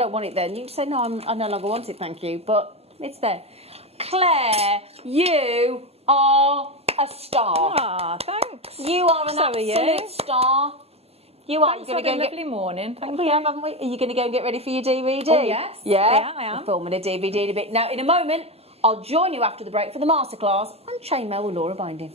don't want it then. You can say, no, I no longer want it, thank you, but it's there. Claire, you are a star. Ah, thanks. You are an absolute star. You are. Thanks for a lovely morning. Thank We you. have, haven't we? Are you going to go and get ready for your DVD? Oh, yes. Yeah? I am. We're filming a DVD in a bit. Now, in a moment, I'll join you after the break for the masterclass on Chainmail with Laura Binding.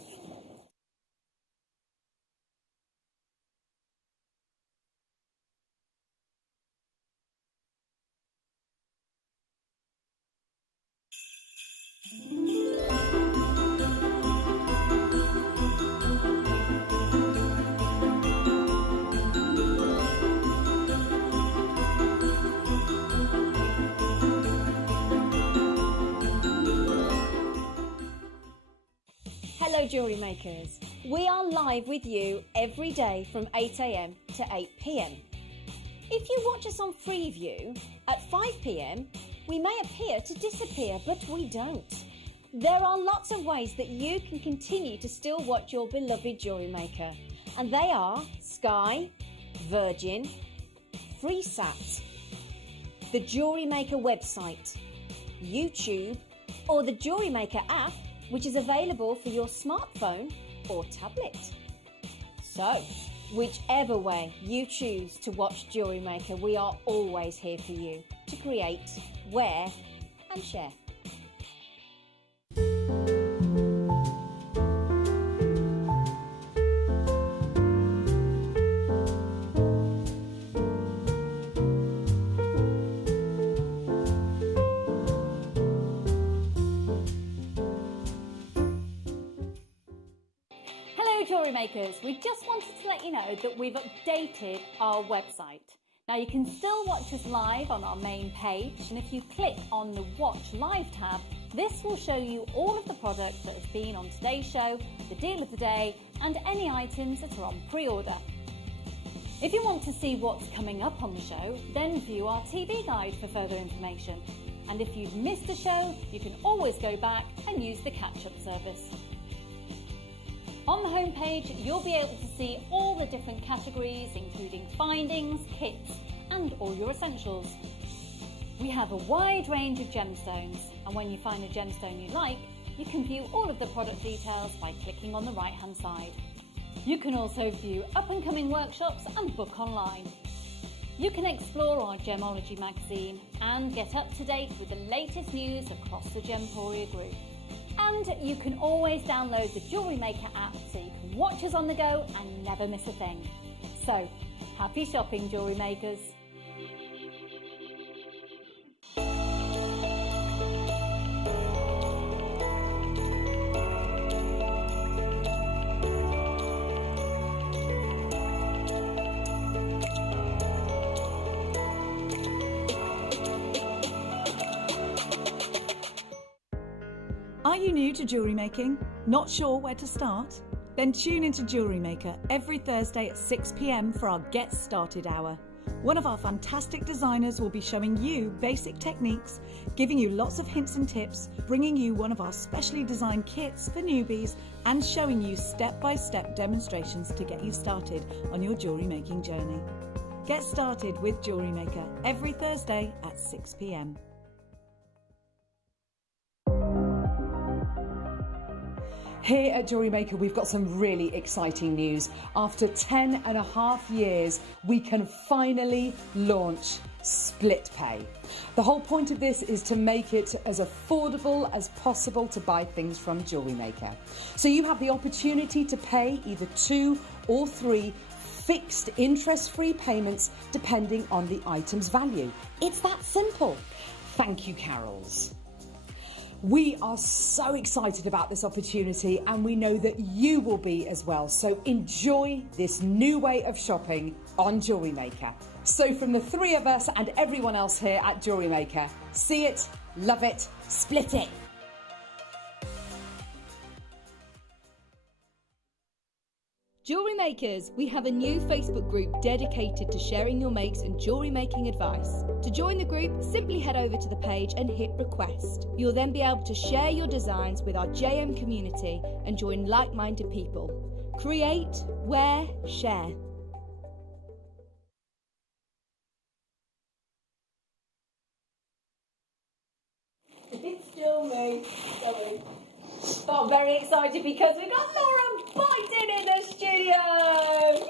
Hello Jewellery Makers, we are live with you every day from 8 AM to 8 PM. If you watch us on Freeview at 5 PM, we may appear to disappear, but we don't. There are lots of ways that you can continue to still watch your beloved Jewellery Maker, and they are Sky, Virgin, FreeSat, the Jewellery Maker website, YouTube, or the Jewellery Maker app, which is available for your smartphone or tablet. So, whichever way you choose to watch Jewellery Maker, we are always here for you to create, wear and share. Jewellery Makers, we just wanted to let you know that we've updated our website. Now you can still watch us live on our main page, and if you click on the Watch Live tab, this will show you all of the products that has been on today's show, the deal of the day, and any items that are on pre-order. If you want to see what's coming up on the show, then view our TV guide for further information. And if you've missed a show, you can always go back and use the catch-up service. On the homepage, you'll be able to see all the different categories, including findings, kits, and all your essentials. We have a wide range of gemstones, and when you find a gemstone you like, you can view all of the product details by clicking on the right-hand side. You can also view up-and-coming workshops and book online. You can explore our Gemology magazine and get up to date with the latest news across the Gemporia group. And you can always download the Jewellery Maker app so you can watch us on the go and never miss a thing. So, happy shopping, Jewellery Makers! Are you new to jewellery making? Not sure where to start? Then tune into Jewellery Maker every Thursday at 6 PM for our Get Started Hour. One of our fantastic designers will be showing you basic techniques, giving you lots of hints and tips, bringing you one of our specially designed kits for newbies, and showing you step-by-step demonstrations to get you started on your jewellery making journey. Get started with Jewellery Maker every Thursday at 6 PM. Here at Jewellery Maker, we've got some really exciting news. After 10.5 years, we can finally launch split pay. The whole point of this is to make it as affordable as possible to buy things from Jewellery Maker. So you have the opportunity to pay either 2 or 3 fixed interest-free payments depending on the item's value. It's that simple. Thank you, Carols. We are so excited about this opportunity, and we know that you will be as well. So enjoy this new way of shopping on Jewellery Maker. So from the 3 of us and everyone else here at Jewellery Maker, see it, love it, split it. Jewellery Makers, we have a new Facebook group dedicated to sharing your makes and jewellery making advice. To join the group, simply head over to the page and hit request. You'll then be able to share your designs with our JM community and join like-minded people. Create, wear, share. It's still me. Sorry. But I'm very excited because we got Laura Biden in the studio. Yay!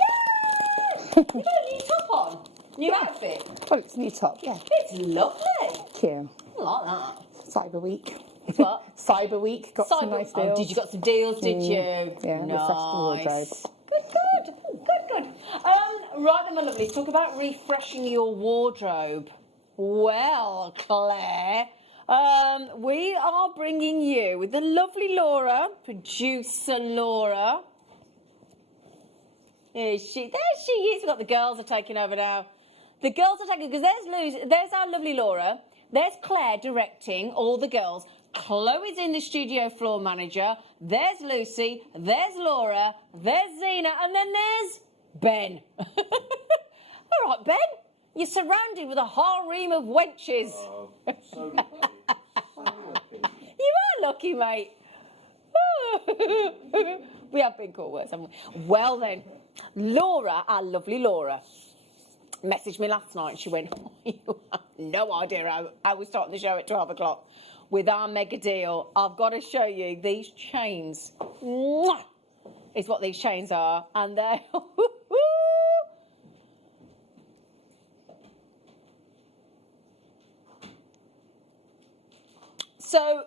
You got a new top on. New outfit. Well, it's a new top, yeah. It's lovely. Thank you. I like that. Cyber Week. What? Cyber Week. Got some nice deals. Oh, did you got some deals, did you? Yeah, nice. refreshed the wardrobe. Good. Right then, my lovely, talk about refreshing your wardrobe. Well, Claire, we are bringing you with the lovely Laura, producer Laura. There she is. We've got the girls are taking over now. The girls are taking, because there's our lovely Laura. There's Claire directing all the girls. Chloe's in the studio floor manager. There's Lucy. There's Laura. There's Zena. And then there's Ben. All right, Ben. You're surrounded with a harem of wenches. So lucky. You are lucky, mate. We have been called worse, haven't we? Well then, Laura, our lovely Laura, messaged me last night and she went, you have no idea how we're starting the show at 12 o'clock with our mega deal. I've got to show you these chains. Mwah! Is what these chains are. And they're... So,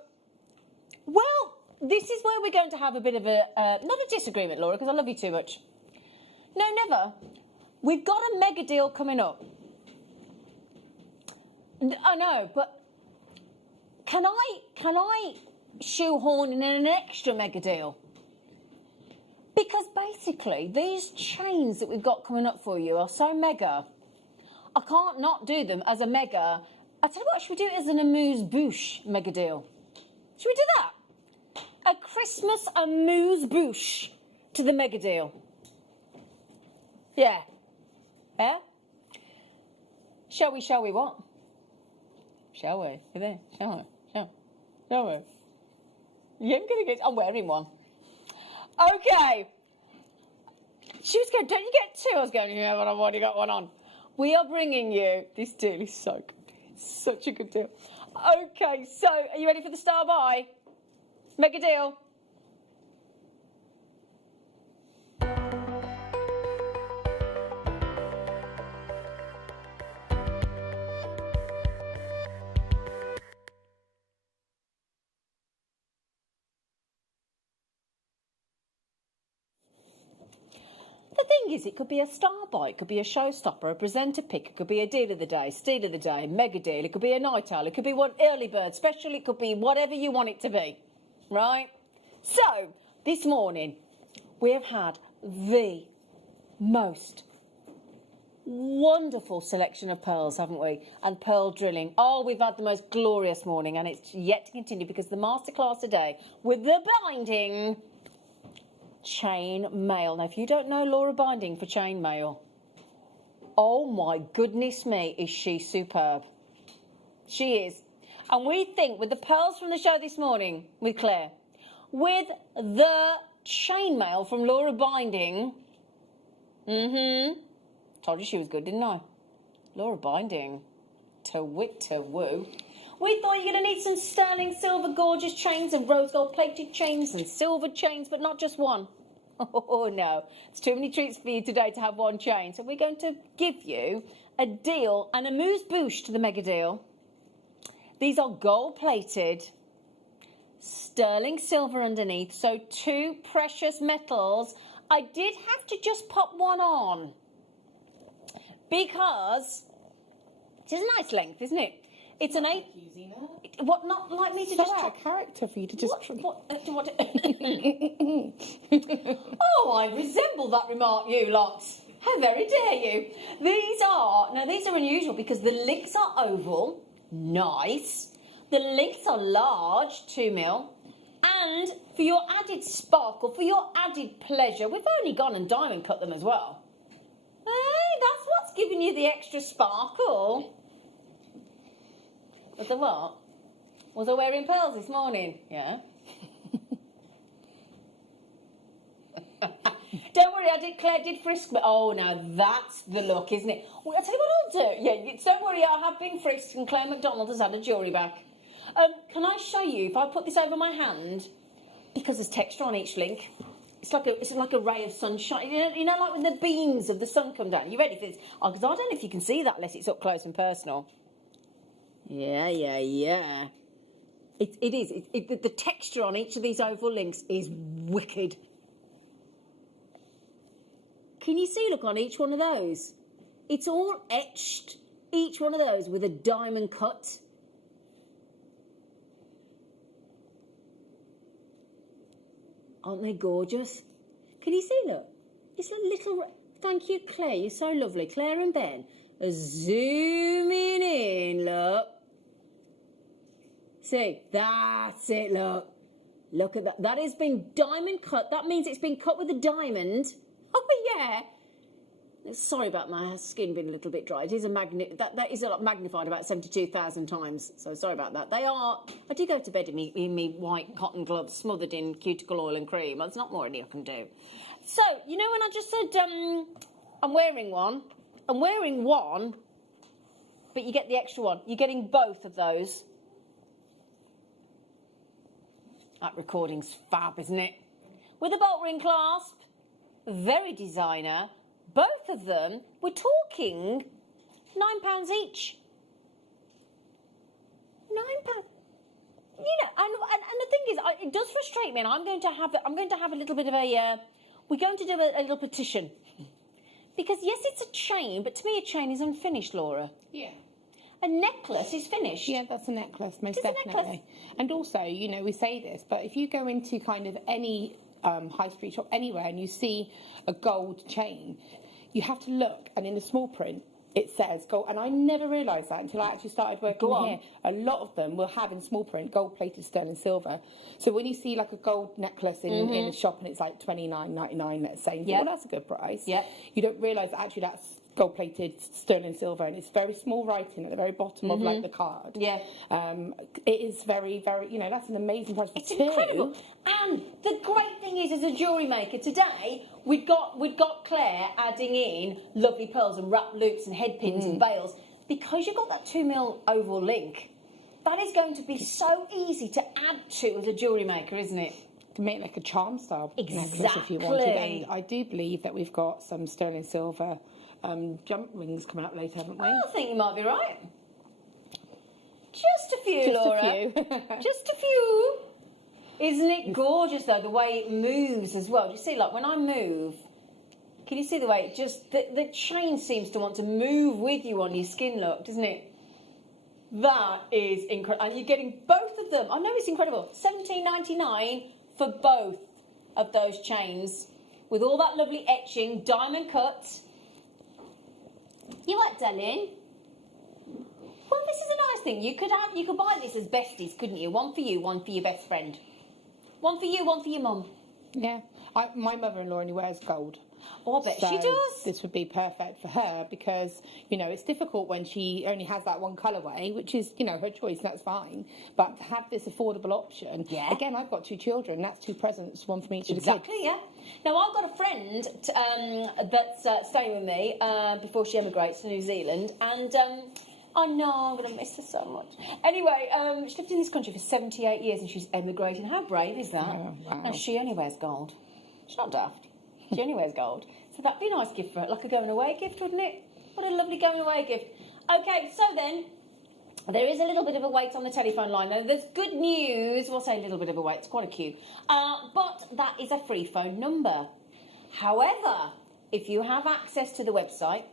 well, this is where we're going to have a bit of a, not a disagreement, Laura, because I love you too much. No, never. We've got a mega deal coming up. I know, but can I shoehorn in an extra mega deal? Because basically, these chains that we've got coming up for you are so mega, I can't not do them as a mega. I tell you what, should we do it as an amuse-bouche mega deal? Should we do that? A Christmas amuse-bouche to the mega deal. Yeah. Yeah? Shall we what? Shall we? You there? Shall we? Yeah, I'm wearing one. Okay. She was going, don't you get two? I was going, yeah, but I've already got one on. We are bringing you, this deal is so good. Such a good deal. Okay, so are you ready for the star buy? Mega deal. The thing is, it could be a star buy, it could be a showstopper, a presenter pick, it could be a deal of the day, steal of the day, mega deal, it could be a night owl, it could be one early bird special, it could be whatever you want it to be, right? So, this morning, we have had the most wonderful selection of pearls, haven't we? And pearl drilling. Oh, we've had the most glorious morning, and it's yet to continue because the masterclass today with the binding Chainmail. Now, if you don't know Laura Binding for Chainmail, oh my goodness me, is she superb. She is. And we think with the pearls from the show this morning with Claire, with the Chainmail from Laura Binding, told you she was good, didn't I? Laura Binding, to wit to woo. We thought you're going to need some sterling silver gorgeous chains and rose gold plated chains and silver chains, but not just one. Oh, no. It's too many treats for you today to have one chain. So we're going to give you a deal, an amuse-bouche to the mega deal. These are gold plated, sterling silver underneath, so two precious metals. I did have to just pop one on because it's a nice length, isn't it? It's an 8. What, not like me to So just out of character for you to just... What? Oh, I resemble that remark, you lot. How very dare you? These are unusual because the links are oval, nice. The links are large, 2 mil. And for your added sparkle, for your added pleasure, we've only gone and diamond cut them as well. Hey, that's what's giving you the extra sparkle. Was I what? Was I wearing pearls this morning? Yeah. Don't worry, Claire did frisk me. Oh, now that's the look, isn't it? Well, I'll tell you what I'll do. Yeah, don't worry, I have been frisked and Claire McDonald has had a jewellery back. Can I show you, if I put this over my hand, because there's texture on each link, it's like a ray of sunshine. You know, like when the beams of the sun come down. You ready for this? Oh, because I don't know if you can see that unless it's up close and personal. Yeah. It is. The texture on each of these oval links is wicked. Can you see, look, on each one of those? It's all etched, each one of those, with a diamond cut. Aren't they gorgeous? Can you see, look? It's a little... Thank you, Claire. You're so lovely. Claire and Ben are zooming in, look. See, that's it, look. Look at that. That has been diamond cut. That means it's been cut with a diamond. Oh, yeah. Sorry about my skin being a little bit dry. It is that is magnified about 72,000 times. So sorry about that. They are... I do go to bed in me white cotton gloves smothered in cuticle oil and cream. There's not more I can do. So, you know when I just said I'm wearing one? I'm wearing one, but you get the extra one. You're getting both of those. That recording's fab, isn't it? With a bolt ring clasp. Very designer. Both of them, we're talking £9 each. £9. You know, and the thing is, it does frustrate me, and I'm going to have a little bit of a. We're going to do a little petition, because yes, it's a chain, but to me, a chain is unfinished, Laura. Yeah. A necklace is finished. Yeah, that's a necklace, most It's a definitely. necklace. And also, you know, we say this, but if you go into kind of any high street shop anywhere and you see a gold chain, you have to look, and in the small print it says gold. And I never realised that until I actually started working here. A lot of them will have in small print gold-plated sterling silver. So when you see like a gold necklace in a shop and it's like $29.99, let's say, you think, well, that's a good price. Yeah. You don't realise that actually that's gold-plated sterling silver, and it's very small writing at the very bottom of like the card. Yeah. It is very, very, you know, that's an amazing price for It's two. incredible. And the great thing is, as a jewellery maker today, we've got Claire adding in lovely pearls and wrap loops and head pins and veils. Because you've got that 2mm oval link, that is going to be so easy to add to as a jewellery maker, isn't it? To make like a charm style necklace if you Exactly. wanted. And I do believe that we've got some sterling silver jump rings coming up later, haven't we? I think you might be right. Just a few, Laura. A few. Just a few. Isn't it gorgeous, though, the way it moves as well? Do you see, like, when I move, can you see the way it just... The chain seems to want to move with you on your skin, look, doesn't it? That is incredible. And you're getting both of them. I know it's incredible. $17.99 for both of those chains. With all that lovely etching, diamond cuts. You what, darling? Well, this is a nice thing. You could buy this as besties, couldn't you? One for you, one for your best friend. One for you, one for your mum. Yeah. My mother-in-law only wears gold. Oh, I bet she does. This would be perfect for her because, you know, it's difficult when she only has that one colourway, which is, you know, her choice, that's fine. But to have this affordable option, again, I've got 2 children, that's 2 presents, one from each of the kids. Exactly, yeah. Now, I've got a friend that's staying with me before she emigrates to New Zealand, and I know I'm going to miss her so much. Anyway, she lived in this country for 78 years and she's emigrating. How brave is that? Oh, wow. Now, she only wears gold. She's not daft. She only wears gold. So that'd be a nice gift for her, like a going-away gift, wouldn't it? What a lovely going-away gift. Okay, so then, there is a little bit of a wait on the telephone line. Now, there's good news. We'll say a little bit of a wait. It's quite a queue. But that is a free phone number. However, if you have access to the website,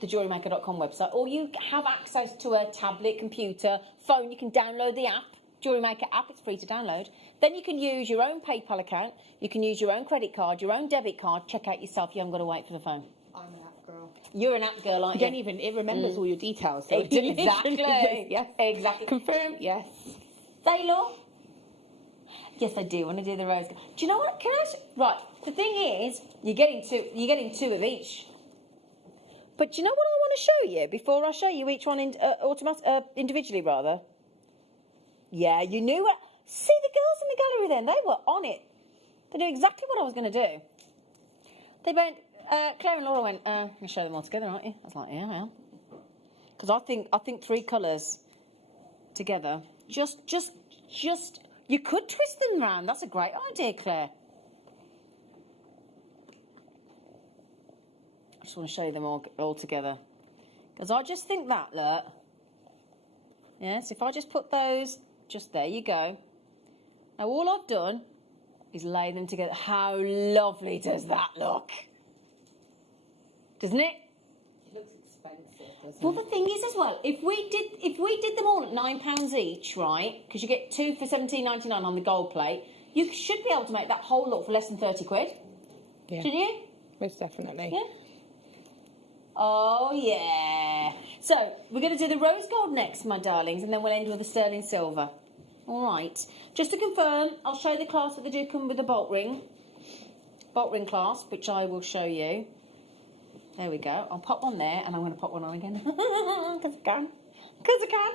the JewelleryMaker.com website, or you have access to a tablet, computer, phone, you can download the app, Jewellery Maker app, it's free to download. Then you can use your own PayPal account, you can use your own credit card, your own debit card, check out yourself, you haven't got to wait for the phone. I'm an app girl. You're an app girl, aren't you? It remembers all your details. So Exactly. Yes. Exactly. Confirm, yes. They look. Yes, I do want to do the rose gold. Do you know what? Can I? Right. The thing is, you're getting two of each. But do you know what I want to show you before I show you each one individually, rather? Yeah, you knew it. See the girls in the gallery then? They were on it. They knew exactly what I was going to do. They went, Claire and Laura went, you're going to show them all together, aren't you? I was like, yeah, I am. Because I think 3 colours together Just, you could twist them round. That's a great idea, Claire. I just want to show you them all together. Because I just think that, look. Yes, if I just put those, just there you go. Now all I've done is lay them together. How lovely does that look? Doesn't it? It looks expensive, doesn't Well, the thing is as well, if we did them all at £9 each, right? Because you get 2 for £17.99 on the gold plate, you should be able to make that whole look for less than 30 quid. Yeah. Shouldn't you? Most definitely. Yeah. Oh, yeah. So, we're going to do the rose gold next, my darlings, and then we'll end with the sterling silver. All right. Just to confirm, I'll show you the clasp, but they do come with a bolt ring clasp, which I will show you. There we go. I'll pop one there, and I'm going to pop one on again. Because I can. Because I can.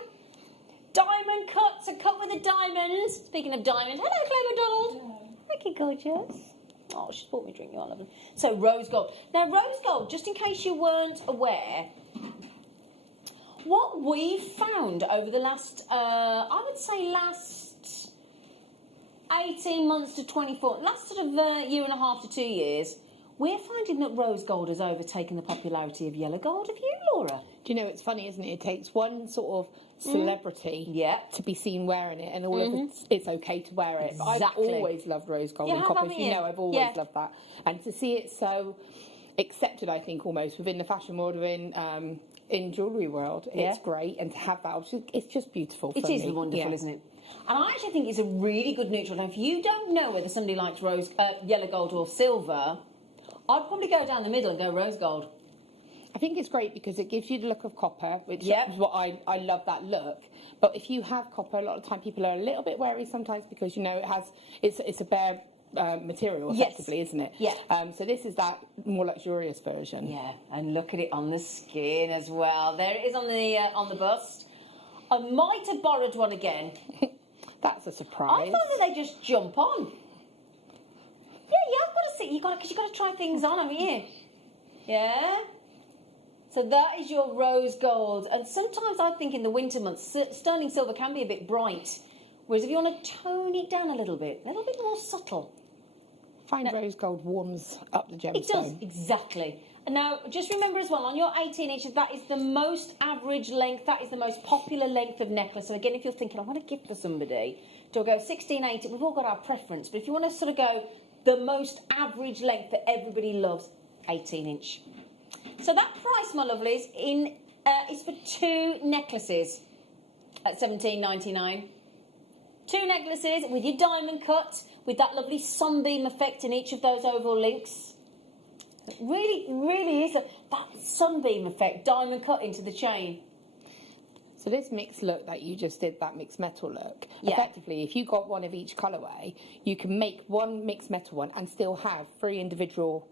Diamond cuts, a cut with a diamond. Speaking of diamond, hello, Claire McDonald. Thank you, gorgeous. Oh, she's bought me a drink. I love it. So, rose gold. Now, rose gold, just in case you weren't aware, what we've found over the last, I would say last 18 months to 24, last sort of year and a half to 2 years, we're finding that rose gold has overtaken the popularity of yellow gold. Have you, Laura? Do you know, it's funny, isn't it? It takes one sort of celebrity to be seen wearing it, and all of it's okay to wear it. But I've always loved rose gold and copper. You know, I've always loved that. And to see it so accepted, I think, almost within the fashion world, in jewellery world, it's great. And to have that, it's just beautiful for me. It is wonderful, isn't it? And I actually think it's a really good neutral. Now, if you don't know whether somebody likes yellow gold or silver, I'd probably go down the middle and go rose gold. I think it's great because it gives you the look of copper, which is what I love that look. But if you have copper, a lot of time people are a little bit wary sometimes because, you know, it's a bare material effectively, isn't it? Yeah. So this is that more luxurious version. Yeah, and look at it on the skin as well. There it is on the bust. I might have borrowed one again. That's a surprise. I find that they just jump on. Yeah, I've got to see. Because you've got to try things on, haven't you? Yeah. So that is your rose gold. And sometimes I think in the winter months, sterling silver can be a bit bright. Whereas if you want to tone it down a little bit more subtle. Fine rose gold warms up the gemstone. It does, exactly. And now, just remember as well, on your 18 inches, that is the most average length, that is the most popular length of necklace. So again, if you're thinking, I want a gift for somebody, do I go 16, 18? We've all got our preference. But if you want to sort of go the most average length that everybody loves, 18 inch. So that price, my lovelies, is for 2 necklaces at $17.99. 2 necklaces with your diamond cut, with that lovely sunbeam effect in each of those oval links. It really, really is that sunbeam effect, diamond cut into the chain. So this mixed look that you just did, that mixed metal look, effectively, if you got one of each colourway, you can make one mixed metal one and still have 3 individual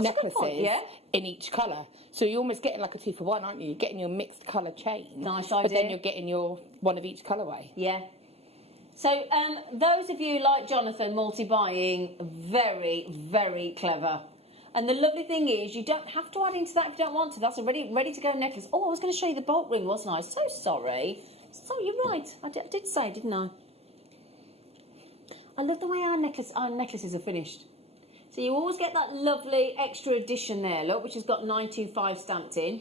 necklaces in each colour. So you're almost getting like a 2 for 1, aren't you? You're getting your mixed colour chain. Nice idea. But then you're getting your one of each colourway. Yeah. So those of you like Jonathan, multi-buying, very, very clever. And the lovely thing is, you don't have to add into that if you don't want to. That's a ready-to-go necklace. Oh, I was going to show you the bolt ring, wasn't I? So sorry. So you're right. I did say, didn't I? I love the way our necklaces are finished. So you always get that lovely extra edition there, look, which has got 925 stamped in.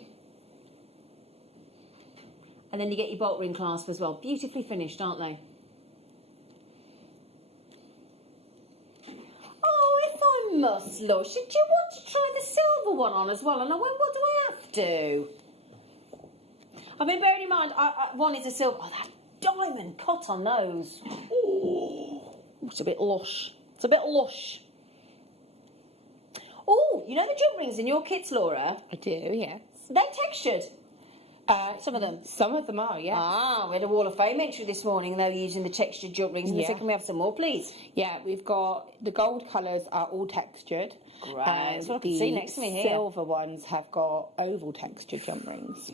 And then you get your bolt ring clasp as well. Beautifully finished, aren't they? Must, Lord. Should you want to try the silver one on as well? And I went, what do I have to? I mean, bearing in mind, one is a silver. Oh, that diamond cut on those. Oh, it's a bit lush. It's a bit lush. Oh, you know the jump rings in your kits, Laura? I do, yes. They're textured. Some of them. Some of them are, yes. Ah, we had a Wall of Fame entry this morning. They were using the textured jump rings. And they said, can we have some more, please? Yeah, we've got the gold colours are all textured. Great. And so I can see next to me here. Silver ones have got oval textured jump rings.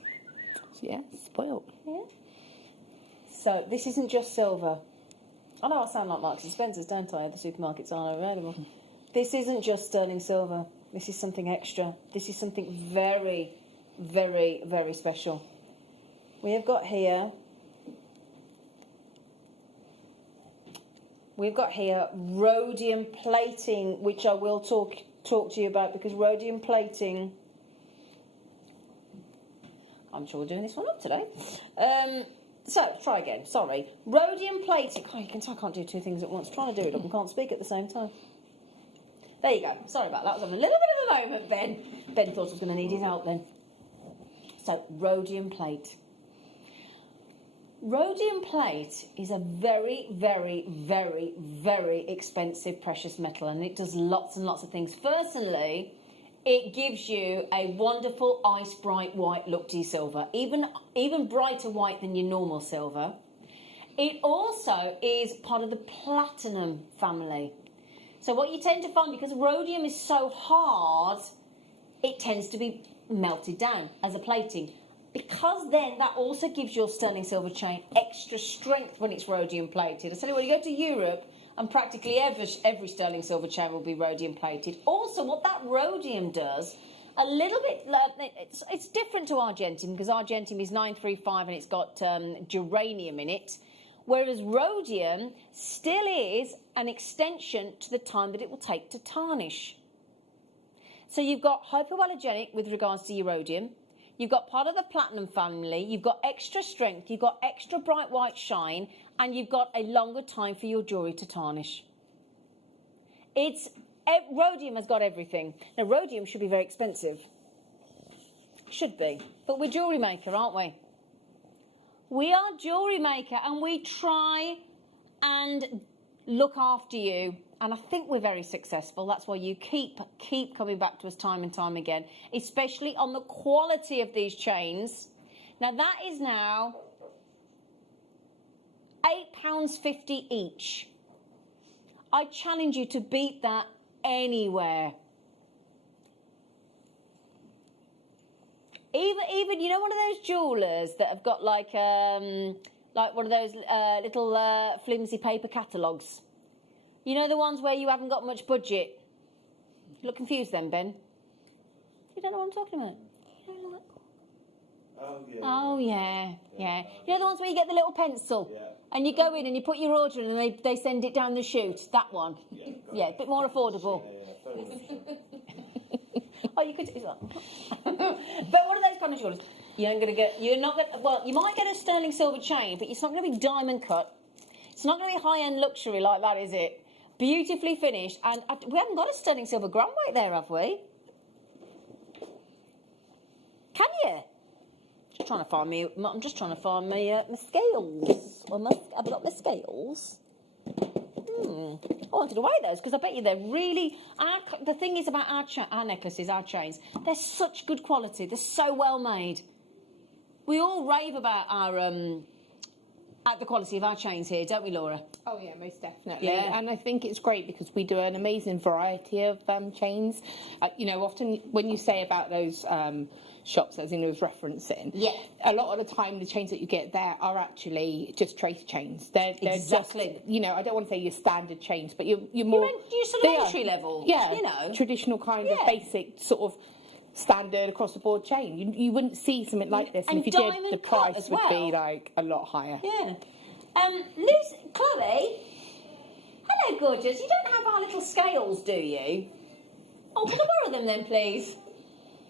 So yeah, spoiled. Yeah. So this isn't just silver. I know I sound like Marks and Spencer's, don't I? The supermarkets aren't available. This isn't just sterling silver. This is something extra. This is something very, very, very special. We have got here we've got here rhodium plating, which I will talk to you about, because rhodium plating, I'm sure we're doing this one up today. So, try again, sorry. Rhodium plating, oh, you can tell I can't do two things at once. Trying to do it up and can't speak at the same time. There you go, sorry about that. I was having a little bit of a moment, Ben. Ben thought I was going to need his help then. So, rhodium plate. Rhodium plate is a very, very, very, very expensive precious metal, and it does lots and lots of things. Firstly, it gives you a wonderful ice bright white look to your silver, even brighter white than your normal silver. It also is part of the platinum family. So what you tend to find, because rhodium is so hard, it tends to be melted down as a plating. Because then that also gives your sterling silver chain extra strength when it's rhodium plated. I tell you what, you go to Europe and practically every sterling silver chain will be rhodium plated. Also, what that rhodium does, a little bit, it's different to argentium, because argentium is 935 and it's got geranium in it, whereas rhodium still is an extension to the time that it will take to tarnish. So you've got hypoallergenic with regards to your rhodium. You've got part of the platinum family, you've got extra strength, you've got extra bright white shine, and you've got a longer time for your jewellery to tarnish. Rhodium has got everything. Now, rhodium should be very expensive. Should be. But we're Jewellery Maker, aren't we? We are Jewellery Maker, and we try and look after you. And I think we're very successful. That's why you keep coming back to us time and time again, especially on the quality of these chains. Now, that is now £8.50 each. I challenge you to beat that anywhere. Even you know, one of those jewellers that have got like one of those little flimsy paper catalogues. You know, the ones where you haven't got much budget. You look confused then, Ben. You don't know what I'm talking about? Oh, yeah. You know the ones where you get the little pencil? Yeah. And you go in and you put your order in and they send it down the chute? That one? Yeah, a bit more affordable. Oh, you could do that. But one of those kind of jewellers, you might get a sterling silver chain, but it's not going to be diamond cut. It's not going to be high-end luxury like that, is it? Beautifully finished, and we haven't got a sterling silver gram weight there, have we? Can you? I'm just trying to find my scales. Have I got my scales? I wanted to weigh those because I bet you they're really. The thing is about our necklaces, our chains, they're such good quality. They're so well made. We all rave about the quality of our chains here, don't we, Laura? Oh yeah, most definitely. Yeah. And I think it's great because we do an amazing variety of chains. Often when you say about those shops that Zena was referencing, a lot of the time the chains that you get there are actually just trace chains. They're exactly. Just, I don't want to say your standard chains, but you're more. You're sort of entry level. Yeah, traditional kind of basic sort of standard across the board chain. You wouldn't see something like this, and if you did, the price would be like a lot higher. Yeah. Chloe, hello, gorgeous. You don't have our little scales, do you? Oh, can I borrow them then, please?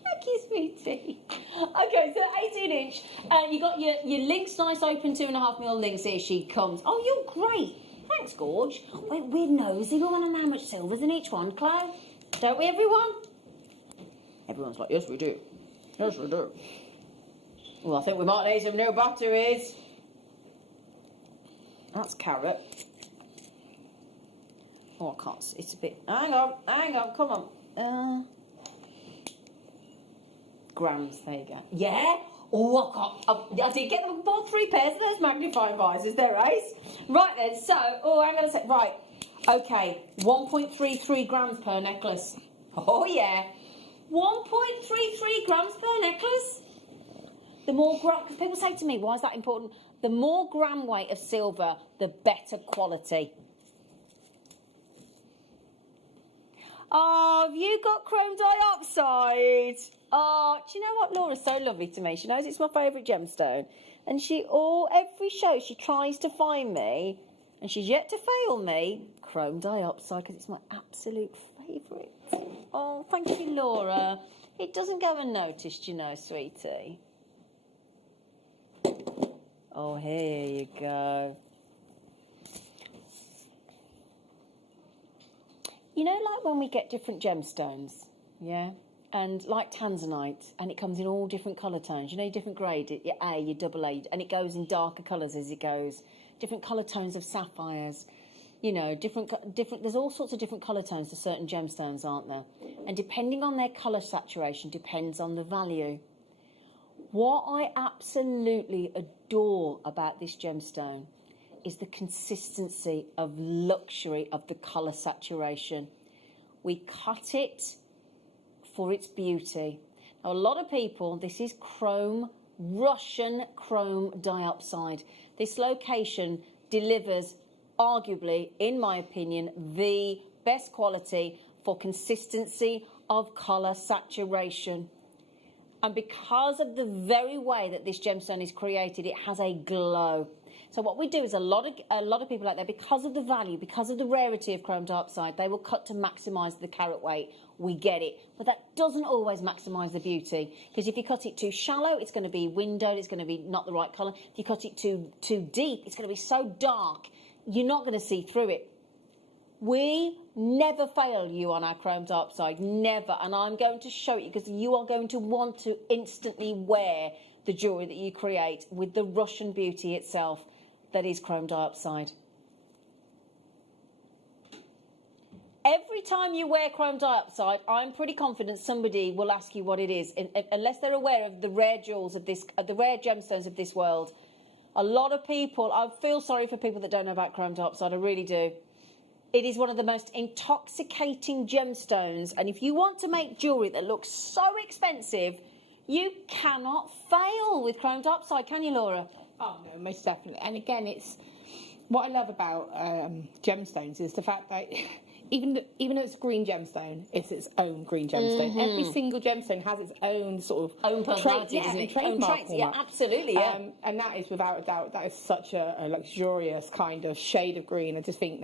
Thank you, sweetie. Okay, so 18-inch. You got your links, nice open 2.5mm links. Here she comes. Oh, you're great. Thanks, Gorge. We're nosy. We want to know how much silver's in each one, Chloe. Don't we, everyone? Everyone's like, yes, we do. Yes, we do. Well, I think we might need some new batteries. That's carrot. Oh, I can't see. It's a bit... Hang on, come on. Grams, there you go. Yeah? Oh, I did get them. Bought 3 pairs of those magnifying visors there, Ace. Right then, so... Oh, hang on a sec. Right. Okay, 1.33 grams per necklace. Oh, yeah. 1.33 grams per necklace. The more gram, because people say to me, why is that important? The more gram weight of silver, the better quality. Oh, have you got chrome diopside? Oh, do you know what? Laura's so lovely to me. She knows it's my favourite gemstone. And every show she tries to find me And she's yet to fail me. Chrome diopside, because it's my absolute favourite. Oh, thank you, Laura. It doesn't go unnoticed, you know, sweetie. Oh, here you go. You know, like when we get different gemstones, yeah? And like tanzanite, and it comes in all different colour tones. You know, different grade, your A, your double A, and it goes in darker colours as it goes. Different colour tones of sapphires. You know, different. There's all sorts of different colour tones to certain gemstones, aren't there? And depending on their colour saturation, depends on the value. What I absolutely adore about this gemstone is the consistency of luxury of the colour saturation. We cut it for its beauty. Now, a lot of people, this is chrome, Russian chrome diopside. This location delivers, arguably, in my opinion, the best quality for consistency of colour saturation. And because of the very way that this gemstone is created, it has a glow. So what we do is a lot of people out there, because of the value, because of the rarity of chrome diopside, they will cut to maximise the carat weight. We get it. But that doesn't always maximise the beauty. Because if you cut it too shallow, it's going to be windowed, it's going to be not the right colour. If you cut it too deep, it's going to be so dark, you're not going to see through it. We never fail you on our chrome diopside, never. And I'm going to show you, because you are going to want to instantly wear the jewellery that you create with the Russian beauty itself that is chrome diopside. Every time you wear chrome diopside, I'm pretty confident somebody will ask you what it is, unless they're aware of the rare jewels of this, the rare gemstones of this world. A lot of people, I feel sorry for people that don't know about chrome diopside, I really do. It is one of the most intoxicating gemstones, and if you want to make jewellery that looks so expensive, you cannot fail with chrome diopside, can you, Laura? Oh no, most definitely. And again, it's what I love about gemstones is the fact that even though it's a green gemstone, it's its own green gemstone. Every single gemstone has its own sort of own personality, doesn't it? Trademark. Yeah, absolutely. Yeah, and that is without a doubt, that is such a luxurious kind of shade of green. I just think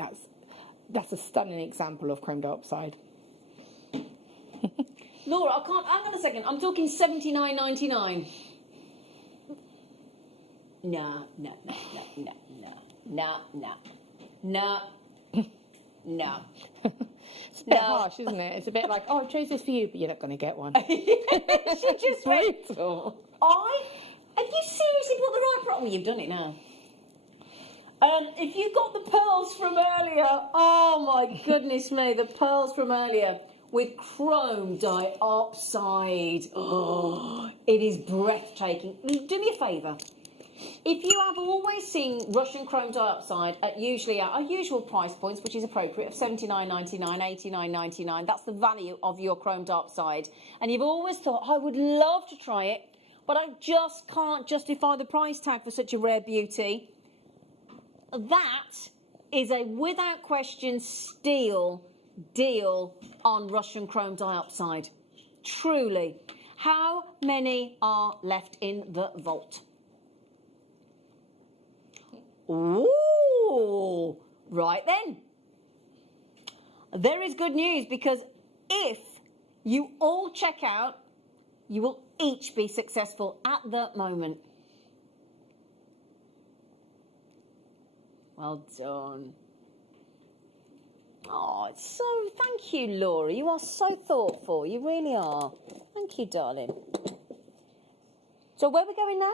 that's a stunning example of chrome diopside. Laura, I can't. Hang on a second. I'm talking $79.99. No. It's a bit harsh, isn't it? It's a bit like, oh, I chose this for you, but you're not going to get one. She just went. Brutal. Have you seriously put the right product? Well, you've done it now. If you got the pearls from earlier, oh my goodness me, the pearls from earlier with chrome diopside. Oh, it is breathtaking. Do me a favour. If you have always seen Russian chrome diopside at usually our usual price points, which is appropriate, of $79.99, $89.99, that's the value of your chrome diopside, and you've always thought, I would love to try it, but I just can't justify the price tag for such a rare beauty, that is a without question steal deal on Russian chrome diopside. Truly. How many are left in the vault? Ooh, right then. There is good news, because if you all check out, you will each be successful at the moment. Well done. Oh, it's so... Thank you, Laura. You are so thoughtful. You really are. Thank you, darling. So where are we going now?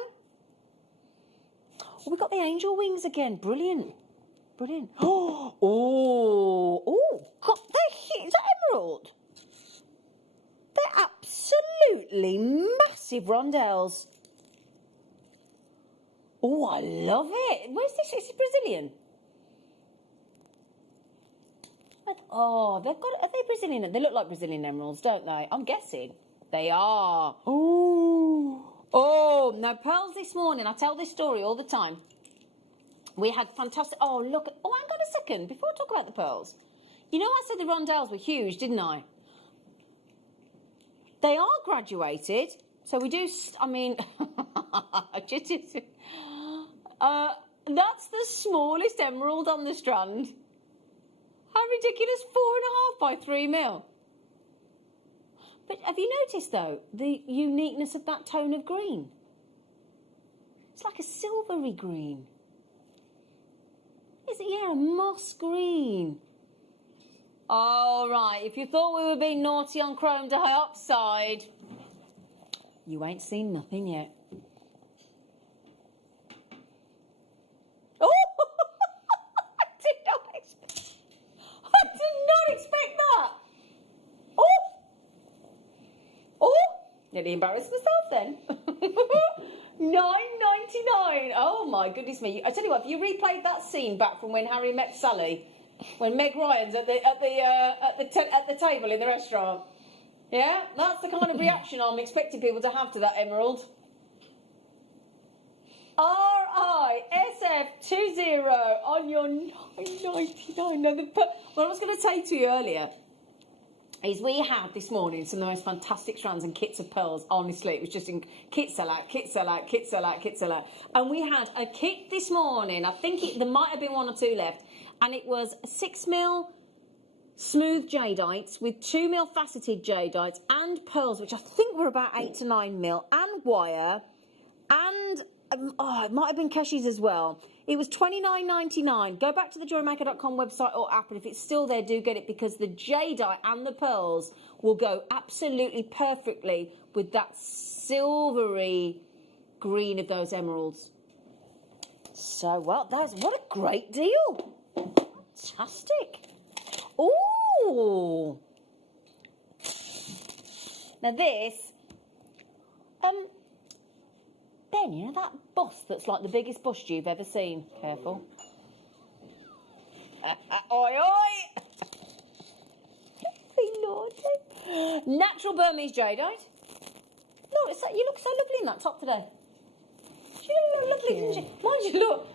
Oh, we've got the angel wings again. Brilliant. Brilliant. Oh, God, they're huge. Is that emerald? They're absolutely massive rondelles. Oh, I love it. Where's this? Is it Brazilian? Oh, they've got... Are they Brazilian? They look like Brazilian emeralds, don't they? I'm guessing. They are. Oh, now pearls this morning. I tell this story all the time. We had fantastic... Oh, look. Oh, hang on a second. Before I talk about the pearls. You know I said the rondelles were huge, didn't I? They are graduated. So we do... I mean... That's the smallest emerald on the strand. How ridiculous, 4.5 by 3 mil. But have you noticed, though, the uniqueness of that tone of green? It's like a silvery green. Is it? Yeah, a moss green. All right, if you thought we were being naughty on chrome diopside, you ain't seen nothing yet. Oh! I did not expect that. Oh! Oh! Nearly embarrassed myself then. $9.99. Oh my goodness me! I tell you what, if you replayed that scene back from when Harry met Sally, when Meg Ryan's at the table in the restaurant, yeah, that's the kind of reaction I'm expecting people to have to that emerald. RISF20 on your $9.99. Now, what I was going to say to you earlier is we had this morning some of the most fantastic strands and kits of pearls. Honestly, it was just in kit sell out. And we had a kit this morning. I think there might have been 1 or 2 left. And it was 6 mil smooth jadeites with 2 mil faceted jadeites and pearls, which I think were about 8 to 9 mil, and wire, and it might have been cashews as well. It was $29.99. Go back to the JewelleryMaker.com website or app, and if it's still there, do get it, because the jadeite and the pearls will go absolutely perfectly with that silvery green of those emeralds. So, well, what a great deal. Fantastic. Ooh. Now this, Ben, you know that bust that's like the biggest bust you've ever seen? Careful. Oi, oi! Naughty. Natural Burmese jadeite. No, you look so lovely in that top today. She look lovely, didn't she? Mind you, look.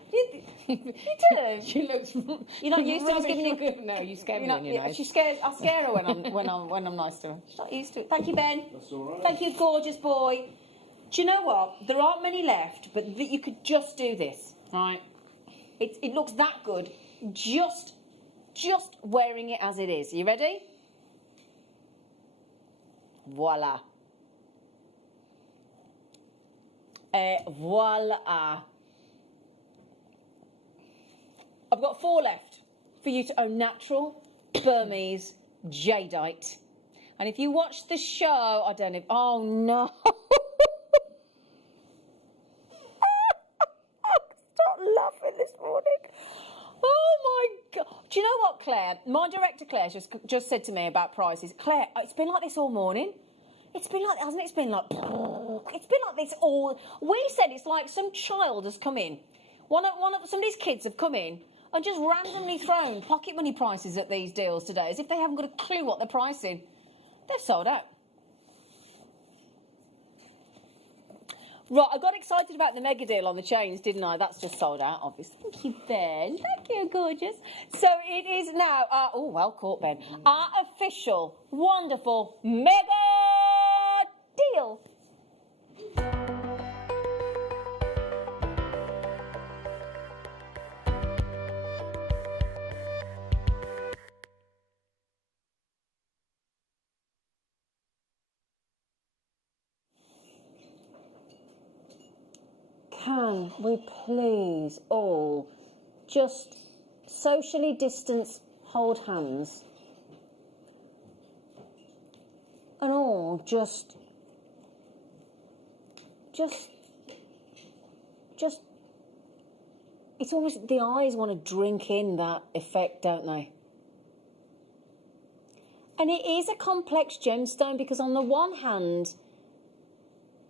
You do. She looks. You're not used to us giving you. No, you scare me. I scare her when I'm nice to her. She's not used to it. Thank you, Ben. That's all right. Thank you, gorgeous boy. Do you know what? There aren't many left, but you could just do this, right? It looks that good. Just wearing it as it is. Are you ready? Voila. Voila. I've got 4 left for you to own natural Burmese jadeite. And if you watch the show, I don't know. Oh no. Stop laughing this morning. Oh my God. Do you know what, Claire? My director Claire just said to me about prices. Claire, it's been like this all morning. It's been like, hasn't it? It's been like this all. We said it's like some child has come in. Some of these kids have come in and just randomly thrown pocket money prices at these deals today, as if they haven't got a clue what they're pricing. They've sold out. Right, I got excited about the mega deal on the chains, didn't I? That's just sold out, obviously. Thank you, Ben. Thank you, gorgeous. So it is now, well caught, Ben, our official, wonderful mega deal. Can we please all just socially distance, hold hands, and all just, it's almost, the eyes want to drink in that effect, don't they? And it is a complex gemstone, because on the one hand,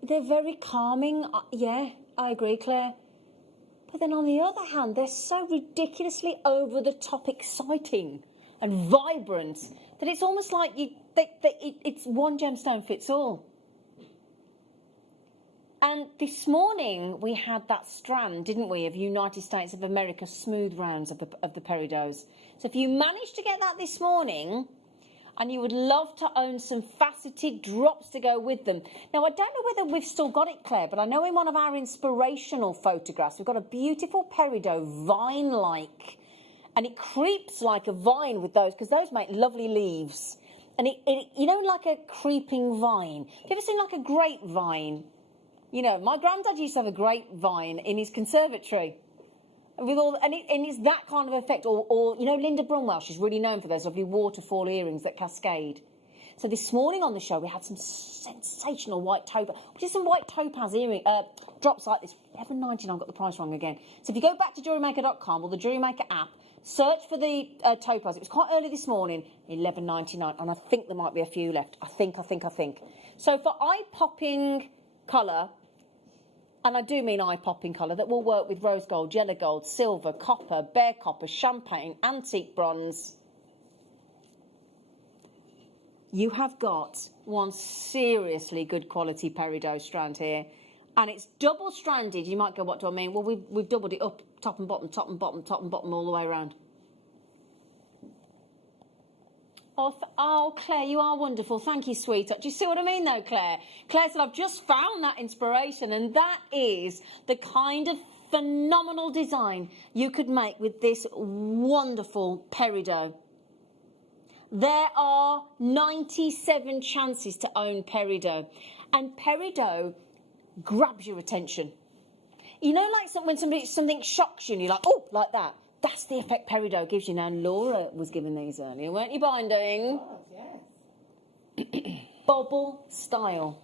they're very calming, yeah, I agree, Claire. But then on the other hand, they're so ridiculously over-the-top exciting and vibrant that it's almost like it's one gemstone fits all. And this morning we had that strand, didn't we, of United States of America smooth rounds of the Peridots. So if you managed to get that this morning, and you would love to own some faceted drops to go with them. Now, I don't know whether we've still got it, Claire, but I know in one of our inspirational photographs, we've got a beautiful peridot vine-like, and it creeps like a vine with those, because those make lovely leaves. And it, you know, like a creeping vine. Have you ever seen like a grapevine? You know, my granddad used to have a grapevine in his conservatory. With all, and it's that kind of effect. Or, you know, Linda Brunwell, she's really known for those lovely waterfall earrings that cascade. So this morning on the show, we had some sensational white topaz. We did some white topaz earring drops like this. $11.99, got the price wrong again. So if you go back to JewelleryMaker.com or the JewelleryMaker app, search for the topaz. It was quite early this morning, $11.99, and I think there might be a few left. I think. So for eye-popping colour, and I do mean eye-popping colour, that will work with rose gold, yellow gold, silver, copper, bare copper, champagne, antique bronze, you have got one seriously good quality peridot strand here. And it's double stranded. You might go, what do I mean? Well, we've doubled it up, top and bottom, top and bottom, top and bottom, all the way around. Oh, Claire, you are wonderful. Thank you, sweetheart. Do you see what I mean, though, Claire? Claire said, I've just found that inspiration, and that is the kind of phenomenal design you could make with this wonderful peridot. There are 97 chances to own peridot, and peridot grabs your attention. You know, like when something shocks you and you're like, oh, like that. That's the effect peridot gives you. Now, Laura was given these earlier, weren't you, Binding? Oh, yes. Bobble style.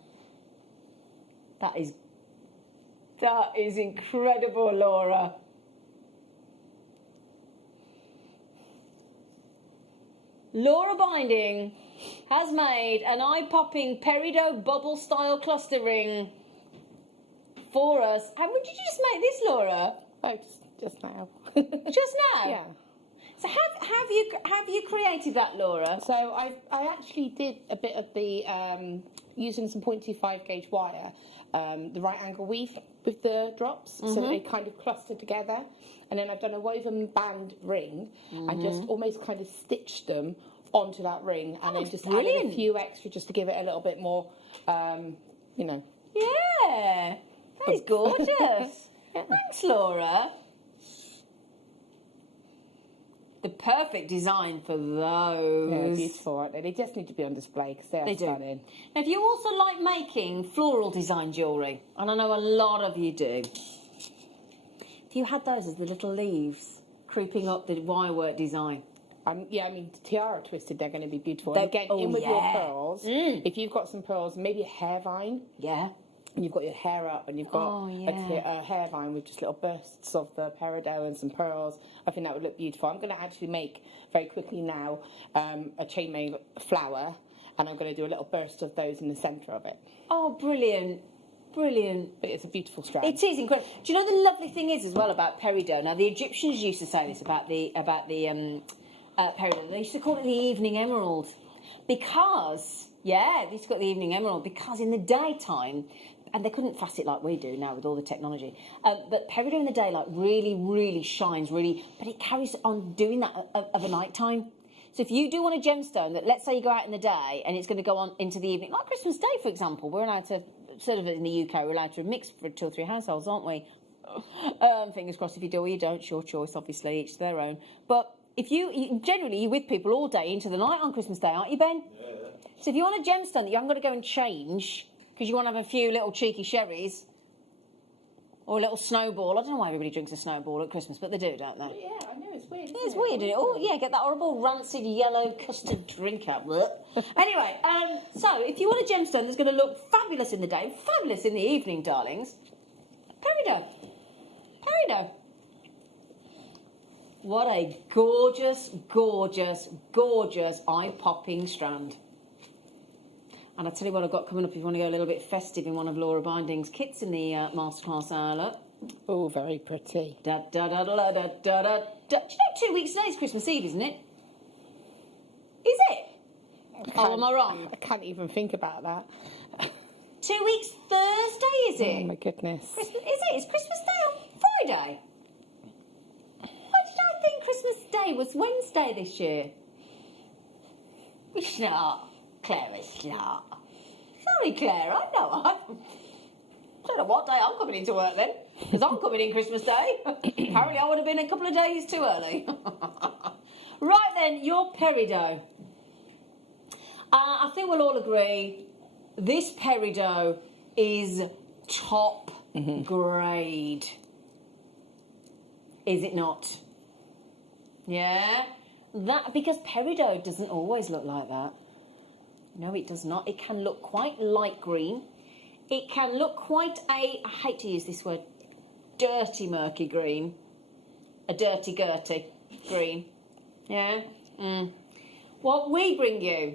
That is incredible, Laura. Laura Binding has made an eye-popping peridot bubble style cluster ring for us. How would you just make this, Laura? Oh, just now. Just now? Yeah. So have you created that, Laura? So I actually did a bit of the using some 0.25 gauge wire, the right angle weave with the drops, so that they kind of cluster together. And then I've done a woven band ring. I just almost kind of stitched them onto that ring, and then just added a few extra just to give it a little bit more, you know. Yeah, that is gorgeous. Thanks, Laura. The perfect design for those. Yeah, beautiful, aren't they? They just need to be on display because they are stunning. Now, if you also like making floral design jewellery, and I know a lot of you do, if you had those as the little leaves creeping up the wirework design. Yeah, I mean, tiara twisted, they're going to be beautiful. And again, in with your pearls, if you've got some pearls, maybe a hair vine. Yeah. And you've got your hair up, and you've got a hair vine with just little bursts of the peridot and some pearls. I think that would look beautiful. I'm going to actually make, very quickly now, a chainmail flower, and I'm going to do a little burst of those in the centre of it. Oh, brilliant. Brilliant. But it's a beautiful strand. It is incredible. Do you know the lovely thing is as well about peridot? Now, the Egyptians used to say this about the peridot. They used to call it the evening emerald. Because, they used to call it the evening emerald because in the daytime, and they couldn't fast it like we do now with all the technology. But peridot in the daylight really, really shines, but it carries on doing that of a night time. So if you do want a gemstone that, let's say you go out in the day and it's going to go on into the evening, like Christmas Day, for example, we're allowed to, sort of in the UK, we're allowed to mix for 2 or 3 households, aren't we? Fingers crossed if you do or you don't, it's your choice, obviously, each to their own. But if generally you're with people all day into the night on Christmas Day, aren't you, Ben? Yeah. So if you want a gemstone that you haven't got to go and change, because you want to have a few little cheeky sherries or a little snowball. I don't know why everybody drinks a snowball at Christmas, but they do, don't they? Yeah, I know, it's weird. It's weird, isn't it? Oh, yeah, get that horrible rancid yellow custard drink out. Anyway, so if you want a gemstone that's going to look fabulous in the day, fabulous in the evening, darlings, peridot. Peridot. What a gorgeous, gorgeous, gorgeous eye-popping strand. And I'll tell you what I've got coming up if you want to go a little bit festive in one of Laura Binding's kits in the Masterclass hour. Look. Oh, very pretty. Da, da, da, da, da, da, da, da. Do you know 2 weeks today is Christmas Eve, isn't it? Is it? Oh, am I wrong? I can't even think about that. 2 weeks Thursday, is it? Oh, my goodness. Is it? It's Christmas Day on Friday? Why did I think Christmas Day was Wednesday this year? You It's not. Claire, it's not. Sorry, Claire, I don't know what day I'm coming into work then, because I'm coming in Christmas Day. Apparently I would have been a couple of days too early. Right then, your Peridot. I think we'll all agree this Peridot is top grade. Is it not? Yeah? Because Peridot doesn't always look like that. No, it does not. It can look quite light green. It can look quite I hate to use this word, dirty murky green. A dirty gerty green. Yeah? What we bring you,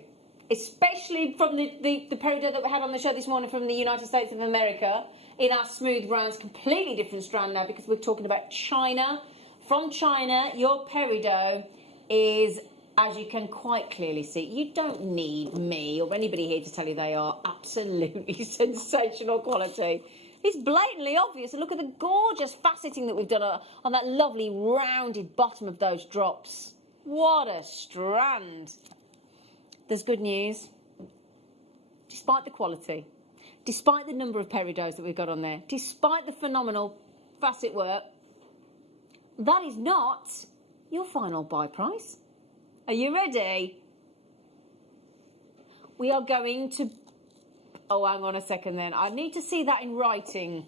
especially from the Peridot that we had on the show this morning from the United States of America, in our smooth browns, completely different strand now because we're talking about China. From China, your Peridot is, as you can quite clearly see, you don't need me or anybody here to tell you they are absolutely sensational quality. It's blatantly obvious. Look at the gorgeous faceting that we've done on that lovely rounded bottom of those drops. What a strand. There's good news. Despite the quality, despite the number of Peridots that we've got on there, despite the phenomenal facet work, that is not your final buy price. Are you ready? We are going to... Oh, hang on a second then. I need to see that in writing.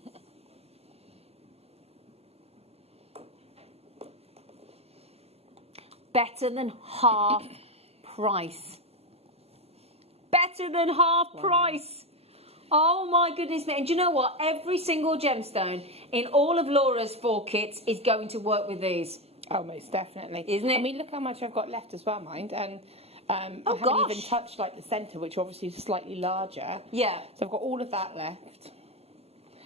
Better than half price. Better than half price. Oh my goodness me. And do you know what? Every single gemstone in all of Laura's 4 kits is going to work with these. Oh, most definitely. Isn't it? I mean, look how much I've got left as well, mind. And I haven't gosh. even touched like the centre, which obviously is slightly larger. Yeah. So I've got all of that left.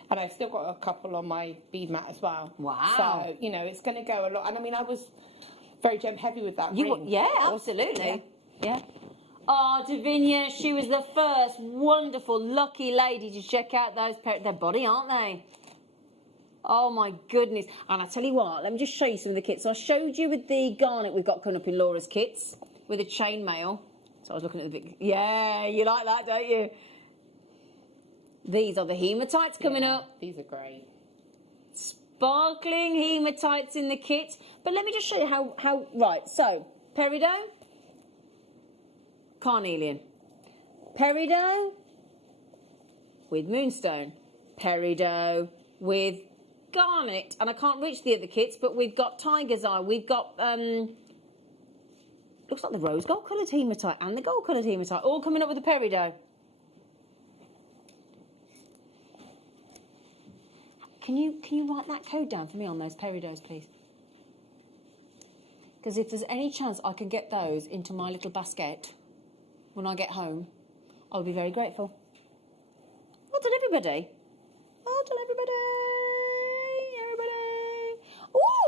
And I've still got a couple on my bead mat as well. Wow. So, you know, it's going to go a lot. And I mean, I was very gem heavy with that ring. Yeah, absolutely. Yeah. Oh, Davinia, she was the first wonderful, lucky lady to check out those their body, aren't they? Oh my goodness. And I tell you what, let me just show you some of the kits. So I showed you with the garnet we've got coming up in Laura's kits with a chainmail. So I was looking at the big... Yeah, you like that, don't you? These are the hematites coming up. These are great. Sparkling hematites in the kit. But let me just show you how right. So, Peridot, carnelian. Peridot with moonstone. Peridot with garnet. And I can't reach the other kits, but we've got tiger's eye. We've got, looks like the rose gold coloured hematite and the gold coloured hematite all coming up with the Peridot. Can you write that code down for me on those Peridots, please? Because if there's any chance I can get those into my little basket when I get home, I'll be very grateful. Well done, everybody. Well done, everybody.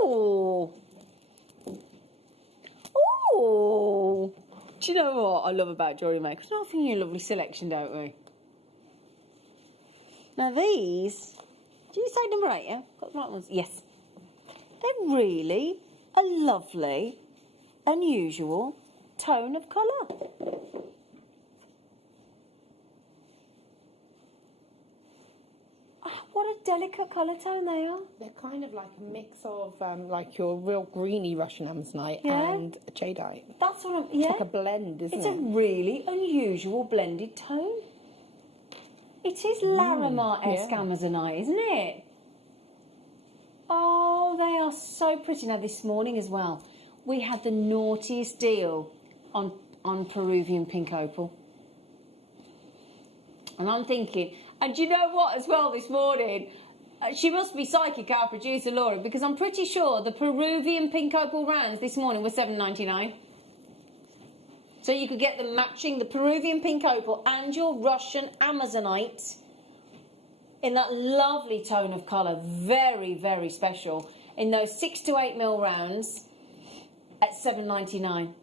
Ooh. Ooh. Do you know what I love about Jewellery Maker? We're not thinking a lovely selection, don't we? Now these... Did you say number 8, yeah? Got the right ones? Yes. They're really a lovely, unusual tone of colour. Oh, what a delicate colour tone they are. They're kind of like a mix of like your real greeny Russian Amazonite and Jadeite. That's what I'm... Yeah. It's like a blend, isn't It's it? a really unusual blended tone. It is Larimar-esque Amazonite, isn't it? Oh, they are so pretty. Now, this morning as well, we had the naughtiest deal on Peruvian pink opal. And I'm thinking, and do you know what as well this morning? She must be psychic, our producer Laura, because I'm pretty sure the Peruvian pink opal rounds this morning were $7.99. So you could get them matching the Peruvian pink opal and your Russian Amazonite in that lovely tone of colour. Very, very special. In those 6 to 8 mil rounds at $7.99.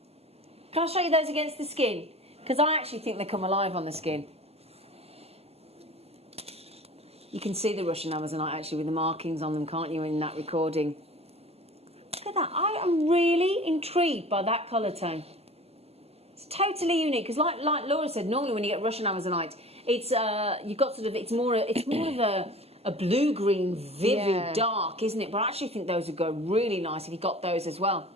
Can I show you those against the skin? Because I actually think they come alive on the skin. You can see the Russian Amazonite actually with the markings on them, can't you, in that recording? Look at that. I am really intrigued by that colour tone. It's totally unique because, like Laura said, normally when you get Russian Amazonite, it's you've got sort of it's more of a blue-green, vivid dark, isn't it? But I actually think those would go really nice if you got those as well.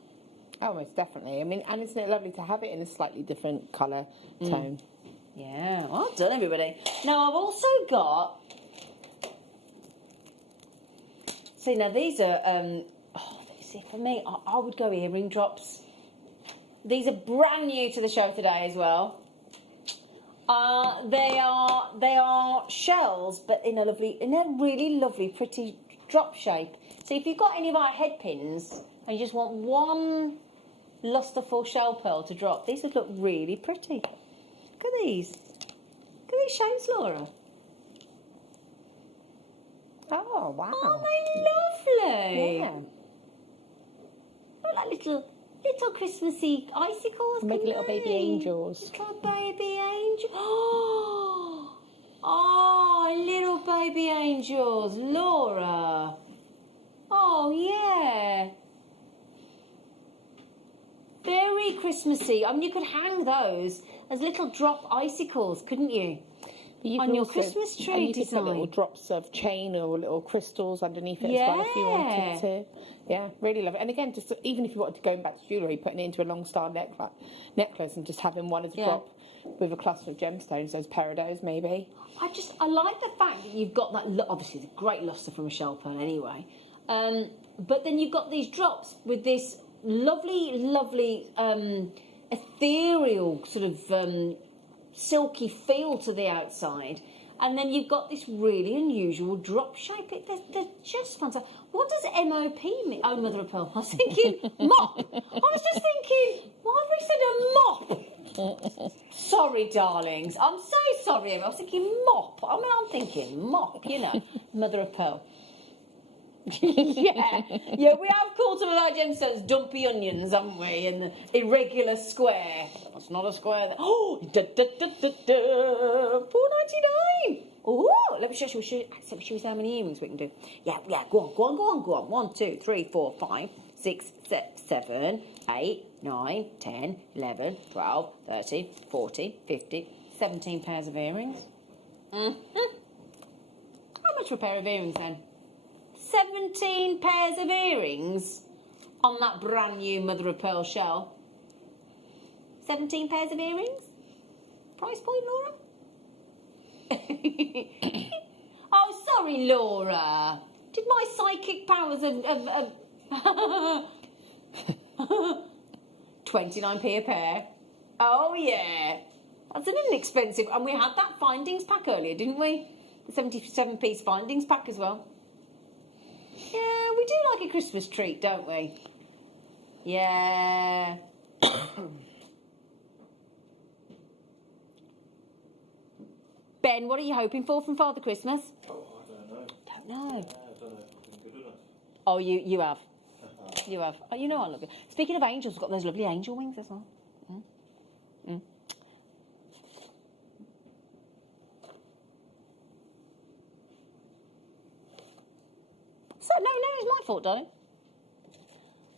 Oh, most definitely. I mean, and isn't it lovely to have it in a slightly different colour tone? Yeah, well done, everybody. Now, I've also got... See, now these are... see, for me, I would go earring drops. These are brand new to the show today as well. They are shells, but in a really lovely, pretty drop shape. So if you've got any of our head pins and you just want one lustreful shell pearl to drop, these would look really pretty. Look at these. Look at these shapes, Laura. Oh, wow. Aren't they lovely? Yeah. Look like little Christmassy icicles. Make little baby angels. Little baby angels. Oh, little baby angels, Laura. Oh, yeah. Very Christmassy. I mean, you could hang those as little drop icicles, couldn't you? You on can your also, Christmas tree and you could design. put little drops of chain or little crystals underneath it as well if you wanted to. Yeah, really love it. And again, just even if you wanted to go back to jewellery, putting it into a long star necklace and just having one as a drop with a cluster of gemstones, those peridots maybe. I like the fact that you've got that. Obviously, it's a great lustre from a shell pearl anyway. But then you've got these drops with this lovely, ethereal sort of silky feel to the outside, and then you've got this really unusual drop shape. They're just fantastic. What does MOP mean? Oh, mother of pearl. I was thinking mop. I was just thinking, why have we said a mop? Sorry, darlings. I'm so sorry. I was thinking mop. I mean, I'm thinking mop, you know, mother of pearl. yeah, we have called some of our gemstones dumpy onions, haven't we? And the irregular square. That's not a square. Oh, $4.99. Oh, let me show you. Should we see how many earrings we can do? Yeah. Go on. 1, 2, 3, 4, 5, 6, 7, 8, 9, 10, 11, 12, 13, 14, 15, 17 pairs of earrings. How much for a pair of earrings then? 17 pairs of earrings on that brand new mother of pearl shell. 17 pairs of earrings? Price point, Laura? Oh, sorry, Laura. Did my psychic powers of 29p a pair? Oh, yeah. That's an inexpensive... And we had that findings pack earlier, didn't we? The 77-piece findings pack as well. Yeah, we do like a Christmas treat, don't we? Yeah. Ben, what are you hoping for from Father Christmas? Oh, I don't know. Don't know. I don't know if I've been good enough. Oh, you have. You have. Oh, you know I love you. Speaking of angels, we've got those lovely angel wings as well. So, no, it's my fault, darling.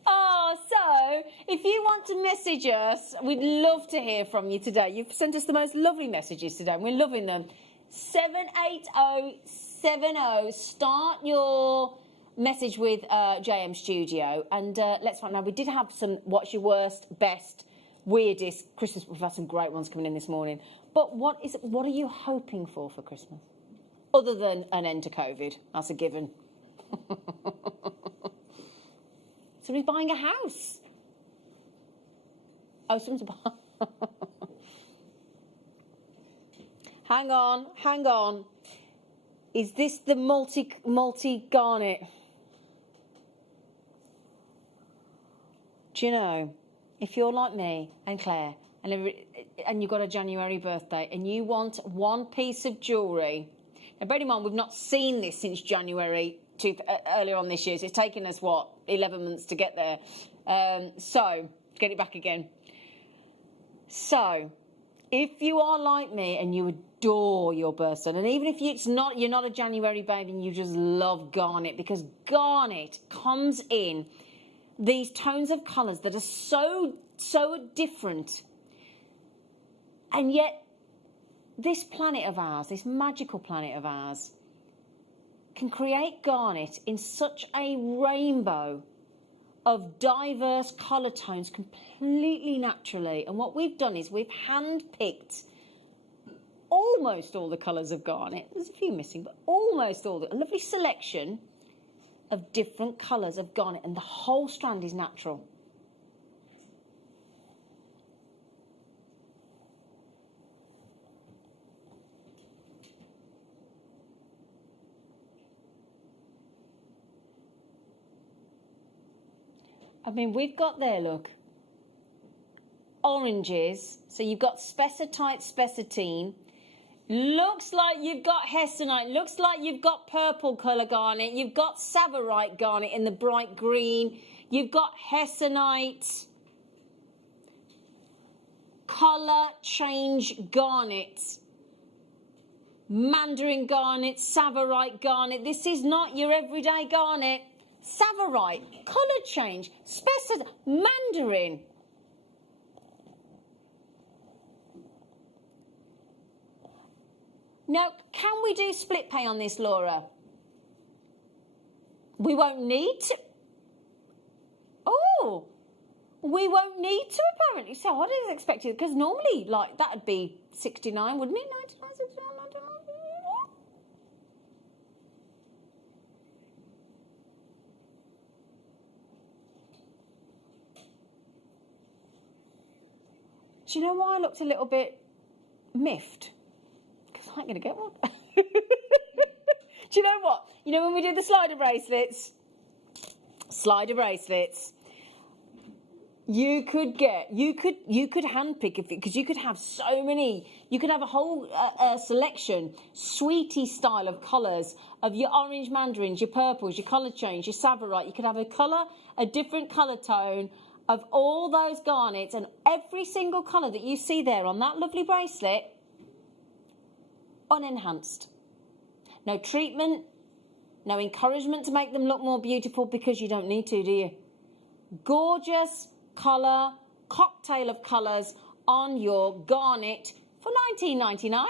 Oh, so, if you want to message us, we'd love to hear from you today. You've sent us the most lovely messages today, and we're loving them. 78070. Start your message with JM Studio, and let's find out. We did have some what's your worst, best, weirdest Christmas. We've had some great ones coming in this morning. But what are you hoping for Christmas? Other than an end to COVID. That's a given. Somebody's buying a house. Oh, someone's buying... Hang on. Is this the multi garnet? Do you know, if you're like me and Claire, and you've got a January birthday, and you want one piece of jewellery, now bear in mind we've not seen this since January earlier on this year, so it's taken us 11 months to get there. So get it back again. So if you are like me and you adore your birthstone, and even if you're not a January baby and you just love garnet, because garnet comes in these tones of colours that are so different And yet, this planet of ours, this magical planet of ours, can create garnet in such a rainbow of diverse colour tones completely naturally. And what we've done is we've hand-picked almost all the colours of garnet. There's a few missing, but almost all. A lovely selection of different colours of garnet, and the whole strand is natural. I mean, we've got there, look, oranges. So you've got spessartite, spessartine. Looks like you've got hessonite. Looks like you've got purple colour garnet. You've got tsavorite garnet in the bright green. You've got hessonite. Colour change garnet. Mandarin garnet, tsavorite garnet. This is not your everyday garnet. Tsavorite, colour change, Mandarin. Now, can we do split pay on this, Laura? We won't need to. Oh, we won't need to apparently. So I didn't expect it, because normally, like, that'd be 69, wouldn't it? 99, 69, 99. Do you know why I looked a little bit miffed? Because I ain't going to get one. Do you know what? You know when we did the slider bracelets? You could handpick it, because you could have so many. You could have a whole selection, sweetie style of colours of your orange mandarins, your purples, your colour change, your tsavorite. You could have a different colour tone of all those garnets, and every single colour that you see there on that lovely bracelet, unenhanced. No treatment, no encouragement to make them look more beautiful, because you don't need to, do you? Gorgeous colour, cocktail of colours on your garnet for $19.99.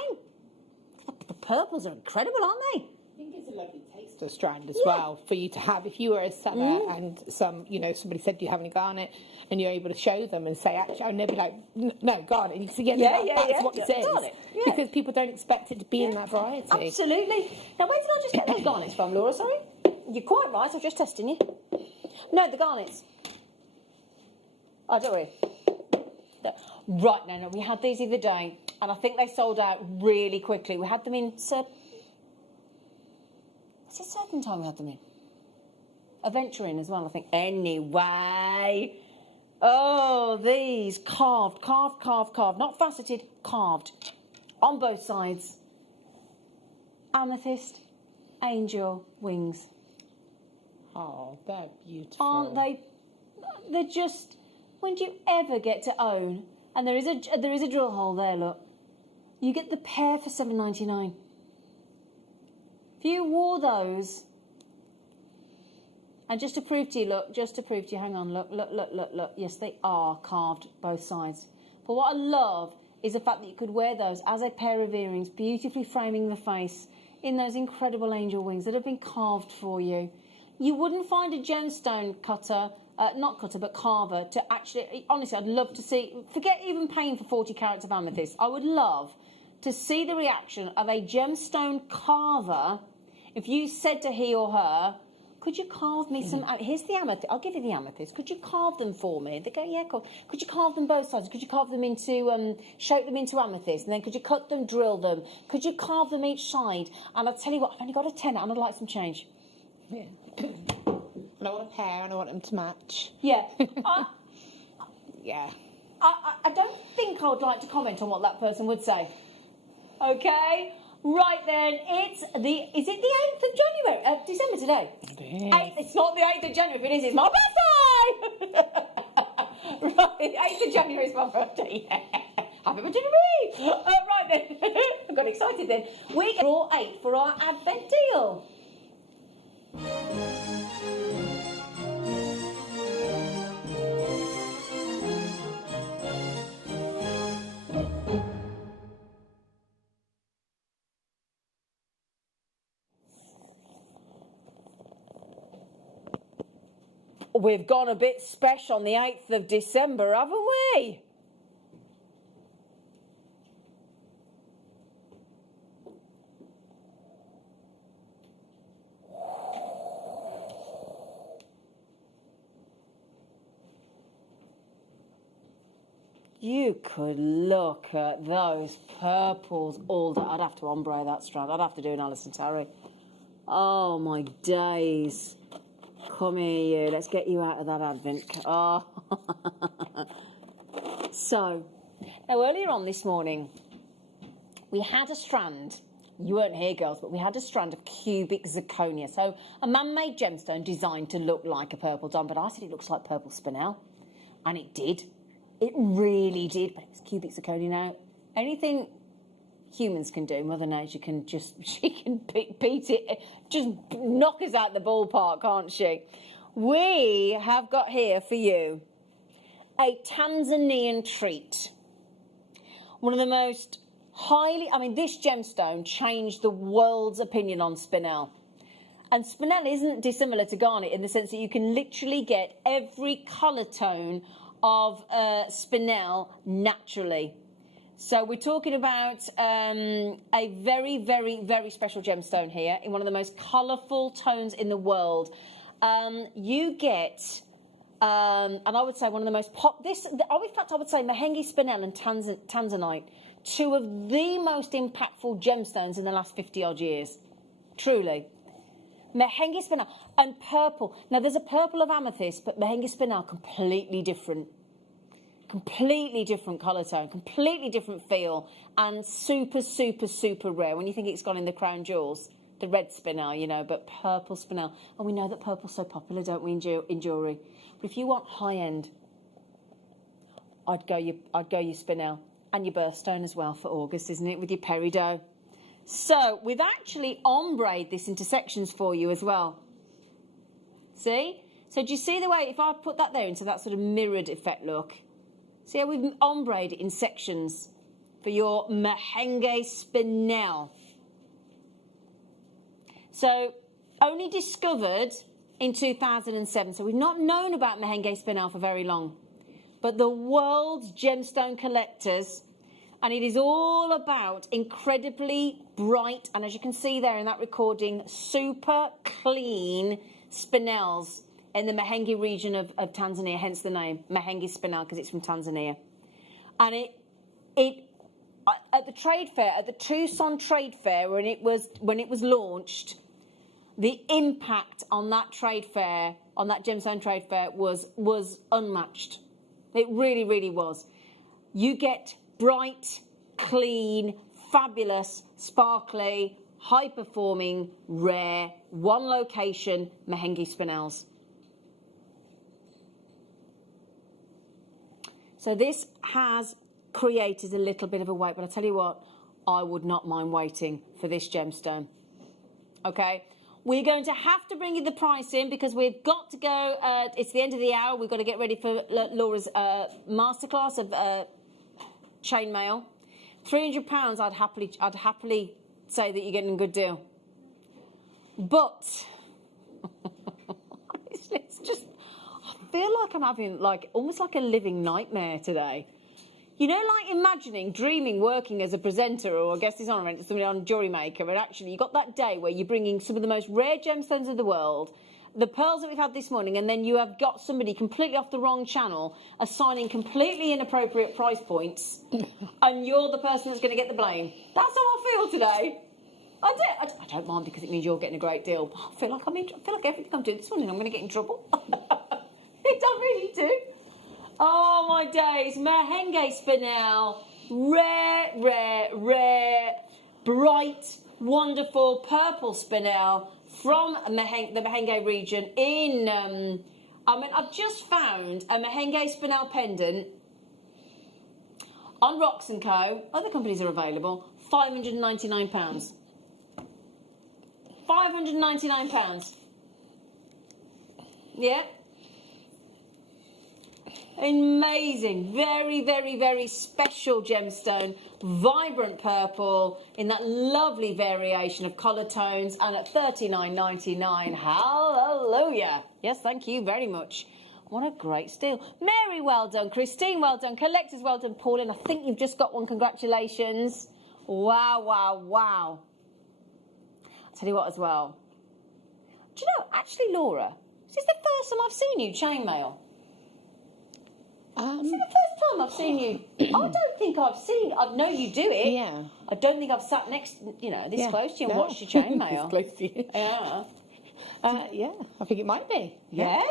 The purples are incredible, aren't they? I think it's a lovely taster strand as well for you to have if you were a seller and somebody said, do you have any garnet, and you're able to show them and say, actually, and they'd be like, no, garnet. And you can see, that's what this is. Because people don't expect it to be in that variety. Absolutely. Now, where did I just get those garnets from, Laura? Sorry? You're quite right. I was just testing you. No, the garnets. Oh, don't worry. Right, no, we had these the other day, and I think they sold out really quickly. We had them in... It's a certain time we had them in. A venture in as well, I think. Anyway... Oh, these carved. Not faceted, carved. On both sides. Amethyst, angel, wings. Oh, they're beautiful. Aren't they? They're just... When do you ever get to own? And there is a drill hole there, look. You get the pair for $7.99. If you wore those... And just to prove to you, hang on, look. Yes, they are carved both sides. But what I love is the fact that you could wear those as a pair of earrings, beautifully framing the face in those incredible angel wings that have been carved for you. You wouldn't find a gemstone carver to actually, honestly, I'd love to see, forget even paying for 40 carats of amethyst. I would love to see the reaction of a gemstone carver if you said to he or her, could you carve me some... Here's the amethyst. I'll give you the amethyst. Could you carve them for me? They go, yeah, cool. Could you carve them both sides? Could you carve them into... shape them into amethyst? And then could you cut them, drill them? Could you carve them each side? And I'll tell you what, I've only got a tenner and I'd like some change. Yeah. And I want a pair and I want them to match. Yeah. Yeah. I don't think I would like to comment on what that person would say. Okay? Right then, is it the 8th of January? December today? It is. It's not the 8th of January, if it is, it's my birthday! Right, 8th of January is my birthday, yeah. Happy birthday to me! Right then, I got excited then. We get draw 8 for our Advent deal. We've gone a bit special on the 8th of December, haven't we? You could look at those purples all day. I'd have to ombre that strand. I'd have to do an Alison Terry. Oh, my days. Come here, you. Let's get you out of that Advent. Oh. So, now earlier on this morning, we had a strand. You weren't here, girls, but we had a strand of cubic zirconia. So, a man-made gemstone designed to look like a purple dome. But I said it looks like purple spinel. And it did. It really did, but it's cubic zirconia now. Anything humans can do, Mother Nature can just, she can beat it, just knock us out the ballpark, can't she? We have got here for you a Tanzanian treat. One of the most this gemstone changed the world's opinion on Spinel. And Spinel isn't dissimilar to Garnet in the sense that you can literally get every colour tone of Spinel naturally. So we're talking about a very, very, very special gemstone here in one of the most colourful tones in the world. You get, and I would say one of the most in fact I would say Mahenge Spinel and Tanzanite, two of the most impactful gemstones in the last 50 odd years. Truly. Mahenge Spinel and purple. Now, there's a purple of Amethyst, but Mahenge Spinel, completely different. Completely different colour tone, completely different feel, and super, super, super rare. When you think it's gone in the crown jewels, the red Spinel, you know, but purple Spinel. And we know that purple's so popular, don't we, in jewellery? But if you want high-end, I'd go your Spinel. And your birthstone as well for August, isn't it, with your Peridot? So we've actually ombreed this into sections for you as well. See? So do you see the way, if I put that there into that sort of mirrored effect look, see how we've ombreed it in sections for your Mahenge Spinel. So only discovered in 2007. So we've not known about Mahenge Spinel for very long. But the world's gemstone collectors, and it is all about incredibly bright, and as you can see there in that recording, super clean spinels in the Mahenge region of Tanzania, hence the name, Mahenge Spinel, because it's from Tanzania. And it at the trade fair, at the Tucson Trade Fair, when it was launched, the impact on that trade fair, on that gemstone trade fair, was unmatched. It really, really was. You get bright, clean, fabulous, sparkly, high-performing, rare, one location Mahenge Spinels. So this has created a little bit of a wait, but I tell you what, I would not mind waiting for this gemstone. Okay? We're going to have to bring you the price in because we've got to go. It's the end of the hour. We've got to get ready for Laura's masterclass of chainmail. £300. I'd happily say that you're getting a good deal. But it's just, I feel like I'm having almost like a living nightmare today. You know, like imagining, dreaming, working as a presenter or a guest designer or somebody on Jewellery Maker, and actually you got that day where you're bringing some of the most rare gemstones of the world, the pearls that we've had this morning, and then you have got somebody completely off the wrong channel assigning completely inappropriate price points, and you're the person that's going to get the blame. That's how I feel today. I don't mind because it means you're getting a great deal. I feel like everything I'm doing this morning, I'm going to get in trouble. I really do. Oh, my days. Mahenge Spinel. Rare, rare, rare, bright, wonderful purple Spinel from the Mahenge region in... I've just found a Mahenge Spinel pendant on Rocks & Co. Other companies are available. £599. £599. Yeah. Amazing. Very, very, very special gemstone. Vibrant purple in that lovely variation of colour tones and at $39.99. Hallelujah. Yes, thank you very much. What a great steal. Mary, well done. Christine, well done. Collectors, well done. Pauline, I think you've just got one. Congratulations. Wow, wow, wow. I'll tell you what as well. Do you know, actually, Laura, is this the first time I've seen you chainmail? Is it the first time I've seen you? I don't think I've known you do it. Yeah. I don't think I've sat next, this close to you and watched your chainmail. This close to you. Yeah. Yeah, I think it might be. Yeah?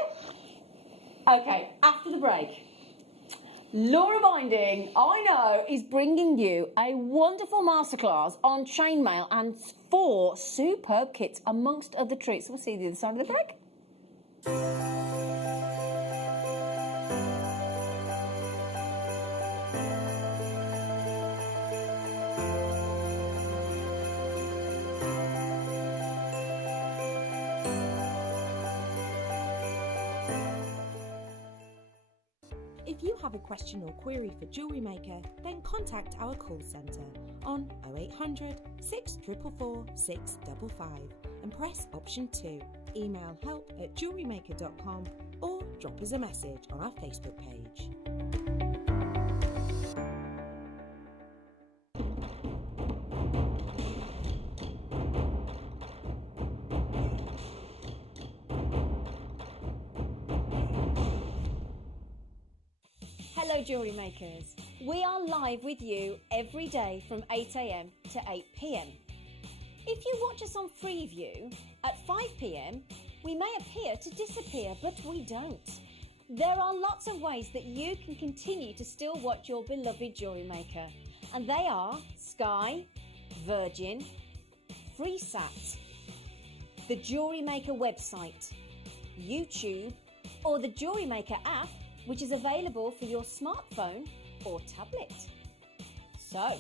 Okay, after the break, Laura Binding, I know, is bringing you a wonderful masterclass on chainmail and 4 superb kits amongst other treats. We'll see you the other side of the break. If you have a question or query for Jewellery Maker, then contact our call centre on 0800 644 655 and press option 2. Email help@jewellerymaker.com or drop us a message on our Facebook page. Hello Jewellery Makers. We are live with you every day from 8 AM to 8 PM. If you watch us on Freeview at 5 PM, we may appear to disappear, but we don't. There are lots of ways that you can continue to still watch your beloved Jewellery Maker, and they are Sky, Virgin, FreeSat, the Jewellery Maker website, YouTube, or the Jewellery Maker app, which is available for your smartphone or tablet. So,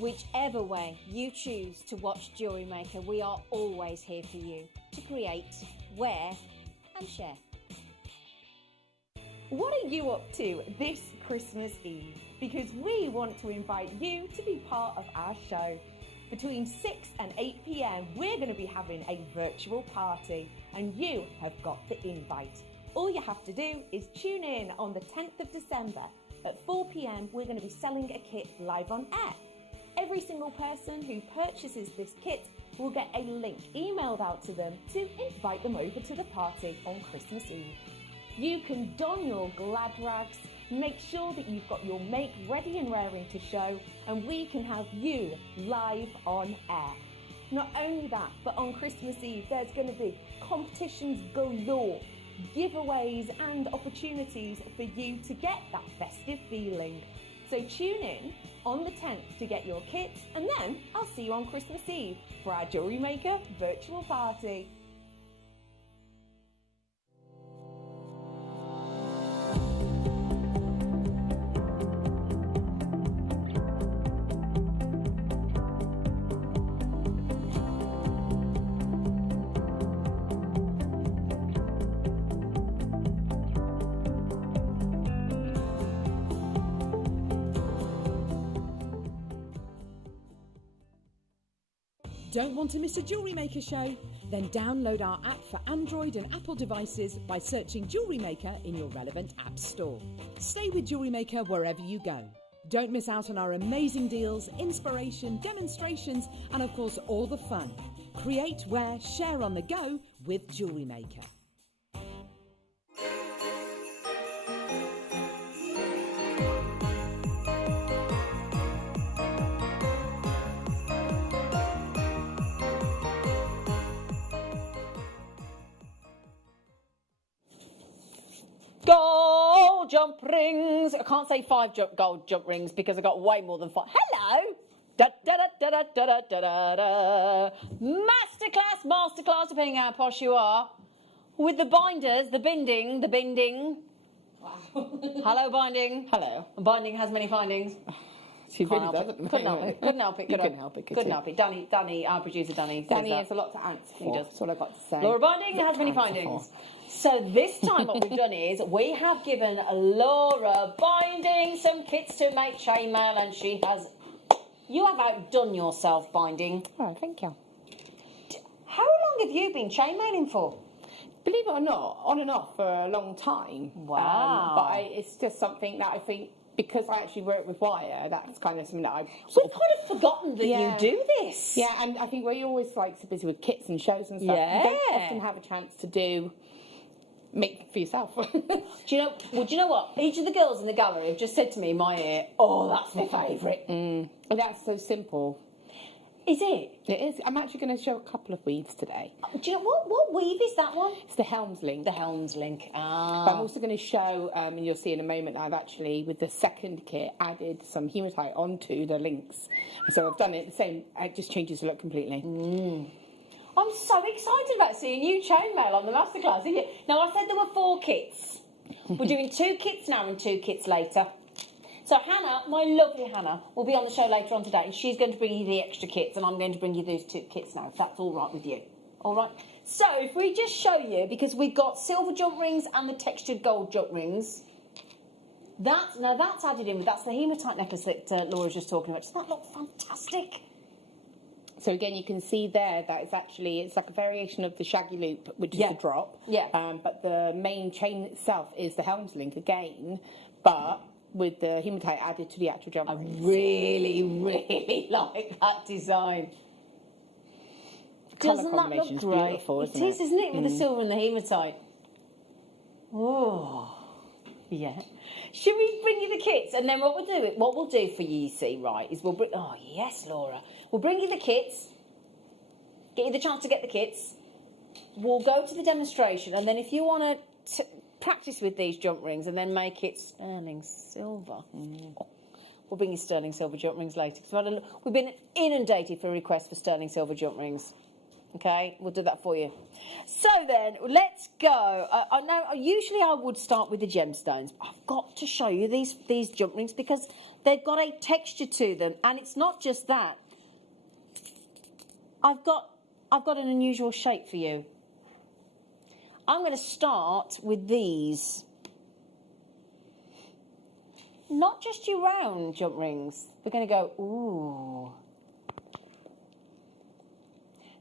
whichever way you choose to watch Jewellery Maker, we are always here for you to create, wear and share. What are you up to this Christmas Eve? Because we want to invite you to be part of our show. Between 6 and 8 PM, we're going to be having a virtual party, and you have got the invite. All you have to do is tune in on the 10th of December. At 4 PM, we're going to be selling a kit live on air. Every single person who purchases this kit will get a link emailed out to them to invite them over to the party on Christmas Eve. You can don your glad rags, make sure that you've got your make ready and raring to show, and we can have you live on air. Not only that, but on Christmas Eve, there's going to be competitions galore, giveaways and opportunities for you to get that festive feeling. So tune in on the 10th to get your kits, and then I'll see you on Christmas Eve for our Jewellery Maker virtual party. Don't want to miss a Jewellery Maker show? Then download our app for Android and Apple devices by searching Jewellery Maker in your relevant app store. Stay with Jewellery Maker wherever you go. Don't miss out on our amazing deals, inspiration, demonstrations, and of course all the fun. Create, wear, share on the go with Jewellery Maker. Gold jump rings. I can't say 5 gold jump rings because I got way more than 5. Hello. Da da da da da da da da da. Masterclass, depending how posh you are. With the binders, the binding. Wow. Hello, binding. Hello. Binding has many findings. She really does at the Couldn't help moment. it. Couldn't help it. You couldn't help it, could Couldn't you? help it. Danny, our producer Danny. says Danny that. has a lot to answer He for. does. That's all I've got to say. Laura Binding has many Answer findings. So this time what we've done is we have given Laura Binding some kits to make chainmail, and she has... You have outdone yourself, Binding. Oh, thank you. How long have you been chainmailing for? Believe it or not, on and off for a long time. Wow. But it's just something that I think, because I actually work with wire, that's kind of something that I've We've kind of forgotten that Yeah. you do this. Yeah, and I think we're always like so busy with kits and shows and stuff. You don't Yeah. often have a chance to make for yourself. Do you know? Well, do you know what? Each of the girls in the gallery have just said to me in my ear, "Oh, that's my favourite." And that's so simple. Is it? It is. I'm actually going to show a couple of weaves today. Do you know what weave is that one? It's the Helms link. The Helms link. But I'm Ah. also going to show, and you'll see in a moment, I've actually, with the second kit, added some hematite onto the links. So I've done it the same, it just changes the look completely. I'm so excited about seeing you chainmail on the Masterclass. Isn't it? Now, I said there were 4 kits. We're doing 2 kits now and 2 kits later. So Hannah, my lovely Hannah, will be on the show later on today, and she's going to bring you the extra kits, and I'm going to bring you those 2 kits now, if that's all right with you. All right? So if we just show you, because we've got silver jump rings and the textured gold jump rings, that's added in, that's the hematite necklace that Laura's just talking about. Doesn't that look fantastic? So again, you can see there that it's like a variation of the shaggy loop, which is Yeah. the drop. Yeah. But the main chain itself is the Helms link again, but with the hematite added to the actual jump I rings. really, really like that design. Colour Doesn't that look combination's great? beautiful, It isn't is, it? isn't it, with the silver and the hematite? Oh, yeah. Should we bring you the kits? And then what we'll do for you, see, right, is we'll bring... Oh, yes, Laura. We'll bring you the kits, get you the chance to get the kits. We'll go to the demonstration, and then if you want to practice with these jump rings and then make it sterling silver... We'll bring you sterling silver jump rings later. So we've been inundated for requests for sterling silver jump rings. Okay, we'll do that for you. So then, let's go. Now, usually I would start with the gemstones. I've got to show you these jump rings because they've got a texture to them, and it's not just that. I've got an unusual shape for you. I'm going to start with these. Not just your round jump rings. We're going to go, ooh.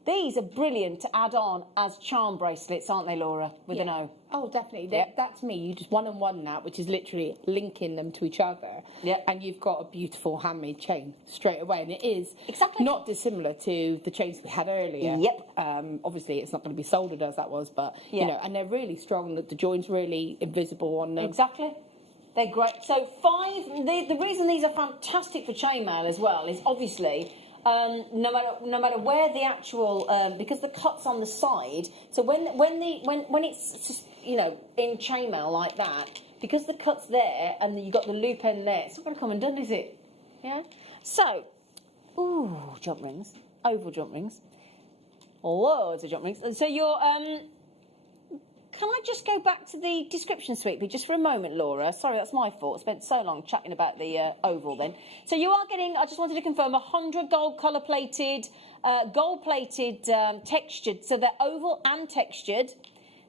These are brilliant to add on as charm bracelets, aren't they, Laura? With an O. Oh, definitely. Yeah. That's me. You just one and one that, which is literally linking them to each other. Yeah. And you've got a beautiful handmade chain straight away. And it is Exactly. not dissimilar to the chains we had earlier. Yep. Obviously, it's not going to be soldered as that was, but, Yeah. you know, and they're really strong. The joint's really invisible on them. Exactly. They're great. So the reason these are fantastic for chainmail as well is obviously no matter where the actual because the cut's on the side. So when it's just, you know, in chainmail like that, because the cut's there and you got the loop end there, it's not going to come undone, is it? Yeah. So, ooh, jump rings, oval jump rings, loads of jump rings. And so you're Can I just go back to the description sweepy just for a moment, Laura? Sorry, that's my fault. I spent so long chatting about the oval then. So you are getting, I just wanted to confirm, 100 gold colour-plated, textured. So they're oval and textured.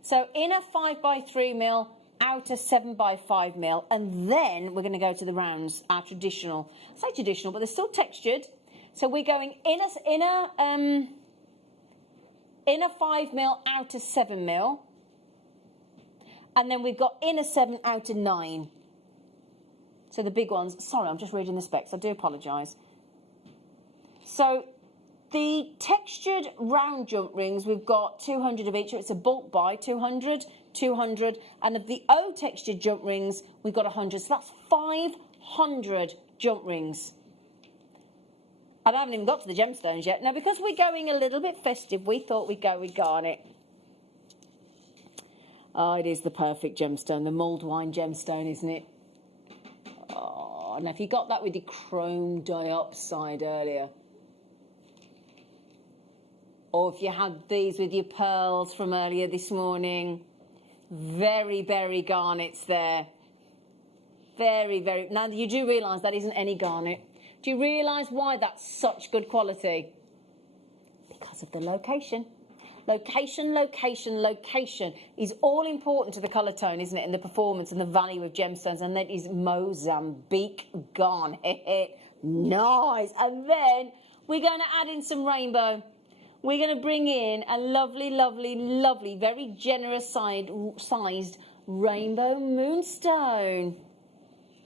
So inner 5x3mm, outer 7x5mm. And then we're going to go to the rounds, our traditional. I say traditional, but they're still textured. So we're going inner 5mm, outer 7mm. And then we've got inner 7, outer 9. So the big ones. Sorry, I'm just reading the specs. I do apologise. So the textured round jump rings, we've got 200 of each. It's a bulk buy, 200, 200. And of the O textured jump rings, we've got 100. So that's 500 jump rings. And I haven't even got to the gemstones yet. Now, because we're going a little bit festive, we thought we'd go with Garnet. Oh, it is the perfect gemstone, the mulled wine gemstone, isn't it? Oh, now if you got that with your chrome diopside earlier, or if you had these with your pearls from earlier this morning, very, very garnets there. Very, very... Now, you do realise that isn't any garnet. Do you realise why that's such good quality? Because of the location. Location, location, location is all important to the colour tone, isn't it? And the performance and the value of gemstones. And that is Mozambique Garnet. Nice. And then we're going to add in some rainbow. We're going to bring in a lovely, lovely, lovely, very generous sized rainbow moonstone.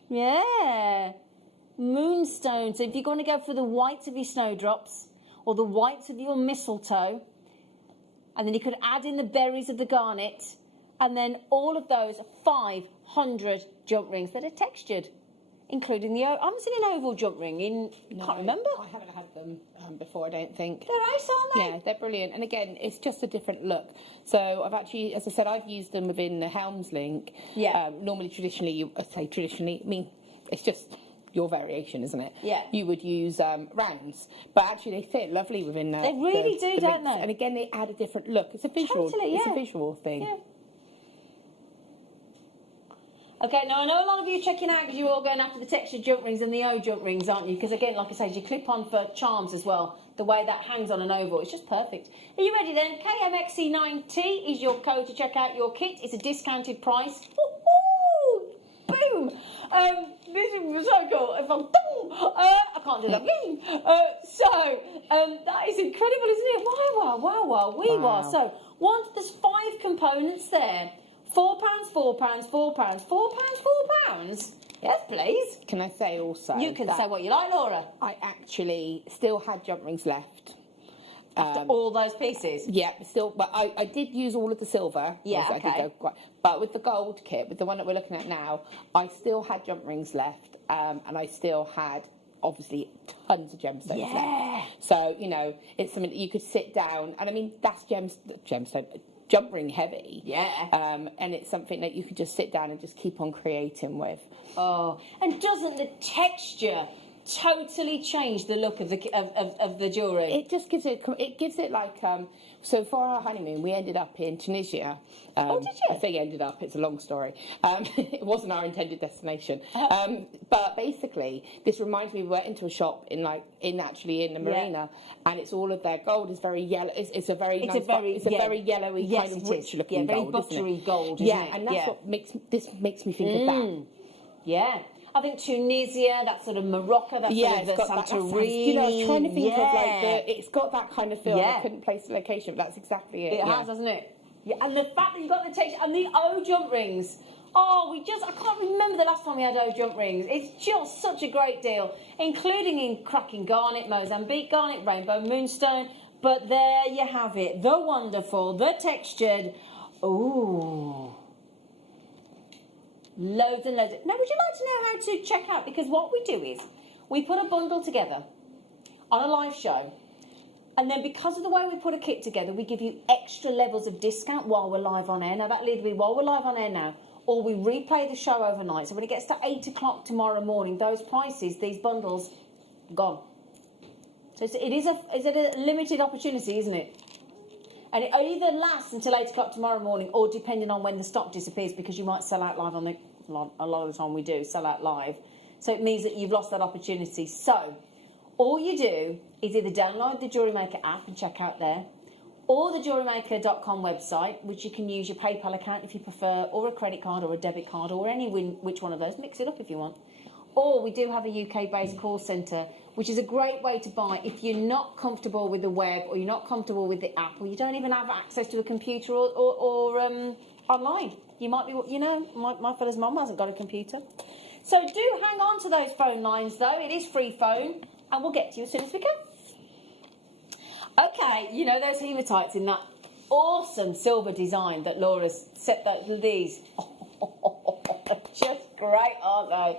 Yeah. Moonstone. So if you're going to go for the whites of your snowdrops or the whites of your mistletoe, and then you could add in the berries of the garnet, and then all of those 500 jump rings that are textured, including the... I haven't seen an oval jump ring in... I can't remember. I haven't had them before, I don't think. They're nice, aren't they? Yeah, they're brilliant. And again, it's just a different look. So I've actually, as I said, I've used them within the Helms link. Yeah. Normally, traditionally, I mean, it's just your variation, isn't it? Yeah. You would use rounds, but actually they fit lovely within the... They really do, don't mix. they? And again, they add a different look. It's a visual, Totally, it's yeah. a visual thing. Yeah. Okay, now I know a lot of you are checking out because you're all going after the textured jump rings and the O jump rings, aren't you? Because again, like I said, you clip on for charms as well. The way that hangs on an oval, it's just perfect. Are you ready then? KMXC9T is your code to check out your kit. It's a discounted price. Woo-hoo! Boom! This is so cool. If I can't do that. That is incredible, isn't it? Wow. So, there's 5 components there. £4, £4, £4, £4. Yes, please. Can I say also... You can that say what you like, Laura. I actually still had jump rings left. After all those pieces? Yeah, still, but I did use all of the silver. Yeah, I did okay. go quite, but with the gold kit, with the one that we're looking at now, I still had jump rings left, and I still had, obviously, tons of gemstones left. So, you know, it's something that you could sit down, and I mean, that's gemstone, jump ring heavy. Yeah. And it's something that you could just sit down and just keep on creating with. Oh, and doesn't the texture totally change the look of the jewellery? It just gives it like so for our honeymoon we ended up in Tunisia. Oh, did you? I say ended up, it's a long story. It wasn't our intended destination. But basically this reminds me, we went into a shop in the marina, and it's all of their gold is very yellow. It's a very yellowy kind of rich looking gold. Very buttery gold, isn't it? And that's what makes me think of that. Yeah. I think Tunisia, that sort of Morocco, that sort of the Santorini. You know, I was trying to think of it's got that kind of feel. I couldn't place the location, but that's exactly it. It has, hasn't it? Yeah, and the fact that you got the texture and the O jump rings. Oh, I can't remember the last time we had O jump rings. It's just such a great deal, including in cracking garnet, Mozambique garnet, rainbow moonstone. But there you have it, the wonderful, the textured. Ooh. Loads and loads. Now, would you like to know how to check out? Because what we do is we put a bundle together on a live show, and then because of the way we put a kit together, we give you extra levels of discount while we're live on air. Now, that'll either be while we're live on air now, or we replay the show overnight. So when it gets to 8 o'clock tomorrow morning, those prices, these bundles, gone. So it is a limited opportunity, isn't it? And it either lasts until 8 o'clock tomorrow morning, or depending on when the stock disappears, because you might sell out live on a lot of the time we do sell out live. So it means that you've lost that opportunity. So all you do is either download the Jewellery Maker app and check out there, or the JewelleryMaker.com website, which you can use your PayPal account if you prefer, or a credit card or a debit card, or which one of those. Mix it up if you want. Or we do have a UK-based call centre, which is a great way to buy if you're not comfortable with the web, or you're not comfortable with the app, or you don't even have access to a computer or online. You might be, you know, my fella's mum hasn't got a computer. So do hang on to those phone lines, though. It is free phone, and we'll get to you as soon as we can. Okay, you know those hematites in that awesome silver design that Laura's set these. Just great, aren't they?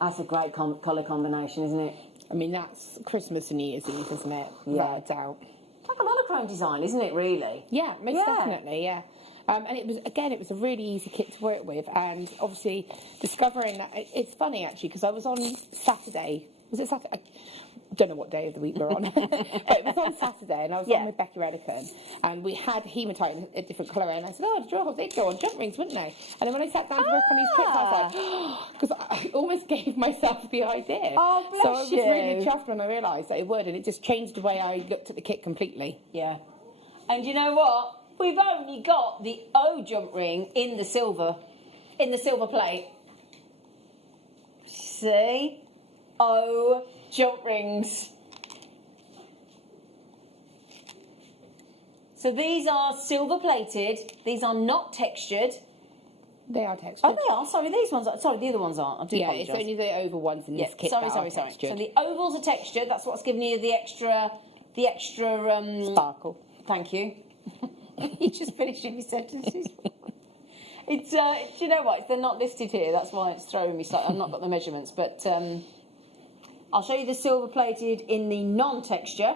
That's a great colour combination, isn't it? I mean, that's Christmas and New Year's Eve, isn't it? Yeah. Without a doubt. Like a monochrome design, isn't it, really? Yeah, most definitely, yeah. And it was a really easy kit to work with, and obviously discovering that, it's funny actually, because I was on Saturday, was it Saturday? don't know what day of the week we're on. But it was on Saturday, and I was Yeah. on with Becky Redican, and we had hematite in a different colour, and I said, oh, jewels, they'd go on jump rings, wouldn't they? And then when I sat down to work on these clips, I was like, oh, because I almost gave myself the idea. Oh, bless so I was you. really chuffed when I realised that it would, and it just changed the way I looked at the kit completely. Yeah. And you know what? We've only got the O jump ring in the silver plate. See? O jump rings. So these are silver plated. These are not textured. They are textured. Oh, they are. Sorry, these ones are. Sorry, the other ones aren't. I do Yeah, apologise. it's only the oval ones in this kit Sorry. that are So textured. the ovals are textured. That's what's giving you the extra Sparkle. Thank you. He just finishing his sentences. It's you know what? They're not listed here. That's why it's throwing me. I've not got the measurements, but I'll show you the silver plated in the non-texture.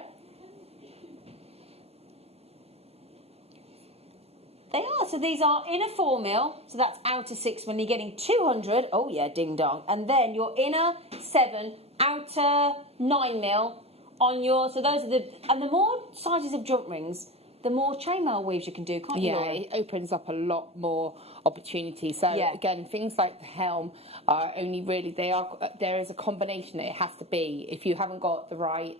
They are. So these are inner 4 mil. So that's outer 6 when you're getting 200. Oh yeah, ding dong. And then your inner 7, outer 9 mil on your. So those are the. And the more sizes of jump rings, the more chainmail weaves you can do, can't you? Yeah, Laura? it opens up a lot more opportunity. So Yeah. again, things like the helm are only really there is a combination that it has to be. If you haven't got the right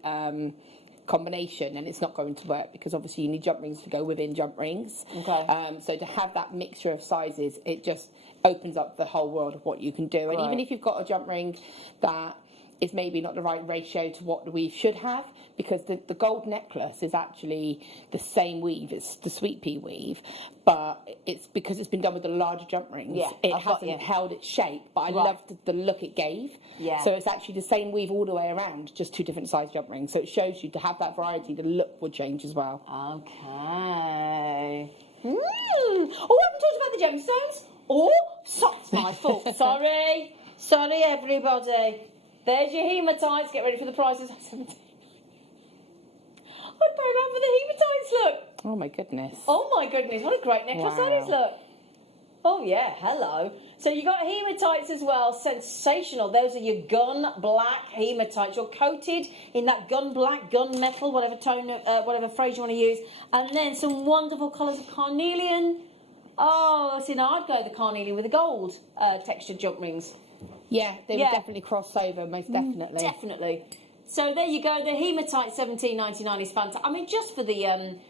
combination, then it's not going to work, because obviously you need jump rings to go within jump rings. Okay. So to have that mixture of sizes, it just opens up the whole world of what you can do. And even if you've got a jump ring that is maybe not the right ratio to what we should have, because the gold necklace is actually the same weave, it's the sweet pea weave, but it's because it's been done with the larger jump rings, Yeah, it I've got hasn't you. held its shape, but I Right. loved the look it gave. Yeah. So it's actually the same weave all the way around, just 2 different size jump rings. So it shows you to have that variety, the look would change as well. Okay. Oh, I haven't talked about the gemstones. Oh, it's my fault. Sorry, everybody. There's your hematites. Get ready for the prices. I'd pay around for the hematites, look. Oh my goodness. Oh my goodness, what a great necklace that is, look. Oh yeah, hello. So you got hematites as well, sensational. Those are your gun black hematites. You're coated in that gun black, gun metal, whatever tone, whatever phrase you want to use. And then some wonderful colours of carnelian. Oh, see now I'd go the carnelian with the gold textured jump rings. Yeah, they would definitely cross over, most definitely. Definitely. So there you go. The hematite $17.99 is fantastic. I mean, just for the 2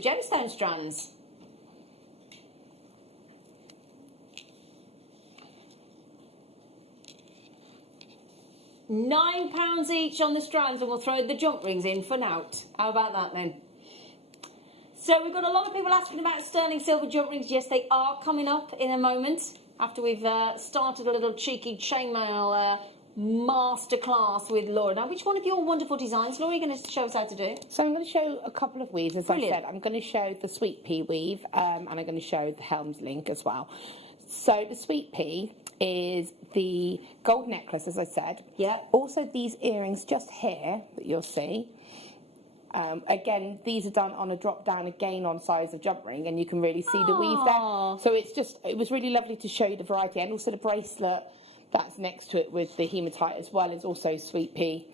gemstone strands. £9 each on the strands, and we'll throw the jump rings in for nout. How about that then? So we've got a lot of people asking about sterling silver jump rings. Yes, they are coming up in a moment, after we've started a little cheeky chainmail masterclass with Laura. Now, which one of your wonderful designs, Laura, are you going to show us how to do? So I'm going to show a couple of weaves, as Brilliant. I said. I'm going to show the sweet pea weave, and I'm going to show the helms link as well. So the sweet pea is the gold necklace, as I said. Yeah. Also these earrings just here that you'll see. Again, these are done on a drop down again on size of jump ring, and you can really see the weave there. So it was really lovely to show you the variety, and also the bracelet that's next to it with the hematite as well is also sweet pea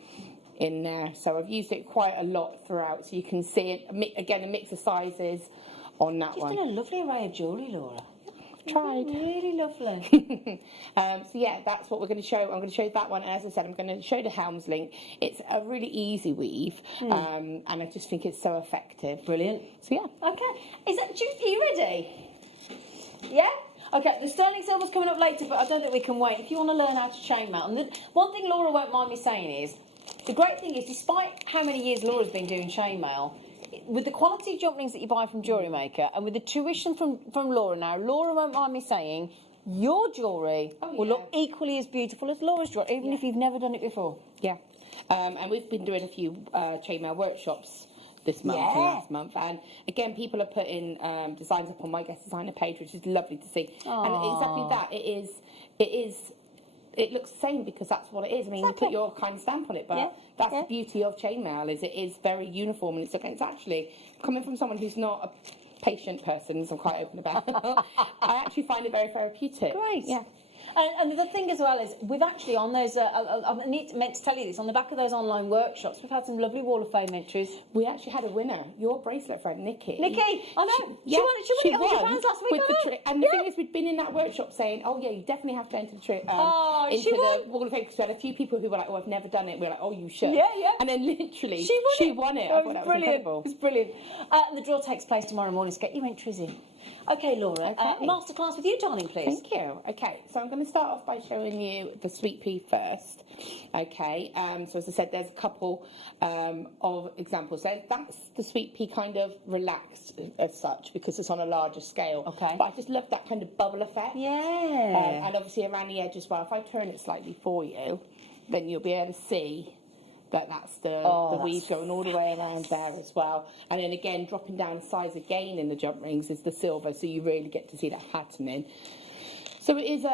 in there. So I've used it quite a lot throughout, so you can see it again, a mix of sizes on that one. You've done a lovely array of jewellery, Laura. Tried. Really lovely. So yeah, that's what we're going to show. I'm going to show that one, and as I said, I'm going to show the helms link. It's a really easy weave, and I just think it's so effective. Brilliant. So yeah. Okay. Are you ready? Yeah? Okay, the sterling silver's coming up later, but I don't think we can wait. If you want to learn how to chainmail, and one thing Laura won't mind me saying is, the great thing is, despite how many years Laura's been doing chainmail, with the quality jump rings that you buy from Jewellery Maker, and with the tuition from Laura now, Laura won't mind me saying, your jewellery will look equally as beautiful as Laura's jewellery, even if you've never done it before. Yeah. And we've been doing a few chainmail workshops this month and last month, and again, people are putting designs up on my guest designer page, which is lovely to see. And exactly that, it looks the same because that's what it is. I mean, you put your kind of stamp on it, but that's the beauty of chainmail, is it is very uniform, and it's actually, coming from someone who's not a patient person, as I'm quite open about, I actually find it very therapeutic. Great. Yeah. And the thing as well is, we've actually on those, I meant to tell you this, on the back of those online workshops, we've had some lovely Wall of Fame entries. We actually had a winner, your bracelet friend, Nikki. Nikki, I know. Yeah, She won £100 last week. with the and the thing is, we'd been in that workshop saying, oh yeah, you definitely have to enter the into the Wall of Fame, because we had a few people who were like, oh, I've never done it. We were like, oh, you should. Yeah, yeah. And then literally, she won it. I thought that was brilliant. incredible. It was brilliant. The draw takes place tomorrow morning, so get your entries in. Okay, Laura, masterclass with you, darling, please. Thank you. Okay, so I'm going to start off by showing you the sweet pea first. Okay, so as I said, there's a couple of examples there. That's the sweet pea kind of relaxed as such, because it's on a larger scale. Okay. But I just love that kind of bubble effect. Yeah. And obviously around the edge as well. If I turn it slightly for you, then you'll be able to see that that's the weave going all the way around there as well. And then again, dropping down size again in the jump rings is the silver, so you really get to see that patterning. So it is,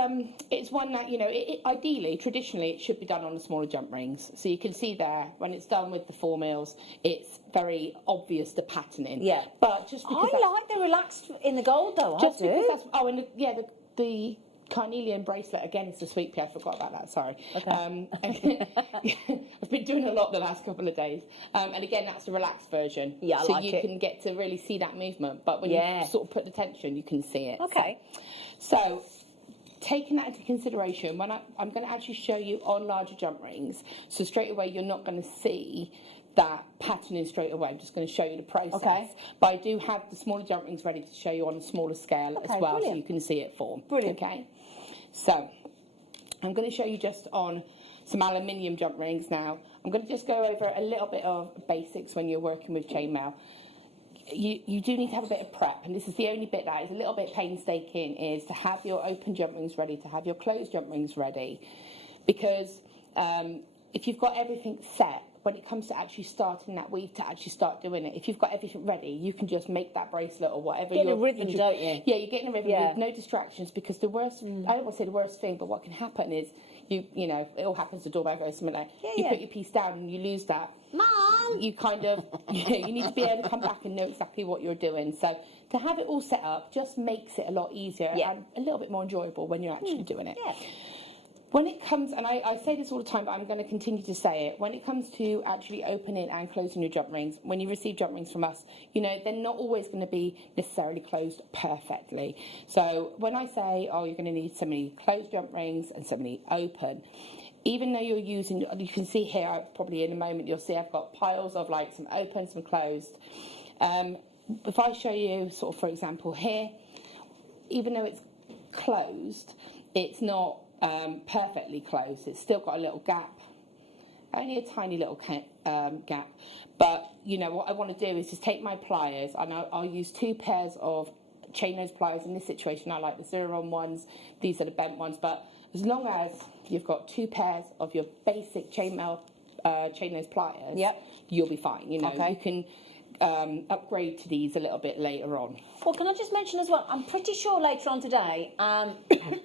it's one that, you know, ideally, traditionally, it should be done on the smaller jump rings. So you can see there, when it's done with the 4 mils, it's very obvious, the patterning. Yeah. But just because I like the relaxed in the gold, though. just I do. because that's, the carnelian bracelet, again, it's the sweet pea. I forgot about that, sorry. Okay. I've been doing a lot the last couple of days. And again, that's the relaxed version. Yeah, I so like you it. can get to really see that movement. But when you sort of put the tension, you can see it. Okay. So taking that into consideration, when I'm going to actually show you on larger jump rings, so straight away you're not going to see that patterning straight away. I'm just going to show you the process. Okay. But I do have the smaller jump rings ready to show you on a smaller scale as well, brilliant. so you can see it form. Brilliant. Okay. So I'm going to show you just on some aluminium jump rings now. I'm going to just go over a little bit of basics when you're working with chainmail. You do need to have a bit of prep, and this is the only bit that is a little bit painstaking, is to have your open jump rings ready, to have your closed jump rings ready, because if you've got everything set, when it comes to actually starting that weave, to actually start doing it, if you've got everything ready, you can just make that bracelet or whatever. Get in a rhythm, don't you? Yeah, you're getting a rhythm with no distractions, because the worst, I don't want to say the worst thing, but what can happen is, you know, it all happens, the doorbell goes, something like, you put your piece down and you lose that. Mom! You kind of, you need to be able to come back and know exactly what you're doing. So to have it all set up just makes it a lot easier and a little bit more enjoyable when you're actually doing it. Yeah. When it comes, and I say this all the time, but I'm going to continue to say it, when it comes to actually opening and closing your jump rings, when you receive jump rings from us, you know, they're not always going to be necessarily closed perfectly. So when I say, oh, you're going to need so many closed jump rings and so many open, even though you're using, you can see here, probably in a moment, you'll see I've got piles of like some open, some closed. If I show you sort of, for example, here, even though it's closed, it's not perfectly closed. It's still got a little gap, only a tiny little gap. But you know what I want to do is just take my pliers, and I'll use 2 pairs of chain nose pliers. In this situation, I like the 0-on ones. These are the bent ones. But as long as you've got 2 pairs of your basic chainmail chain nose pliers, you'll be fine. You know, you can upgrade to these a little bit later on. Well, can I just mention as well, I'm pretty sure later on today,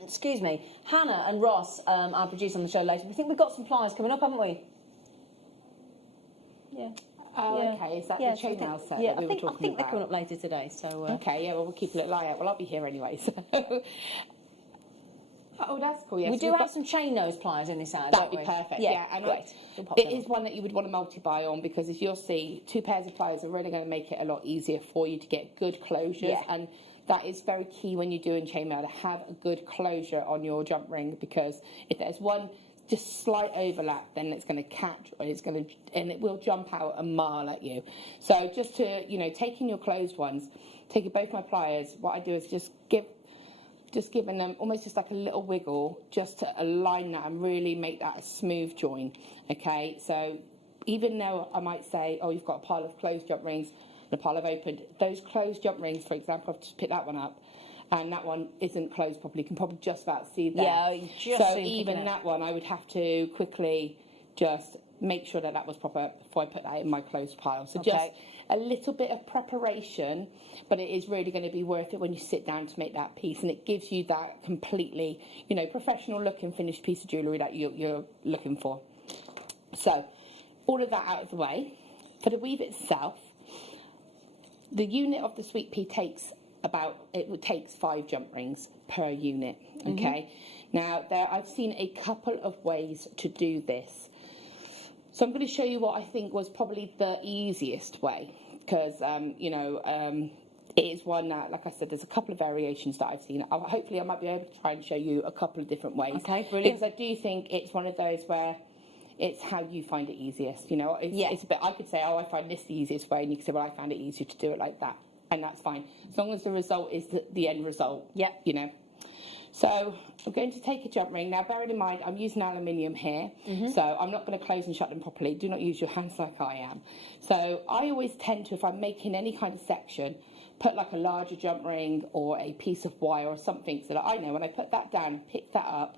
excuse me, Hannah and Ross, our producer on the show later, we think we've got some pliers coming up, haven't we? Yeah. Oh, okay. Is that the chainmail set that we were talking about? I think they're coming up later today. So okay, yeah, well, we'll keep a little eye out. Well, I'll be here anyway, so... Oh, that's cool, yes. We do have some chain nose pliers in this ad, That would be perfect, yeah. And great. It is one that you would want to multi-buy on, because as you'll see, 2 pairs of pliers are really going to make it a lot easier for you to get good closures. And that is very key when you're doing chainmail, to have a good closure on your jump ring, because if there's one just slight overlap, then it's going to catch, or and it will jump out a mile at you. So just to, you know, taking your closed ones, taking both my pliers, what I do is just giving them almost just like a little wiggle, just to align that and really make that a smooth join. Okay, so even though I might say, oh, you've got a pile of closed jump rings and a pile of opened, those closed jump rings, for example, I've just picked that one up, and that one isn't closed properly. You can probably just about see that. Yeah, just so even that one, I would have to quickly just make sure that was proper before I put that in my closed pile. So just a little bit of preparation, but it is really going to be worth it when you sit down to make that piece, and it gives you that completely, you know, professional looking finished piece of jewellery that you're looking for. So all of that out of the way. For the weave itself, the unit of the sweet pea takes 5 jump rings per unit. Okay. Now, I've seen a couple of ways to do this. So I'm going to show you what I think was probably the easiest way, because, it is one that, like I said, there's a couple of variations that I've seen. Hopefully I might be able to try and show you a couple of different ways. Okay, brilliant. Because I do think it's one of those where it's how you find it easiest, you know. It's a bit, I could say, I find this the easiest way, and you could say, well, I found it easier to do it like that, and that's fine. As long as the result is the end result, you know. So I'm going to take a jump ring. Now, bearing in mind, I'm using aluminium here, so I'm not going to close and shut them properly. Do not use your hands like I am. So I always tend to, if I'm making any kind of section, put like a larger jump ring or a piece of wire or something, so that I know when I put that down and pick that up,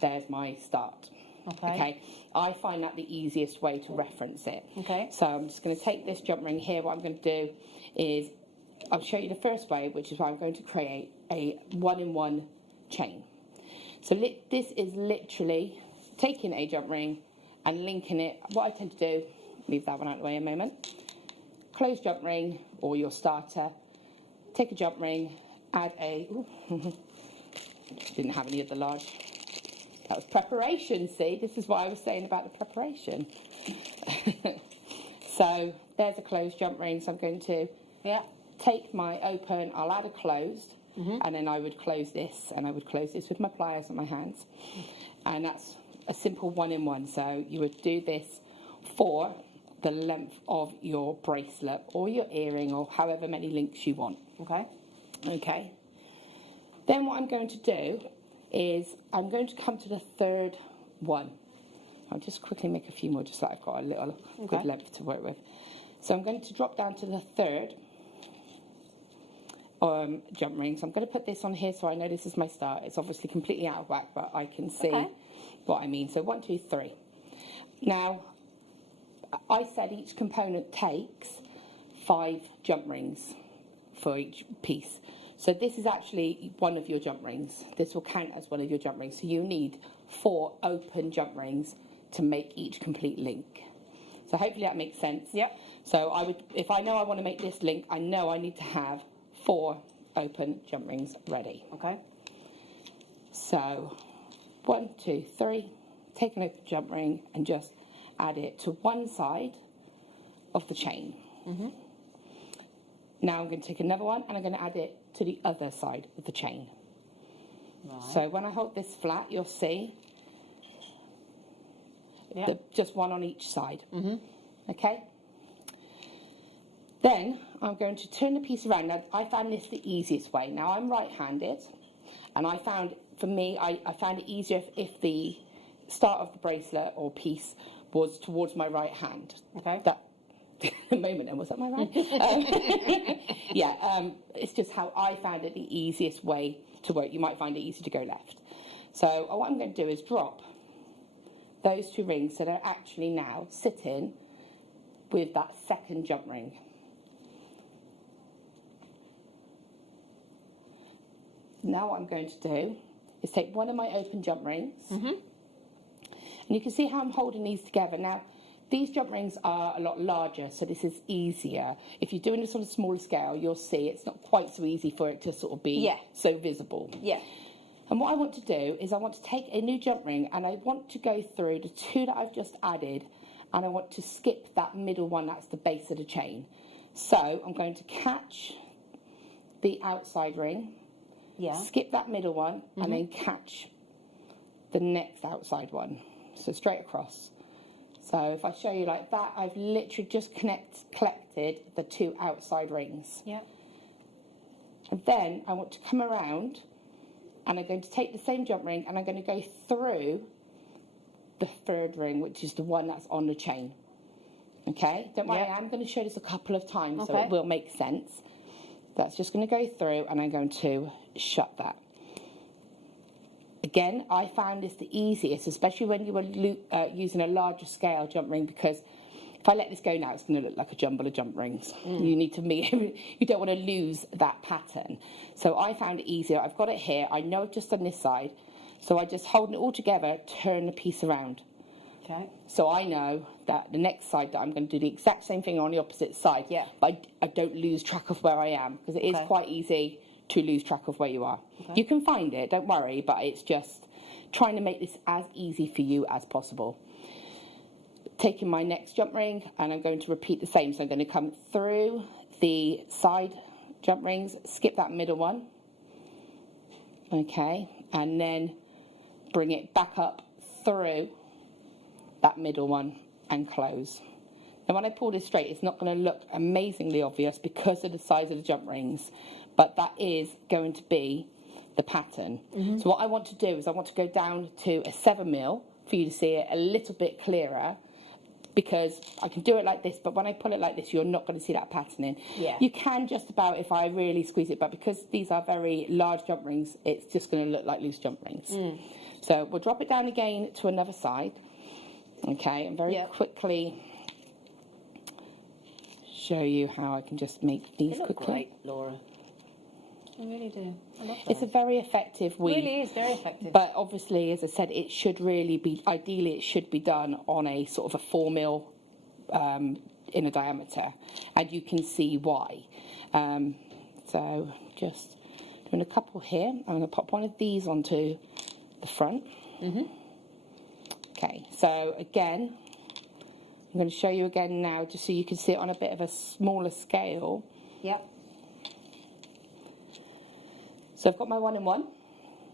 there's my start. Okay. I find that the easiest way to reference it. Okay. So I'm just going to take this jump ring here. What I'm going to do is I'll show you the first way, which is why I'm going to create a 1-in-1 chain. So this is literally taking a jump ring and linking it. What I tend to do, leave that one out of the way a moment. Close jump ring or your starter. Take a jump ring, add a. Didn't have any of the large. That was preparation, see? This is what I was saying about the preparation. So there's a closed jump ring. So I'm going to take my open, I'll add a closed, and then I would close this, and I would close this with my pliers on my hands. And that's a simple 1-in-1. So you would do this for the length of your bracelet or your earring or however many links you want. Okay. Then what I'm going to do is I'm going to come to the third one. I'll just quickly make a few more just so I've got a little good length to work with. So I'm going to drop down to the third jump ring. So I'm going to put this on here so I know this is my start. It's obviously completely out of whack, but I can see what I mean. So 1, 2, 3. Now, I said each component takes 5 jump rings for each piece. So this is actually one of your jump rings. This will count as one of your jump rings. So you need 4 open jump rings to make each complete link. So hopefully that makes sense. So if I know I want to make this link, I know I need to have 4 open jump rings ready. So 1, 2, 3. Take an open jump ring and just add it to one side of the chain. Now I'm going to take another one and I'm going to add it to the other side of the chain. So when I hold this flat, you'll see just one on each side. Okay? Then I'm going to turn the piece around. Now, I found this the easiest way. Now, I'm right-handed, and I found, for me, I found it easier if the start of the bracelet or piece was towards my right hand. That a moment then, was that my right? It's just how I found it the easiest way to work. You might find it easy to go left. So what I'm going to do is drop those 2 rings so they're actually now sitting with that second jump ring. Now what I'm going to do is take one of my open jump rings, and you can see how I'm holding these together. Now, these jump rings are a lot larger, so this is easier. If you're doing this on a smaller scale, you'll see it's not quite so easy for it to sort of be so visible. And what I want to do is I want to take a new jump ring, and I want to go through the 2 that I've just added, and I want to skip that middle one, that's the base of the chain. So I'm going to catch the outside ring, skip that middle one, and then catch the next outside one. So straight across. So if I show you like that, I've literally just collected the 2 outside rings. And then I want to come around, and I'm going to take the same jump ring, and I'm going to go through the 3rd ring, which is the one that's on the chain. Okay? Don't worry, I'm going to show this a couple of times, so it will make sense. That's just going to go through, and I'm going to shut that. Again, I found this the easiest, especially when you were using a larger scale jump ring, because if I let this go now, it's going to look like a jumble of jump rings. You need to you don't want to lose that pattern. So I found it easier. I've got it here. I know I've just done this side. So I just hold it all together, turn the piece around. So I know that the next side that I'm going to do the exact same thing on the opposite side. But I don't lose track of where I am, because it is quite easy to lose track of where you are. You can find it, don't worry, but it's just trying to make this as easy for you as possible. Taking my next jump ring, and I'm going to repeat the same. So I'm going to come through the side jump rings, skip that middle one, okay, and then bring it back up through that middle one and close. Now when I pull this straight, it's not going to look amazingly obvious because of the size of the jump rings, but that is going to be the pattern. So what I want to do is I want to go down to a 7mm for you to see it a little bit clearer, because I can do it like this, but when I pull it like this, you're not going to see that patterning. Yeah. You can just about if I really squeeze it, but because these are very large jump rings, it's just going to look like loose jump rings. So we'll drop it down again to another side, okay, and very quickly show you how I can just make these quickly. Great, Laura. I really do. I love that. It's a very effective weave. It really is very effective. But obviously, as I said, it should really be, ideally it should be done on a sort of a 4mm in a diameter, and you can see why. So just doing a couple here. I'm going to pop one of these onto the front. Okay, so again, I'm going to show you again now just so you can see it on a bit of a smaller scale. Yep. So I've got my 1-in-1.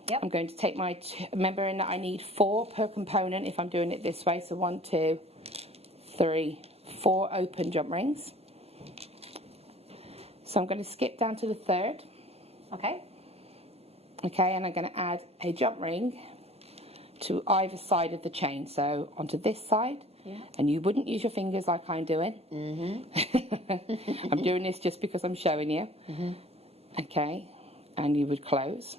Yep. I'm going to take my, remembering that I need 4 per component if I'm doing it this way. So 1, 2, 3, 4 open jump rings. So I'm going to skip down to the 3rd. Okay. Okay, and I'm going to add a jump ring to either side of the chain. So onto this side. Yeah. And you wouldn't use your fingers like I'm doing. I'm doing this just because I'm showing you. Okay. And you would close.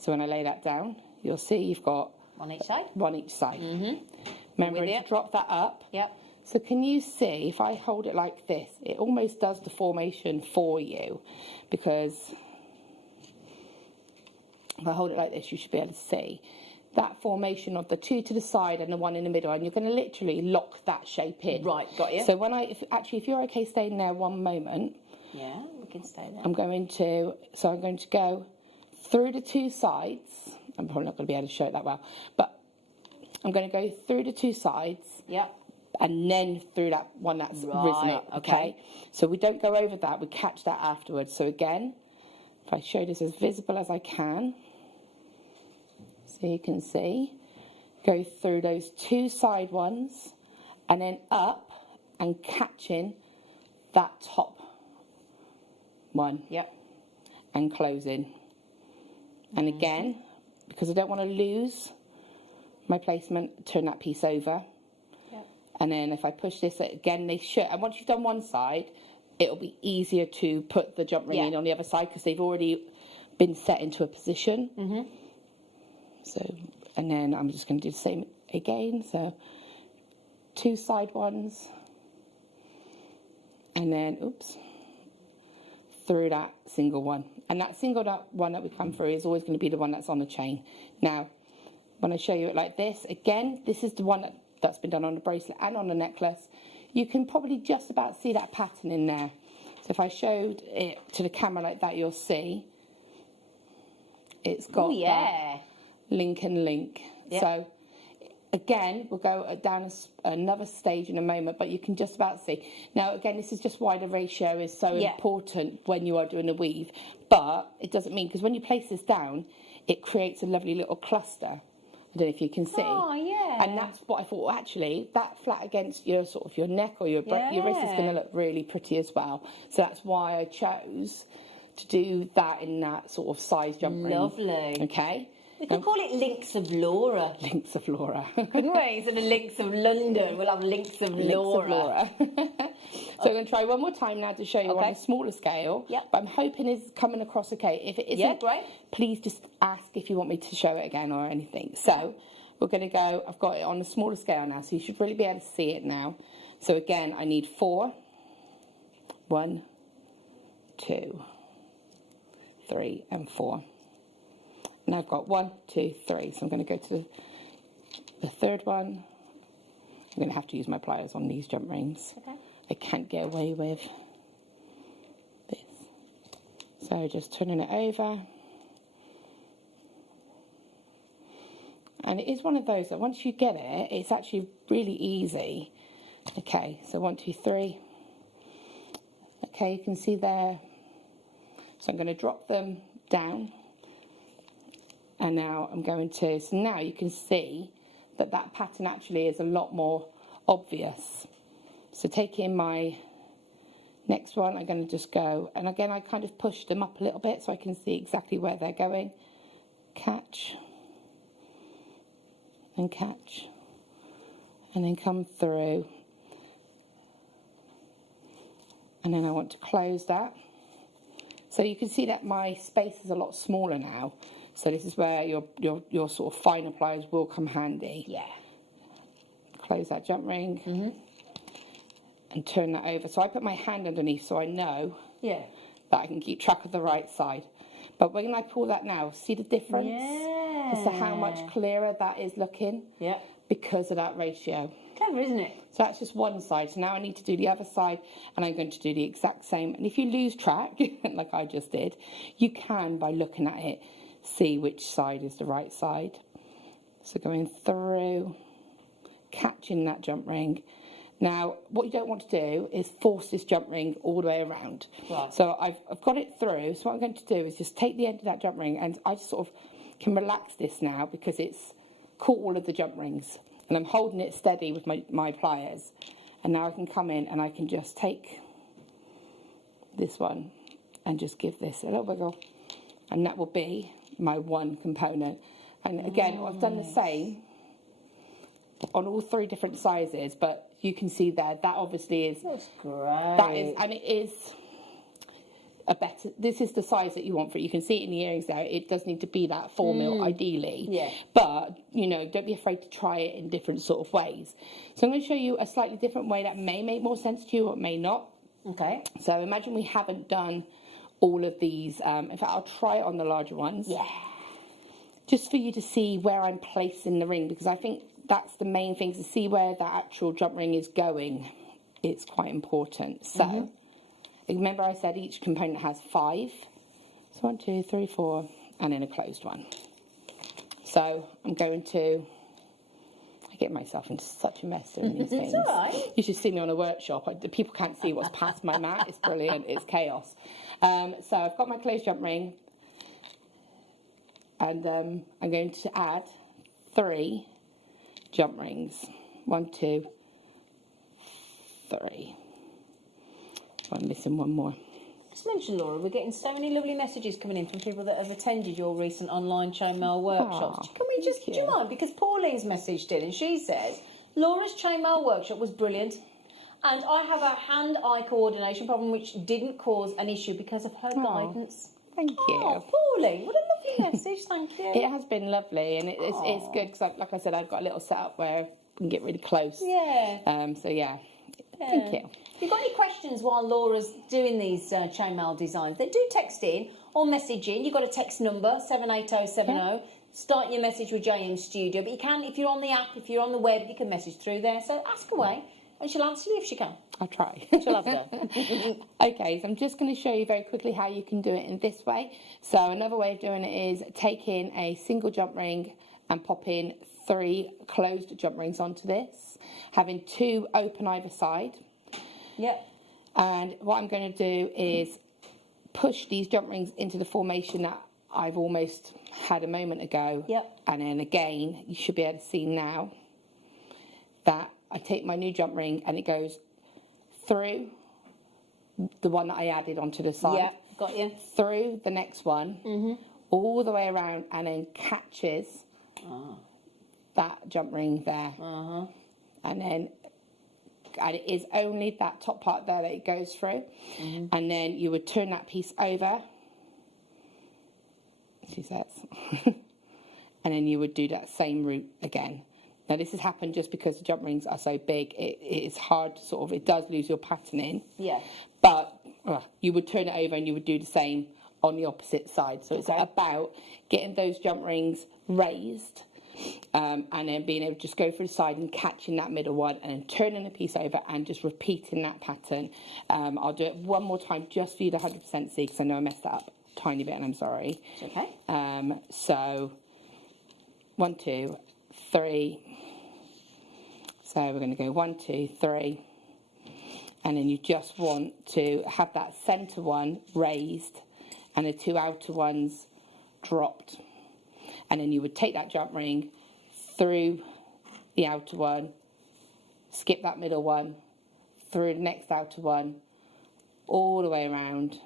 So when I lay that down, you'll see you've got one each side. One each side. Remember to drop that up. Yep. So can you see, if I hold it like this, it almost does the formation for you, because if I hold it like this, you should be able to see that formation of the 2 to the side and the 1 in the middle, and you're going to literally lock that shape in. Right, got you. So when if you're okay staying there one moment. Yeah, we can stay there. I'm going to go through the 2 sides. I'm probably not going to be able to show it that well, but I'm going to go through the 2 sides. Yep. And then through that one that's risen up, okay? So we don't go over that, we catch that afterwards. So again, if I show this as visible as I can, so you can see, go through those 2 side ones, and then up and catching that top one. Yep. And closing. And again, because I don't want to lose my placement, turn that piece over. Yep. And then if I push this again, they should. And once you've done one side, it'll be easier to put the jump ring in on the other side because they've already been set into a position. So, and then I'm just going to do the same again. So 2 side ones. And then, through that single one. And that single one that we come through is always going to be the one that's on the chain. Now, when I show you it like this, again, this is the one that's been done on the bracelet and on the necklace. You can probably just about see that pattern in there. So if I showed it to the camera like that, you'll see it's got that link and link. Yep. So again, we'll go down another stage in a moment, but you can just about see. Now, again, this is just why the ratio is so important when you are doing a weave. But it doesn't mean, because when you place this down, it creates a lovely little cluster. I don't know if you can see. Oh, yeah. And that's what I thought, well, actually, that flat against your sort of your neck or your wrist is going to look really pretty as well. So that's why I chose to do that in that sort of size jump ring. Lovely. Okay. We could call it Links of Laura. Links of Laura. Couldn't we? Instead of Links of London, we'll have Links of Laura. So I'm going to try one more time now to show you on a smaller scale. Yep. But I'm hoping it's coming across okay. If it isn't, great. Please just ask if you want me to show it again or anything. So we're going to go, I've got it on a smaller scale now, so you should really be able to see it now. So again, I need 4. 1, 2, 3, and 4. Now I've got 1, 2, 3. So I'm going to go to the 3rd one. I'm going to have to use my pliers on these jump rings. Okay. I can't get away with this. So So just turning it over. And it is one of those that once you get it, it's actually really easy. Okay, so 1, 2, 3. Okay, you can see there. So I'm going to drop them down. And now I'm going to, so now you can see that that pattern actually is a lot more obvious. So taking my next one, I'm going to just go, and again I kind of push them up a little bit so I can see exactly where they're going. Catch, and catch, and then come through. And then I want to close that. So you can see that my space is a lot smaller now. So this is where your sort of finer pliers will come handy. Yeah. Close that jump ring and turn that over. So I put my hand underneath so I know that I can keep track of the right side. But when I pull that now, see the difference? Yeah. As to how much clearer that is looking? Yeah. Because of that ratio. Clever, isn't it? So that's just one side. So now I need to do the other side, and I'm going to do the exact same. And if you lose track, like I just did, you can, by looking at it, see which side is the right side. So going through, catching that jump ring. Now, what you don't want to do is force this jump ring all the way around. Right. So I've got it through. So what I'm going to do is just take the end of that jump ring, and I just sort of can relax this now because it's caught all of the jump rings. And I'm holding it steady with my pliers. And now I can come in and I can just take this one and just give this a little wiggle. And that will be my one component. And again, I've done the same on all 3 different sizes, but you can see there, that obviously is... That's great. That is, and it is a better... This is the size that you want for it. You can see it in the earrings there. It does need to be that 4 mil ideally. Yeah. But, you know, don't be afraid to try it in different sort of ways. So I'm going to show you a slightly different way that may make more sense to you or may not. Okay. So imagine we haven't done all of these. In fact, I'll try it on the larger ones. Yeah. Just for you to see where I'm placing the ring, because I think that's the main thing, to see where the actual jump ring is going. It's quite important. So, remember I said each component has 5. So 1, 2, 3, 4, and then a closed one. So I'm going to... I get myself into such a mess doing these things. It's all right. You should see me on a workshop. The people can't see what's past my mat. It's brilliant. It's chaos. So I've got my closed jump ring. And I'm going to add 3 jump rings. 1, 2, 3. I'm missing one more. Just mention, Laura, we're getting so many lovely messages coming in from people that have attended your recent online chainmail workshops. Can we just, do you mind? Because Pauline's messaged in and she says, Laura's chainmail workshop was brilliant and I have a hand-eye coordination problem which didn't cause an issue because of her guidance. Thank you. Oh, Pauline, what a lovely message, thank you. It has been lovely, and it's good because, like I said, I've got a little setup where I can get really close. Yeah. So, yeah. Thank you. If you've got any questions while Laura's doing these chainmail designs, then do text in or message in. You've got a text number, 78070. Yeah. Start your message with JM Studio. But you can, if you're on the app, if you're on the web, you can message through there. So ask away, and she'll answer you if she can. I'll try. She'll have to. Okay, so I'm just going to show you very quickly how you can do it in this way. So another way of doing it is taking a single jump ring and popping 3 closed jump rings onto this, having 2 open either side. Yep. And what I'm going to do is push these jump rings into the formation that I've almost had a moment ago. Yep. And then again, you should be able to see now that I take my new jump ring and it goes through the one that I added onto the side. Yeah, got you. Through the next one, all the way around, and then catches that jump ring there. And it is only that top part there that it goes through. And then you would turn that piece over, she says, and then you would do that same route again. Now this has happened just because the jump rings are so big, it is hard to sort of, it does lose your patterning. Yeah. But you would turn it over and you would do the same on the opposite side. So it's about getting those jump rings raised, and then being able to just go through the side and catching that middle one and then turning the piece over and just repeating that pattern. I'll do it one more time just for you to 100% see because I know I messed that up tiny bit, and I'm sorry. It's okay. So 1, 2, 3. So we're going to go 1, 2, 3. And then you just want to have that centre one raised and the 2 outer ones dropped. And then you would take that jump ring through the outer one, skip that middle one, through the next outer one, all the way around,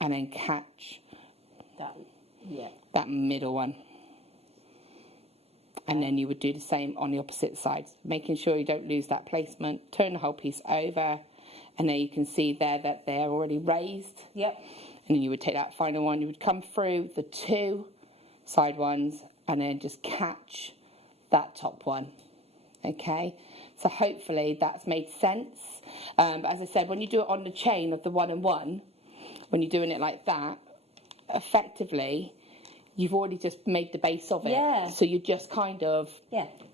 and then catch that middle one. And then you would do the same on the opposite side, making sure you don't lose that placement. Turn the whole piece over, and there you can see there that they're already raised. Yep. And then you would take that final one, you would come through the 2 side ones, and then just catch that top one. Okay, so hopefully that's made sense. But as I said, when you do it on the chain of the 1 and 1, when you're doing it like that, effectively you've already just made the base of it. Yeah. So you're just kind of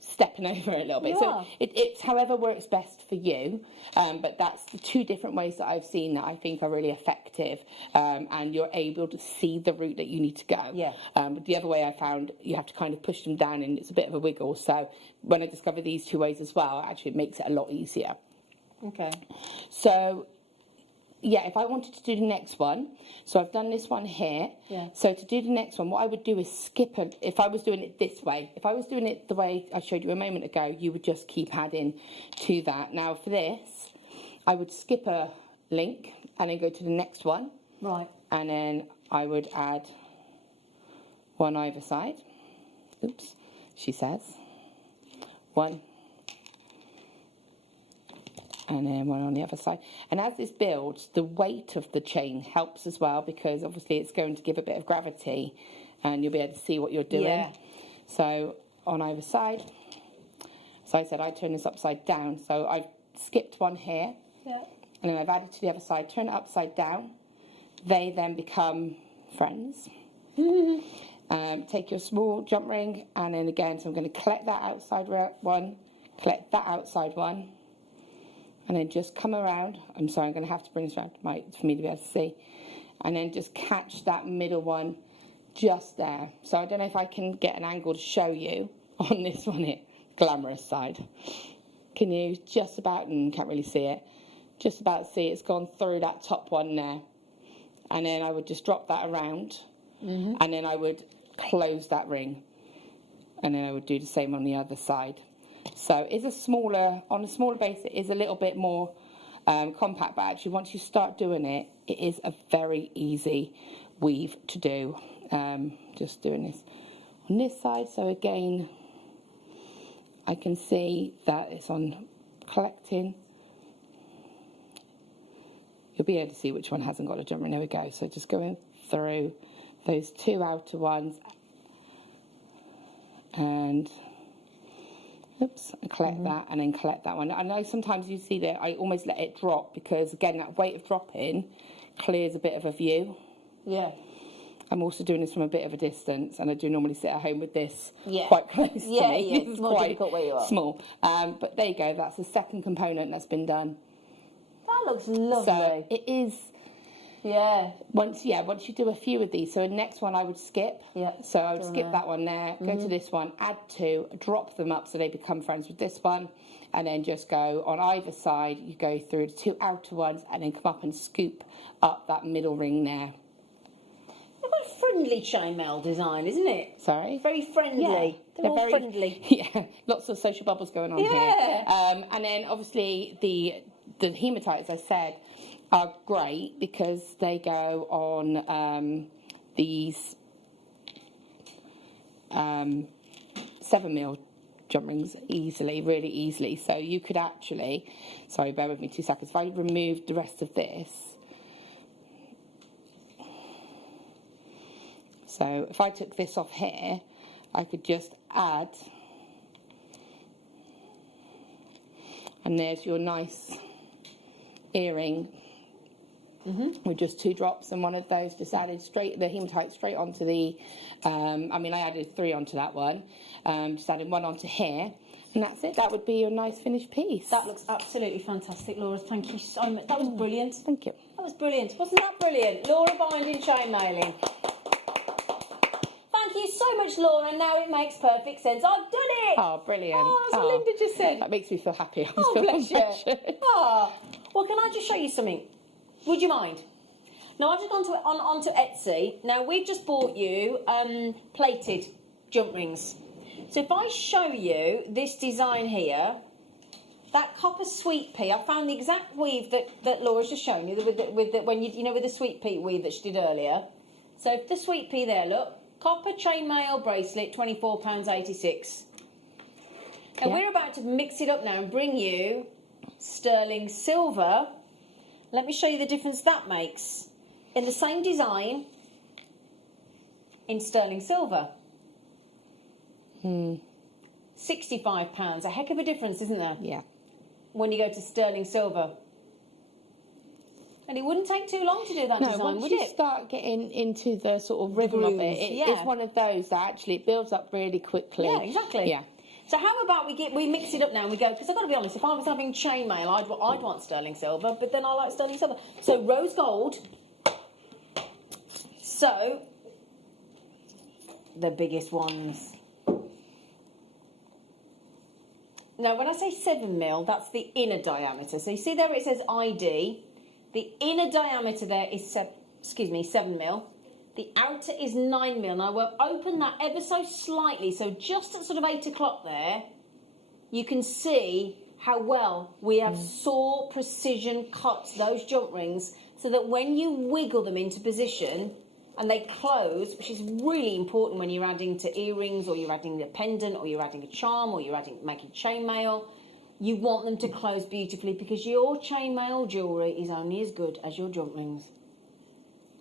stepping over it a little bit. You so are. It's however works best for you. But that's the 2 different ways that I've seen that I think are really effective. And you're able to see the route that you need to go. Yeah. The other way I found, you have to kind of push them down and it's a bit of a wiggle. So when I discovered these 2 ways as well, actually it makes it a lot easier. Okay. So yeah, if I wanted to do the next one, so I've done this one here. Yeah. So to do the next one, what I would do is skip it. If I was doing it this way, if I was doing it the way I showed you a moment ago, you would just keep adding to that. Now for this, I would skip a link and then go to the next one. Right. And then I would add 1 either side. Oops, she says. 1. And then 1 on the other side. And as this builds, the weight of the chain helps as well, because obviously it's going to give a bit of gravity and you'll be able to see what you're doing. Yeah. So on either side. So I said I turn this upside down. So I've skipped 1 here. Yeah. And then I've added to the other side, turn it upside down. They then become friends. Take your small jump ring, and then again, so I'm going to collect that outside one, collect that outside one, and then just come around. I'm sorry, I'm going to have to bring this around for me to be able to see. And then just catch that middle one just there. So I don't know if I can get an angle to show you on this one here, glamorous side. Can you just about, can't really see it, just about see it's gone through that top one there. And then I would just drop that around, and then I would close that ring. And then I would do the same on the other side. So it's on a smaller base, it is a little bit more compact, but actually once you start doing it, it is a very easy weave to do. Just doing this on this side, so again, I can see that it's on collecting. You'll be able to see which one hasn't got a jump ring. There we go. So just going through those 2 outer ones and collect that, and then collect that one. I know sometimes you see that I almost let it drop, because again that weight of dropping clears a bit of a view. Yeah. I'm also doing this from a bit of a distance, and I do normally sit at home with this Yeah. quite close to me. Yeah, This it's is more quite difficult where you are. small. But there you go, that's the second component that's been done. That looks lovely. So it is. Yeah. Once you do a few of these, so the next one I would skip. Yeah. So I would skip that one there, go to this one, add 2, drop them up so they become friends with this one, and then just go on either side. You go through the 2 outer ones, and then come up and scoop up that middle ring there. They've got a friendly chainmail design, isn't it? Sorry? Very friendly. They're all very friendly. Yeah, lots of social bubbles going on Yeah. here. And then obviously the hematite, as I said, are great because they go on these 7mm jump rings really easily. So you could actually, sorry, bear with me 2 seconds. If I removed the rest of this, so if I took this off here, I could just add, and there's your nice earring with just 2 drops, and one of those just added the hematite straight onto the, I added 3 onto that one, just added 1 onto here, and that's it. That would be your nice finished piece. That looks absolutely fantastic, Laura. Thank you so much. That was brilliant. Thank you. That was brilliant. Wasn't that brilliant? Laura binding chainmailing. much, Laura. Now it makes perfect sense. I've done it. Oh, brilliant. Oh, that's what Linda just said. That makes me feel happy. I'm Oh, so bless you. pressured. Oh. Well, can I just show you something? Would you mind? Now, I've just gone onto Etsy. Now, we've just bought you plated jump rings. So if I show you this design here, that copper sweet pea, I found the exact weave that Laura's just shown you with the sweet pea weave that she did earlier. So if the sweet pea there, look, copper chainmail bracelet, £24.86. Now we're about to mix it up now and bring you sterling silver. Let me show you the difference that makes in the same design in sterling silver. £65, a heck of a difference, isn't there? Yeah. When you go to sterling silver. And it wouldn't take too long to do that design, once would you it? start getting into the sort of rhythm of it, grooves, it's one of those that actually builds up really quickly. Yeah, exactly. Yeah. So how about we mix it up now and we go, because I've got to be honest, if I was having chainmail, I'd want sterling silver, but then I like sterling silver. So rose gold. So, the biggest ones. Now, when I say 7mm, that's the inner diameter. So you see there it says ID. The inner diameter there is 7mm. The outer is 9mm. Now we'll open that ever so slightly. So just at sort of 8 o'clock there, you can see how well we have saw precision cut those jump rings so that when you wiggle them into position and they close, which is really important when you're adding to earrings or you're adding a pendant or you're adding a charm or you're making chainmail, you want them to close beautifully because your chainmail jewellery is only as good as your jump rings.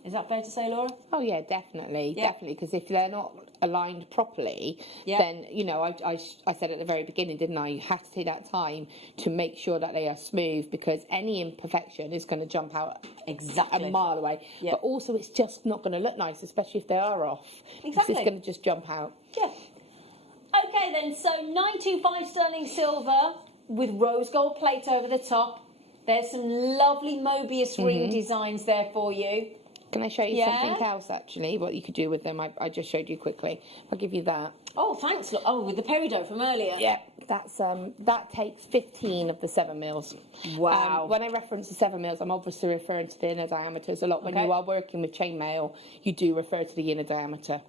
Is that fair to say, Laura? Oh, yeah, definitely. Yeah. Definitely, because if they're not aligned properly, then, you know, I said at the very beginning, didn't I, you have to take that time to make sure that they are smooth because any imperfection is going to jump out exactly a mile away. Yeah. But also it's just not going to look nice, especially if they are off. Exactly. It's going to just jump out. Yeah. Okay, then, so 925 sterling silver with rose gold plate over the top. There's some lovely Mobius ring designs there for you. Can I show you something else, actually, what you could do with them? I just showed you quickly. I'll give you that. Oh, thanks. Oh, with the peridot from earlier. Yeah, that's that takes 15 of the 7mm. Wow. When I reference the 7mm, I'm obviously referring to the inner diameters a lot. When you are working with chainmail, you do refer to the inner diameter.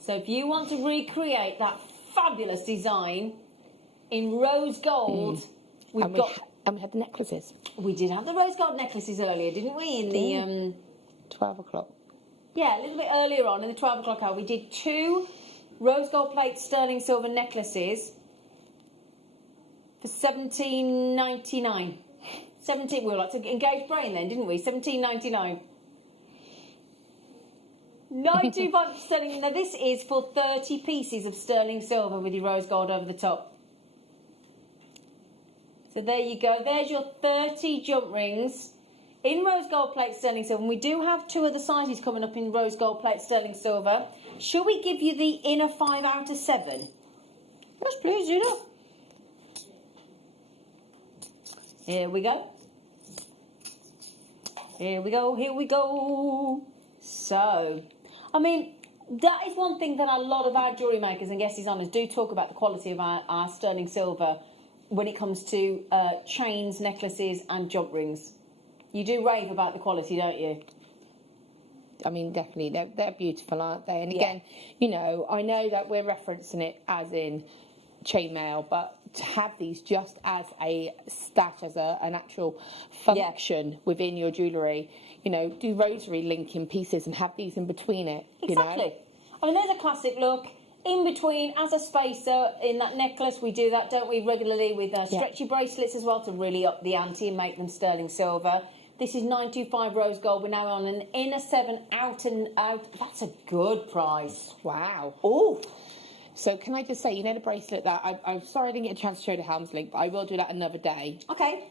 So if you want to recreate that fabulous design in rose gold, we had the necklaces. We did have the rose gold necklaces earlier, didn't we? In the 12 o'clock. Yeah, a little bit earlier on in the 12 o'clock hour, we did 2 rose gold plate sterling silver necklaces for $17.99. We were like to engage brain then, didn't we? $17.99. 925 sterling. Now this is for 30 pieces of sterling silver with your rose gold over the top. So there you go. There's your 30 jump rings in rose gold plate sterling silver. And we do have 2 other sizes coming up in rose gold plate sterling silver. Shall we give you the inner 5 out of 7? Yes, please, Zena. Here we go. Here we go, here we go. So, I mean, that is one thing that a lot of our jewellery makers and guest designers do talk about, the quality of our sterling silver when it comes to chains, necklaces and jump rings. You do rave about the quality, don't you? I mean, definitely, they're beautiful, aren't they? And again, you know, I know that we're referencing it as in chainmail, but to have these just as a stat, as an actual function within your jewellery, you know, do rosary linking pieces and have these in between it. Exactly. You know? I mean, there's a classic look. In between, as a spacer in that necklace, we do that, don't we, regularly with stretchy bracelets as well to really up the ante and make them sterling silver. This is 925 rose gold. We're now on an inner 7 out and out. That's a good price. Wow. Oh. So can I just say, you know the bracelet that, I'm sorry I didn't get a chance to show the Helms link, but I will do that another day. Okay.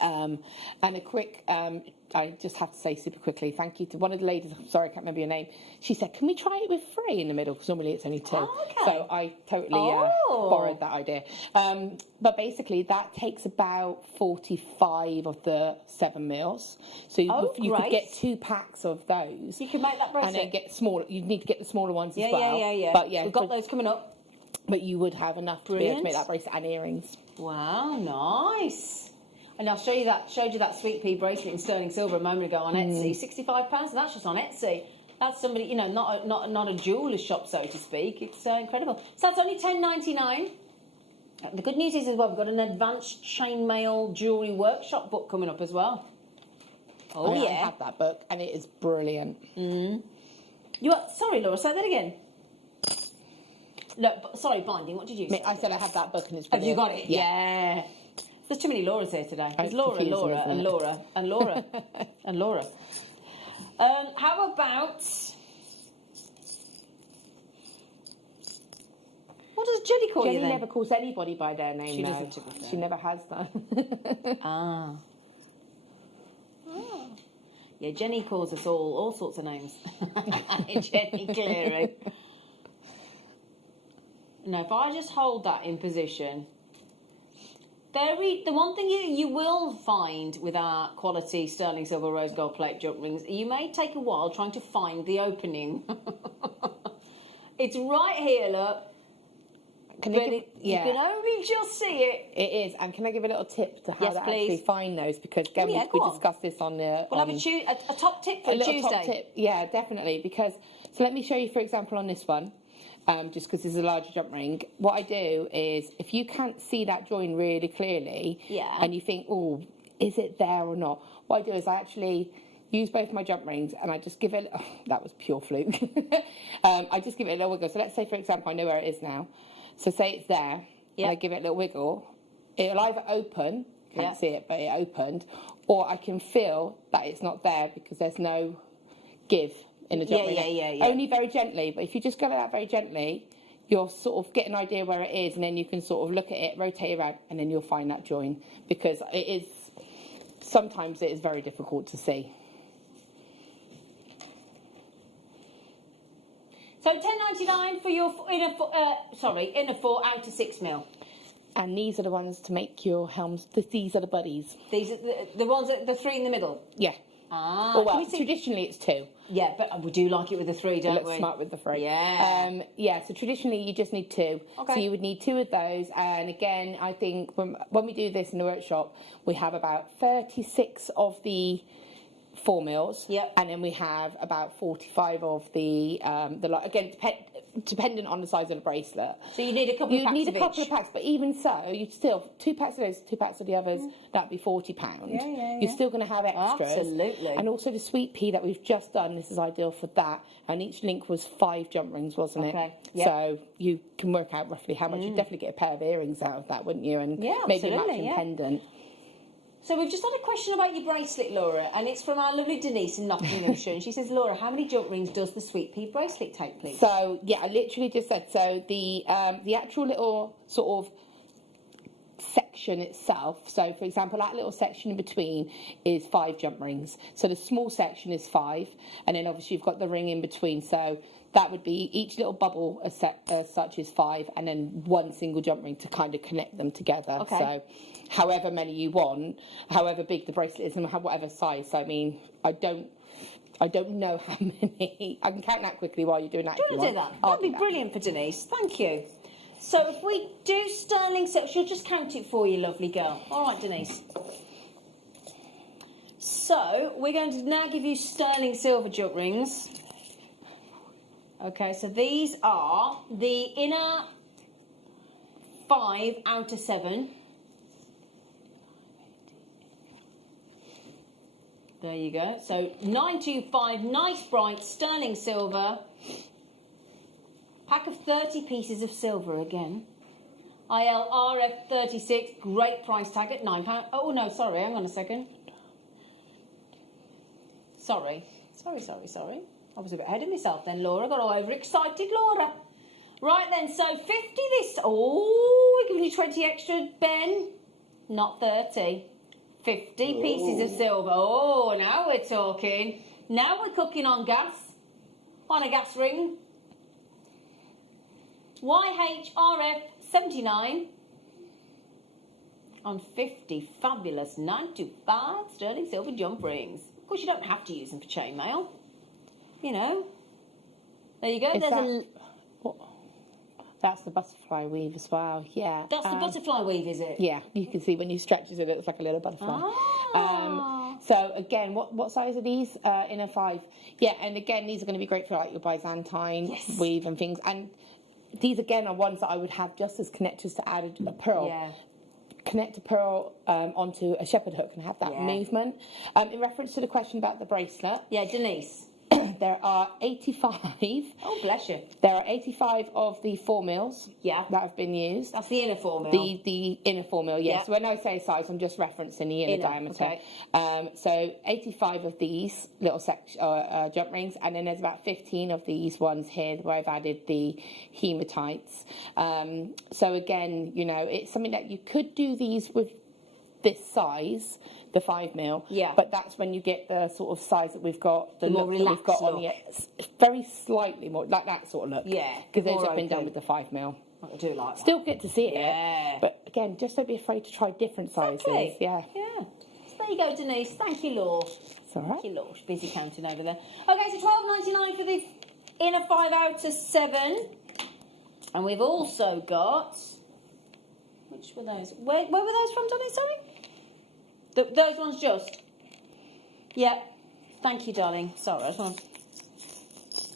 And a quick, I just have to say super quickly, thank you to one of the ladies, I'm sorry, I can't remember your name. She said, can we try it with 3 in the middle? Because normally it's only 2. Oh, okay. So I totally borrowed that idea. But basically that takes about 45 of the 7 mils. So you could get 2 packs of those. You can make that bracelet. And then get smaller, you need to get the smaller ones as well. Yeah. But yeah, we've got those coming up. But you would have enough to be able to make that bracelet and earrings. Wow, nice. And I'll showed you that sweet pea bracelet in sterling silver a moment ago on Etsy. £65, and that's just on Etsy. That's somebody, you know, not a jeweller's shop, so to speak. It's incredible. So that's only £10.99. The good news is as well, we've got an advanced chainmail jewellery workshop book coming up as well. Oh, I have that book, and it is brilliant. Sorry, Laura, say that again. No, sorry, binding. What did you say? I said I have that book, and it's Have brilliant. you got it? Yeah. There's too many Lauras here today. There's Laura, confusing, Laura, isn't and it? Laura, and Laura, and Laura. How about... What does Jenny call you Jenny then? never calls anybody by their name. She no. doesn't, to be fair. She never has done. Yeah, Jenny calls us all sorts of names. Jenny Cleary. Now, if I just hold that in position... The one thing you will find with our quality sterling silver rose gold plate jump rings, you may take a while trying to find the opening. It's right here, look. You can only just see it. It is. And can I give a little tip to how to actually find those? Because again, we discussed this on the... We'll have a top tip for a little Tuesday. Top tip. Yeah, definitely. Because, so let me show you, for example, on this one. Just because this is a larger jump ring, what I do is, if you can't see that join really clearly, and you think, oh, is it there or not? What I do is I actually use both my jump rings and I just give it, that was pure fluke. I just give it a little wiggle. So let's say, for example, I know where it is now. So say it's there, and I give it a little wiggle. It'll either open, can't see it, but it opened, or I can feel that it's not there because there's no give in the jump ring. Only very gently, but if you just go like that very gently, you'll sort of get an idea where it is, and then you can sort of look at it, rotate it around, and then you'll find that join, because sometimes it is very difficult to see. So £10.99 for your inner 4 outer 6 mil. And these are the ones to make your helms. These are the buddies. These are the ones the 3 in the middle. Yeah. Ah. Well, traditionally it's 2. Yeah, but we do like it with the 3, don't we? It looks smart with the 3. Yeah. So traditionally you just need 2. Okay. So you would need 2 of those. And again, I think when we do this in the workshop, we have about 36 of the 4 mils. Yep. And then we have about 45 of the again, dependent on the size of the bracelet. So you need a couple of packs need a of couple each. of packs, but even so, you'd still 2 packs of those, 2 packs of the others. That'd be £40. Yeah. You're still going to have extras. Absolutely. And also the sweet pea that we've just done. This is ideal for that. And each link was 5 jump rings, wasn't it? Okay. Yep. So you can work out roughly how much. You'd definitely get a pair of earrings out of that, wouldn't you? And maybe a matching pendant. So we've just had a question about your bracelet, Laura, and it's from our lovely Denise in Nottinghamshire. And she says, Laura, how many jump rings does the sweet pea bracelet take, please? So, yeah, I literally just said, so the actual little sort of section itself, so for example, that little section in between is 5 jump rings. So the small section is 5, and then obviously you've got the ring in between, so that would be each little bubble as such is 5, and then 1 single jump ring to kind of connect them together. Okay. So however many you want, however big the bracelet is, and whatever size. So I mean, I don't know how many. I can count that quickly while you're doing that. Do you want to do that? That'd be brilliant for Denise. Thank you. So if we do sterling silver, she'll just count it for you, lovely girl. All right, Denise. So we're going to now give you sterling silver jump rings. Okay, so these are the inner 5, outer 7. There you go. So 925, nice bright sterling silver. Pack of 30 pieces of silver again. ILRF 36, great price tag at £9. Oh no, sorry, hang on a second. Sorry. I was a bit ahead of myself then, Laura. Got all overexcited, Laura. Right then, so 50 this... Oh, we're giving you 20 extra, Ben. Not 30. 50 pieces of silver. Oh, now we're talking. Now we're cooking on gas. On a gas ring. YHRF 79. On 50 fabulous 925 sterling silver jump rings. Of course, you don't have to use them for chainmail. You know. There you go. That's the butterfly weave as well, yeah. That's the butterfly weave, is it? Yeah, you can see when you stretch it, it looks like a little butterfly. Ah. So again, what size are these? Inner 5. Yeah, and again, these are going to be great for like your Byzantine weave and things. And these again are ones that I would have just as connectors to add a pearl. Yeah. Connect a pearl onto a shepherd hook and have that movement. In reference to the question about the bracelet. Yeah, Denise. There are 85. Oh, bless you. There are 85 of the 4 mils that have been used. That's the inner 4 mil. The inner 4 mil, yes. So when I say size, I'm just referencing the inner diameter. Okay. So 85 of these little jump rings, and then there's about 15 of these ones here where I've added the hematites. So again, you know, it's something that you could do these with this size, the 5 mil. Yeah. But that's when you get the sort of size that we've got, the more look that we've got on the very slightly more like that sort of look. Yeah. Because those more have been done open. with the 5 mil. I do like that. Still get to see it. Yeah. But again, just don't be afraid to try different sizes. Exactly. Yeah. Yeah. So there you go, Denise. Thank you, Law. It's all right. Thank you, Law. She's busy counting over there. Okay, so $12.99 for the inner 5 outer 7. And we've also got... Which were those? Where were those from, Denise? Sorry? Those ones just? Yeah. Thank you, darling. Sorry, I just want...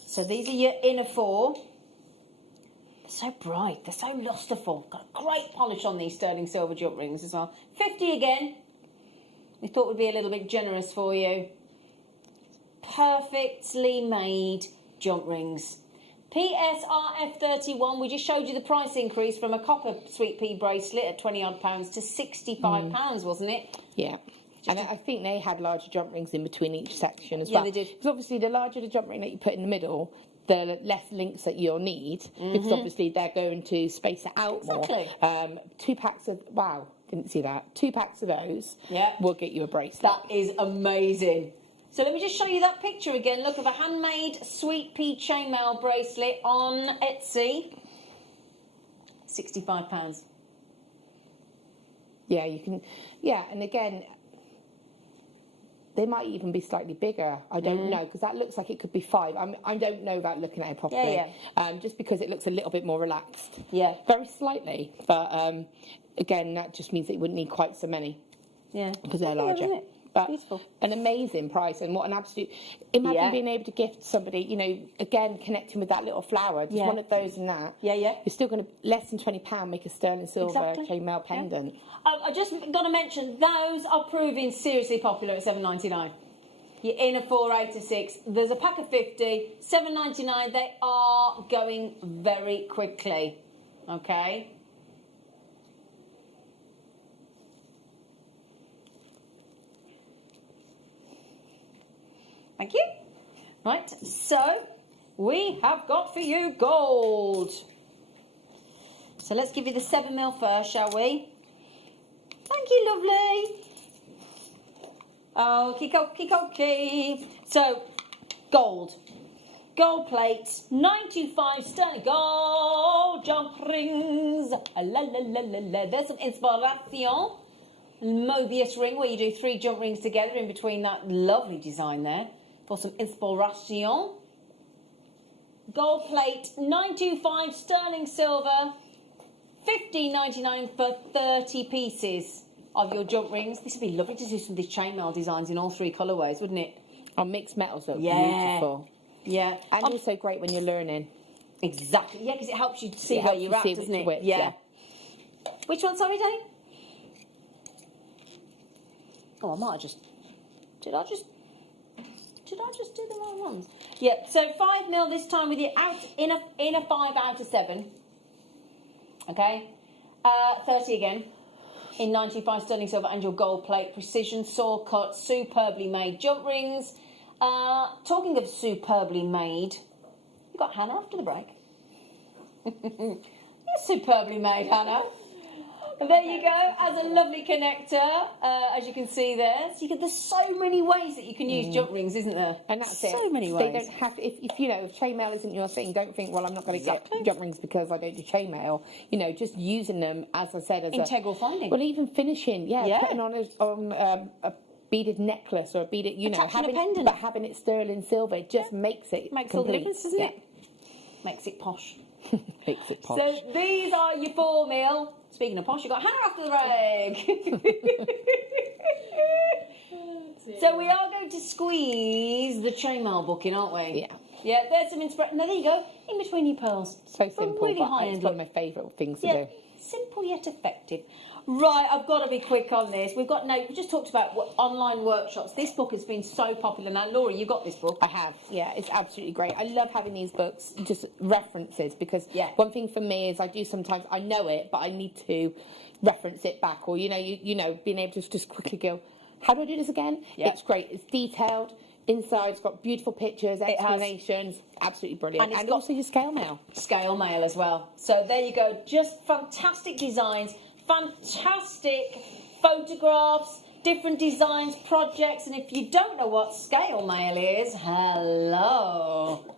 So these are your inner 4. They're so bright. They're so lusterful. Got a great polish on these sterling silver jump rings as well. 50 again. We thought would be a little bit generous for you. Perfectly made jump rings. PSRF31, we just showed you the price increase from a copper sweet pea bracelet at £20 odd to £65, wasn't it? Yeah. And I think they had larger jump rings in between each section as Yeah, well. they did. Because obviously the larger the jump ring that you put in the middle, the less links that you'll need. Because obviously they're going to space it out Exactly. more. 2 packs of, wow, didn't see that. 2 packs of those will get you a bracelet. That is amazing. So let me just show you that picture again. Look, of a handmade sweet pea chainmail bracelet on Etsy. £65. Yeah, you can. Yeah, and again, they might even be slightly bigger. I don't know, because that looks like it could be 5. I don't know without looking at it properly. Just because it looks a little bit more relaxed. Yeah. Very slightly. But again, that just means that you wouldn't need quite so many. Yeah. Because they're Yeah, larger. isn't it? But Beautiful. an amazing price, and what an absolute... Imagine being able to gift somebody, you know, again, connecting with that little flower, just one of those and that. Yeah, yeah. You're still going to, less than £20, make a sterling silver chainmail pendant. I just got to mention, those are proving seriously popular at $7.99. Your inner 4, 8 to 6. There's a pack of 50, $7.99. They are going very quickly. Okay? Thank you. Right, so we have got for you gold. So let's give you the 7 mil first, shall we? Thank you, lovely. Okie. So, gold. Gold plates, 925 sterling gold jump rings. La la la la la. There's some inspiration. Mobius ring where you do 3 jump rings together in between that lovely design there. For some inspiration. Gold plate, 925 sterling silver. $15.99 for 30 pieces of your jump rings. This would be lovely to do some of these chainmail designs in all 3 colourways, wouldn't it? On mixed metals look beautiful. Yeah. And also great when you're learning. Exactly. Yeah, because it helps you see where you're at, doesn't it? Width, yeah. Which one, sorry, Dave? Oh, I might have just... Did I just do the wrong ones? Yeah, so 5 mil this time with your inner 5 outer 7. Okay? 30 again. In 95 sterling silver and your gold plate. Precision saw cut, superbly made jump rings. Talking of superbly made, you got Hannah after the break. You're superbly made, Hannah. And there you go, as a lovely connector, as you can see there. So there's so many ways that you can use jump rings, isn't there? And that's so it. many They ways. don't have to, if you know, if chainmail isn't your thing, don't think, well, I'm not going to get jump rings because I don't do chainmail. You know, just using them, as I said, as Integral finding. Well, even finishing, putting on a beaded necklace or a beaded, Attaching a pendant. but having it sterling silver, it just makes it Makes all the complete. difference, doesn't it? Makes it posh. Makes it posh. So these are your 4 mil. Speaking of posh, you've got Hannah after the reg. So we are going to squeeze the chainmail book in, aren't we? Yeah. Yeah, there's some inspiration. Now, there you go, in between your pearls. So simple, really but high-end it's one of look. my favourite things to Yeah, do. simple yet effective. Right, I've got to be quick on this. We just talked about online workshops. This book has been so popular. Now, Laura, you got this book. I have, yeah, it's absolutely great. I love having these books, just references, because one thing for me is I know it, but I need to reference it back, or, being able to just quickly go, how do I do this again? Yeah. It's great. It's detailed. Inside, it's got beautiful pictures, explanations. Absolutely brilliant. And also your scale mail. Scale mail as well. So there you go. Just fantastic designs, fantastic photographs, different designs, projects. And if you don't know what scale mail is, hello.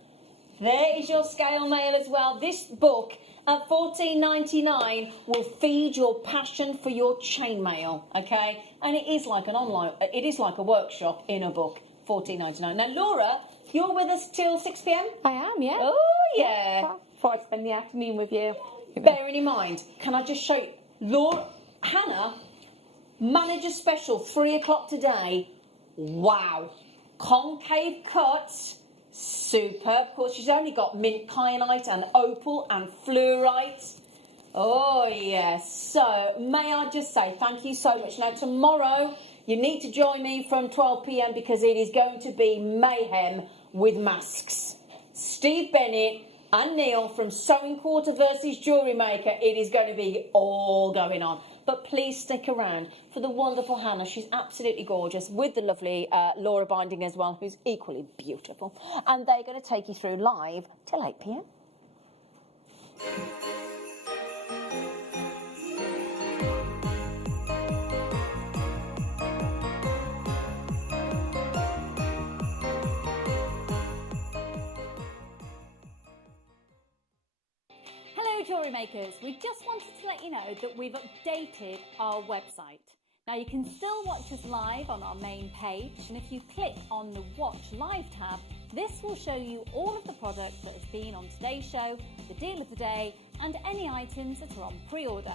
There is your scale mail as well. This book at $14.99 will feed your passion for your chainmail, okay? And it is like a workshop in a book. $14.99. Now, Laura, you're with us till 6 p.m? I am, yeah. Oh, yeah. Before I spend the afternoon with you. Bearing in mind, can I just show you? Hannah, manager special, 3 o'clock today. Wow. Concave cuts. Superb. Of course, she's only got mint kyanite and opal and fluorite. Oh, yes. So, may I just say thank you so much. Now, tomorrow, you need to join me from 12 p.m. because it is going to be mayhem with masks. Steve Bennett and Neil from Sewing Quarter versus Jewellery Maker. It is going to be all going on. But please stick around for the wonderful Hannah. She's absolutely gorgeous, with the lovely Laura Binding as well, who's equally beautiful. And they're going to take you through live till 8 p.m. Hello Jewellery Makers, we just wanted to let you know that we've updated our website. Now you can still watch us live on our main page, and if you click on the Watch Live tab, this will show you all of the product that has been on today's show, the deal of the day, and any items that are on pre-order.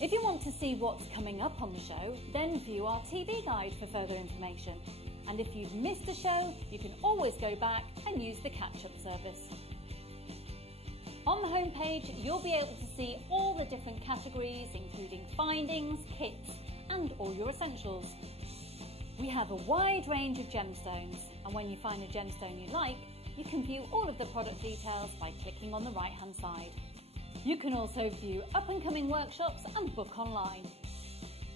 If you want to see what's coming up on the show, then view our TV guide for further information. And if you've missed the show, you can always go back and use the catch-up service. On the homepage, you'll be able to see all the different categories, including findings, kits, and all your essentials. We have a wide range of gemstones, and when you find a gemstone you like, you can view all of the product details by clicking on the right-hand side. You can also view up-and-coming workshops and book online.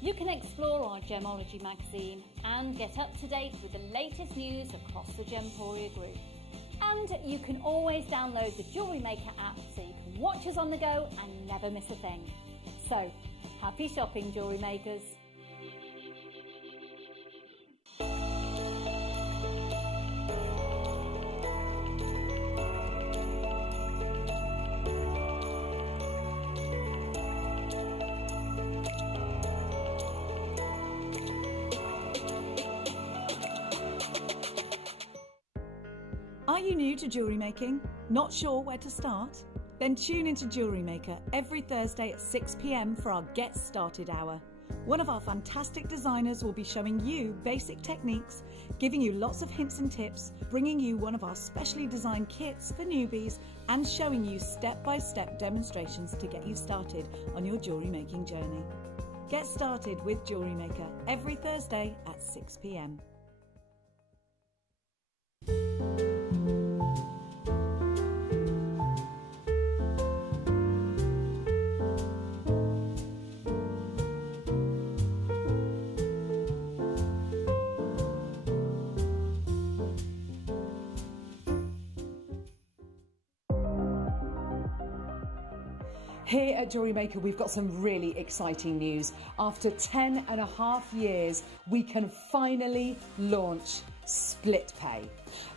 You can explore our Gemology magazine and get up to date with the latest news across the Gemporia group. And you can always download the Jewellery Maker app so you can watch us on the go and never miss a thing. So, happy shopping, Jewellery Makers! Are you new to jewellery making? Not sure where to start? Then tune into Jewellery Maker every Thursday at 6 p.m. for our Get Started Hour. One of our fantastic designers will be showing you basic techniques, giving you lots of hints and tips, bringing you one of our specially designed kits for newbies, and showing you step-by-step demonstrations to get you started on your jewellery making journey. Get started with Jewellery Maker every Thursday at 6 p.m. Here at Jewellery Maker, we've got some really exciting news. After 10.5 years, we can finally launch split pay.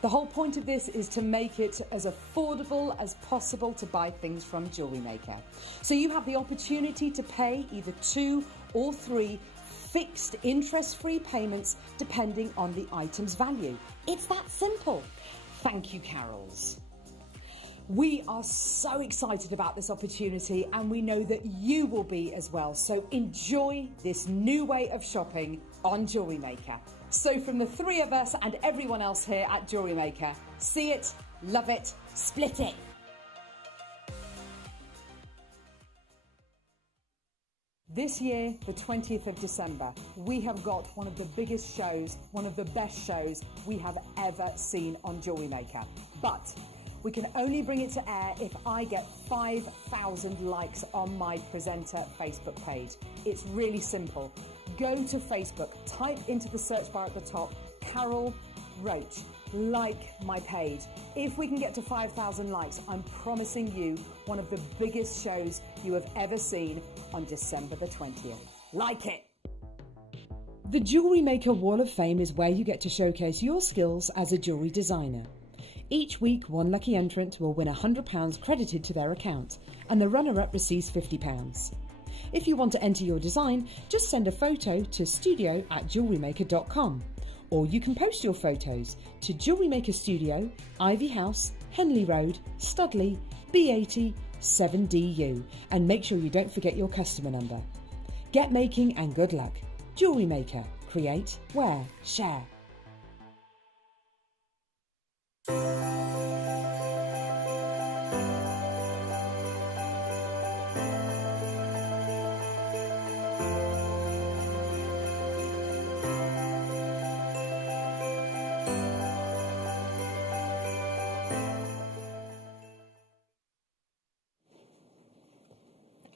The whole point of this is to make it as affordable as possible to buy things from Jewellery Maker. So you have the opportunity to pay either 2 or 3 fixed interest-free payments depending on the item's value. It's that simple. Thank you, Carols. We are so excited about this opportunity and we know that you will be as well. So enjoy this new way of shopping on Jewellery Maker. So from the 3 of us and everyone else here at Jewellery Maker, see it, love it, split it. This year, the 20th of December, we have got one of the biggest shows, one of the best shows we have ever seen on Jewellery Maker. But we can only bring it to air if I get 5,000 likes on my presenter Facebook page. It's really simple. Go to Facebook, type into the search bar at the top, Carol Roach, like my page. If we can get to 5,000 likes, I'm promising you one of the biggest shows you have ever seen on December the 20th. Like it! The Jewellery Maker Wall of Fame is where you get to showcase your skills as a jewellery designer. Each week, one lucky entrant will win £100 credited to their account, and the runner-up receives £50. If you want to enter your design, just send a photo to studio@jewellerymaker.com, or you can post your photos to Jewellery Maker Studio, Ivy House, Henley Road, Studley, B80 7DU, and make sure you don't forget your customer number. Get making and good luck. Jewellery Maker. Create, wear, share.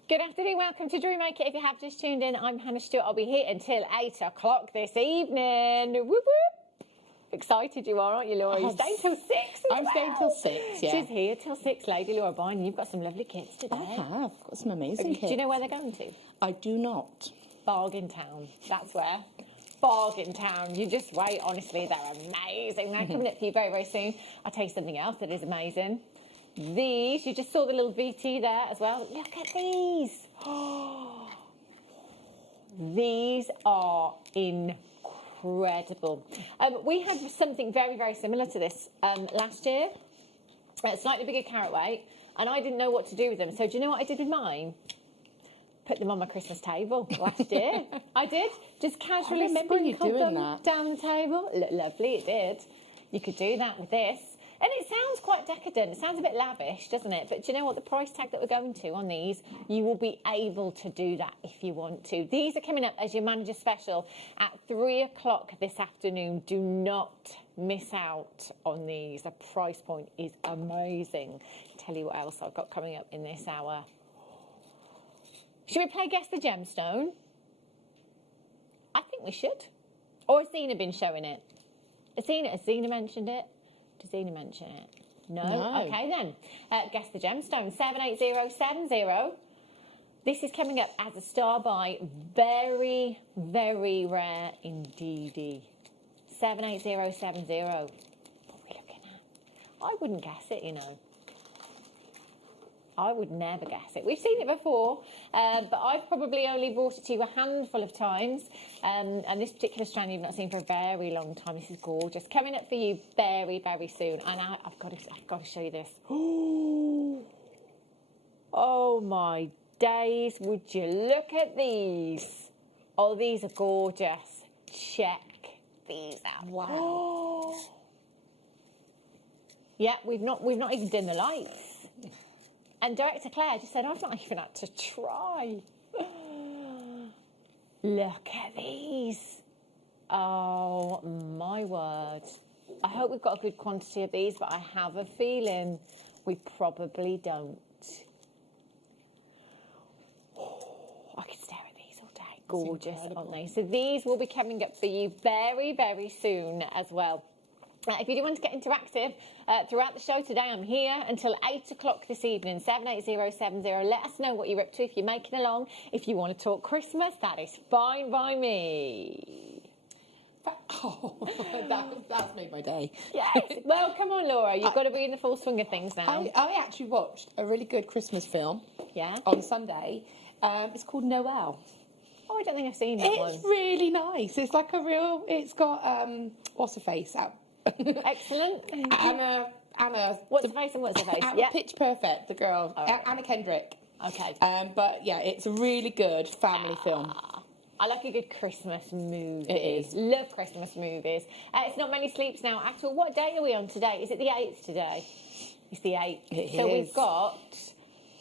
Good afternoon, welcome to Jewellery Maker. If you have just tuned in, I'm Hannah Stuart. I'll be here until 8 o'clock this evening. Whoop whoop. Excited you are, aren't you, Laura? You're staying till 6 I'm staying till 6, yeah. She's here till 6, Lady Laura Byrne. You've got some lovely kits today. I have got some amazing kits. Do you know where they're going to? I do not. Bargain Town. That's where. Bargain Town. You just wait, honestly, they're amazing. They're coming up for you very, very soon. I'll tell you something else that is amazing. These, you just saw the little VT there as well. Look at these. These are incredible. We had something very, very similar to this last year. Slightly bigger carat weight, and I didn't know what to do with them. So do you know what I did with mine? Put them on my Christmas table last year. I did. Just casually sprinkled them down the table. Look lovely, it did. You could do that with this. And it sounds quite decadent. It sounds a bit lavish, doesn't it? But do you know what? The price tag that we're going to on these, you will be able to do that if you want to. These are coming up as your manager special at 3 o'clock this afternoon. Do not miss out on these. The price point is amazing. Tell you what else I've got coming up in this hour. Should we play Guess the Gemstone? I think we should. Or has Zena been showing it? Has Zena mentioned it? Does Zena mention it? No? Okay then. Guess the Gemstone, 78070. This is coming up as a star buy. Very, very rare indeed. 78070. What are we looking at? I wouldn't guess it, you know. I would never guess it. We've seen it before, but I've probably only brought it to you a handful of times. And this particular strand you've not seen for a very long time. This is gorgeous. Coming up for you very, very soon. And I've got to show you this. Oh my days! Would you look at these? Oh, these are gorgeous. Check these out. Wow. Yeah, we've not even done the lights. And Director Claire just said, I've not even had to try. Look at these. Oh, my word. I hope we've got a good quantity of these, but I have a feeling we probably don't. Oh, I could stare at these all day. Gorgeous, aren't they? So these will be coming up for you very, very soon as well. If you do want to get interactive throughout the show today, I'm here until 8 o'clock this evening, 78070. Let us know what you're up to if you're making along. If you want to talk Christmas, that is fine by me. Oh, that's made my day. Yes. Well, come on, Laura. You've got to be in the full swing of things now. I actually watched a really good Christmas film Yeah. on Sunday. It's called Noel. Oh, I don't think I've seen that one. It's really nice. It's like a real... It's got... what's her face? Excellent. Anna. What's her face and what's her face? Anna, Yeah. Pitch Perfect, the girl. All right. Anna Kendrick. Okay. But yeah, it's a really good family film. I like a good Christmas movie. It is. Love Christmas movies. It's not many sleeps now at all. What day are we on today? Is it the 8th today? It's the 8th. It so is. we've got...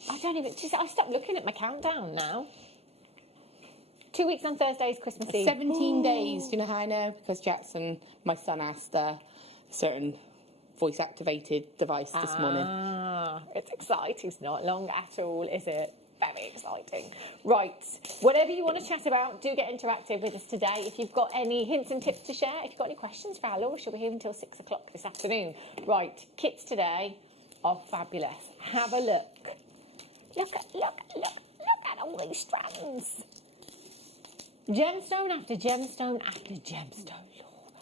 I don't even... I stopped looking at my countdown now. 2 weeks on Thursday is Christmas Eve. 17 days. Do you know how I know? Because Jackson, my son, asked a certain voice-activated device this morning. It's exciting. It's not long at all, is it? Very exciting. Right. Whatever you want to chat about, do get interactive with us today. If you've got any hints and tips to share, if you've got any questions for our Laura, she'll be here until 6 o'clock this afternoon. Right. Kits today are fabulous. Have a look. Look at all these strands. Gemstone after gemstone after gemstone, Laura.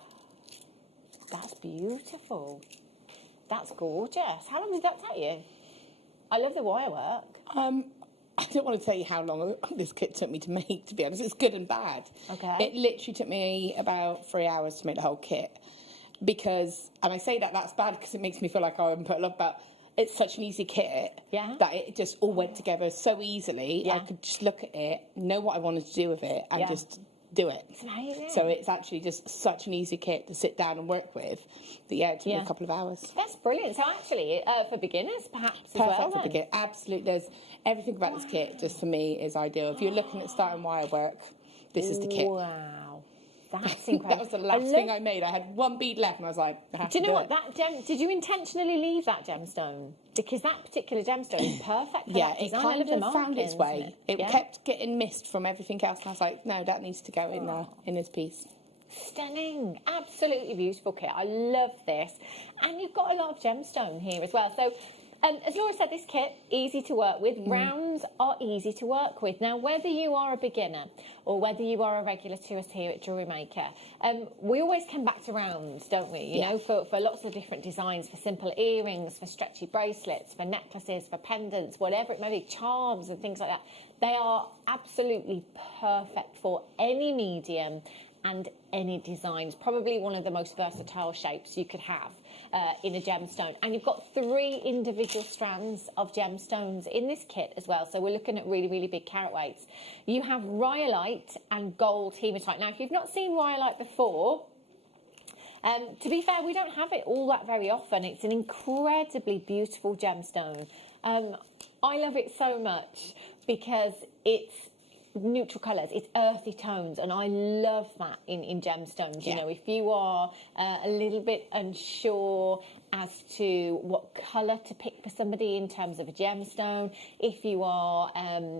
That's beautiful. That's gorgeous. How long did that take you? I love the wire work. I don't want to tell you how long this kit took me to make, to be honest. It's good and bad. Okay. It literally took me about 3 hours to make the whole kit. Because, and I say that that's bad because it makes me feel like I haven't put a lot, but it's such an easy kit that it just all went together so easily. Yeah. I could just look at it, know what I wanted to do with it, and just do it. It's amazing. So it's actually just such an easy kit to sit down and work with. That, yeah, it took me a couple of hours. That's brilliant. So actually, for beginners, perhaps as Perfect well. for then. beginner. Absolutely. There's everything about this kit, just for me, is ideal. If you're looking at starting wire work, this is the kit. Wow. That's incredible. That was the last thing I made. I had one bead left, and I was like, I have Do you to know do what? it. Did you intentionally leave that gemstone? Because that particular gemstone is perfect for that It design. kind I love the of found its markings, way. isn't It kept getting missed from everything else, and I was like, no, that needs to go in there, in this piece. Stunning. Absolutely beautiful kit. I love this. And you've got a lot of gemstone here as well. So, as Laura said, this kit, easy to work with. Rounds are easy to work with. Now, whether you are a beginner or whether you are a regular to us here at Jewellery Maker, we always come back to rounds, don't we? You know, for lots of different designs, for simple earrings, for stretchy bracelets, for necklaces, for pendants, whatever it may be, charms and things like that. They are absolutely perfect for any medium and any designs. Probably one of the most versatile shapes you could have in a gemstone. And you've got 3 individual strands of gemstones in this kit as well. So we're looking at really, really big carat weights. You have rhyolite and gold hematite. Now, if you've not seen rhyolite before, to be fair, we don't have it all that very often. It's an incredibly beautiful gemstone. I love it so much because it's neutral colours, it's earthy tones, and I love that in gemstones. You know, if you are a little bit unsure as to what colour to pick for somebody in terms of a gemstone, if you are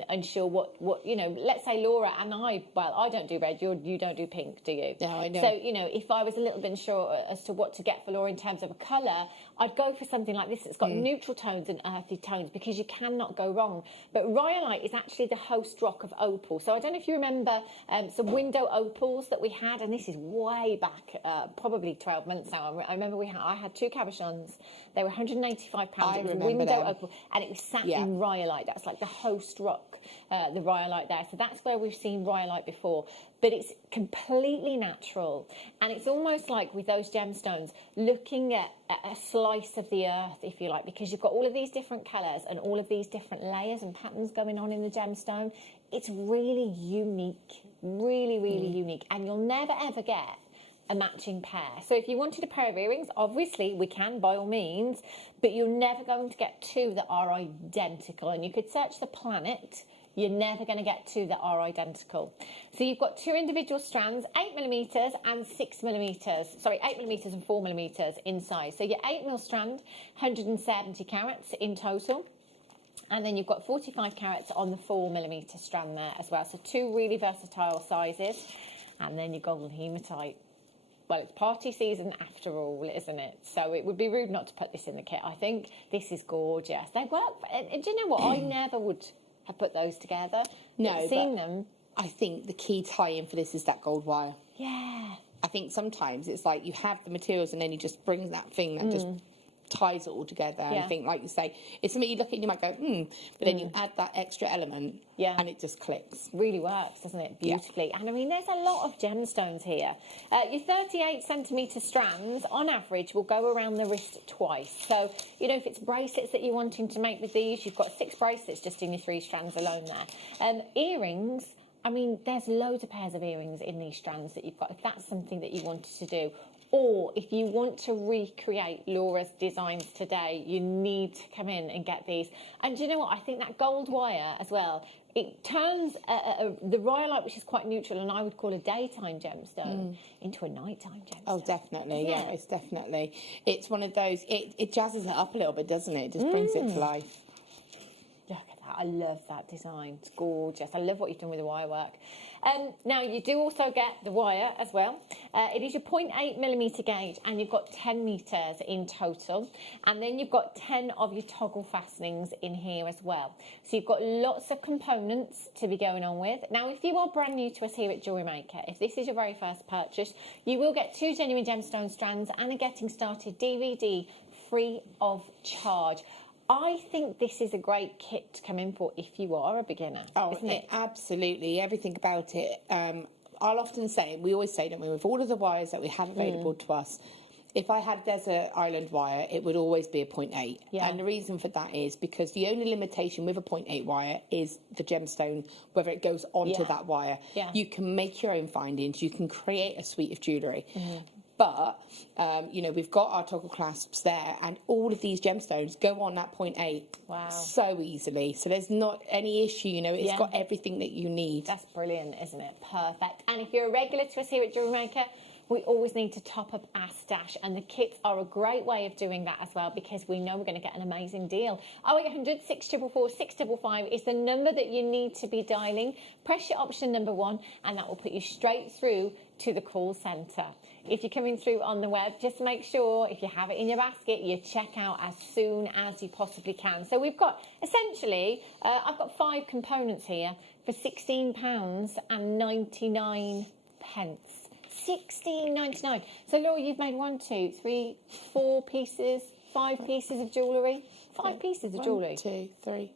unsure what you know, let's say Laura and I don't do red, you don't do pink, do you? No, I know. So, you know, if I was a little bit unsure as to what to get for Laura in terms of a colour, I'd go for something like this. It's got neutral tones and earthy tones because you cannot go wrong. But rhyolite is actually the host rock of opal. So I don't know if you remember some window opals that we had, and this is way back, probably 12 months now. I remember I had 2 cabochons. They were £185. It was a window opal, and it was sat in rhyolite. That's like the host rock, the rhyolite there. So that's where we've seen rhyolite before. But it's completely natural, and it's almost like with those gemstones, looking at a slice of the earth, if you like, because you've got all of these different colours and all of these different layers and patterns going on in the gemstone. It's really unique, really, really unique, and you'll never ever get a matching pair. So if you wanted a pair of earrings, obviously we can, by all means, but you're never going to get 2 that are identical. And you could search the planet, you're never going to get 2 that are identical. So you've got 2 individual strands, 8mm and 6mm. Sorry, 8mm and 4mm in size. So your 8mm strand, 170 carats in total. And then you've got 45 carats on the 4mm strand there as well. So 2 really versatile sizes. And then your gold hematite. well, it's party season after all, isn't it? So it would be rude not to put this in the kit. I think this is gorgeous. They work. And do you know what? I never would have put those together. No, Seen them. I think the key tie-in for this is that gold wire. Yeah. I think sometimes it's like you have the materials and then you just bring that thing that just ties it all together. Yeah. I think, like you say, it's something you look at and you might go, but then you add that extra element and it just clicks. Really works, doesn't it? Beautifully. Yeah. And I mean, there's a lot of gemstones here. Your 38 centimetre strands, on average, will go around the wrist twice. So, you know, if it's bracelets that you're wanting to make with these, you've got 6 bracelets just in your 3 strands alone there. Earrings, I mean, there's loads of pairs of earrings in these strands that you've got, if that's something that you wanted to do. Or if you want to recreate Laura's designs today, you need to come in and get these. And do you know what? I think that gold wire as well, it turns the Rhyolite, which is quite neutral and I would call a daytime gemstone, into a nighttime gemstone. Oh, definitely. Yeah, it's definitely. It's one of those, it jazzes it up a little bit, doesn't it? It just brings it to life. Look at that. I love that design. It's gorgeous. I love what you've done with the wire work. Now, you do also get the wire as well. It is your 0.8mm gauge and you've got 10 metres in total. And then you've got 10 of your toggle fastenings in here as well. So you've got lots of components to be going on with. Now, if you are brand new to us here at Jewellery Maker, if this is your very first purchase, you will get 2 genuine gemstone strands and a Getting Started DVD free of charge. I think this is a great kit to come in for if you are a beginner, isn't it? Absolutely. Everything about it. I'll often say, we always say, don't we, with all of the wires that we have available to us, if I had desert island wire, it would always be a 0.8. Yeah. And the reason for that is because the only limitation with a 0.8 wire is the gemstone, whether it goes onto that wire. Yeah. You can make your own findings. You can create a suite of jewellery. But, you know, we've got our toggle clasps there and all of these gemstones go on that 0.8 so easily. So there's not any issue, you know, it's got everything that you need. That's brilliant, isn't it? Perfect. And if you're a regular to us here at Jewellery Maker, we always need to top up our stash, and the kits are a great way of doing that as well because we know we're going to get an amazing deal. 0800 644 655 is the number that you need to be dialing. Press your option number 1 and that will put you straight through to the call centre. If you're coming through on the web, just make sure if you have it in your basket, you check out as soon as you possibly can. So we've got, essentially, I've got 5 components here for £16.99. £16.99. So Laura, you've made 1, 2, 3, 4 pieces, 5 pieces of jewellery. 5 pieces of jewellery. 1, 2, 3.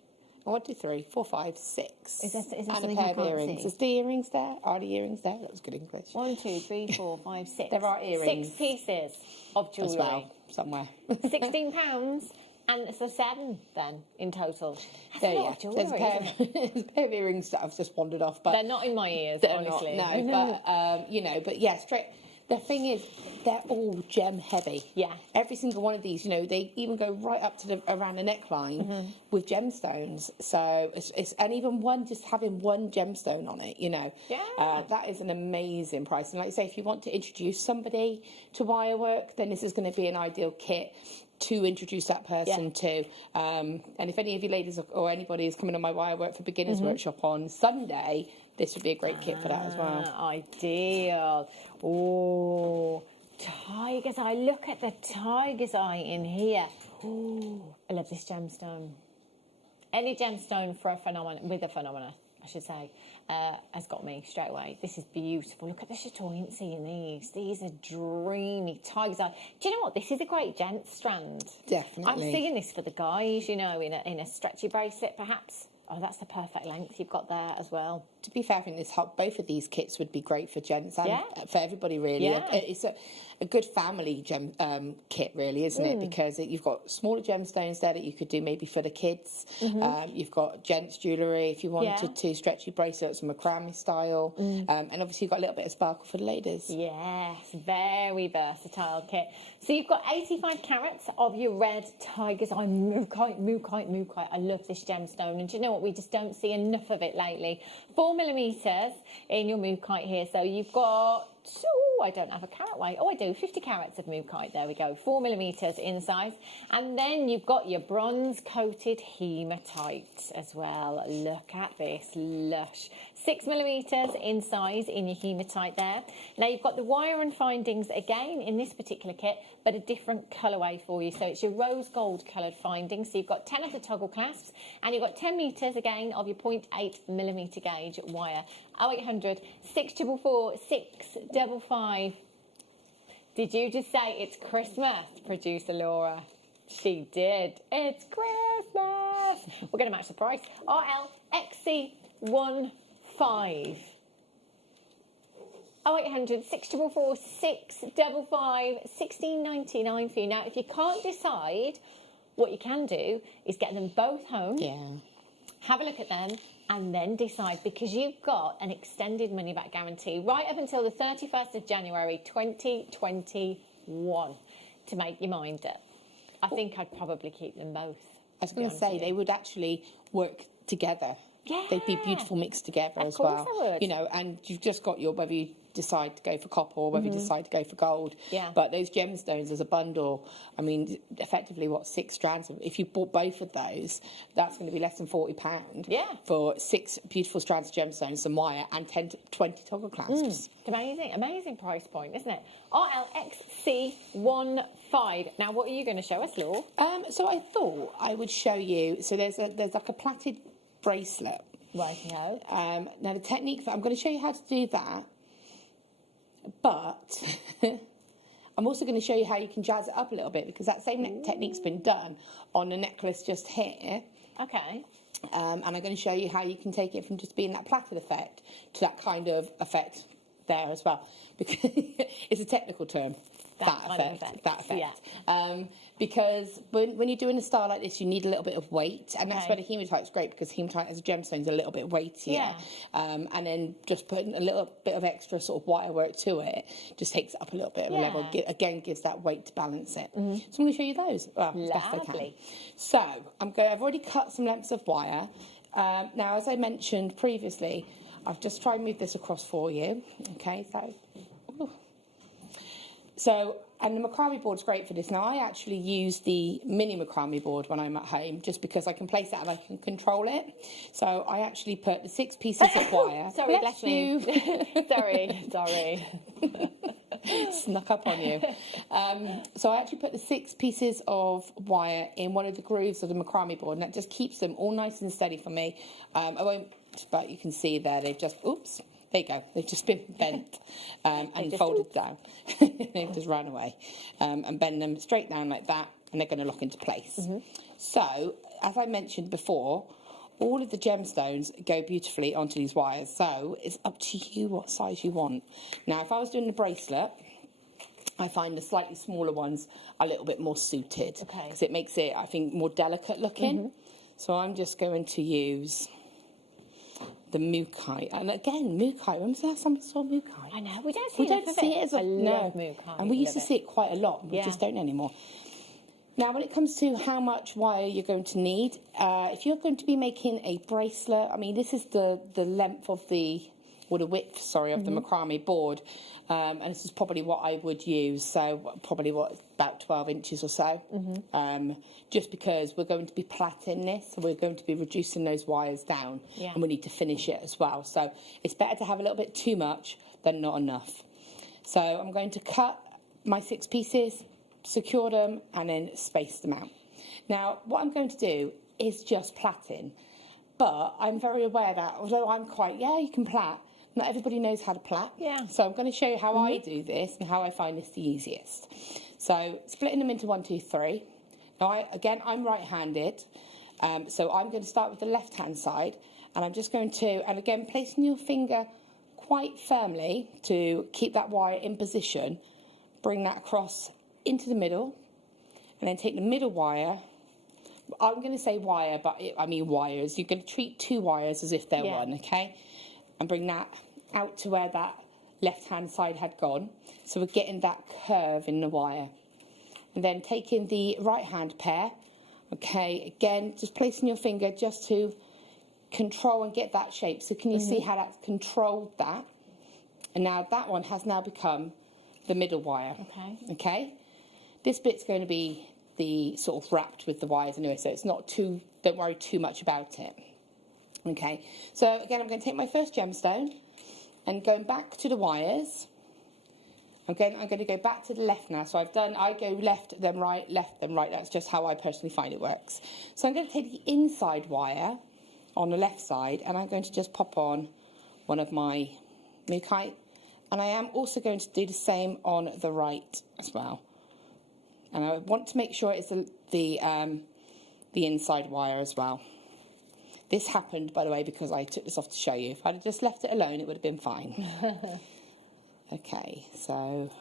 1, 2, 3, 4, 5, 6. Is there and something a pair you of can't earrings. see? Is the earrings there? Are the earrings there? That was good English. 1, 2, 3, 4, 5, 6. There are earrings. 6 pieces of jewellery. As well, somewhere. £16, and so 7 then in total. That's a lot of jewellery, There's a pair of earrings that I've just wandered off, but they're not in my ears, they're honestly. not. No, but you know, but yeah, straight. The thing is, they're all gem heavy. Yeah. Every single one of these, you know, they even go right up to around the neckline with gemstones. So it's and even just having 1 gemstone on it, you know. Yeah. That is an amazing price. And like I say, if you want to introduce somebody to wire work, then this is going to be an ideal kit to introduce that person to. And if any of you ladies or anybody is coming on my wire work for beginners workshop on Sunday, this would be a great kit for that as well. Ideal. Oh, tiger's eye. Look at the tiger's eye in here. Oh, I love this gemstone. Any gemstone for a phenomenon, with a phenomena, I should say, has got me straight away. This is beautiful. Look at the chatoyancy in these. These are dreamy tiger's eye. Do you know what? This is a great gent strand. Definitely. I'm seeing this for the guys, you know, in a stretchy bracelet, perhaps. Oh, that's the perfect length you've got there as well. To be fair, I think both of these kits would be great for gents and for everybody, really. Yeah. It's a good family kit, really, isn't it? Because you've got smaller gemstones there that you could do maybe for the kids. You've got gents jewellery if you wanted to, stretchy bracelets, macrame style. And obviously you've got a little bit of sparkle for the ladies. Yes, very versatile kit. So you've got 85 carats of your red tiger's eye mookaite. I love this gemstone. And do you know what? We just don't see enough of it lately. 4mm in your mookaite here. So you've got, I don't have a carat weight. Oh, I do, 50 carats of mookaite. There we go, 4mm in size. And then you've got your bronze-coated hematite as well. Look at this, lush. 6mm in size in your hematite there. Now you've got the wire and findings again in this particular kit, but a different colourway for you. So it's your rose gold coloured findings. So you've got 10 of the toggle clasps, and you've got 10 metres again of your 0.8mm gauge wire. 0800 644 655. Did you just say it's Christmas, producer Laura? She did. It's Christmas. We're going to match the price. RLXC15. 0800 644 655, 16.99 for you. Now, if you can't decide, what you can do is get them both home. Yeah. Have a look at them and then decide, because you've got an extended money back guarantee right up until the 31st of January 2021 to make your mind up. I think I'd probably keep them both. I was going to say, they would actually work together. Yeah. They'd be beautiful mixed together as well. Of course they would. You know, and you've just got your, whether you decide to go for copper or whether you decide to go for gold. Yeah. But those gemstones as a bundle, I mean, effectively, what, 6 strands? If you bought both of those, that's going to be less than £40. Yeah. For 6 beautiful strands of gemstones, some wire, and 10 to 20 toggle clasps. Amazing, amazing price point, isn't it? RLXC15. Now, what are you going to show us, Laura? So I thought I would show you. So there's like a plaited bracelet. Right, no. Now the technique that I'm going to show you how to do that, but I'm also going to show you how you can jazz it up a little bit, because that same technique's been done on the necklace just here. Okay. And I'm going to show you how you can take it from just being that plaited effect to that kind of effect there as well, because it's a technical term. That effect. Yeah. Because when you're doing a style like this, you need a little bit of weight, and that's where the hematite's great, because hematite as a gemstone is a little bit weightier. Yeah. And then just putting a little bit of extra sort of wire work to it just takes it up a little bit of a level. Again, gives that weight to balance it. So I'm going to show you those. Well, as best I can. So I've already cut some lengths of wire. Now, as I mentioned previously, I've just tried to move this across for you. Okay, so, and the macrame board's great for this. Now, I actually use the mini macrame board when I'm at home, just because I can place it and I can control it. So I actually put the 6 pieces of wire. Sorry, bless you. sorry. Snuck up on you. So I actually put the 6 pieces of wire in one of the grooves of the macrame board, and that just keeps them all nice and steady for me. I won't, but you can see there, they've just, oops. There you go. They've just been bent and folded down. They've just run away. And bend them straight down like that, and they're going to lock into place. So, as I mentioned before, all of the gemstones go beautifully onto these wires. So, it's up to you what size you want. Now, if I was doing the bracelet, I find the slightly smaller ones a little bit more suited. Okay. Because it makes it, I think, more delicate looking. So, I'm just going to use the mookaite. And again, mookaite. When was the last time we saw mookaite? I know, we don't see it as a... I love mookaite. And we used to see it quite a lot. We just don't anymore. Now, when it comes to how much wire you're going to need, if you're going to be making a bracelet, I mean, this is the length of the... or the width, sorry, of the macrame board. And this is probably what I would use. So probably about 12 inches or so. Just because we're going to be plaiting this, so we're going to be reducing those wires down. And we need to finish it as well. So it's better to have a little bit too much than not enough. So I'm going to cut my 6 pieces, secure them, and then space them out. Now, what I'm going to do is just plaiting. But I'm very aware that, although I'm quite, you can plait, not everybody knows how to plait. So I'm going to show you how I do this and how I find this the easiest. So splitting them into 1, 2, 3. Now, I'm right-handed, so I'm going to start with the left-hand side, and I'm just going to, and again, placing your finger quite firmly to keep that wire in position, bring that across into the middle, and then take the middle wire. I'm going to say wire, but I mean wires. You're going to treat 2 wires as if they're one, okay? And bring that out to where that left-hand side had gone. So we're getting that curve in the wire. And then taking the right-hand pair, okay, again, just placing your finger just to control and get that shape. So can you see how that's controlled that? And now that one has now become the middle wire. Okay? This bit's going to be the sort of wrapped with the wires anyway, so it's not too, don't worry too much about it. Okay, so again, I'm going to take my first gemstone and going back to the wires. Again, I'm going to go back to the left now. So I go left, then right, left, then right. That's just how I personally find it works. So I'm going to take the inside wire on the left side, and I'm going to just pop on one of my Mookite. And I am also going to do the same on the right as well. And I want to make sure it's the inside wire as well. This happened, by the way, because I took this off to show you. If I'd have just left it alone, it would have been fine. Okay, so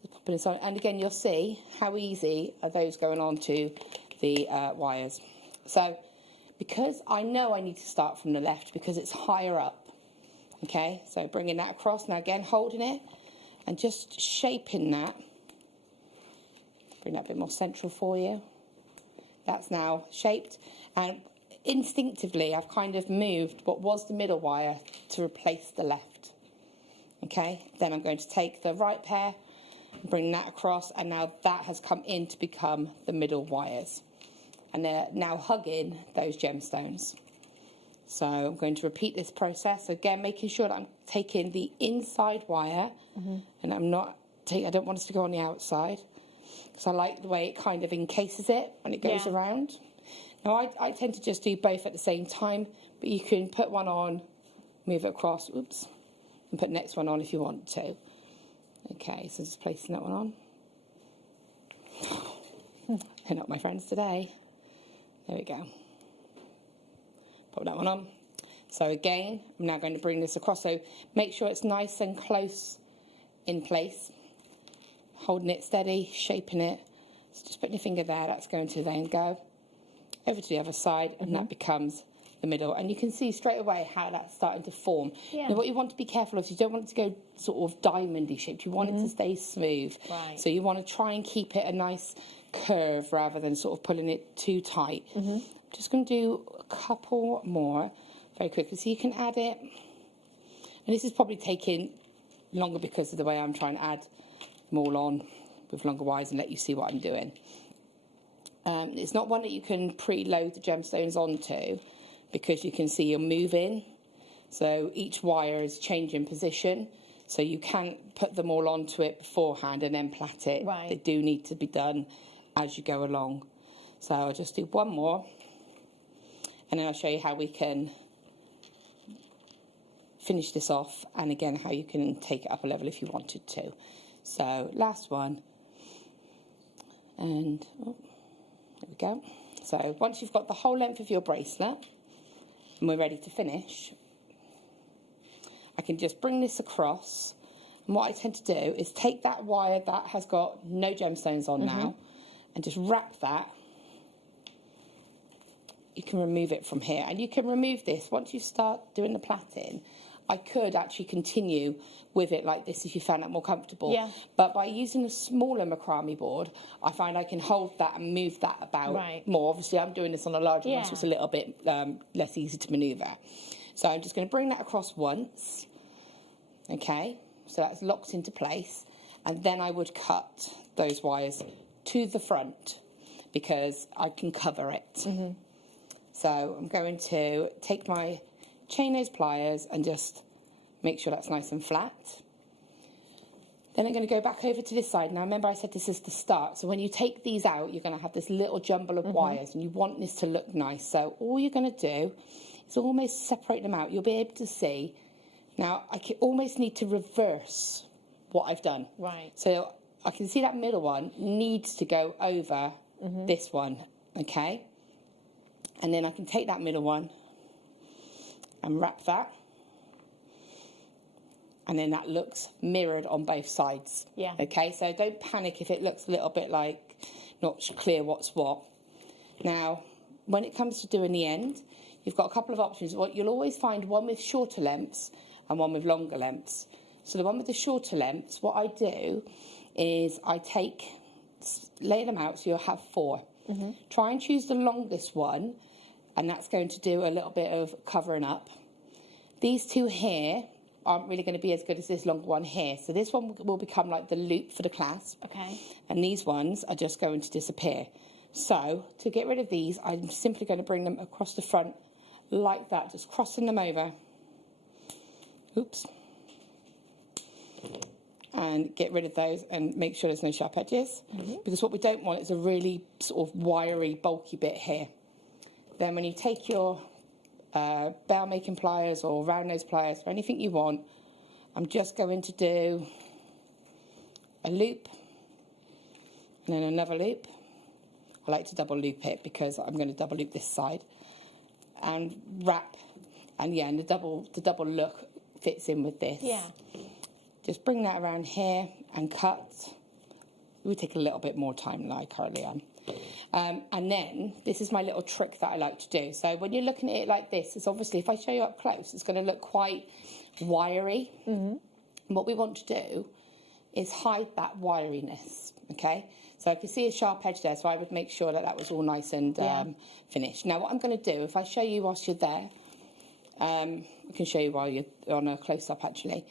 just pop it inside. And again, you'll see how easy are those going on to the wires. So, because I know I need to start from the left because it's higher up. Okay, so bringing that across. Now again, holding it and just shaping that. Bring that a bit more central for you. That's now shaped. And instinctively, I've kind of moved what was the middle wire to replace the left. Okay, then I'm going to take the right pair and bring that across, and now that has come in to become the middle wires. And they're now hugging those gemstones. So I'm going to repeat this process. Again, making sure that I'm taking the inside wire, and I don't want it to go on the outside. So I like the way it kind of encases it when it goes around. Now, I tend to just do both at the same time, but you can put one on, move it across, oops, and put the next one on if you want to. Okay, so just placing that one on. They're not my friends today. There we go. Pop that one on. So again, I'm now going to bring this across. So make sure it's nice and close in place. Holding it steady, shaping it. So just putting your finger there, that's going to then go over to the other side, and that becomes the middle. And you can see straight away how that's starting to form. Yeah. Now, what you want to be careful of is you don't want it to go sort of diamondy shaped. You want it to stay smooth. Right. So you want to try and keep it a nice curve rather than sort of pulling it too tight. I'm just going to do a couple more very quickly so you can add it. And this is probably taking longer because of the way I'm trying to add them all on with longer wires and let you see what I'm doing. It's not one that you can preload the gemstones onto because you can see you're moving. So each wire is changing position. So you can't put them all onto it beforehand and then plait it. Right. They do need to be done as you go along. So I'll just do one more. And then I'll show you how we can finish this off. And again, how you can take it up a level if you wanted to. So last one. And there we go. So once you've got the whole length of your bracelet and we're ready to finish, I can just bring this across. And what I tend to do is take that wire that has got no gemstones on now and just wrap that. You can remove it from here. And you can remove this once you start doing the plaiting. I could actually continue with it like this if you found that more comfortable. Yeah. But by using a smaller macrame board, I find I can hold that and move that about more. Obviously, I'm doing this on a larger one, so it's a little bit less easy to manoeuvre. So I'm just going to bring that across once. Okay, so that's locked into place. And then I would cut those wires to the front because I can cover it. So I'm going to take my chain nose pliers and just make sure that's nice and flat. Then I'm going to go back over to this side. Now remember I said this is the start, so when you take these out you're going to have this little jumble of wires and you want this to look nice. So all you're going to do is almost separate them out. You'll be able to see. Now I almost need to reverse what I've done. Right. So I can see that middle one needs to go over this one, okay? And then I can take that middle one and wrap that. And then that looks mirrored on both sides. Yeah. Okay, so don't panic if it looks a little bit like not clear what's what. Now, when it comes to doing the end, you've got a couple of options. You'll always find one with shorter lengths and one with longer lengths. So the one with the shorter lengths, what I do is I lay them out so you'll have 4. Try and choose the longest one, and that's going to do a little bit of covering up. These two here aren't really going to be as good as this longer one here. So this one will become like the loop for the clasp. Okay. And these ones are just going to disappear. So to get rid of these, I'm simply going to bring them across the front like that, just crossing them over. Oops. And get rid of those and make sure there's no sharp edges, because what we don't want is a really sort of wiry, bulky bit here. Then when you take your bell making pliers or round nose pliers or anything you want, I'm just going to do a loop and then another loop. I like to double loop it because I'm going to double loop this side and wrap, and yeah, and the double look fits in with this. Yeah. Just bring that around here and cut. It would take a little bit more time than I currently am. And then, this is my little trick that I like to do. So when you're looking at it like this, it's obviously, if I show you up close, it's going to look quite wiry. And what we want to do is hide that wiriness, okay? So I can see a sharp edge there, so I would make sure that that was all nice and finished. Now, what I'm going to do, if I show you whilst you're there, I can show you while you're on a close-up, actually.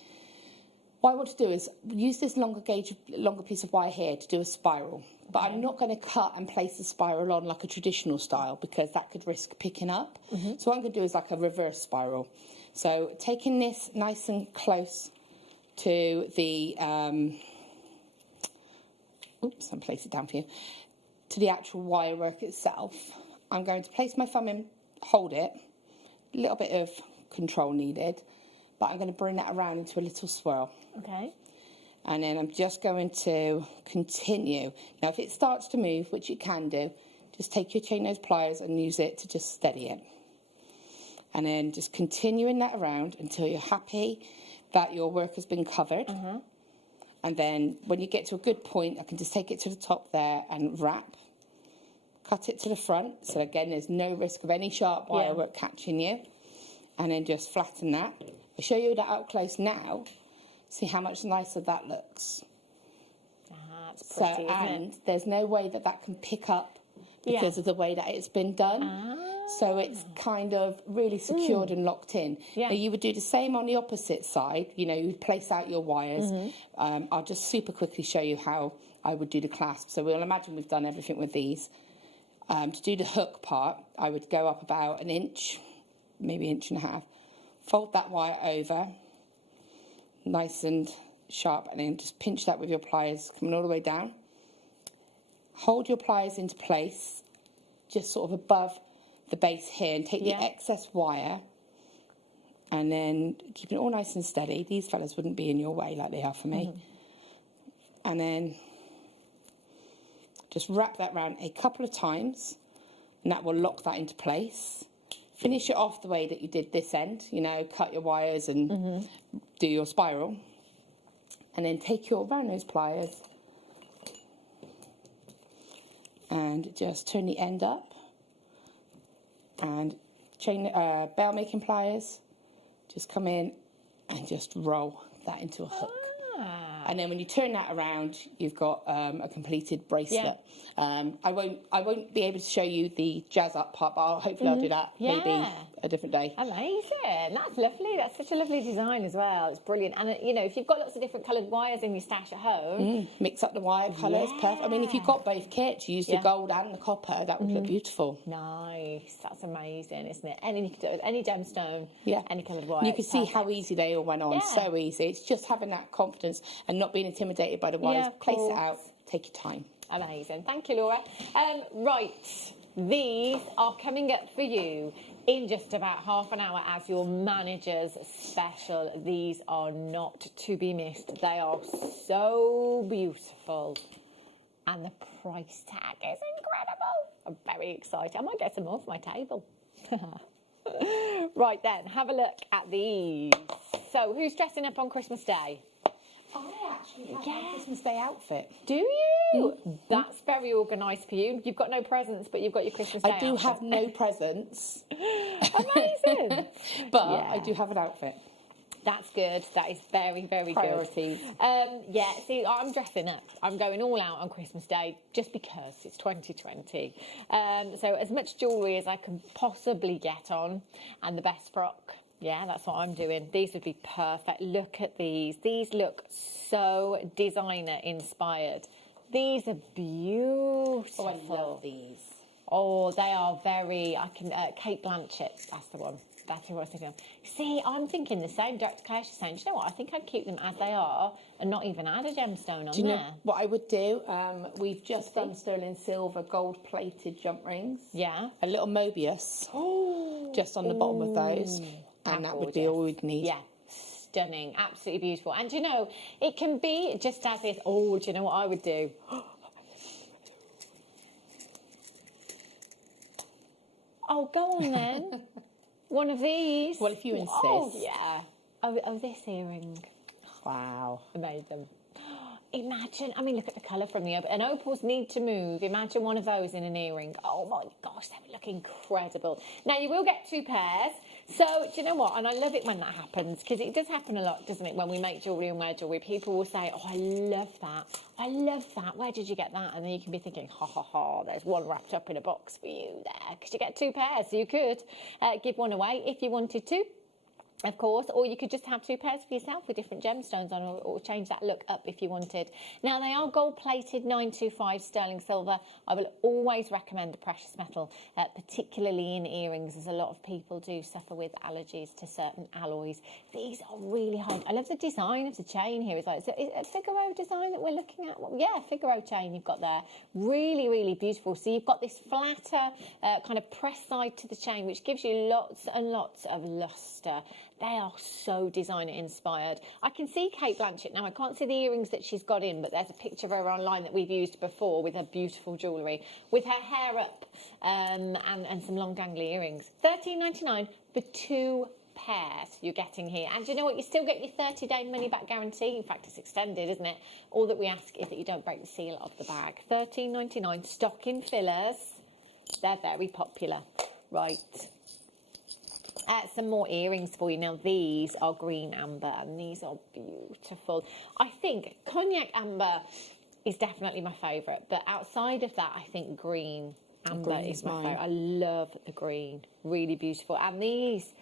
What I want to do is use this longer piece of wire here to do a spiral. But I'm not going to cut and place the spiral on like a traditional style, because that could risk picking up. So what I'm going to do is like a reverse spiral. So taking this nice and close to the, oops, I'll place it down for you, to the actual wire work itself, I'm going to place my thumb in, hold it, a little bit of control needed, but I'm going to bring that around into a little swirl. Okay. And then I'm just going to continue. Now, if it starts to move, which it can do, just take your chain nose pliers and use it to just steady it. And then just continuing that around until you're happy that your work has been covered. And then when you get to a good point, I can just take it to the top there and wrap. Cut it to the front. So again, there's no risk of any sharp wire work catching you. And then just flatten that. I'll show you that up close now. See how much nicer that looks. That's pretty, and there's no way that that can pick up because of the way that it's been done. So it's kind of really secured and locked in. Now, you would do the same on the opposite side. You know, you would place out your wires. I'll just super quickly show you how I would do the clasp. So we'll imagine we've done everything with these. To do the hook part, I would go up about an inch, maybe 1.5 inches. Fold that wire over, nice and sharp, and then just pinch that with your pliers, coming all the way down. Hold your pliers into place, just sort of above the base here, and take the excess wire, and then keep it all nice and steady. These fellas wouldn't be in your way like they are for me. And then just wrap that round a couple of times, and that will lock that into place. Finish it off the way that you did this end, you know, cut your wires and do your spiral. And then take your round nose pliers and just turn the end up. And bell making pliers, just come in and just roll that into a hook. And then when you turn that around, you've got a completed bracelet. I won't be able to show you the jazz up part, but hopefully I'll do that maybe a different day. Amazing. That's lovely. That's such a lovely design as well. It's brilliant. And, you know, if you've got lots of different coloured wires in your stash at home. Mix up the wire colours, perfect. I mean, if you've got both kits, use the gold and the copper, that would look beautiful. Nice. That's amazing, isn't it? And you could do it with any gemstone, any coloured wire. You can see how easy they all went on. So easy. It's just having that confidence and not being intimidated by the wires. Place it out. Take your time. Amazing. Thank you, Laura. Right. These are coming up for you in just about half an hour as your manager's special. These are not to be missed. They are so beautiful. And the price tag is incredible. I'm very excited. I might get some more for my table. Right then, have a look at these. So, who's dressing up on Christmas Day? I actually have my Christmas Day outfit. Do you? That's very organised for you. You've got no presents, but you've got your Christmas Day I do have no presents. Amazing. But I do have an outfit. That's good. That is very, very Priorities. good. See, I'm dressing up. I'm going all out on Christmas Day just because it's 2020. So as much jewellery as I can possibly get on, and the best frock. Yeah, that's what I'm doing. These would be perfect. Look at these. These look so designer inspired. These are beautiful. Oh, I love these. Oh, they are very, Kate Blanchett, that's the one. That's what I was thinking of. See, I'm thinking the same. Dr. Claire's saying, do you know what? I think I'd keep them as they are and not even add a gemstone on Do you there. know what I would do? We've just done sterling silver gold-plated jump rings. Yeah. A little Mobius just on the bottom of those. And that would be all we'd need. Yeah. Stunning. Absolutely beautiful. And, you know, it can be just as if, oh, do you know what I would do? Oh, go on then. One of these. Well, if you insist. Oh, yeah. Oh, this earring. Wow. I made them. Imagine, I mean, look at the colour from the opal. And opals need to move. Imagine one of those in an earring. Oh, my gosh, they would look incredible. Now, you will get 2 pairs. So, do you know what? And I love it when that happens, because it does happen a lot, doesn't it? When we make jewellery and wear jewellery, people will say, oh, I love that. I love that. Where did you get that? And then you can be thinking, ha, ha, ha, there's one wrapped up in a box for you there, because you get 2 pairs. So you could give one away if you wanted to. Of course, or you could just have 2 pairs for yourself with different gemstones on, or change that look up if you wanted. Now, they are gold-plated 925 sterling silver. I will always recommend the precious metal, particularly in earrings, as a lot of people do suffer with allergies to certain alloys. These are really high. I love the design of the chain here. It's like, is it a Figaro design that we're looking at? Well, yeah, Figaro chain you've got there. Really, really beautiful. So you've got this flatter kind of press side to the chain, which gives you lots and lots of lustre. They are so designer inspired. I can see Kate Blanchett now. I can't see the earrings that she's got in, but there's a picture of her online that we've used before with her beautiful jewellery, with her hair up and some long dangly earrings. $13.99 for 2 pairs you're getting here. And you know what? You still get your 30-day money-back guarantee. In fact, it's extended, isn't it? All that we ask is that you don't break the seal of the bag. $13.99. Stocking fillers. They're very popular. Right. Some more earrings for you. Now, these are green amber, and these are beautiful. I think cognac amber is definitely my favourite, but outside of that, I think green amber is my favourite. I love the green. Really beautiful. And these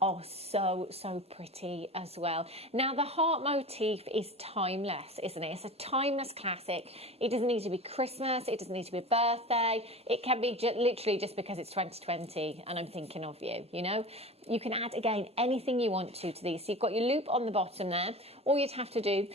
are so pretty as well. Now, the heart motif is timeless, isn't it? It's a timeless classic. It doesn't need to be Christmas. It doesn't need to be a birthday. It can be literally just because it's 2020 and I'm thinking of you, you know? You can add, again, anything you want to these. So you've got your loop on the bottom there. All you'd have to do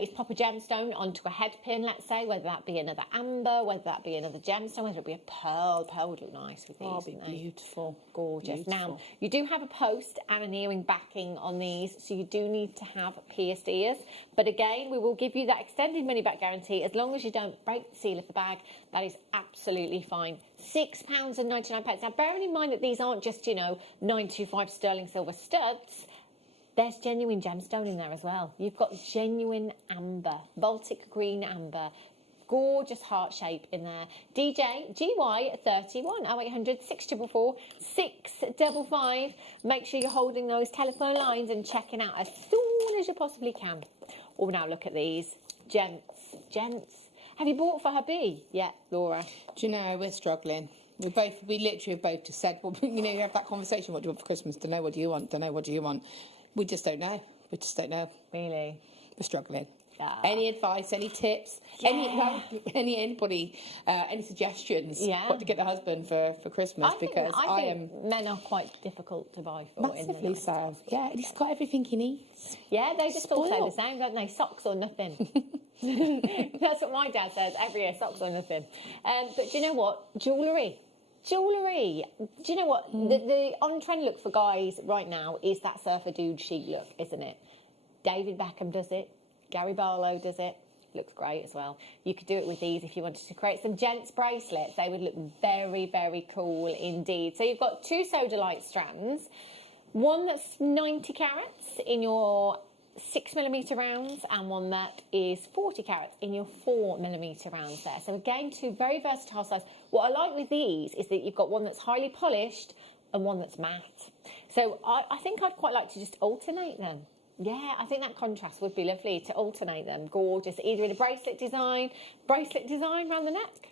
is pop a gemstone onto a head pin, let's say, whether that be another amber, whether that be another gemstone, whether it be a pearl. Pearl would look nice with these. Oh, it'd be beautiful. Gorgeous. Beautiful. Now, you do have a post and an earring backing on these, so you do need to have pierced ears. But again, we will give you that extended money-back guarantee as long as you don't break the seal of the bag. That is absolutely fine. £6.99. Now, bearing in mind that these aren't just, you know, 925 sterling silver studs, there's genuine gemstone in there as well. You've got genuine amber, Baltic green amber, gorgeous heart shape in there. DJ GY31 0800 644 655. Make sure you're holding those telephone lines and checking out as soon as you possibly can. Oh, now look at these. Gents. Have you bought for hubby yet, Laura? Do you know, we're struggling. We literally have both just said, well, you know, you have that conversation, what do you want for Christmas? Don't know, what do you want? Don't know, what do you want? We just don't know. Really? We're struggling. Yeah. Any advice, any tips, anybody, any suggestions? Yeah. What to get the husband for Christmas? I think men are quite difficult to buy for. Massively so. Yeah, he's got everything he needs. Yeah, they just all say the same, don't they? Socks or nothing. That's what my dad says every year, socks or nothing. But do you know what? Jewellery. Do you know what? The on-trend look for guys right now is that surfer dude chic look, isn't it? David Beckham does it. Gary Barlow does it. Looks great as well. You could do it with these if you wanted to create some gents bracelets. They would look very, very cool indeed. So you've got 2 Sodalite strands. One that's 90 carats in your 6mm rounds, and one that is 40 carats in your 4mm rounds there. So again, 2 very versatile styles. What I like with these is that you've got one that's highly polished and one that's matte. So I think I'd quite like to just alternate them. Yeah, I think that contrast would be lovely to alternate them. Gorgeous, either in a bracelet design around the neck,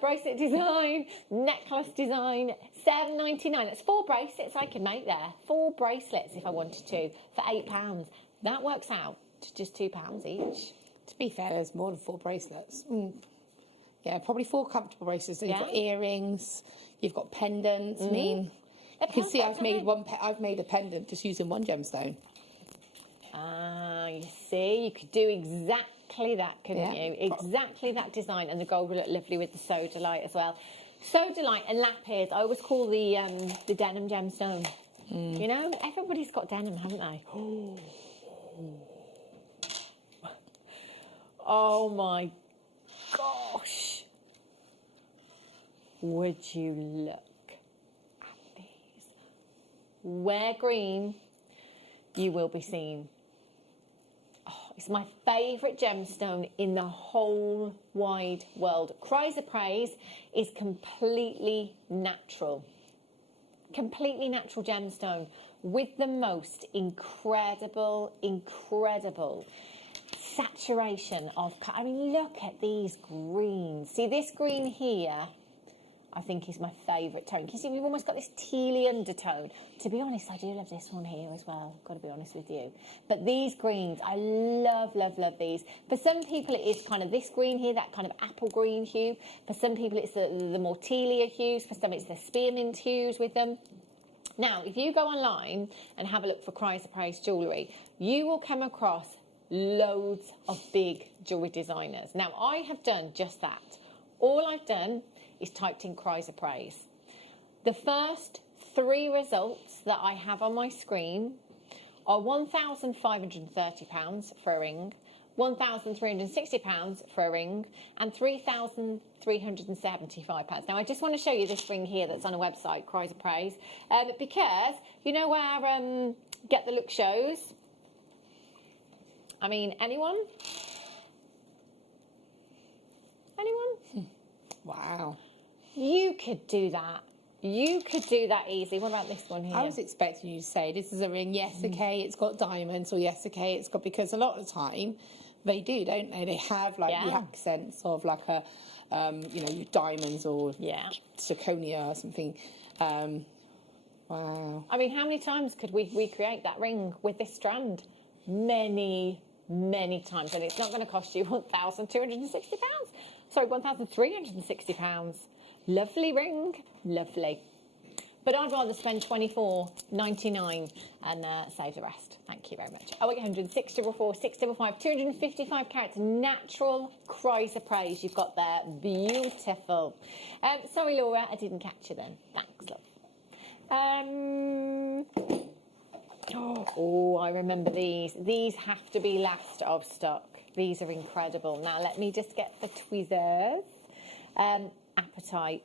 bracelet design, necklace design, $7.99. That's 4 bracelets I could make there. 4 bracelets if I wanted to for £8. That works out to just £2 each. To be fair, there's more than 4 bracelets. Yeah, probably 4 comfortable bracelets. So you've Yeah. got earrings, you've got pendants. I mean, They're you can see perfect, I've made aren't I've made a pendant just using one gemstone. Ah, you see, you could do exactly that, couldn't Yeah. you? Exactly that design, and the gold will look lovely with the Sodalite as well. Sodalite and lapis, I always call the denim gemstone. You know, everybody's got denim, haven't they? Oh my gosh. Would you look at these? Wear green, you will be seen. Oh, it's my favourite gemstone in the whole wide world. Chrysoprase is completely natural. Completely natural gemstone with the most incredible saturation of, I mean, look at these greens. See this green here, I think is my favourite tone. You see, we've almost got this tealy undertone. To be honest, I do love this one here as well, got to be honest with you. But these greens, I love, love, love these. For some people, it is kind of this green here, that kind of apple green hue. For some people, it's the more tealier hues. For some, it's the spearmint hues with them. Now, if you go online and have a look for Chrysoprase jewellery, you will come across loads of big jewellery designers. Now, I have done just that. All I've done is typed in Chrysoprase. The first 3 results that I have on my screen are £1,530 for a ring, £1,360 for a ring, and £3,375. Now, I just want to show you this ring here that's on a website, Chrysoprase, because you know where Get the Look shows? I mean, anyone? Anyone? Wow. You could do that. You could do that easily. What about this one here? I was expecting you to say this is a ring, yes, okay, it's got diamonds, or yes, okay, it's got, because a lot of the time they do, don't they? They have like the accents of like a, you know, your diamonds or zirconia or something. Wow. I mean, how many times could we recreate that ring with this strand? Many, many times. And it's not going to cost you £1,260. Sorry, £1,360. Lovely ring, lovely. But I'd rather spend £24.99 and save the rest. Thank you very much. 0800 644 655, 255 carats, natural Chrysoprase you've got there. Beautiful. Sorry, Laura, I didn't catch you then. Thanks, love. Oh, I remember these. These have to be last of stock. These are incredible. Now, let me just get the tweezers. Apatite.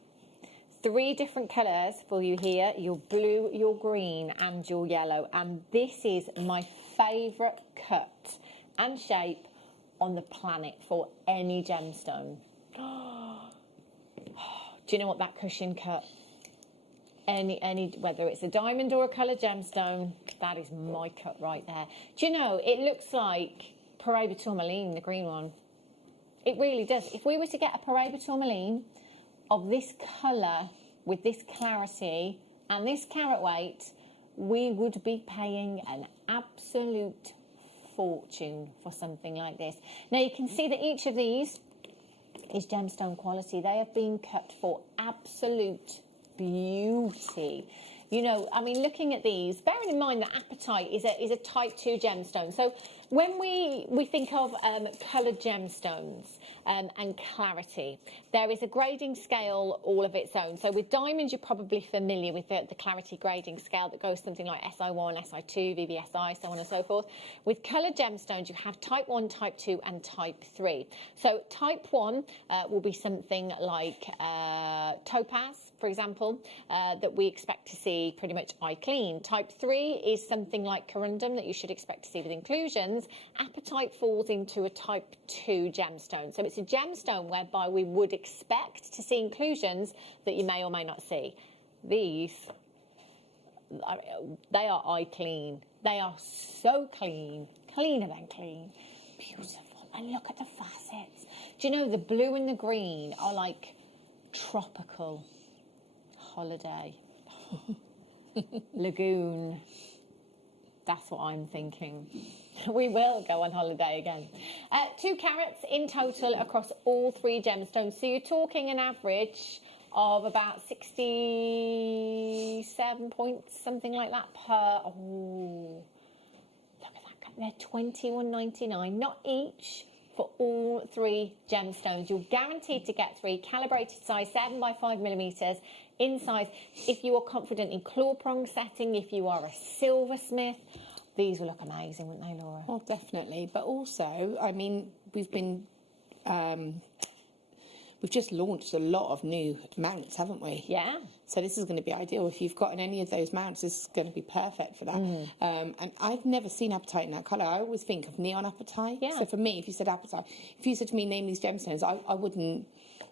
3 different colours for you here, your blue, your green and your yellow, and this is my favourite cut and shape on the planet for any gemstone. Do you know what that cushion cut? Any whether it's a diamond or a coloured gemstone, that is my cut right there. Do you know, it looks like Peridot tourmaline, the green one. It really does. If we were to get a Peridot tourmaline of this colour with this clarity and this carat weight, we would be paying an absolute fortune for something like this. Now you can see that each of these is gemstone quality. They have been cut for absolute beauty. You know, I mean, looking at these, bearing in mind that Apatite is a type 2 gemstone. So when we think of coloured gemstones and clarity, there is a grading scale all of its own. So with diamonds, you're probably familiar with the clarity grading scale that goes something like SI1, SI2, VVSI, so on and so forth. With coloured gemstones, you have type 1, type 2 and type 3. So type 1 will be something like topaz, for example, that we expect to see pretty much eye clean. Type 3 is something like corundum that you should expect to see with inclusions. Apatite falls into a type 2 gemstone. So it's a gemstone whereby we would expect to see inclusions that you may or may not see. These, they are eye clean. They are so clean, cleaner than clean, beautiful. And look at the facets. Do you know, the blue and the green are like tropical, holiday, lagoon. That's what I'm thinking. We will go on holiday again. 2 carats in total across all 3 gemstones. So you're talking an average of about 67 points, something like that per. Oh, look at that. They're $21.99, not each, for all 3 gemstones. You're guaranteed to get 3, calibrated size 7 by 5 millimeters in size. If you are confident in claw prong setting, if you are a silversmith, these will look amazing, wouldn't they, Laura? Well, definitely. But also, I mean, we've just launched a lot of new mounts, haven't we? Yeah. So this is going to be ideal. If you've got any of those mounts, this is going to be perfect for that. And I've never seen apatite in that colour. I always think of neon apatite. Yeah. So for me, if you said apatite, if you said to me, name these gemstones, I wouldn't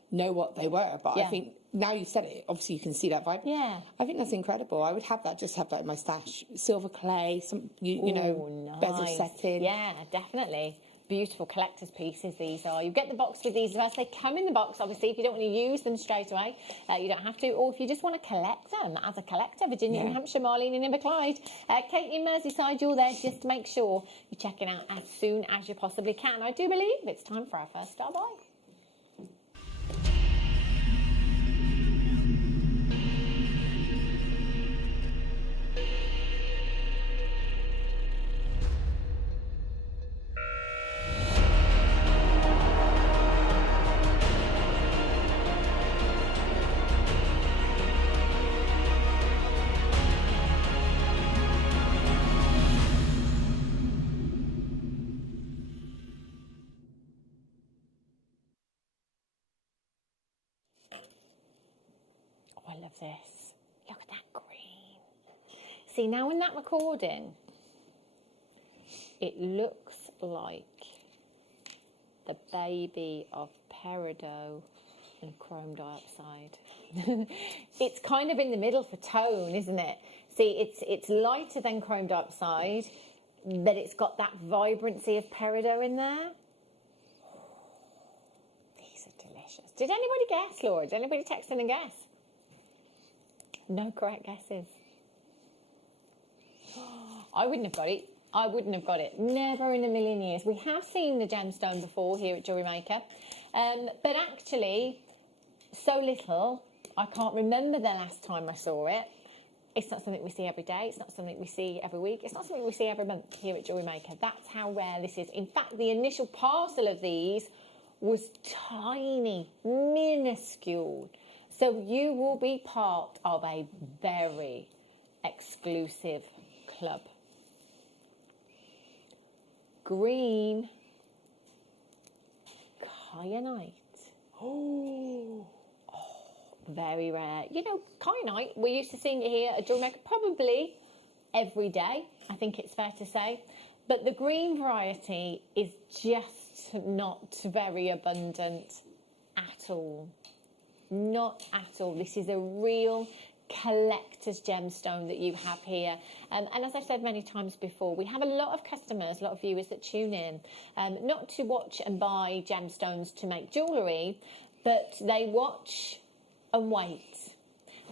know what they were. But I think now you've said it, obviously you can see that vibe. Yeah. I think that's incredible. I would have that, just have that in my stash. Silver clay, some, you know, nice. bezel setting. Yeah, definitely. Beautiful collector's pieces these are. You get the box with these as well. So they come in the box, obviously, if you don't want to use them straight away, you don't have to. Or if you just want to collect them as a collector, Virginia and Hampshire, Marlene and Inverclyde, Kate in Merseyside, you're there just to make sure you're checking out as soon as you possibly can. I do believe it's time for our first star buy. I love this. Look at that green. See, now in that recording, it looks like the baby of peridot and chrome diopside. It's kind of in the middle for tone, isn't it? See, it's lighter than chrome diopside, but it's got that vibrancy of peridot in there. These are delicious. Did anybody guess, Laura? Did anybody text in and guess? No correct guesses. I wouldn't have got it. I wouldn't have got it. Never in a million years. We have seen the gemstone before here at Jewellery Maker, but actually, so little, I can't remember the last time I saw it. It's not something we see every day. It's not something we see every week. It's not something we see every month here at Jewellery Maker. That's how rare this is. In fact, the initial parcel of these was tiny, minuscule. So you will be part of a very exclusive club. Green Kyanite. Oh, very rare. You know, Kyanite, we're used to seeing it here at Jewellery Maker probably every day, I think it's fair to say. But the green variety is just not very abundant at all. Not at all. This is a real collector's gemstone that you have here. And as I've said many times before, we have a lot of customers, a lot of viewers that tune in, not to watch and buy gemstones to make jewellery, but they watch and wait.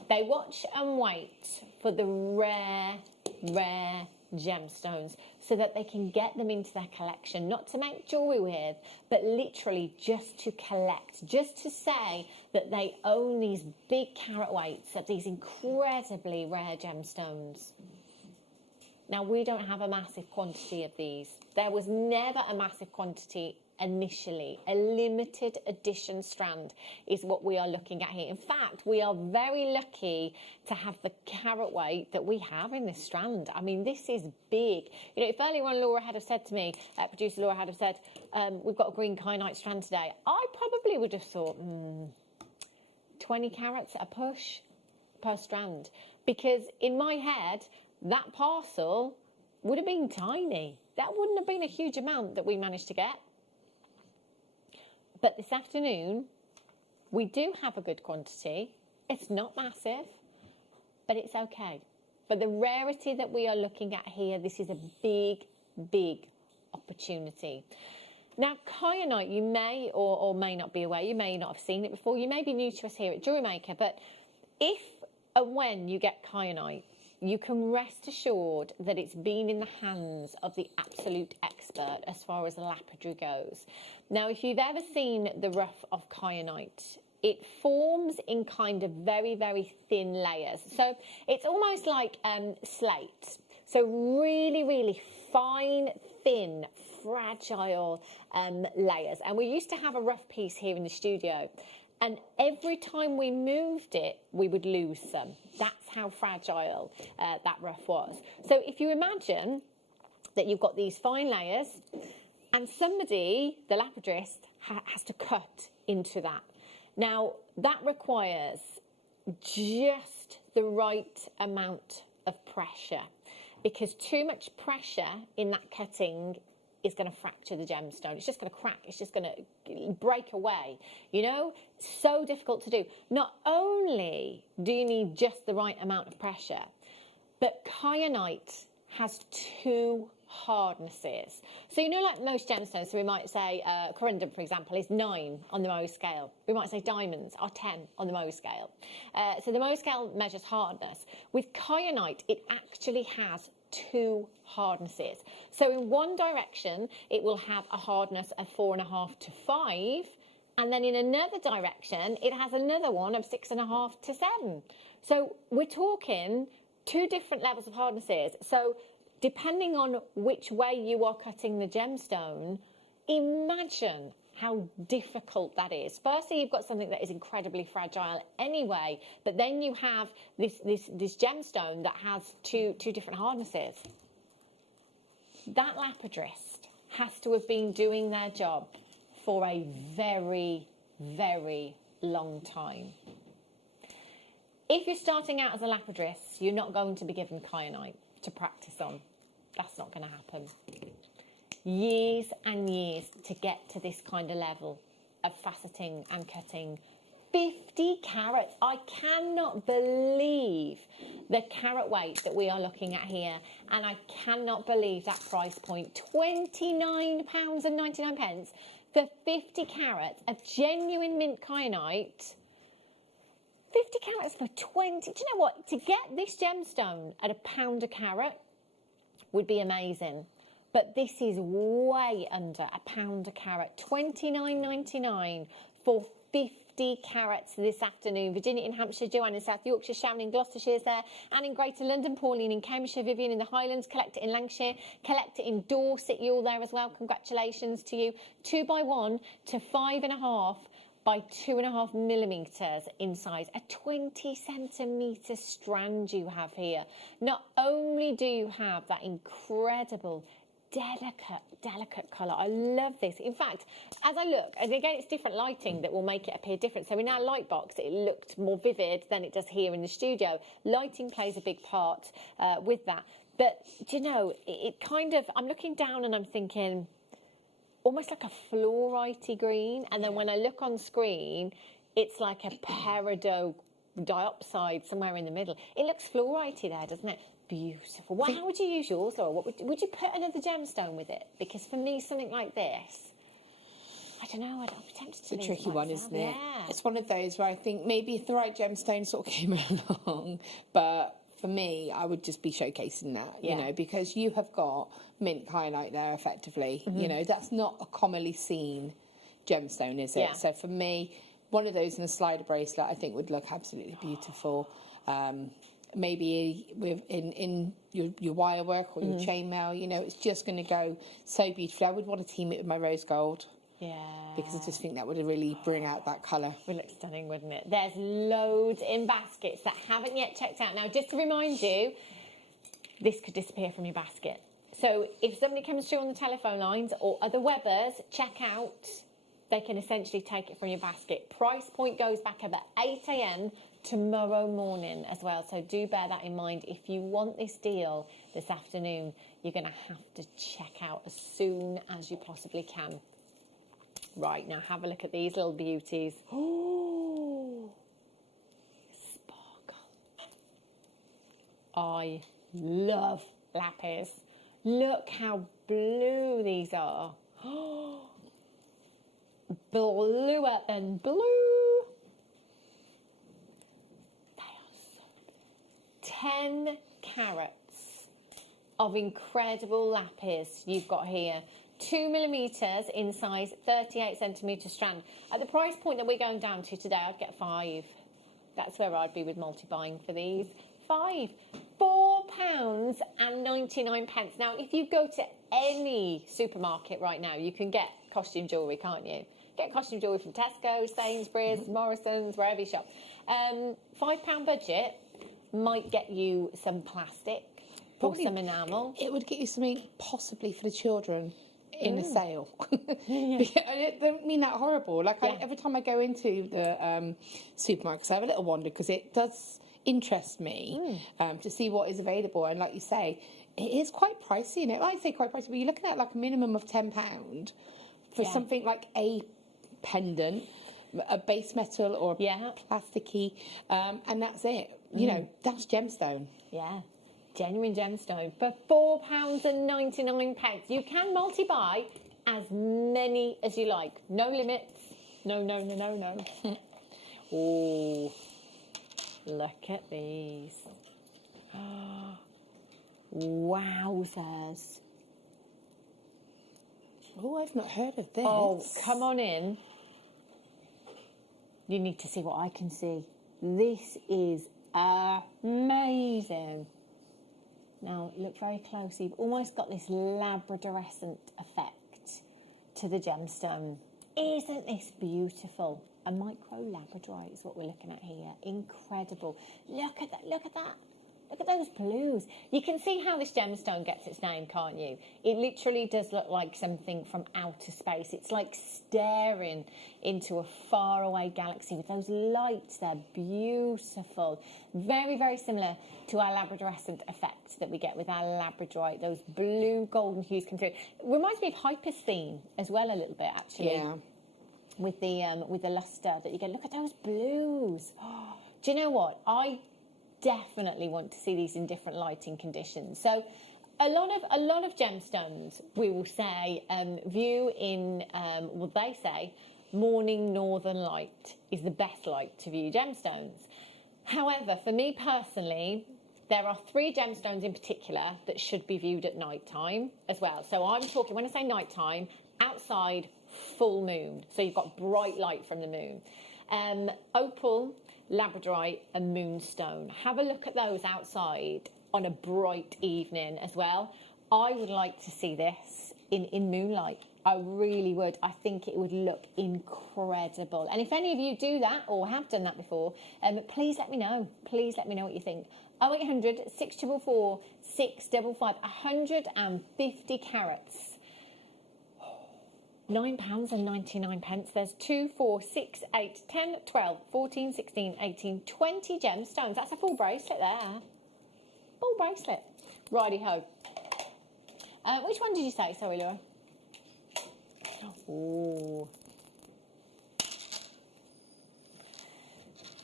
They watch and wait for the rare gemstones so that they can get them into their collection, not to make jewellery with, but literally just to collect, just to say that they own these big carat weights of these incredibly rare gemstones. Now, we don't have a massive quantity of these. There was never a massive quantity initially. A limited edition strand is what we are looking at here. In fact, we are very lucky to have the carat weight that we have in this strand. I mean, this is big. You know, if earlier on Laura had have said to me, producer Laura had have said, we've got a green Kyanite strand today, I probably would have thought, 20 carats a push per strand. Because in my head, that parcel would have been tiny. That wouldn't have been a huge amount that we managed to get. But this afternoon, we do have a good quantity. It's not massive, but it's okay. For the rarity that we are looking at here, this is a big, big opportunity. Now, Kyanite, you may or may not be aware, you may not have seen it before, you may be new to us here at Jewellery Maker, but if and when you get Kyanite, you can rest assured that it's been in the hands of the absolute expert as far as lapidary goes. Now, if you've ever seen the rough of Kyanite, it forms in kind of very, very thin layers. So it's almost like slate. So really, really fine, thin, fragile layers. And we used to have a rough piece here in the studio. And every time we moved it, we would lose some. That's how fragile that rough was. So if you imagine that you've got these fine layers and somebody, the lapidist, has to cut into that. Now, that requires just the right amount of pressure, because too much pressure in that cutting is going to fracture the gemstone. It's just going to crack. It's just going to break away. You know, so difficult to do. Not only do you need just the right amount of pressure, but Kyanite has two hardnesses. So, you know, like most gemstones, so we might say corundum, for example, is 9 on the Mohs scale. We might say diamonds are 10 on the Mohs scale. So the Mohs scale measures hardness. With Kyanite, it actually has two hardnesses. So in one direction, it will have a hardness of 4.5 to 5, and then in another direction, it has another one of 6.5 to 7. So we're talking two different levels of hardnesses. So depending on which way you are cutting the gemstone, imagine how difficult that is. Firstly, you've got something that is incredibly fragile anyway, but then you have this gemstone that has two different hardnesses. That lapidist has to have been doing their job for a very, very long time. If you're starting out as a lapidist, you're not going to be given Kyanite to practice on. That's not going to happen. Years and years to get to this kind of level of faceting and cutting. 50 carats. I cannot believe the carat weight that we are looking at here, and I cannot believe that price point. £29.99 for 50 carats of genuine mint Kyanite. 50 carats for 20. Do you know what? To get this gemstone at £1 a carat would be amazing. But this is way under £1 a carat. £29.99 for 50 carats this afternoon. Virginia in Hampshire, Joanne in South Yorkshire, Sharon in Gloucestershire's there, Anne in Greater London, Pauline in Cambridgeshire, Vivian in the Highlands, Collector in Lancashire, Collector in Dorset, you're all there as well. Congratulations to you. 2x1 to 5.5 by 2.5 millimetres in size. A 20 centimetre strand you have here. Not only do you have that incredible delicate colour. I love this. In fact, as I look, and again, it's different lighting that will make it appear different. So in our light box, it looked more vivid than it does here in the studio. Lighting plays a big part with that. But, do you know, it kind of, I'm looking down and I'm thinking, almost like a fluorite green. And then when I look on screen, it's like a peridot diopside somewhere in the middle. It looks fluorite there, doesn't it? Beautiful. Well, how would you use yours, Laura? What would you put another gemstone with it? Because for me, something like this, I don't know, I'd be tempted to. It's a tricky one, isn't it? Yeah. It's one of those where I think maybe if the right gemstone sort of came along, but for me, I would just be showcasing that, you know, because you have got mint Kyanite there effectively. You know, that's not a commonly seen gemstone, is it? Yeah. So for me, one of those in a slider bracelet, I think would look absolutely beautiful. Maybe in your wire work or your chainmail, you know, it's just going to go so beautifully. I would want to team it with my rose gold. Yeah. Because I just think that would really bring out that colour. Would look stunning, wouldn't it? There's loads in baskets that haven't yet checked out. Now, just to remind you, this could disappear from your basket. So if somebody comes through on the telephone lines or other webbers, check out, they can essentially take it from your basket. Price point goes back up at 8 a.m. tomorrow morning as well. So do bear that in mind. If you want this deal this afternoon, you're going to have to check out as soon as you possibly can. Right, now have a look at these little beauties. Oh, sparkle. I love lapis. Look how blue these are. Bluer than blue. They are so blue. 10 carats of incredible lapis you've got here. 2mm in size, 38cm strand. At the price point that we're going down to today, I'd get 5. That's where I'd be with multi-buying for these. 5. £4.99. Now, if you go to any supermarket right now, you can get costume jewellery, can't you? Get costume jewellery from Tesco, Sainsbury's, Morrison's, wherever you shop. £5 budget might get you some plastic or some enamel. It would get you something possibly for the children in a sale. I don't mean that horrible. Like every time I go into the supermarkets, I have a little wonder because it does interest me to see what is available. And like you say, it is quite pricey. And I say quite pricey, but you're looking at like a minimum of £10 for something like a pendant, a base metal or plasticky, and that's it. You know, that's gemstone. Yeah. Genuine gemstone for £4.99. You can multi-buy as many as you like. No limits. No. Oh, look at these. Wowzers. Oh, I've not heard of this. Oh, come on in. You need to see what I can see. This is amazing. Now, look very closely. You've almost got this labradorescent effect to the gemstone. Isn't this beautiful? A micro labradorite is what we're looking at here. Incredible. Look at that, look at that. Look at those blues. You can see how this gemstone gets its name, can't you? It literally does look like something from outer space. It's like staring into a faraway galaxy with those lights. They're beautiful. Very, very similar to our labradorescent effect that we get with our labradorite. Those blue golden hues come through. It reminds me of Hypersthene as well a little bit, actually. Yeah. With the luster that you get. Look at those blues. Do you know what? I definitely want to see these in different lighting conditions. So a lot of gemstones, we will say, view in, well, they say morning northern light is the best light to view gemstones. However, for me personally, there are 3 gemstones in particular that should be viewed at night time as well. So I'm talking, when I say night time, outside, full moon. So you've got bright light from the moon. Opal, labradorite and moonstone. Have a look at those outside on a bright evening as well. I would like to see this in moonlight. I really would. I think it would look incredible. And if any of you do that or have done that before, please let me know. Please let me know what you think. 0800 644 655, 150 carats. £9.99. There's 2, 4, 6, 8, 10, 12, 14, 16, 18, 20 gemstones. That's a full bracelet there. Full bracelet. Righty-ho. Which one did you say? Sorry, Laura. Ooh.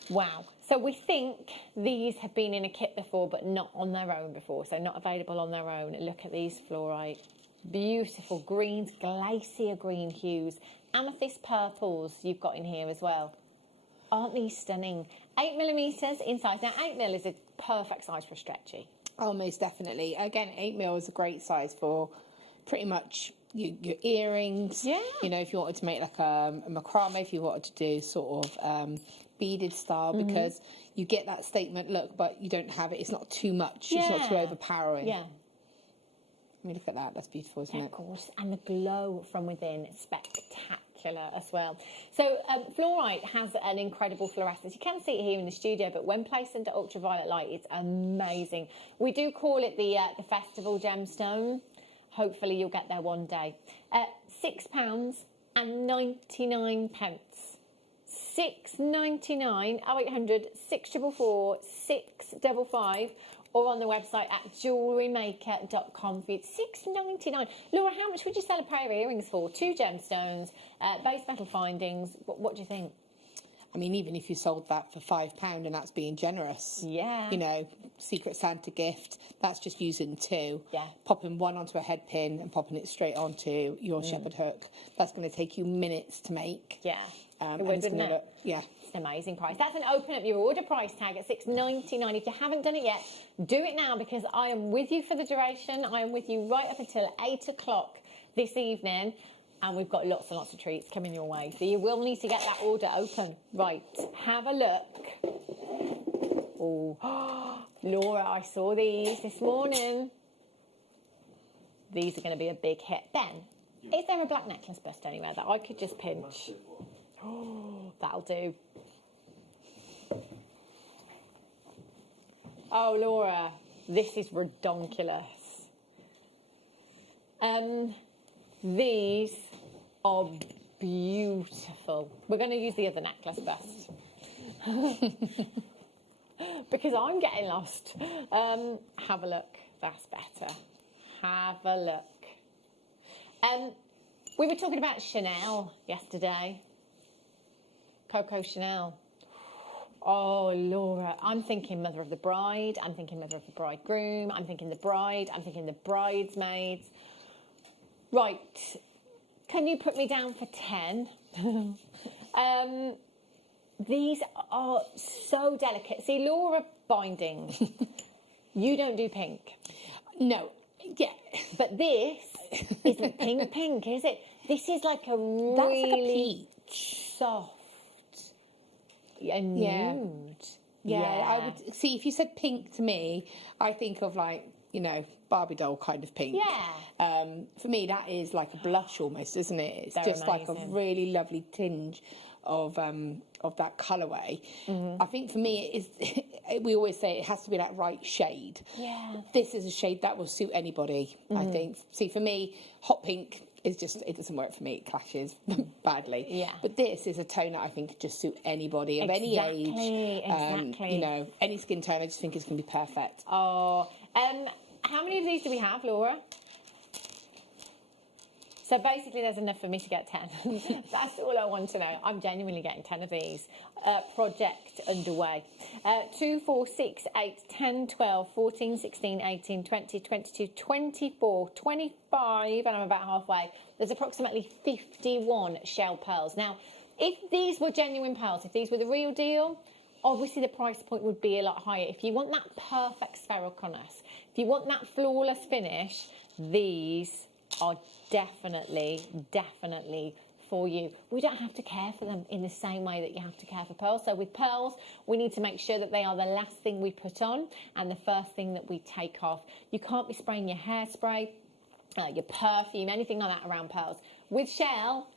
Wow. So we think these have been in a kit before, but not on their own before. So not available on their own. Look at these fluorite. Beautiful greens, glacier green hues, amethyst purples you've got in here as well. Aren't these stunning? 8mm in size. Now 8mm is a perfect size for a stretchy. Oh, most definitely. Again, 8mm is a great size for pretty much your earrings. Yeah. You know, if you wanted to make like a macrame, if you wanted to do sort of beaded style, because you get that statement look, but you don't have it. It's not too much. It's not too overpowering. Yeah. I mean, look at that. That's beautiful, isn't it? Of course. And the glow from within, spectacular as well. So fluorite has an incredible fluorescence. You can see it here in the studio, but when placed under ultraviolet light, it's amazing. We do call it the festival gemstone. Hopefully you'll get there one day. £6.99. £6.99. 0800 644 655. Or on the website at JewelleryMaker.com for you. £6.99. Laura, how much would you sell a pair of earrings for? 2 gemstones, base metal findings. What do you think? I mean, even if you sold that for £5 and that's being generous. Yeah. You know, Secret Santa gift, that's just using 2. Yeah. Popping 1 onto a head pin and popping it straight onto your shepherd hook. That's going to take you minutes to make. Yeah. It would, wouldn't it? Yeah. an amazing price. That's an open up your order price tag at $6.99. If you haven't done it yet, do it now, because I am with you for the duration. I am with you right up until 8 o'clock this evening, and we've got lots and lots of treats coming your way. So you will need to get that order open. Right, have a look. Oh, Laura, I saw these this morning. These are going to be a big hit. Ben, is there a black necklace bust anywhere that I could just pinch? Oh, that'll do. Oh, Laura, this is redonkulous. These are beautiful. We're going to use the other necklace bust. Because I'm getting lost. Have a look. That's better. Have a look. We were talking about Chanel yesterday. Coco Chanel. Oh, Laura, I'm thinking mother of the bride. I'm thinking mother of the bridegroom. I'm thinking the bride. I'm thinking the bridesmaids. Right. Can you put me down for 10? These are so delicate. See, Laura, binding. You don't do pink. No. Yeah. But this isn't pink, is it? This is like a really That's like a peach. soft, a nude. Yeah, I would see if you said pink to me, I think of like, you know, Barbie doll kind of pink. Yeah. For me, that is like a blush almost, isn't it? It's They're just like a amazing. really lovely tinge of that colourway. I think for me, it is. We always say it has to be that right shade. Yeah. This is a shade that will suit anybody. I think. See, for me, hot pink is just, it doesn't work for me. It clashes badly. Yeah. But this is a tone that I think could just suit anybody of any age. Exactly. You know, any skin tone. I just think it's going to be perfect. Oh, how many of these do we have, Laura? So basically, there's enough for me to get 10. That's all I want to know. I'm genuinely getting 10 of these. Project underway. 2, 4, 6, 8, 10, 12, 14, 16, 18, 20, 22, 24, 25, and I'm about halfway. There's approximately 51 shell pearls. Now, if these were genuine pearls, if these were the real deal, obviously the price point would be a lot higher. If you want that perfect sphericalness, if you want that flawless finish, these are definitely for you. We don't have to care for them in the same way that you have to care for pearls. So with pearls, we need to make sure that they are the last thing we put on and the first thing that we take off. You can't be spraying your hairspray, your perfume, anything like that around pearls. With shell,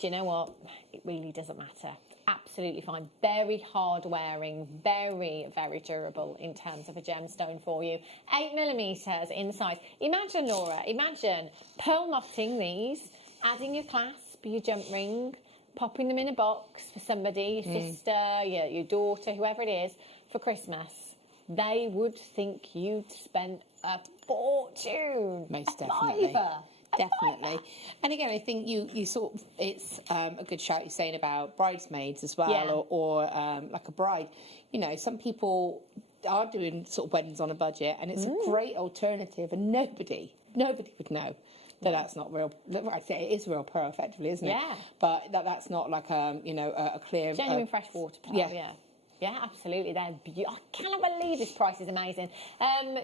do you know what? It really doesn't matter. Absolutely fine. Very hard wearing, very durable in terms of a gemstone for you. 8mm in size. Imagine, Laura, imagine pearl knotting these, adding your clasp, your jump ring, popping them in a box for somebody, your sister, your daughter, whoever it is, for Christmas. They would think you'd spent a fortune. Most definitely. Fiver. Definitely. And again, I think you sort of, it's a good shout you're saying about bridesmaids as well, Yeah. or like a bride. You know, some people are doing sort of weddings on a budget, and it's a great alternative, and nobody would know that that's not real. I'd say it is real pearl, effectively, isn't it? Yeah. But that's not like a clear Genuine freshwater pearl, yeah. Yeah, absolutely. They're I cannot believe this price is amazing.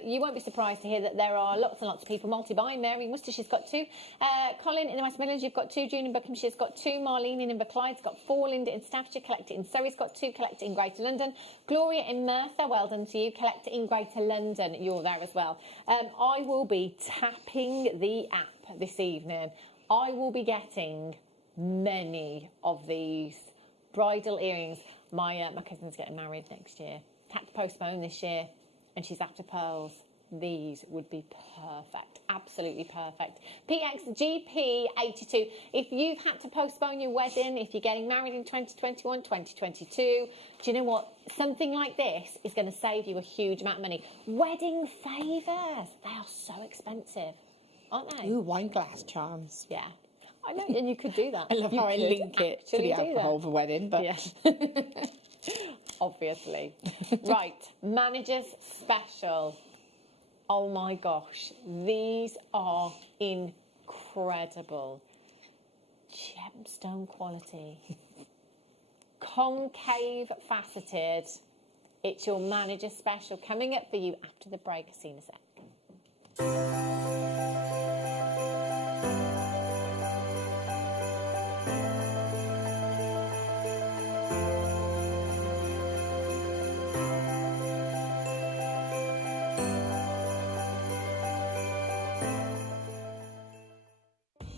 You won't be surprised to hear that there are lots and lots of people multi-buying. Mary Muster, she's got 2. Colin in the West Midlands, you've got 2. June in Buckinghamshire's got 2. Marlene in Inverclyde's got 4. Linda in Staffordshire, Collector in Surrey's got 2. Collector in Greater London. Gloria in Merthyr, well done to you. Collector in Greater London, you're there as well. I will be tapping the app this evening. I will be getting many of these bridal earrings. My cousin's getting married next year. Had to postpone this year, and she's after pearls. These would be perfect, absolutely perfect. PXGP82. If you've had to postpone your wedding, if you're getting married in 2021, 2022, do you know what? Something like this is going to save you a huge amount of money. Wedding favours, they are so expensive, aren't they? Ooh, wine glass charms. Yeah. I know, and you could do that. I love how I link it to the alcohol of a wedding, but yeah. Obviously. Right, Manager's Special. Oh my gosh, these are incredible. Gemstone quality. concave faceted. It's your manager special coming up for you after the break. See you in a sec.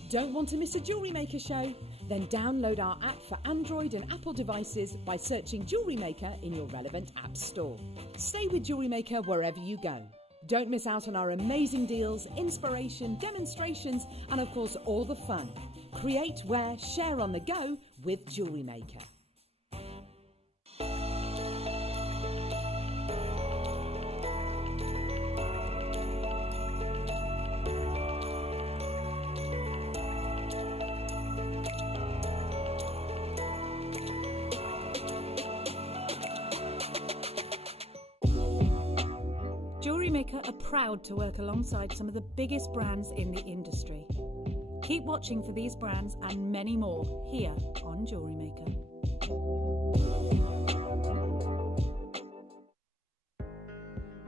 Don't want to miss a Jewellery Maker show? Then download our app for Android and Apple devices by searching Jewellery Maker in your relevant app store. Stay with Jewellery Maker wherever you go. Don't miss out on our amazing deals, inspiration, demonstrations, and of course all the fun. Create, wear, share on the go with Jewellery Maker. Jewellery Maker are proud to work alongside some of the biggest brands in the industry. Keep watching for these brands and many more here on Jewellery Maker.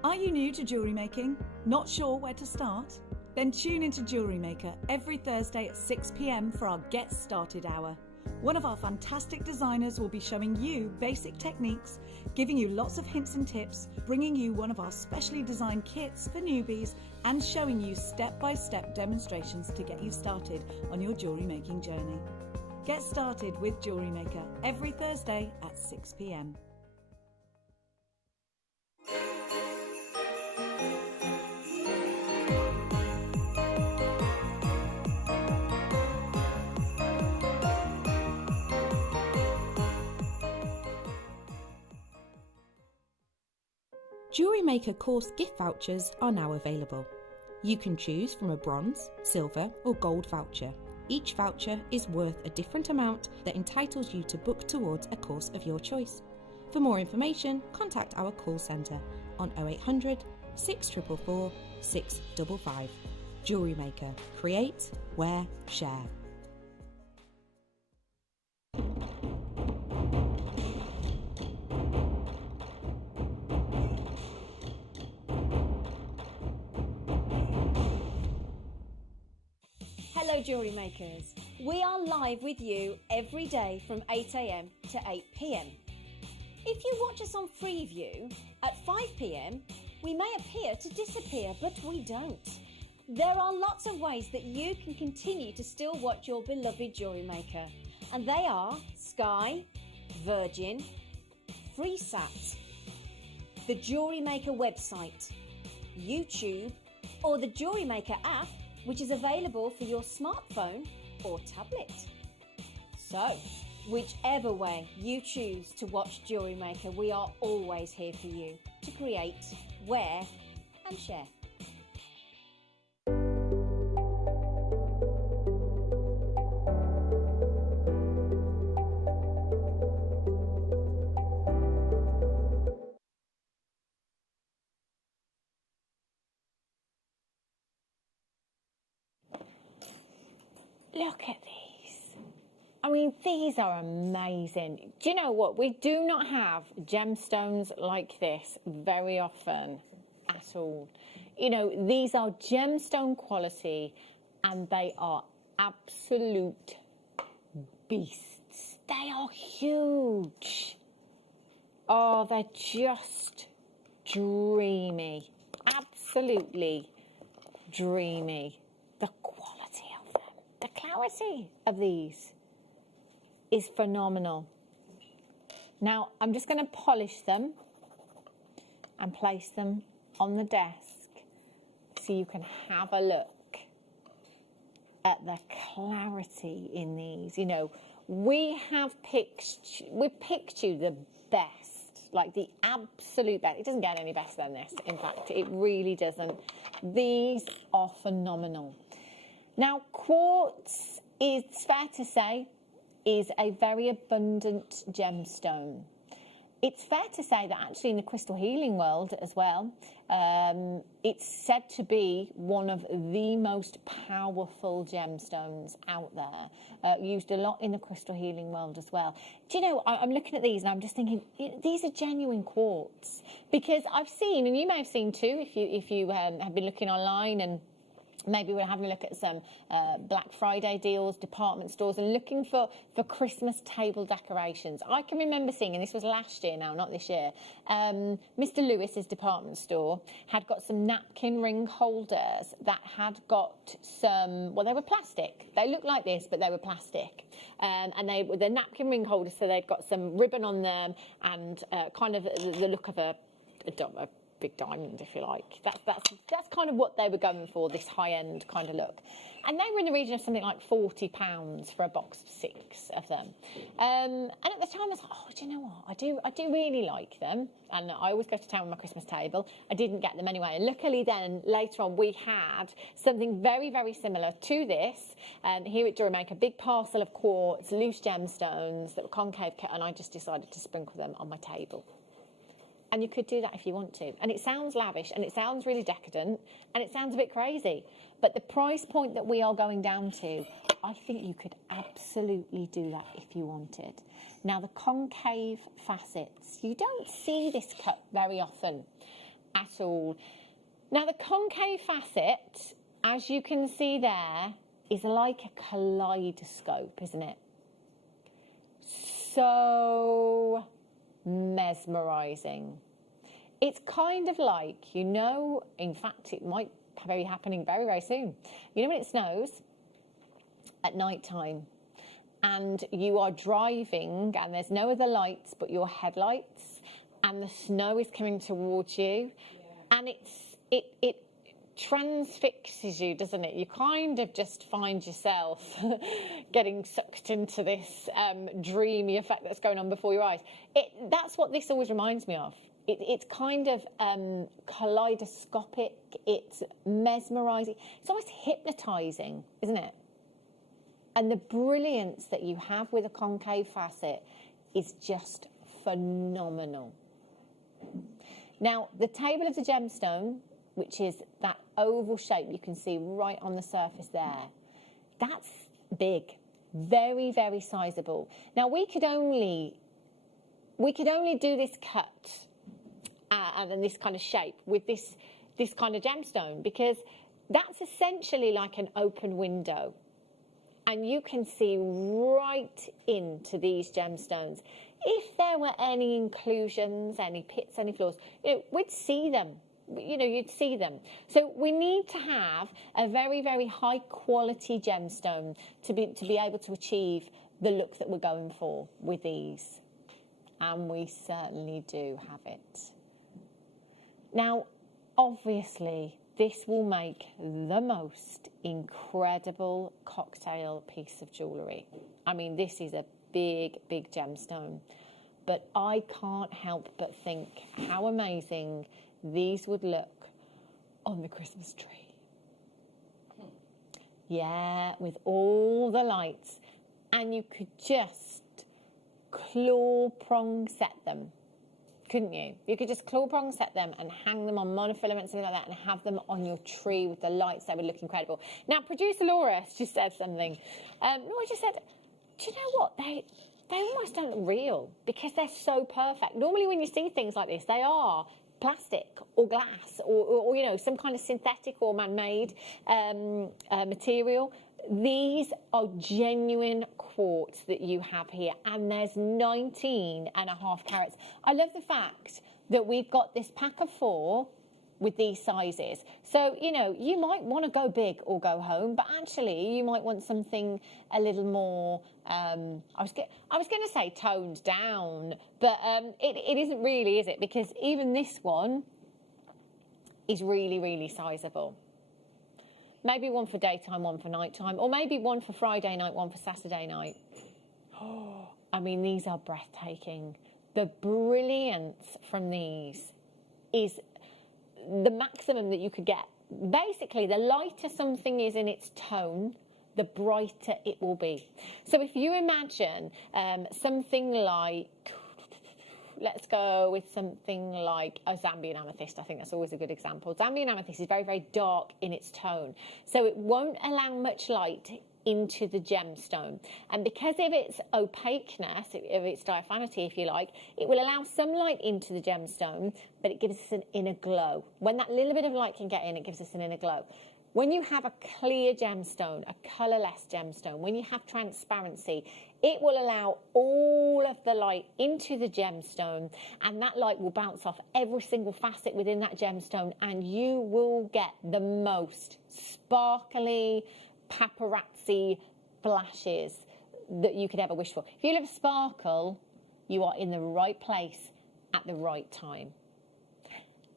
Are you new to jewellery making? Not sure where to start? Then tune into Jewellery Maker every Thursday at 6 p.m. for our Get Started Hour. One of our fantastic designers will be showing you basic techniques, giving you lots of hints and tips, bringing you one of our specially designed kits for newbies, and showing you step-by-step demonstrations to get you started on your jewellery making journey. Get started with Jewellery Maker every Thursday at 6 p.m. Jewellery Maker course gift vouchers are now available. You can choose from a bronze, silver or gold voucher. Each voucher is worth a different amount that entitles you to book towards a course of your choice. For more information, contact our call centre on 0800 644 655. Jewellery Maker. Create, wear, share. Hello Jewellery Makers. We are live with you every day from 8 a.m. to 8 p.m. If you watch us on Freeview at 5 p.m, we may appear to disappear, but we don't. There are lots of ways that you can continue to still watch your beloved Jewellery Maker, and they are Sky, Virgin, FreeSat, the Jewellery Maker website, YouTube, or the Jewellery Maker app, which is available for your smartphone or tablet. So, whichever way you choose to watch Jewellery Maker, we are always here for you to create, wear and share. Look at these. I mean, these are amazing. Do you know what? We do not have gemstones like this very often at all. You know, these are gemstone quality and they are absolute beasts. They are huge. Oh, they're just dreamy. Absolutely dreamy. The quality of them, the clarity of these is phenomenal. Now, I'm just going to polish them and place them on the desk so you can have a look at the clarity in these. You know, we've picked you the best, like the absolute best. It doesn't get any better than this. In fact, it really doesn't. These are phenomenal. Now, quartz, it's fair to say, is a very abundant gemstone. it's fair to say that actually in the crystal healing world as well, it's said to be one of the most powerful gemstones out there, used a lot in the crystal healing world as well. Do you know, I'm looking at these and I'm just thinking, these are genuine quartz, because I've seen, and you may have seen too, if you have been looking online, and maybe we're having a look at some Black Friday deals, department stores, and looking for Christmas table decorations. I can remember seeing, and this was last year now, not this year, Mr. Lewis's department store had got some napkin ring holders that had got some, well, they were plastic. They looked like this, but they were plastic. And they were the napkin ring holders, so they'd got some ribbon on them and kind of the look of a big diamond, if you like. That's kind of what they were going for, this high-end kind of look. And they were in the region of something like £40 for a box of 6 of them. And at the time I was like, oh, do you know what? I do really like them. And I always go to town with my Christmas table. I didn't get them anyway. And luckily then, later on, we had something very, very similar to this here at Jewellery Maker, a big parcel of quartz, loose gemstones that were concave cut, and I just decided to sprinkle them on my table. And you could do that if you want to. And it sounds lavish, and it sounds really decadent, and it sounds a bit crazy. But the price point that we are going down to, I think you could absolutely do that if you wanted. Now, the concave facets, you don't see this cut very often at all. Now, the concave facet, as you can see there, is like a kaleidoscope, isn't it? So mesmerising. It's kind of like, you know, in fact, it might be happening very, very soon. You know when it snows at night time and you are driving and there's no other lights but your headlights and the snow is coming towards you, and it transfixes you, doesn't it? You kind of just find yourself getting sucked into this dreamy effect that's going on before your eyes. That's what this always reminds me of. It's kind of kaleidoscopic, it's mesmerising, it's almost hypnotising, isn't it? And the brilliance that you have with a concave facet is just phenomenal. Now, the table of the gemstone, which is that oval shape you can see right on the surface there, that's big, very, very sizable. Now, we could only do this cut and this kind of shape with this kind of gemstone, because that's essentially like an open window, and you can see right into these gemstones. If there were any inclusions, any pits, any flaws, we'd see them. You'd see them. So we need to have a very, very high quality gemstone to be able to achieve the look that we're going for with these. And we certainly do have it. Now, obviously, this will make the most incredible cocktail piece of jewellery. I mean, this is a big, big gemstone. But I can't help but think how amazing these would look on the Christmas tree. Yeah, with all the lights. And you could just claw prong set them, couldn't you? You could just claw prong set them and hang them on monofilament, something like that, and have them on your tree with the lights. They would look incredible. Now, producer Laura just said something. Laura just said, do you know what? They almost don't look real because they're so perfect. Normally when you see things like this, they are plastic or glass or some kind of synthetic or man-made material. These are genuine quartz that you have here, and there's 19.5 carats. I love the fact that we've got this pack of 4 with these sizes. So, you might want to go big or go home, but actually you might want something a little more, I was going to say toned down, but it isn't really, is it? Because even this one is really, really sizable. Maybe one for daytime, one for nighttime, or maybe one for Friday night, one for Saturday night. Oh, I mean, these are breathtaking. The brilliance from these is the maximum that you could get. Basically, the lighter something is in its tone, the brighter it will be. So if you imagine something like let's go with something like a Zambian amethyst. I think that's always a good example. Zambian amethyst is very, very dark in its tone, so it won't allow much light into the gemstone, and because of its opaqueness, of its diaphanity, if you like, it will allow some light into the gemstone, but it gives us an inner glow. When that little bit of light can get in, it gives us an inner glow. When you have a clear gemstone, a colourless gemstone, when you have transparency, it will allow all of the light into the gemstone, and that light will bounce off every single facet within that gemstone, and you will get the most sparkly, paparazzi flashes that you could ever wish for. If you love sparkle, you are in the right place at the right time.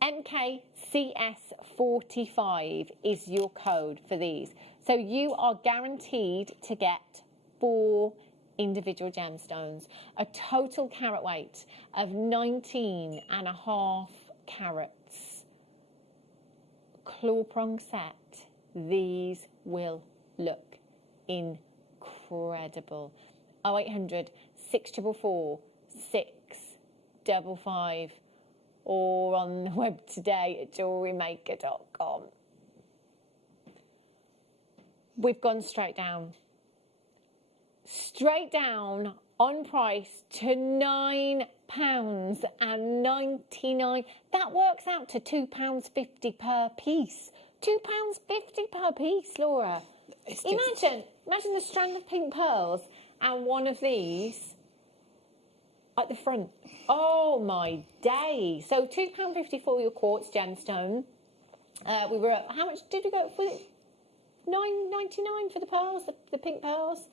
MKCS45 is your code for these. So you are guaranteed to get 4 individual gemstones, a total carat weight of 19.5 carats. Claw prong set. These will look incredible. 0800 644 655 or on the web today at JewelleryMaker.com. We've gone straight down on price to £9.99. That works out to £2.50 per piece. £2.50 per piece, Laura. Imagine the strand of pink pearls and one of these at the front. Oh my day. So £2.50 for your quartz gemstone. We were at, how much did we go for it? £9.99 for the pearls, the pink pearls.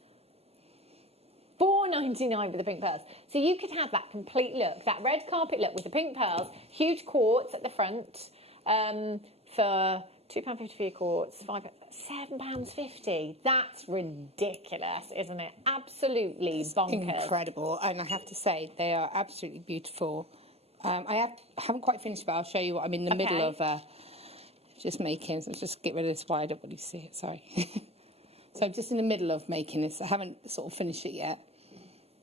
£4.99 for the pink pearls. So you could have that complete look, that red carpet look with the pink pearls, huge quartz at the front, for £2.50 for your quartz, £7.50. That's ridiculous, isn't it? Absolutely bonkers. Incredible. And I have to say, they are absolutely beautiful. I haven't quite finished, but I'll show you what I'm in the middle of just making. So let's just get rid of this wire. I don't want you to see it, sorry. So I'm just in the middle of making this. I haven't sort of finished it yet.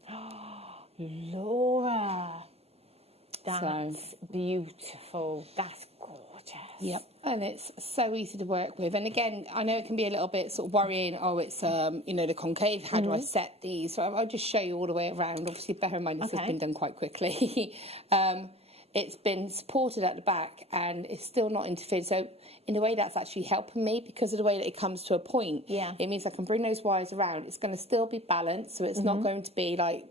Oh, Laura. That's beautiful. That's gorgeous. Yep, and it's so easy to work with. And again, I know it can be a little bit sort of worrying. Oh, it's the concave. How do I set these? So I'll just show you all the way around. Obviously, bear in mind this has been done quite quickly. It's been supported at the back, and it's still not interfered. So in a way, that's actually helping me because of the way that it comes to a point. Yeah, it means I can bring those wires around. It's going to still be balanced, so it's not going to be like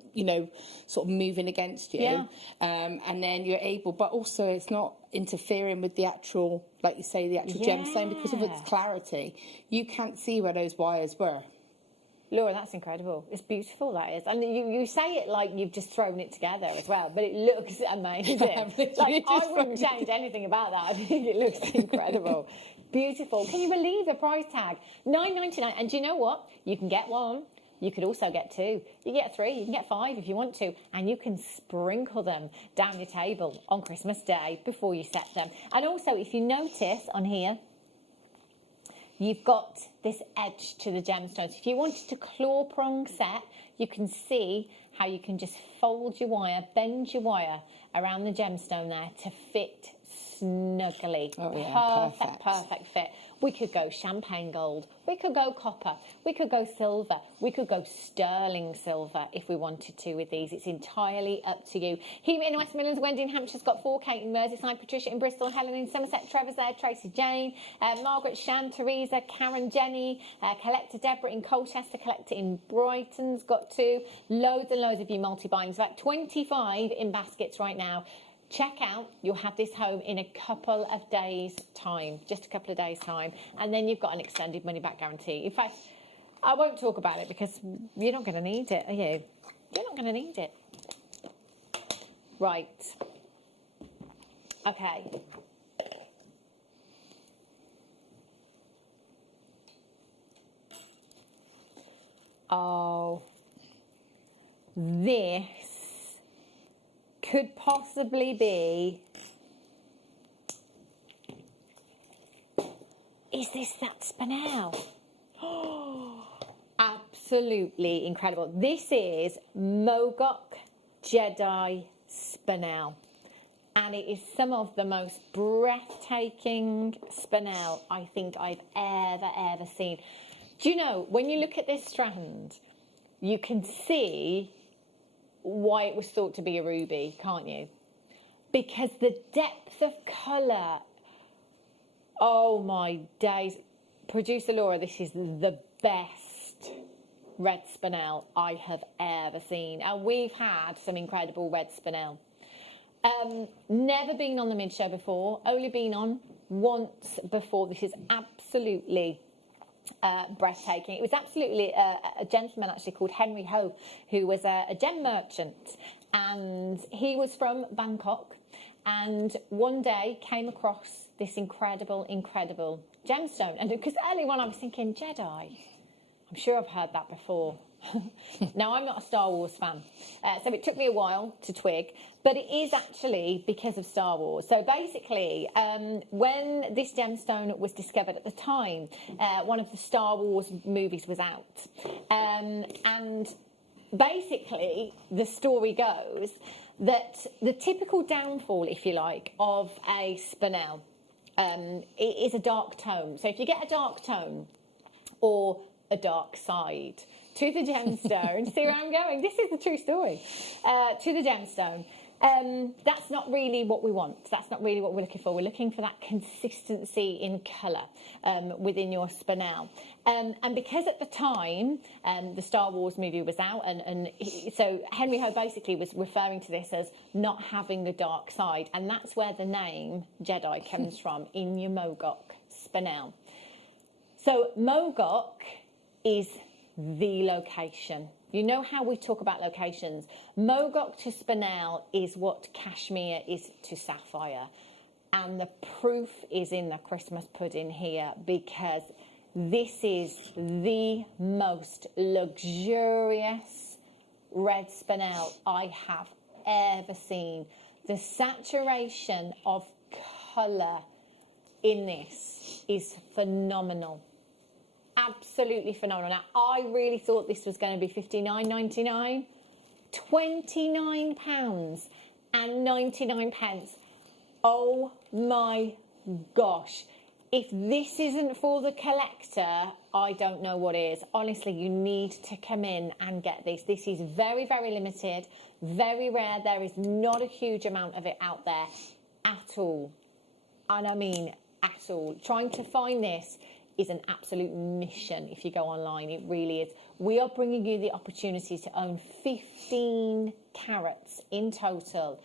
sort of moving against you. Yeah. And then you're able, but also it's not interfering with the actual, like you say, the actual gemstone because of its clarity. You can't see where those wires were. Laura, that's incredible. It's beautiful, that is. And you say it like you've just thrown it together as well, but it looks amazing. Like, I wouldn't change anything about that. I think it looks incredible. Beautiful. Can you believe the price tag? £9.99. And do you know what? You can get one. You could also get 2. You can get 3. You can get 5 if you want to. And you can sprinkle them down your table on Christmas Day before you set them. And also, if you notice on here, you've got this edge to the gemstones. If you wanted to claw prong set, you can see how you can just fold your wire, bend your wire around the gemstone there to fit snugly. Oh, yeah, perfect fit. We could go champagne gold, we could go copper, we could go silver, we could go sterling silver if we wanted to with these. It's entirely up to you. Hema in West Midlands, Wendy in Hampshire's got 4, Kate in Merseyside, Patricia in Bristol, Helen in Somerset, Trevor's there, Tracy Jane, Margaret, Shan, Teresa, Karen, Jenny, Collector Deborah in Colchester, Collector in Brighton's got 2. Loads and loads of you multi-buying. About 25 in baskets right now. Check out, you'll have this home in a couple of days' time, just a couple of days' time, and then you've got an extended money-back guarantee. In fact, I won't talk about it because you're not going to need it, are you? You're not going to need it. Right. Okay. Oh, this could possibly be... Is this that Spinel? Oh, absolutely incredible. This is Mogok Jedi Spinel. And it is some of the most breathtaking Spinel I think I've ever seen. Do you know, when you look at this strand, you can see why it was thought to be a ruby, can't you? Because the depth of colour, oh my days. Producer Laura, this is the best red Spinel I have ever seen. And we've had some incredible red Spinel. Never been on the mid show before, only been on once before. This is absolutely breathtaking. It was absolutely a gentleman actually called Henry Ho, who was a gem merchant, and he was from Bangkok, and one day came across this incredible gemstone. And because early on I was thinking, Jedi, I'm sure I've heard that before. Now, I'm not a Star Wars fan, so it took me a while to twig, but it is actually because of Star Wars. So basically, when this gemstone was discovered at the time, one of the Star Wars movies was out. And basically, the story goes that the typical downfall, if you like, of a Spinel is a dark tone. So if you get a dark tone or a dark side to the gemstone, see where I'm going? This is the true story. To the gemstone, that's not really what we want. That's not really what we're looking for. We're looking for that consistency in colour within your Spinel. And because at the time the Star Wars movie was out, so Henry Ho basically was referring to this as not having a dark side, and that's where the name Jedi comes from, in your Mogok Spinel. So Mogok is the location. You know how we talk about locations. Mogok to Spinel is what Kashmir is to sapphire. And the proof is in the Christmas pudding here, because this is the most luxurious red Spinel I have ever seen. The saturation of colour in this is phenomenal. Absolutely phenomenal. Now, I really thought this was going to be $59.99. £29.99. Oh my gosh. If this isn't for the collector, I don't know what is. Honestly, you need to come in and get this. This is very, very limited, very rare. There is not a huge amount of it out there at all. And I mean at all. Trying to find this is an absolute mission if you go online. It really is. We are bringing you the opportunity to own 15 carats in total.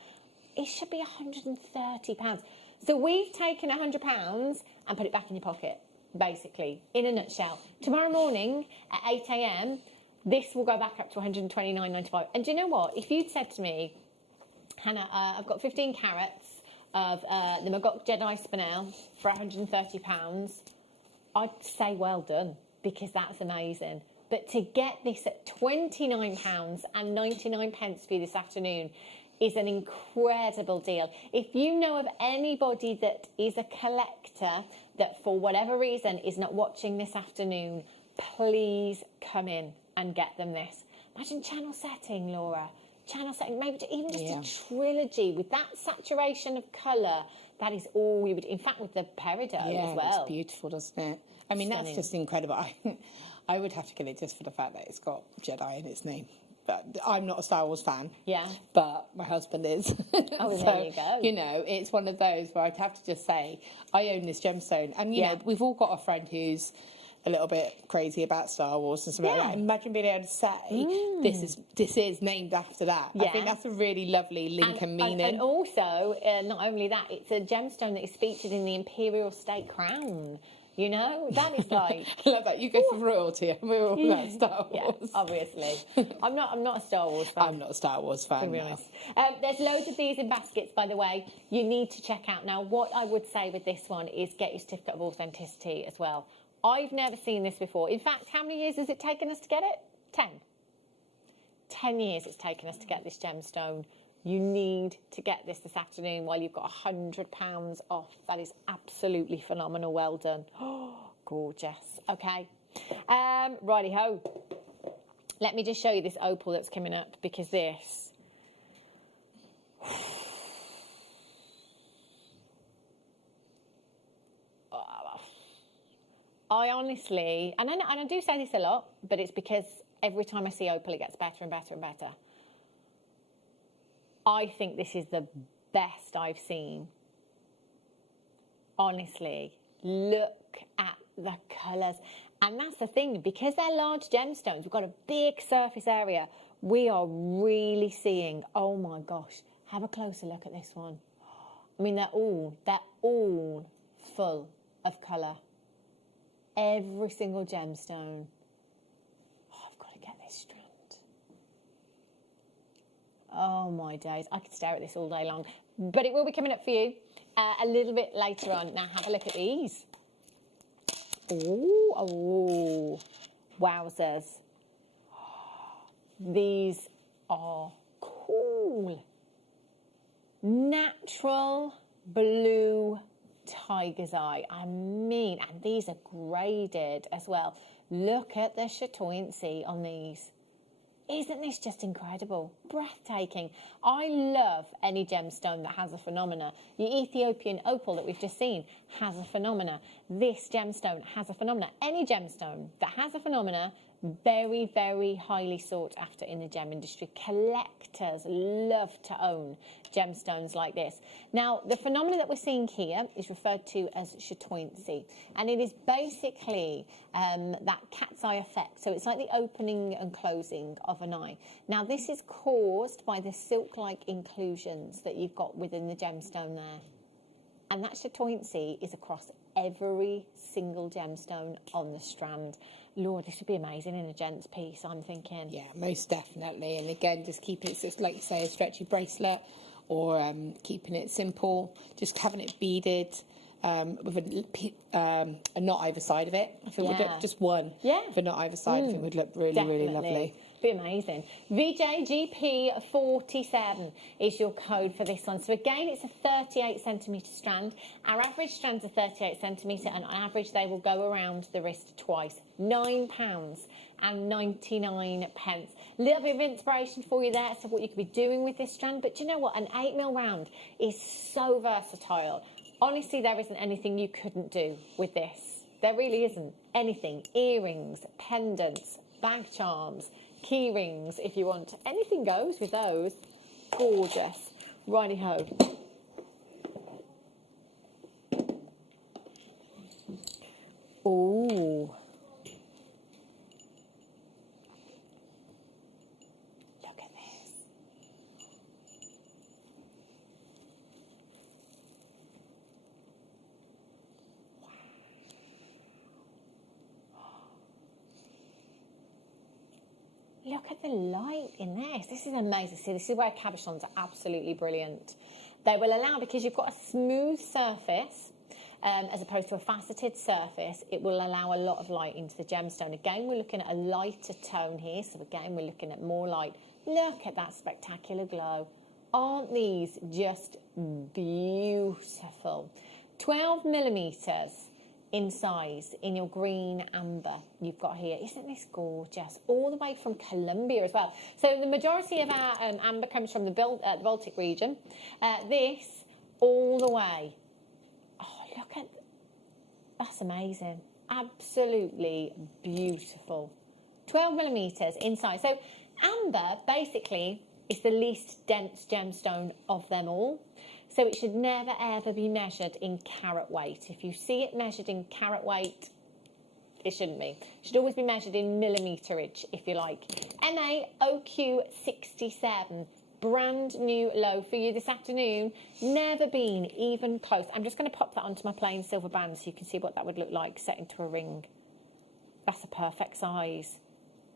It should be £130. So we've taken £100 and put it back in your pocket, basically, in a nutshell. Tomorrow morning at 8 a.m, this will go back up to £129.95. And do you know what? If you'd said to me, Hannah, I've got 15 carats of the Mogok Jedi Spinel for £130, I'd say well done, because that's amazing. But to get this at £29.99 for you this afternoon is an incredible deal. If you know of anybody that is a collector that for whatever reason is not watching this afternoon, please come in and get them this. Imagine channel setting, Laura. Channel setting, maybe even just a trilogy with that saturation of colour. That is all we would, in fact, with the Peridot as well. It's beautiful, doesn't it? I mean, Stunning. that's just incredible. I would have to get it just for the fact that it's got Jedi in its name. But I'm not a Star Wars fan. Yeah. But my husband is. Oh, so, there you go. You know, it's one of those where I'd have to just say, I own this gemstone. And, you know, we've all got a friend who's a little bit crazy about Star Wars and something like that. Imagine being able to say, this is named after that. I think that's a really lovely link and meaning. And also, not only that, it's a gemstone that is featured in the Imperial State Crown. You know, that is like... I love that. You go for royalty and we're all about Star Wars. Yeah, obviously. I'm not a Star Wars fan. I'm not a Star Wars fan, to be honest. There's loads of these in baskets, by the way. You need to check out. Now, what I would say with this one is get your certificate of authenticity as well. I've never seen this before. In fact, how many years has it taken us to get it? 10. 10 years it's taken us to get this gemstone. You need to get this afternoon while you've got £100 off. That is absolutely phenomenal. Well done. Oh, gorgeous. Okay. Righty-ho. Let me just show you this opal that's coming up, because this... I honestly, and I do say this a lot, but it's because every time I see opal, it gets better and better and better. I think this is the best I've seen. Honestly, look at the colours. And that's the thing, because they're large gemstones, we've got a big surface area. We are really seeing, oh my gosh, have a closer look at this one. I mean, they're all full of colour. Every single gemstone. Oh, I've got to get this strand. Oh my days, I could stare at this all day long. But it will be coming up for you a little bit later on. Now have a look at these. Oh, wowzers. These are cool. Natural blue tiger's eye. I mean, and these are graded as well. Look at the chatoyancy on these. Isn't this just incredible? Breathtaking. I love any gemstone that has a phenomena. The Ethiopian opal that we've just seen has a phenomena. This gemstone has a phenomena. Any gemstone that has a phenomena, very, very highly sought after in the gem industry. Collectors love to own gemstones like this. Now, the phenomena that we're seeing here is referred to as chatoyancy, and it is basically that cat's eye effect. So it's like the opening and closing of an eye. Now, this is caused by the silk-like inclusions that you've got within the gemstone there. And that chatoyancy is across every single gemstone on the strand. Lord, this would be amazing in a gents piece, I'm thinking. Yeah, most definitely. And again, just keeping it, so it's like you say, a stretchy bracelet, or keeping it simple, just having it beaded with a knot either side of it. I think would look just one. Yeah. With a knot either side, I think would look really, really lovely. Be amazing. VJGP47 is your code for this one. So again, it's a 38 centimetre strand. Our average strands are 38 centimetre, and on average they will go around the wrist twice. £9.99. Little bit of inspiration for you there as to what you could be doing with this strand. But do you know what? An 8mm round is so versatile. Honestly, there isn't anything you couldn't do with this. There really isn't anything. Earrings, pendants, bag charms, key rings, if you want. Anything goes with those. Gorgeous. Righty-ho. Ooh. Look at this. Look at the light in this. This is amazing. See, this is where cabochons are absolutely brilliant. They will allow, because you've got a smooth surface, as opposed to a faceted surface, it will allow a lot of light into the gemstone. Again, we're looking at a lighter tone here, so again, we're looking at more light. Look at that spectacular glow. Aren't these just beautiful? 12 millimetres in size in your green amber you've got here. Isn't this gorgeous? All the way from Colombia as well. So the majority of our amber comes from the Baltic region. This all the way. Oh, look at, that's amazing. Absolutely beautiful. 12 millimetres in size. So amber basically is the least dense gemstone of them all. So it should never ever be measured in carat weight. If you see it measured in carat weight, it shouldn't be. It should always be measured in millimeterage, if you like. MAOQ67, brand new low for you this afternoon. Never been even close. I'm just going to pop that onto my plain silver band so you can see what that would look like set into a ring. That's a perfect size.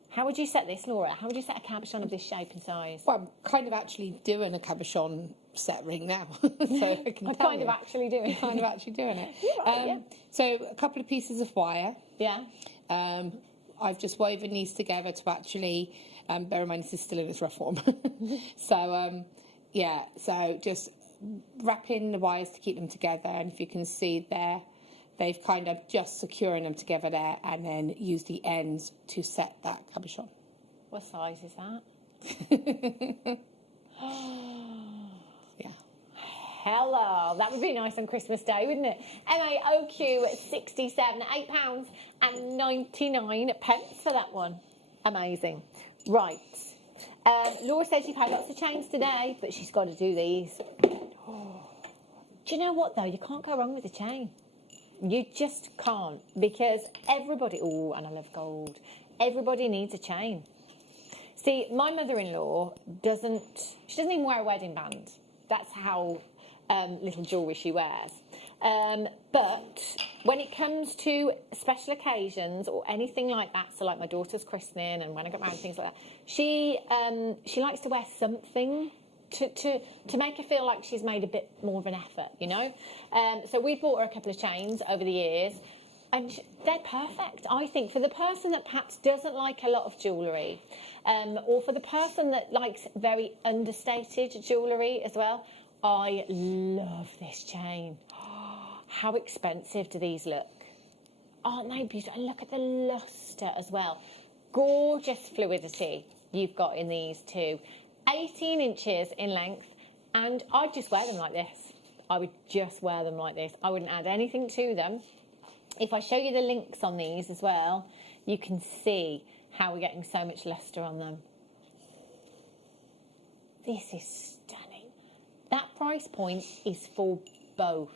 How would you set this, Laura? How would you set a cabochon of this shape and size? Well, I'm kind of actually doing a cabochon set ring now. So I can tell you. Actually doing it. Kind of actually doing it. You're right, yeah. So a couple of pieces of wire. Yeah. I've just woven these together to actually, bear in mind this is still in its rough form. So, yeah, so just wrapping the wires to keep them together. And if you can see there, they've kind of just securing them together there, and then use the ends to set that cabochon. What size is that? Hello, that would be nice on Christmas Day, wouldn't it? MAOQ67, £8.99 for that one. Amazing. Right. Laura says you've had lots of chains today, but she's got to do these. Do you know what, though? You can't go wrong with a chain. You just can't, because everybody... Oh, and I love gold. Everybody needs a chain. See, my mother-in-law doesn't even wear a wedding band. That's how little jewellery she wears. But when it comes to special occasions or anything like that, so like my daughter's christening and when I got married, things like that, she likes to wear something to make her feel like she's made a bit more of an effort, you know. So we bought her a couple of chains over the years, and they're perfect, I think, for the person that perhaps doesn't like a lot of jewellery, or for the person that likes very understated jewellery as well. I love this chain. How expensive do these look? Aren't they beautiful? And look at the lustre as well. Gorgeous fluidity you've got in these too. 18 inches in length, and I'd just wear them like this. I would just wear them like this. I wouldn't add anything to them. If I show you the links on these as well, you can see how we're getting so much lustre on them. This is stunning. That price point is for both.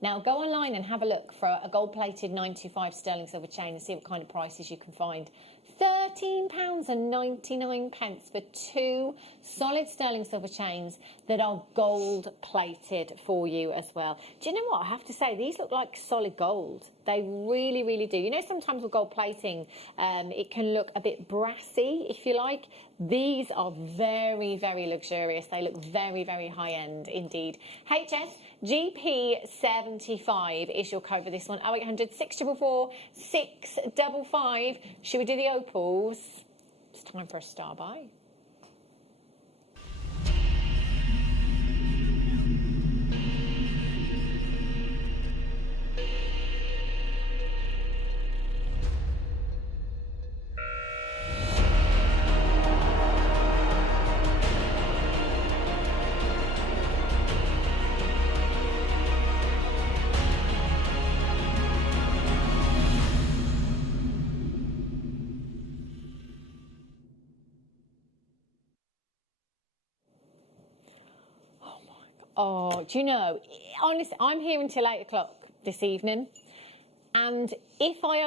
Now go online and have a look for a gold-plated 925 sterling silver chain and see what kind of prices you can find. £13.99 for two solid sterling silver chains that are gold-plated for you as well. Do you know what? I have to say, these look like solid gold. They really, really do. You know, sometimes with gold plating, it can look a bit brassy, if you like. These are very, very luxurious. They look very, very high-end indeed. HS GP75 is your code for this one. 0800 644 655. Should we do the opals? It's time for a star buy. Oh, do you know, honestly, I'm here until 8 o'clock this evening. And if I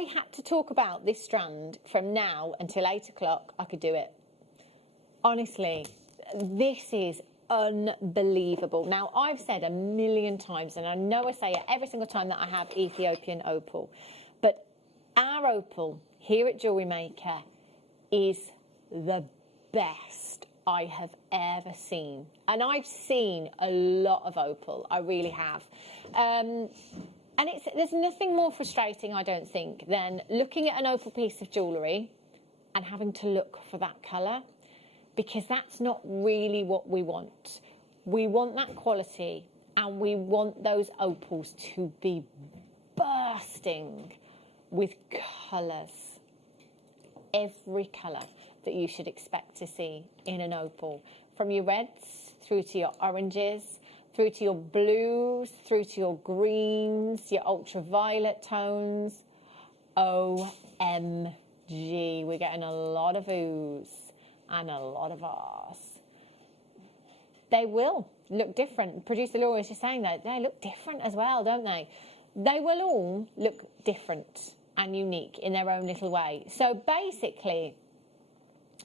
had to talk about this strand from now until 8 o'clock, I could do it. Honestly, this is unbelievable. Now, I've said a million times, and I know I say it every single time that I have Ethiopian opal, but our opal here at Jewellery Maker is the best I have ever seen. And I've seen a lot of opal, I really have. And there's nothing more frustrating, I don't think, than looking at an opal piece of jewellery and having to look for that colour, because that's not really what we want. We want that quality, and we want those opals to be bursting with colours. Every colour that you should expect to see in an opal, from your reds through to your oranges, through to your blues, through to your greens, your ultraviolet tones. OMG, we're getting a lot of oohs and a lot of ahs. They will look different. Producer Laura is just saying that they look different as well, don't they? They will all look different and unique in their own little way. So basically,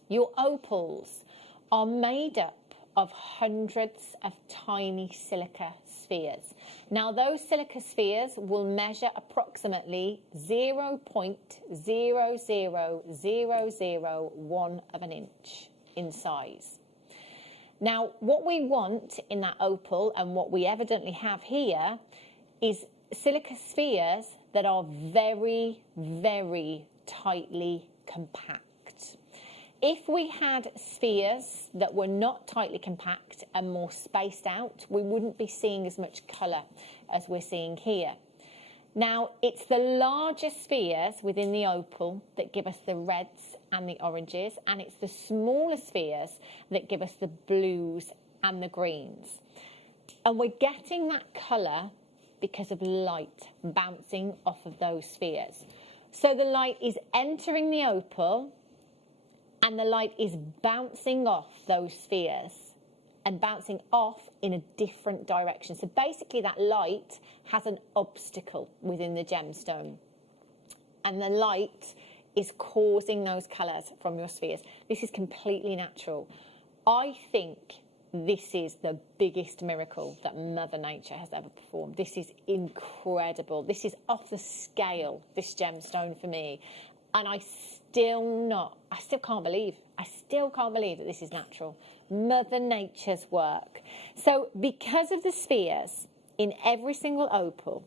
your opals are made up of hundreds of tiny silica spheres. Now, those silica spheres will measure approximately 0.00001 of an inch in size. Now, what we want in that opal, and what we evidently have here, is silica spheres that are very, very tightly compact. If we had spheres that were not tightly compact and more spaced out, we wouldn't be seeing as much colour as we're seeing here. Now, it's the larger spheres within the opal that give us the reds and the oranges, and it's the smaller spheres that give us the blues and the greens. And we're getting that colour because of light bouncing off of those spheres. So the light is entering the opal and the light is bouncing off those spheres and bouncing off in a different direction. So basically that light has an obstacle within the gemstone. And the light is causing those colours from your spheres. This is completely natural. I think this is the biggest miracle that Mother Nature has ever performed. This is incredible. This is off the scale, this gemstone for me. And I still can't believe that this is natural. Mother Nature's work. So because of the spheres in every single opal,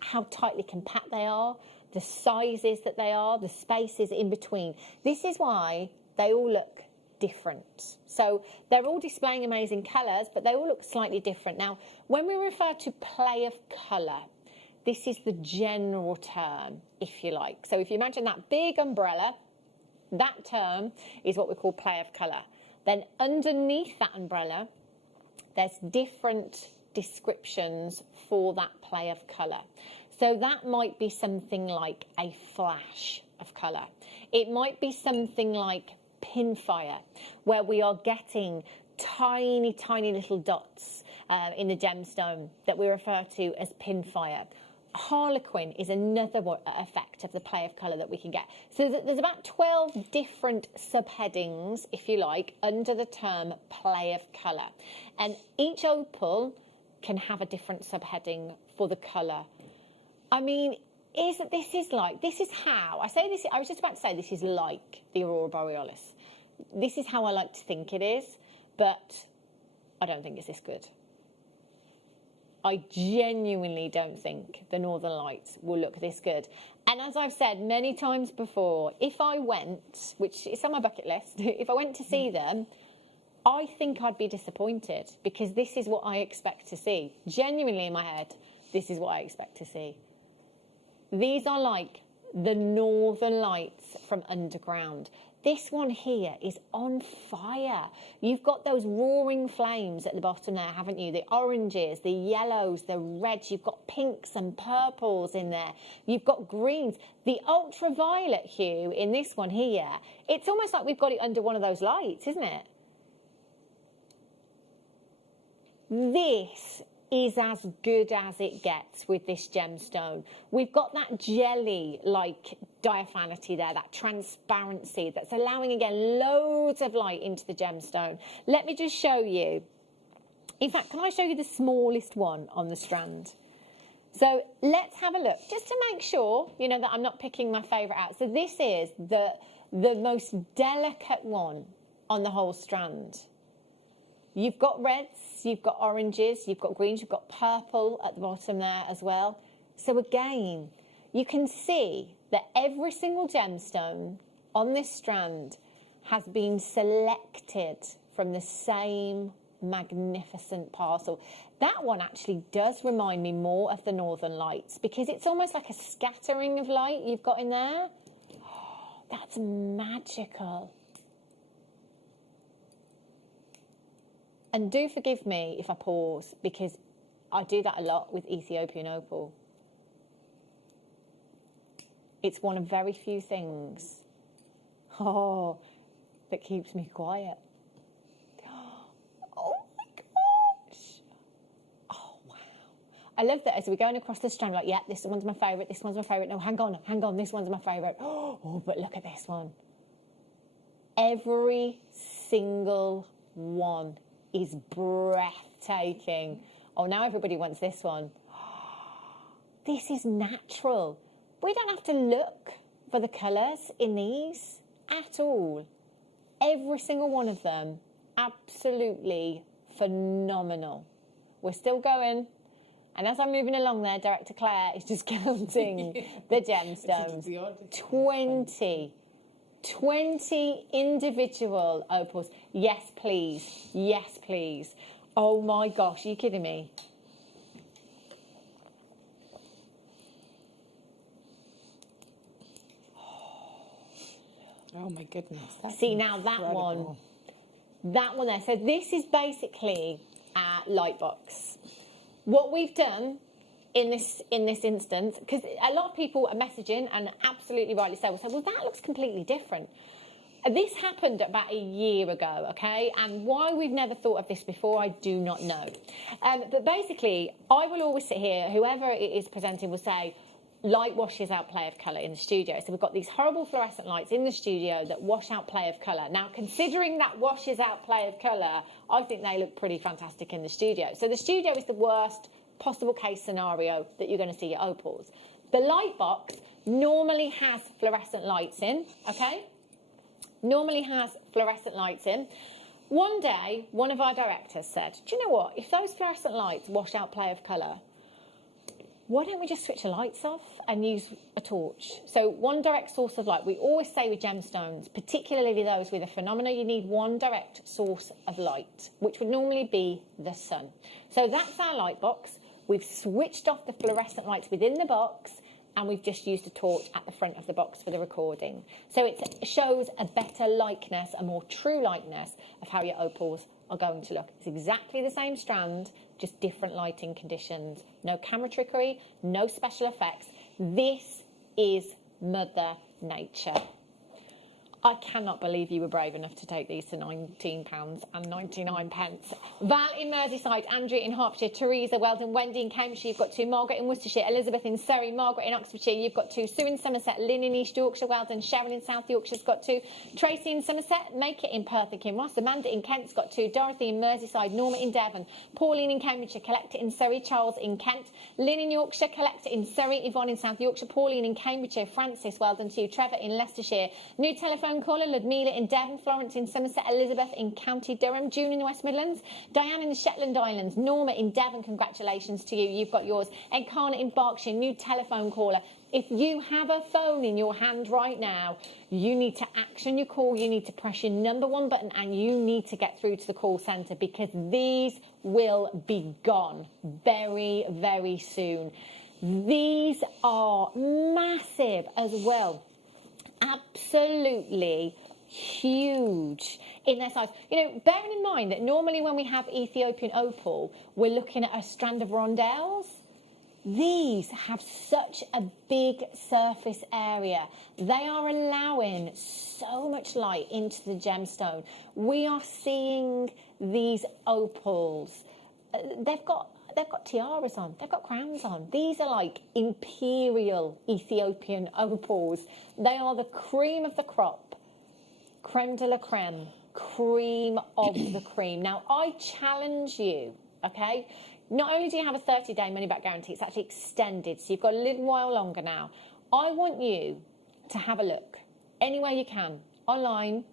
how tightly compact they are, the sizes that they are, the spaces in between, this is why they all look different. So they're all displaying amazing colours, but they all look slightly different. Now, when we refer to play of colour, this is the general term, if you like. So if you imagine that big umbrella, that term is what we call play of colour. Then underneath that umbrella, there's different descriptions for that play of colour. So that might be something like a flash of colour. It might be something like pinfire, where we are getting tiny, tiny little dots in the gemstone that we refer to as pinfire. Harlequin is another effect of the play of colour that we can get. So there's about 12 different subheadings, if you like, under the term play of colour. And each opal can have a different subheading for the colour. I mean, this is how, I was just about to say this is like the Aurora Borealis. This is how I like to think it is, but I don't think it's this good. I genuinely don't think the Northern Lights will look this good. And as I've said many times before, if I went, which is on my bucket list, if I went to see them, I think I'd be disappointed because this is what I expect to see. Genuinely in my head, this is what I expect to see. These are like the Northern Lights from underground. This one here is on fire. You've got those roaring flames at the bottom there, haven't you? The oranges, the yellows, the reds. You've got pinks and purples in there. You've got greens. The ultraviolet hue in this one here, it's almost like we've got it under one of those lights, isn't it? This is as good as it gets with this gemstone. We've got that jelly-like diaphanity there, that transparency that's allowing, again, loads of light into the gemstone. Let me just show you. In fact, can I show you the smallest one on the strand? So let's have a look, just to make sure, you know, that I'm not picking my favourite out. So this is the most delicate one on the whole strand. You've got reds, you've got oranges, you've got greens, you've got purple at the bottom there as well. So again, you can see that every single gemstone on this strand has been selected from the same magnificent parcel. That one actually does remind me more of the Northern Lights because it's almost like a scattering of light you've got in there. Oh, that's magical. And do forgive me if I pause, because I do that a lot with Ethiopian opal. It's one of very few things, that keeps me quiet. Oh my gosh. Oh, wow. I love that as we're going across the strand, like, yeah, this one's my favourite, this one's my favourite. No, hang on, this one's my favourite. Oh, but look at this one. Every single one is breathtaking. Oh, now everybody wants this one. This is natural. We don't have to look for the colours in these at all. Every single one of them, absolutely phenomenal. We're still going. And as I'm moving along there, Director Claire is just counting the gemstones. 20 individual opals. Yes, please. Yes, please. Oh my gosh, are you kidding me? Oh my goodness. See, now that one there. So this is basically our light box. What we've done in this instance, because a lot of people are messaging, and absolutely rightly so, will say, well, that looks completely different. This happened about a year ago, okay? And why we've never thought of this before, I do not know. But basically, I will always sit here, whoever it is presenting will say, light washes out play of colour in the studio. So we've got these horrible fluorescent lights in the studio that wash out play of colour. Now, considering that washes out play of colour, I think they look pretty fantastic in the studio. So the studio is the worst possible case scenario that you're going to see your opals. The light box normally has fluorescent lights in, okay? Normally has fluorescent lights in. One day, one of our directors said, do you know what? If those fluorescent lights wash out play of colour, why don't we just switch the lights off and use a torch? So one direct source of light. We always say with gemstones, particularly those with a phenomena, you need one direct source of light, which would normally be the sun. So that's our light box. We've switched off the fluorescent lights within the box, and we've just used a torch at the front of the box for the recording. So it shows a better likeness, a more true likeness of how your opals are going to look. It's exactly the same strand, just different lighting conditions. No camera trickery, no special effects. This is Mother Nature. I cannot believe you were brave enough to take these to £19.99. Val in Merseyside, Andrea in Hertfordshire, Teresa, Weldon, Wendy in Cambridgeshire, you've got 2, Margaret in Worcestershire, Elizabeth in Surrey, Margaret in Oxfordshire, you've got 2, Sue in Somerset, Lynn in East Yorkshire, Weldon, Sharon in South Yorkshire's got 2, Tracy in Somerset, Make It in Perth and Kinross, Amanda in Kent's got 2, Dorothy in Merseyside, Norma in Devon, Pauline in Cambridgeshire, Collector in Surrey, Charles in Kent, Lynn in Yorkshire, Collector in Surrey, Yvonne in South Yorkshire, Pauline in Cambridgeshire, Francis, Weldon to you, Trevor in Leicestershire, new telephone caller, Ludmila in Devon, Florence in Somerset, Elizabeth in County Durham, June in the West Midlands, Diane in the Shetland Islands, Norma in Devon, congratulations to you, you've got yours, Encarna in Berkshire, new telephone caller. If you have a phone in your hand right now, you need to action your call, you need to press your number 1 button, and you need to get through to the call centre, because these will be gone very, very soon. These are massive as well. Absolutely huge in their size. You know, bearing in mind that normally when we have Ethiopian opal, we're looking at a strand of rondelles. These have such a big surface area. They are allowing so much light into the gemstone. We are seeing these opals. They've got tiaras on, they've got crowns on. These are like imperial Ethiopian opals. They are the cream of the crop. Creme de la creme, cream of the cream. Now, I challenge you, okay? Not only do you have a 30-day money-back guarantee, it's actually extended, so you've got a little while longer now. I want you to have a look, anywhere you can, online.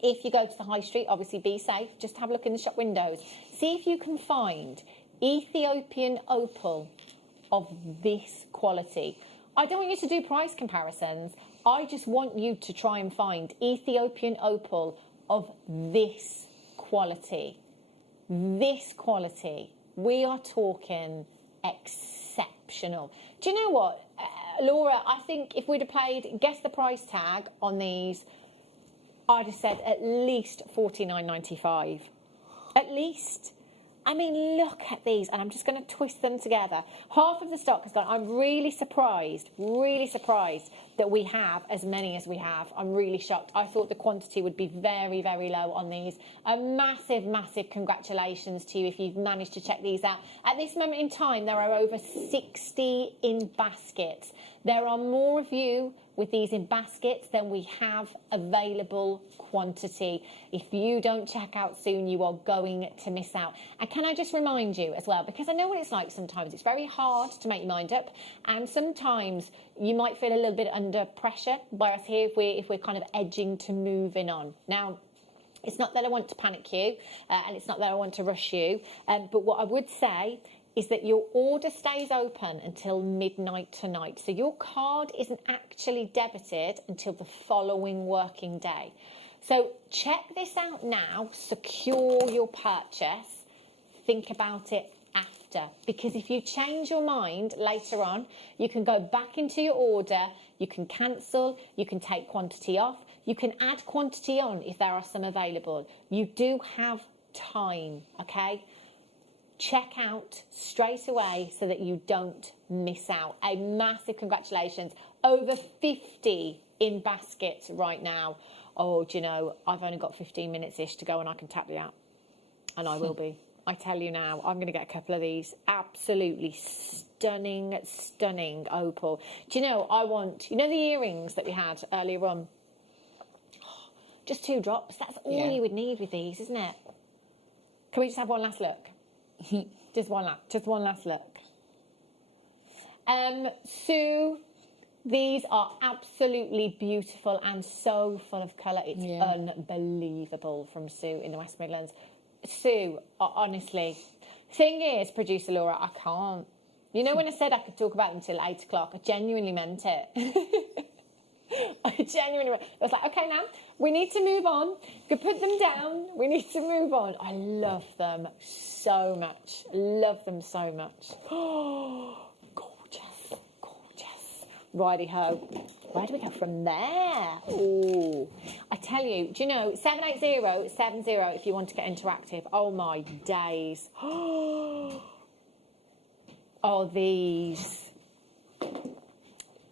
If you go to the high street, obviously be safe. Just have a look in the shop windows. See if you can find Ethiopian opal of this quality. I don't want you to do price comparisons. I just want you to try and find Ethiopian opal of this quality. This quality. We are talking exceptional. Do you know what, Laura, I think if we'd have paid, guess the price tag on these, I'd have said at least $49.95. At least. I mean, look at these, and I'm just going to twist them together. Half of the stock has gone. I'm really surprised that we have as many as we have. I'm really shocked. I thought the quantity would be very, very low on these. A massive, massive congratulations to you if you've managed to check these out. At this moment in time, there are over 60 in baskets. There are more of you with these in baskets than we have available quantity. If you don't check out soon, you are going to miss out. And can I just remind you as well, because I know what it's like sometimes, it's very hard to make your mind up, and sometimes you might feel a little bit under pressure by us here if we're kind of edging to moving on. Now, it's not that I want to panic you, and it's not that I want to rush you, but what I would say is that your order stays open until midnight tonight. So your card isn't actually debited until the following working day. So check this out now, secure your purchase, think about it after. Because if you change your mind later on, you can go back into your order, you can cancel, you can take quantity off, you can add quantity on if there are some available. You do have time, okay? check out straight away so that you don't miss out. A massive congratulations. Over 50 in baskets right now. Oh, do you know, I've only got 15 minutes-ish to go and I can tap the app. And I will be. I tell you now, I'm going to get a couple of these. Absolutely stunning, stunning opal. Do you know, I want, you know the earrings that we had earlier on? Just 2 drops. That's all you would need with these, isn't it? Can we just have one last look? Just one last look. Sue, these are absolutely beautiful and so full of colour. It's unbelievable from Sue in the West Midlands. Sue, honestly, thing is, producer Laura, I can't. You know when I said I could talk about them until 8 o'clock, I genuinely meant it. I was like, okay, now we need to move on. You can put them down. We need to move on. I love them so much. Love them so much. Oh, gorgeous, gorgeous. Righty-ho. Where do we go from there? Oh, I tell you, do you know, 78070 if you want to get interactive. Oh, my days. Oh, these.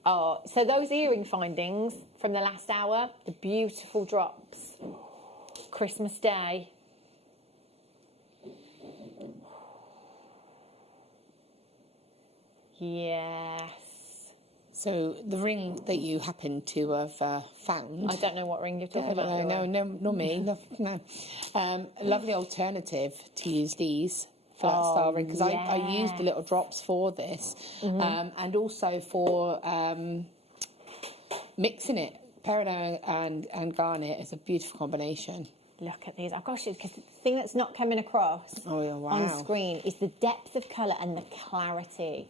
Oh, so those earring findings from the last hour, the beautiful drops. Christmas Day. Yes. So the ring that you happen to have found. I don't know what ring you're talking about. No, not me. No. Lovely alternative to use these for that style ring, because I used the little drops for this, and also for mixing it. Peridot and Garnet is a beautiful combination. Look at these. Oh gosh, because the thing that's not coming across on screen is the depth of colour and the clarity.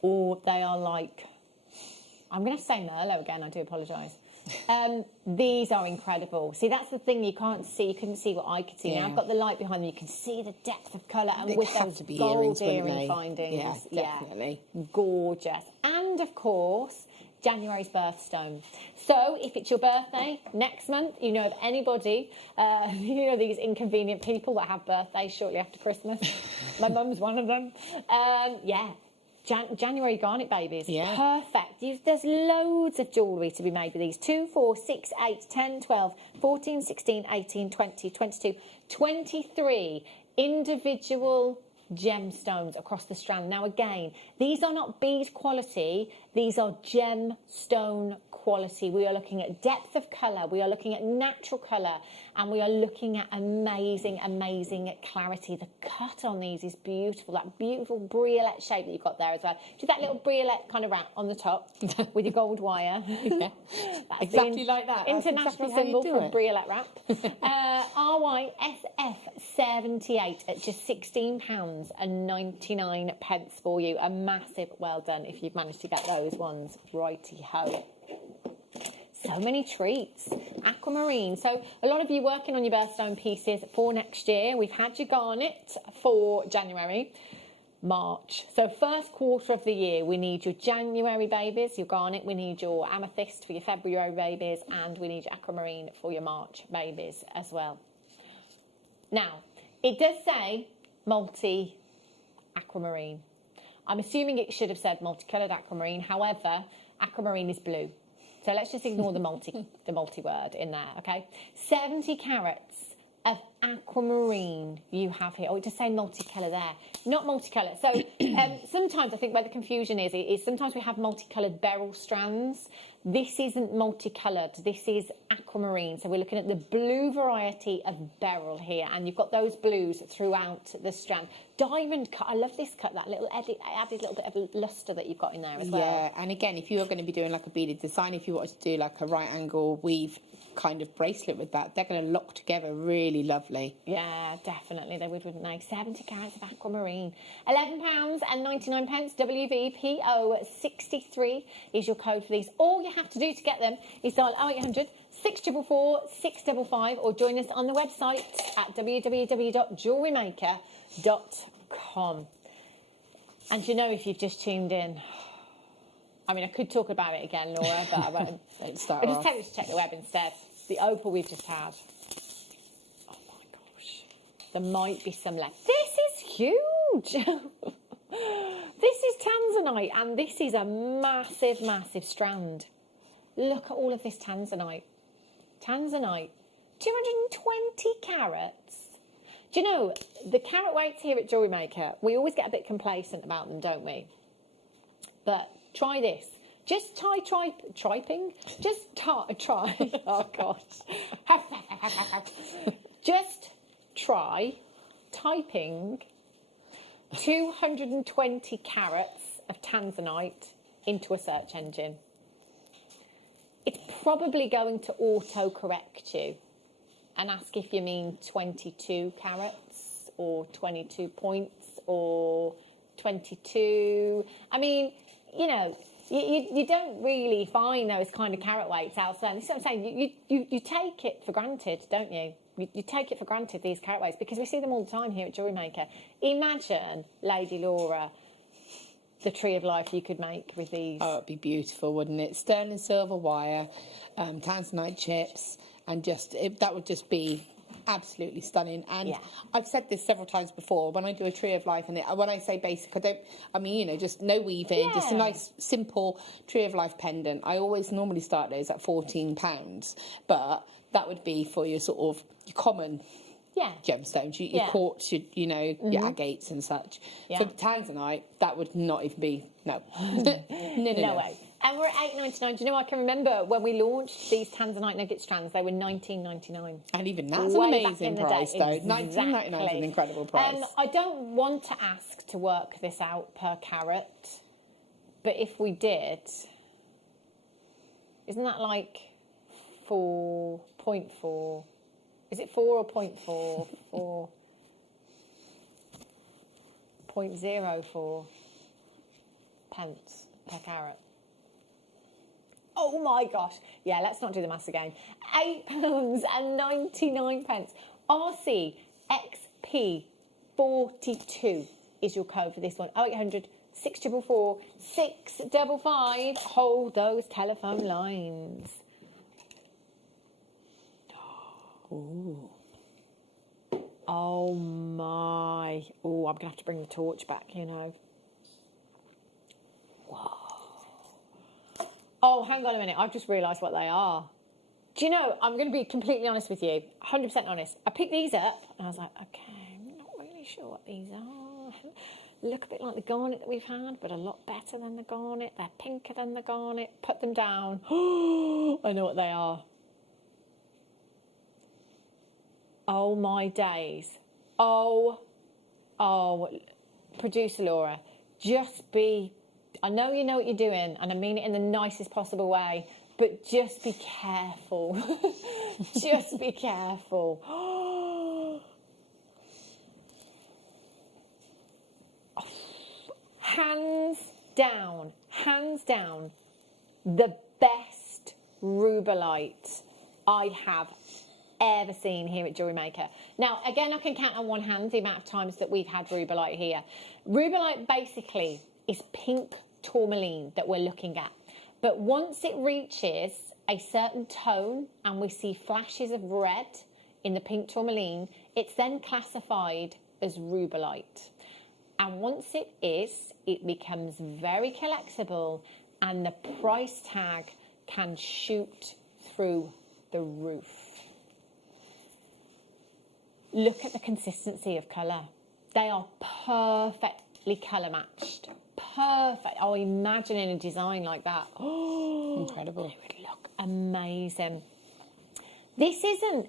Oh, they are like, I'm going to say Merlot again, I do apologise. These are incredible. See, that's the thing you can't see. You couldn't see what I could see. Now I've got the light behind them. You can see the depth of colour, and with those gold earring findings. Yeah, definitely. Gorgeous. And of course, January's birthstone. So if it's your birthday next month, you know of anybody, you know these inconvenient people that have birthdays shortly after Christmas. My mum's one of them. January Garnet babies. Yeah. Perfect. There's loads of jewellery to be made with these. 2, 4, 6, 8, 10, 12, 14, 16, 18, 20, 22, 23 individual gemstones across the strand. Now again, these are not bead quality, these are gemstone quality. We are looking at depth of colour, we are looking at natural colour, and we are looking at amazing, amazing clarity. The cut on these is beautiful, that beautiful briolette shape that you've got there as well. Do that little briolette kind of wrap on the top with your gold wire. Yeah. Exactly like that. International symbol for briolette wrap. RYSF78 at just £16.99 for you. A massive well done if you've managed to get those ones. Righty-ho. So many treats. Aquamarine. So a lot of you working on your birthstone pieces for next year. We've had your Garnet for January, March. So first quarter of the year, we need your January babies, your Garnet. We need your Amethyst for your February babies, and we need your Aquamarine for your March babies as well. Now, it does say multi-aquamarine. I'm assuming it should have said multicoloured aquamarine. However, aquamarine is blue. So let's just ignore the multi word in there, okay? 70 carats of aquamarine you have here. Oh, it does say multicolour there. Not multicolour. So sometimes I think where the confusion is sometimes we have multicoloured beryl strands. This isn't multicoloured. This is aquamarine. So we're looking at the blue variety of beryl here. And you've got those blues throughout the strand. Diamond cut. I love this cut. That little added little bit of lustre that you've got in there as well. Yeah, and again, if you are going to be doing like a beaded design, if you wanted to do like a right angle weave kind of bracelet with that, they're going to lock together really lovely. Yeah, definitely they would, wouldn't they? 70 carats of aquamarine. £11.99. WVPO63 is your code for these. All you have to do to get them is dial 0800 644 655 or join us on the website at www.jewellerymaker.com. And you know, if you've just tuned in, I mean, I could talk about it again, Laura, but I won't. Don't start I'll just tell you to check the web instead. The opal we've just had. Oh my gosh. There might be some left. This is huge. This is tanzanite, and this is a massive, massive strand. Look at all of this tanzanite. Tanzanite, 220 carats. Do you know, the carat weights here at Jewellery Maker, we always get a bit complacent about them, don't we? But try this. Just try, oh gosh. Just try typing 220 carats of tanzanite into a search engine. It's probably going to auto-correct you and ask if you mean 22 carats or 22 points or 22. I mean, you know, you don't really find those kind of carat weights elsewhere. And this is what I'm saying. You take it for granted, don't you? You take it for granted, these carat weights, because we see them all the time here at Jewellery Maker. Imagine, Lady Laura, the tree of life you could make with these. Oh, it'd be beautiful, wouldn't it? Sterling silver wire, tanzanite chips, and that would just be absolutely stunning. And I've said this several times before, when I do a tree of life, and when I say basic, I mean, you know, just no weaving, just a nice, simple tree of life pendant. I always normally start those at £14, but that would be for your sort of your common gemstones, your quartz, your agates and such. For tanzanite, that would not even be, no way. And we're at $8.99. Do you know, I can remember when we launched these tanzanite nugget strands, they were $19.99. And even that's an amazing price, though. $19.99 is an incredible price. I don't want to ask to work this out per carat, but if we did, isn't that like 4.4? Is it 4 or 0.4? 4.04 pence per carat. Oh my gosh. Yeah, let's not do the maths again. £8.99. RCXP42 is your code for this one. 0800 644 655. Hold those telephone lines. Ooh. Oh my. Oh, I'm going to have to bring the torch back, you know. Whoa. Oh, hang on a minute. I've just realised what they are. Do you know, I'm going to be completely honest with you. 100% honest. I picked these up and I was like, okay, I'm not really sure what these are. Look a bit like the garnet that we've had, but a lot better than the garnet. They're pinker than the garnet. Put them down. I know what they are. Oh, my days. Oh, producer Laura, just be... I know you know what you're doing, and I mean it in the nicest possible way, but just be careful. Just be careful. Hands down, the best rubellite I have ever seen here at Jewellery Maker. Now, again, I can count on one hand the amount of times that we've had rubellite here. Rubellite basically is pink tourmaline that we're looking at. But once it reaches a certain tone and we see flashes of red in the pink tourmaline, it's then classified as rubellite. And once it is, it becomes very collectible and the price tag can shoot through the roof. Look at the consistency of colour. They are perfectly colour matched. Perfect. Oh, imagining a design like that. Oh, incredible. It would look amazing. This isn't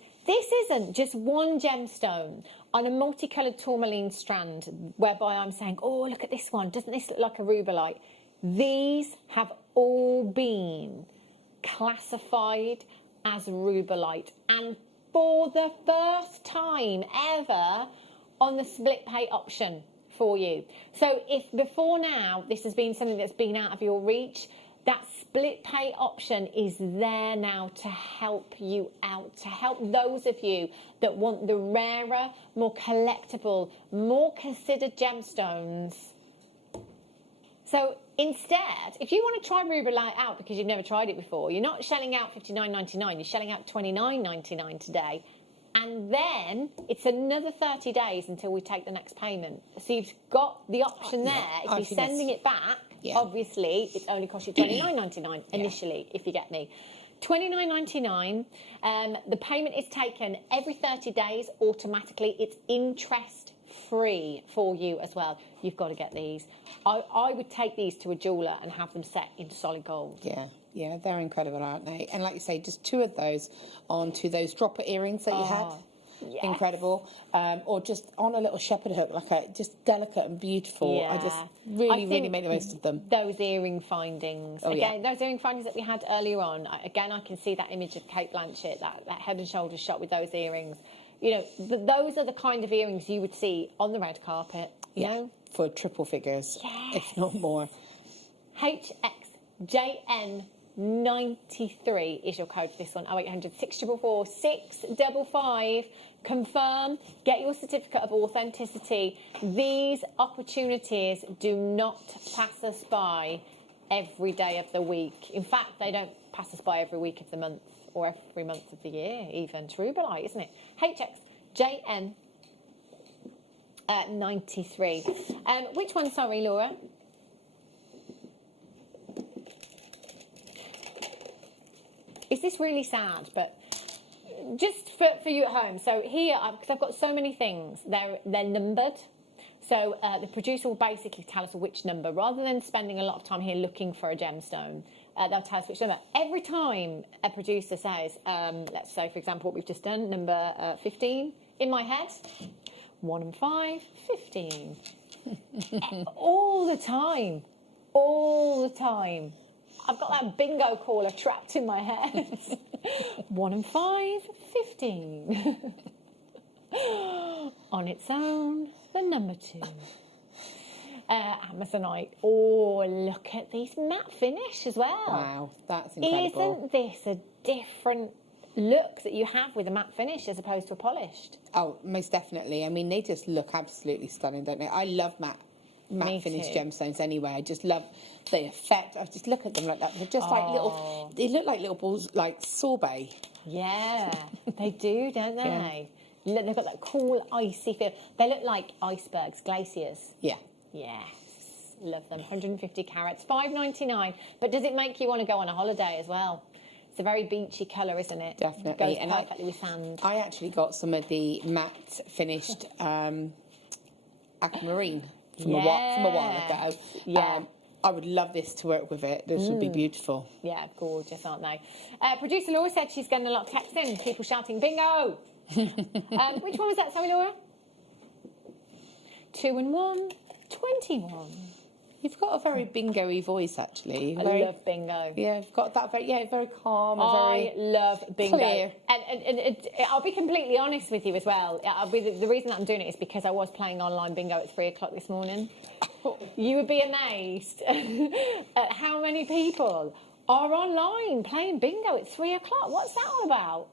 just one gemstone on a multicoloured tourmaline strand whereby I'm saying, oh, look at this one. Doesn't this look like a rubellite? These have all been classified as rubellite. And for the first time ever on the split pay option for you. So if before now this has been something that's been out of your reach, that split pay option is there now to help you out, to help those of you that want the rarer, more collectible, more considered gemstones. So instead, if you want to try rubellite out because you've never tried it before, you're not shelling out $59.99, you're shelling out $29.99 today. And then it's another 30 days until we take the next payment. So you've got the option there. If you're sending it back, obviously it's only cost you $29.99 initially, if you get me. $29.99. The payment is taken every 30 days automatically. It's interest free for you as well. You've got to get these. I would take these to a jeweller and have them set in solid gold. Yeah, they're incredible, aren't they? And like you say, just 2 of those onto those dropper earrings that you had. Yes. Incredible. Or just on a little shepherd hook, like just delicate and beautiful. I just really made the most of them. Those earring findings. Those earring findings that we had earlier on. Again, I can see that image of Kate Blanchett, that head and shoulders shot with those earrings. You know, those are the kind of earrings you would see on the red carpet. You know? For triple figures, if not more. HXJN93 is your code for this one. 0800 644 655. Confirm. Get your certificate of authenticity. These opportunities do not pass us by every day of the week. In fact, they don't pass us by every week of the month or every month of the year, even. It's Rhyolite, isn't it? HXJN 93. Which one, sorry, Laura? Is this really sad? But just for you at home. So here, because I've got so many things, they're numbered. So the producer will basically tell us which number, rather than spending a lot of time here looking for a gemstone. They'll tell us which number. Every time a producer says, let's say, for example, what we've just done, number 15, in my head, 1 and 5, 15. All the time. I've got that bingo caller trapped in my head. 1 and 5, 15. On its own, the number 2. Amazonite. Oh, look at these matte finish as well. Wow, that's incredible. Isn't this a different look that you have with a matte finish as opposed to a polished? Oh, most definitely. I mean, they just look absolutely stunning, don't they? I love matte finished gemstones anyway. I just love the effect. I just look at them like that. They're just like little, they look like little balls, like sorbet. Yeah, they do, don't they? Yeah. They've got that cool icy feel. They look like icebergs, glaciers. Yeah. Yes, love them. 150 carats, $5.99. But does it make you want to go on a holiday as well? It's a very beachy colour, isn't it? Definitely. It goes perfectly with sand. I actually got some of the matte finished aquamarine from a while ago. Yeah. I would love this to work with it. This would be beautiful. Yeah, gorgeous, aren't they? Producer Laura said she's getting a lot of text in. People shouting, bingo! Which one was that, sorry, Laura? 2 and 1, 21. You've got a very bingo-y voice, actually. I love bingo. Yeah, you've got that very calm. I love bingo. Clear. And I'll be completely honest with you as well. The reason that I'm doing it is because I was playing online bingo at 3 o'clock this morning. You would be amazed at how many people are online playing bingo at 3 o'clock. What's that all about?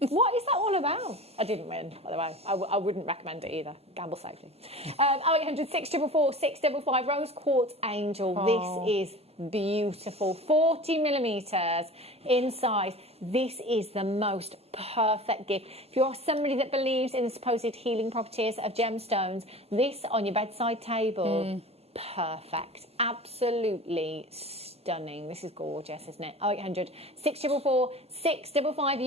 What is that all about? I didn't win, by the way. I wouldn't recommend it either. Gamble safely. 0800 644 655 Rose Quartz Angel. This is beautiful. 40 millimetres in size. This is the most perfect gift. If you're somebody that believes in the supposed healing properties of gemstones, this on your bedside table, perfect. Absolutely stunning. This is gorgeous, isn't it? 0800 644 655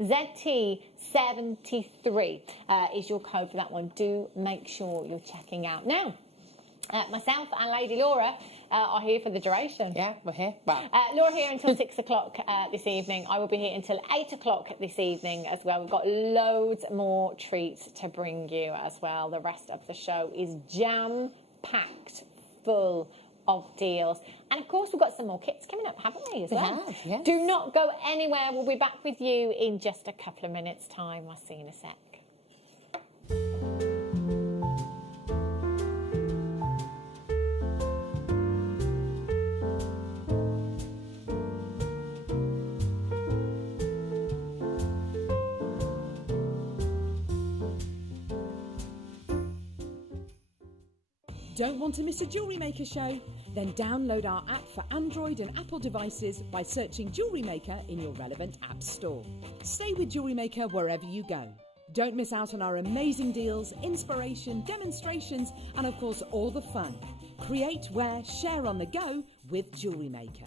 UAZT73 is your code for that one. Do make sure you're checking out. Now, myself and Lady Laura are here for the duration. Yeah, we're here. Wow. Laura here until 6 o'clock this evening. I will be here until 8 o'clock this evening as well. We've got loads more treats to bring you as well. The rest of the show is jam-packed, full of deals. And of course, we've got some more kits coming up, haven't we, as well? We have, yes. Do not go anywhere. We'll be back with you in just a couple of minutes' time. I'll see you in a sec. Don't want to miss a Jewellery Maker show? Then download our app for Android and Apple devices by searching Jewellery Maker in your relevant app store. Stay with Jewellery Maker wherever you go. Don't miss out on our amazing deals, inspiration, demonstrations, and of course all the fun. Create, wear, share on the go with Jewellery Maker.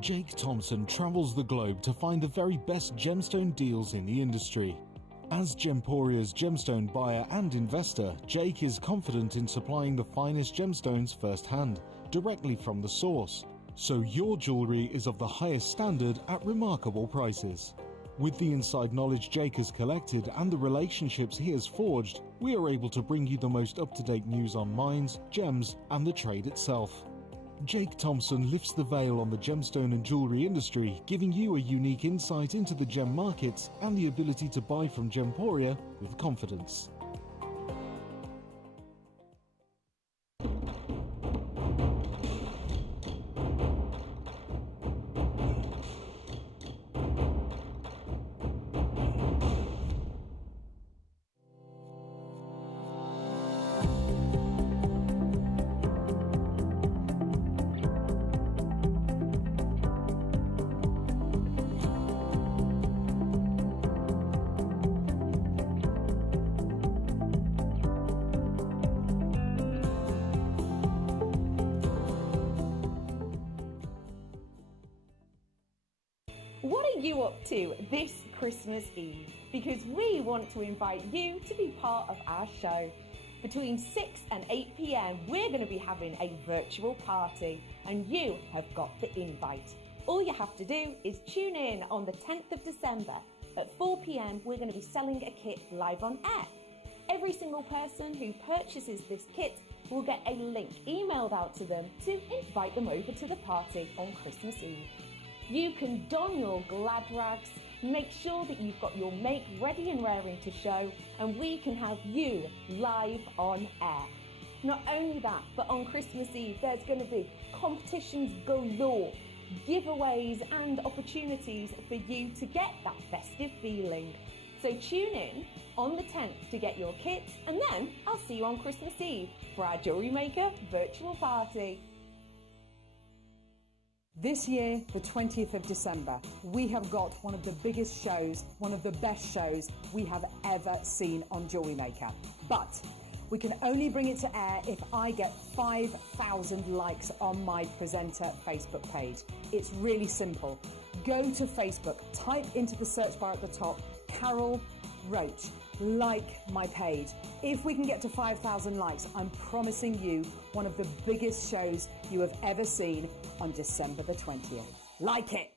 Jake Thompson travels the globe to find the very best gemstone deals in the industry. As Gemporia's gemstone buyer and investor, Jake is confident in supplying the finest gemstones firsthand, directly from the source, so your jewellery is of the highest standard at remarkable prices. With the inside knowledge Jake has collected and the relationships he has forged, we are able to bring you the most up-to-date news on mines, gems, and the trade itself. Jake Thompson lifts the veil on the gemstone and jewellery industry, giving you a unique insight into the gem markets and the ability to buy from Gemporia with confidence. What are you up to this Christmas Eve? Because we want to invite you to be part of our show. Between 6 and 8 p.m, we're going to be having a virtual party, and you have got the invite. All you have to do is tune in on the 10th of December. At 4 p.m, we're going to be selling a kit live on air. Every single person who purchases this kit will get a link emailed out to them to invite them over to the party on Christmas Eve. You can don your glad rags, make sure that you've got your make ready and raring to show, and we can have you live on air. Not only that, but on Christmas Eve there's going to be competitions galore, giveaways and opportunities for you to get that festive feeling. So tune in on the 10th to get your kits, and then I'll see you on Christmas Eve for our Jewellery Maker virtual party. This year, the 20th of December, we have got one of the biggest shows, one of the best shows we have ever seen on Jewellery Maker. But we can only bring it to air if I get 5,000 likes on my presenter Facebook page. It's really simple. Go to Facebook, type into the search bar at the top, Carol Roach, like my page. If we can get to 5,000 likes, I'm promising you one of the biggest shows you have ever seen on December the 20th. Like it!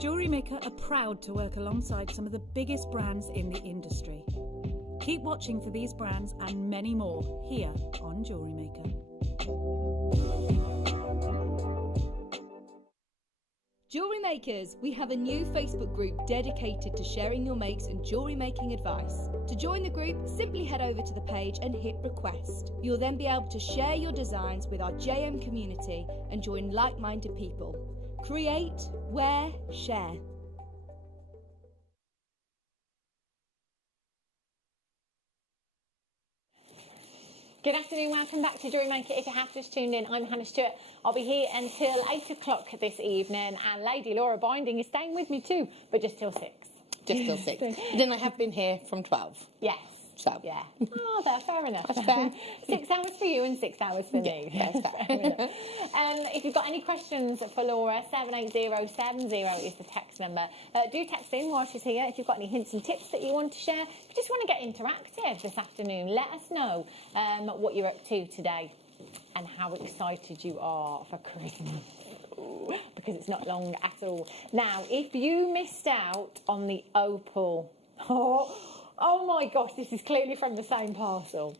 Jewellery Maker are proud to work alongside some of the biggest brands in the industry. Keep watching for these brands and many more here on Jewellery Maker. Jewellery Makers, we have a new Facebook group dedicated to sharing your makes and jewellery making advice. To join the group, simply head over to the page and hit request. You'll then be able to share your designs with our JM community and join like-minded people. Create, wear, share. Good afternoon, welcome back to Jewellery Maker. If you have just tuned in, I'm Hannah Stuart. I'll be here until 8 o'clock this evening, and Lady Laura Binding is staying with me too, but just till 6. Just till 6. Then I have been here from 12. Yes. So. Yeah. Oh, there, fair enough. That's fair. 6 hours for you and 6 hours for me. Yeah, that's fair. If you've got any questions for Laura, 78070 is the text number. Do text in while she's here if you've got any hints and tips that you want to share. If you just want to get interactive this afternoon, let us know what you're up to today and how excited you are for Christmas. because it's not long at all. Now, if you missed out on the opal, oh my gosh, this is clearly from the same parcel.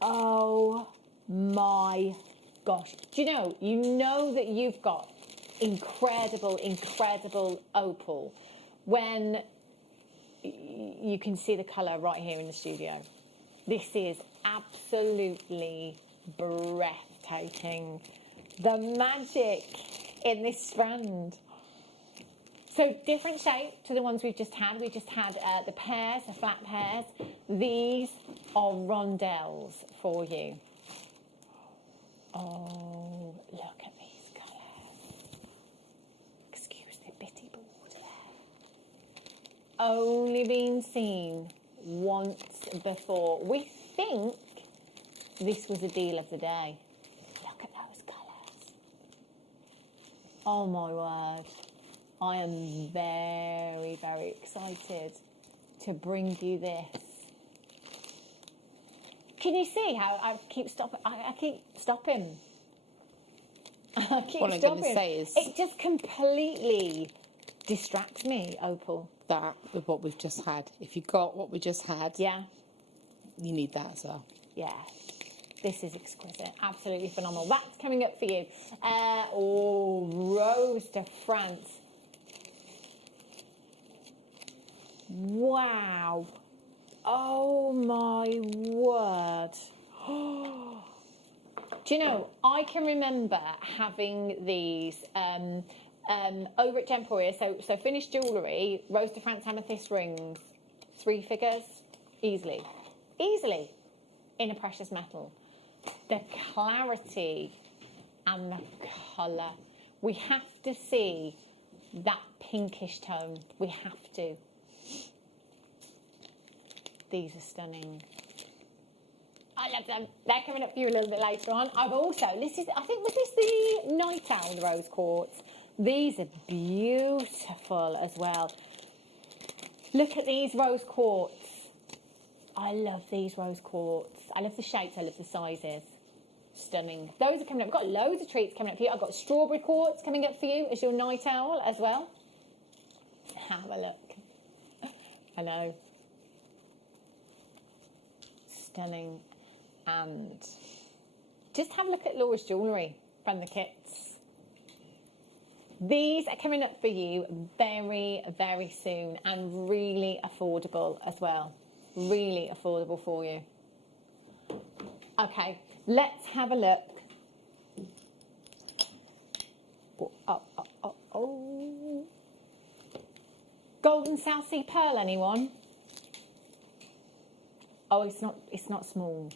Oh my gosh. Do you know that you've got incredible, incredible opal when you can see the colour right here in the studio. This is absolutely breathtaking. The magic in this strand. So different shape to the ones we've just had. We just had the pairs, the flat pairs. These are rondelles for you. Oh, look at these colours. Excuse the bitty board there. Only been seen once before. We think this was a deal of the day. Look at those colours. Oh my word. I am very, very excited to bring you this. Can you see how I keep stopping? I keep stopping. I keep What I'm stopping. going to say is It just completely distracts me, opal. that with what we've just had. If you got what we just had, Yeah, you need that as well. yeah. This is exquisite. Absolutely phenomenal. That's coming up for you. Oh, Rose de France. Wow. Oh my word. Do you know, I can remember having these over at Gemporia, so finished jewellery, Rose de France amethyst rings, 3 figures, easily, in a precious metal. The clarity and the colour. We have to see that pinkish tone. We have to. These are stunning. I love them. They're coming up for you a little bit later on. I've also, I think, was this the Night Owl rose quartz? These are beautiful as well. Look at these rose quartz. I love these rose quartz. I love the shapes, I love the sizes. Stunning. Those are coming up. We've got loads of treats coming up for you. I've got strawberry quartz coming up for you as your Night Owl as well. Have a look. I know. Stunning. And just have a look at Laura's jewellery from the kits. These are coming up for you very, very soon and really affordable as well. Really affordable for you. Okay, let's have a look. Oh. Golden South Sea Pearl, anyone? Oh, it's not small.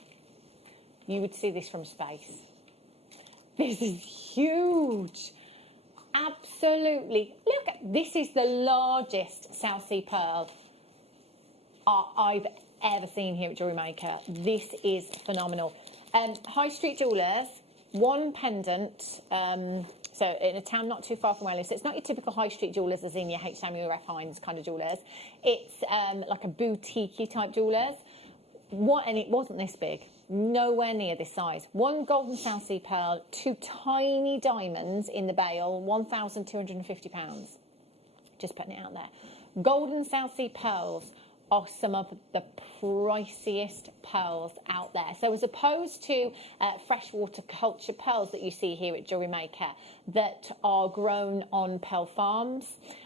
You would see this from space. This is huge. Absolutely. Look, this is the largest South Sea Pearl I've ever seen here at Jewellery Maker. This is phenomenal. High Street Jewellers, one pendant, so in a town not too far from where I live. So it's not your typical High Street Jewellers as in your H&M or F. Hines kind of jewellers. It's like a boutique type jewellers. And it wasn't this big. Nowhere near this size. One golden South Sea Pearl, 2 tiny diamonds in the bail, £1,250. Just putting it out there. Golden South Sea Pearls are some of the priciest pearls out there. So as opposed to freshwater culture pearls that you see here at Jewellery Maker that are grown on pearl farms.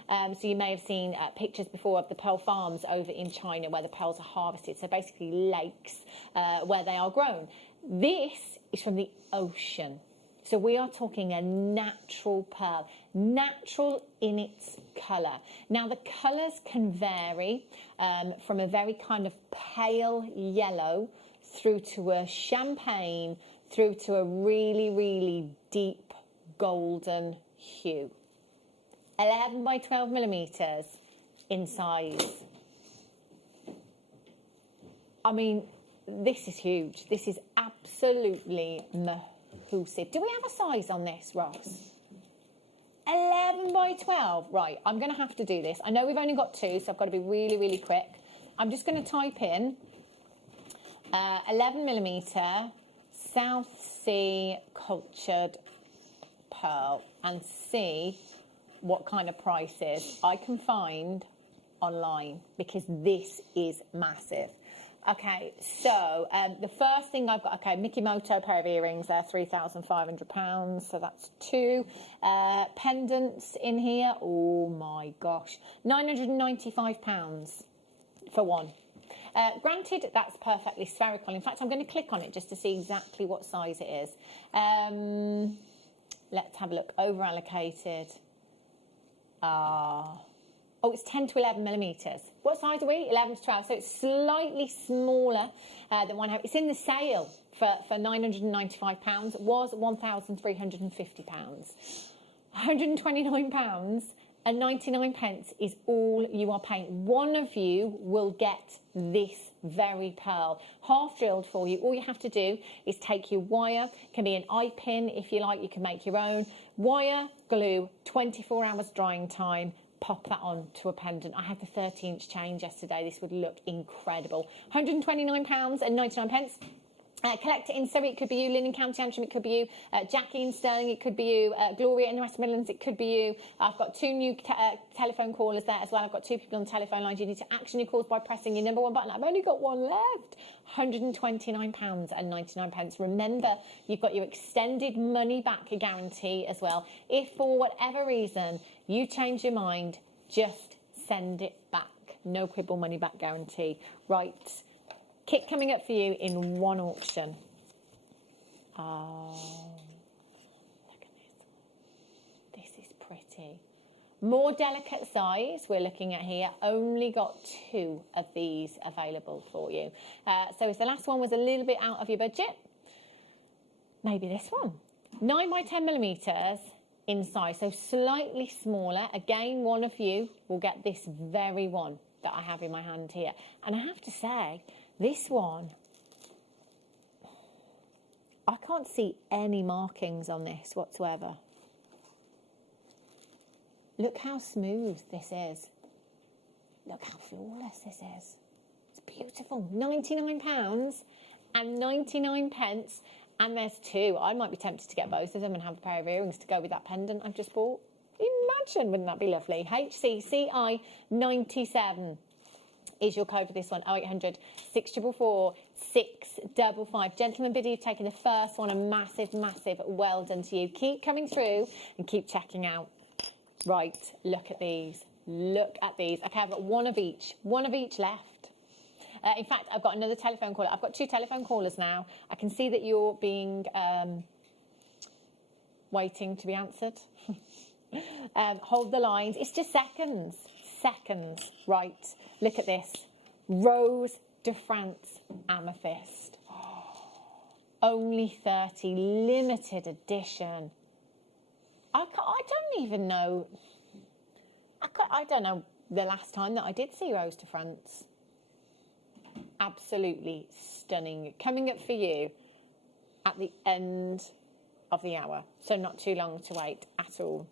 So you may have seen pictures before of the pearl farms over in China where the pearls are harvested. So basically lakes where they are grown. This is from the ocean. So we are talking a natural pearl, natural in its colour. Now the colours can vary from a very kind of pale yellow through to a champagne, through to a really, really deep golden hue. 11 by 12 millimetres in size. I mean, this is huge. This is absolutely massive. Do we have a size on this, Ross? 11 by 12. Right, I'm going to have to do this. I know we've only got 2, so I've got to be really, really quick. I'm just going to type in 11 millimetre South Sea cultured pearl and see what kind of prices I can find online, because this is massive. Okay, so the first thing I've got, okay, Mikimoto pair of earrings, they're £3,500, so that's 2. Pendants in here, oh my gosh, £995 for one. Granted, that's perfectly spherical. In fact, I'm going to click on it just to see exactly what size it is. Let's have a look. Over allocated. Oh, it's 10 to 11 millimetres. What size are we? 11 to 12. So it's slightly smaller than one. It's in the sale for £995. It was £1,350. £129 and 99 pence is all you are paying. One of you will get this very pearl half drilled for you. All you have to do is take your wire, can be an eye pin if you like, you can make your own. Wire, glue, 24 hours drying time, pop that on to a pendant. I had the 30-inch change yesterday. This would look incredible. £129 and 99 pence. Collect it in Surrey, it could be you. Linen County Antrim, it could be you. Jackie in Stirling, it could be you. Gloria in the West Midlands, it could be you. I've got 2 new telephone callers there as well. I've got 2 people on the telephone lines. You need to action your calls by pressing your number 1 button. I've only got one left. £129 and 99 pence. Remember, you've got your extended money back guarantee as well. If for whatever reason you change your mind, just send it back. No quibble money back guarantee. Right. Kit coming up for you in one auction. Oh, look at this. This is pretty. More delicate size we're looking at here. Only got 2 of these available for you. So if the last one was a little bit out of your budget, maybe this one. 9 by 10 millimetres in size, so slightly smaller. Again, one of you will get this very one that I have in my hand here. And I have to say, this one, I can't see any markings on this whatsoever. Look how smooth this is. Look how flawless this is. It's beautiful. £99 and 99 pence. And there's 2. I might be tempted to get both of them and have a pair of earrings to go with that pendant I've just bought. Imagine, wouldn't that be lovely? HCCI 97. Is your code for this one, 0800 644 655. Gentlemen, bidder, you've taken the first one, a massive, massive well done to you. Keep coming through and keep checking out. Right, look at these. Look at these. Okay, I've got one of each left. In fact, I've got another telephone caller. I've got 2 telephone callers now. I can see that you're being waiting to be answered. Hold the lines. It's just seconds. Seconds. Right. Look at this. Rose de France Amethyst. Only 30. Limited edition. I don't even know. I don't know the last time that I did see Rose de France. Absolutely stunning. Coming up for you at the end of the hour. So not too long to wait at all.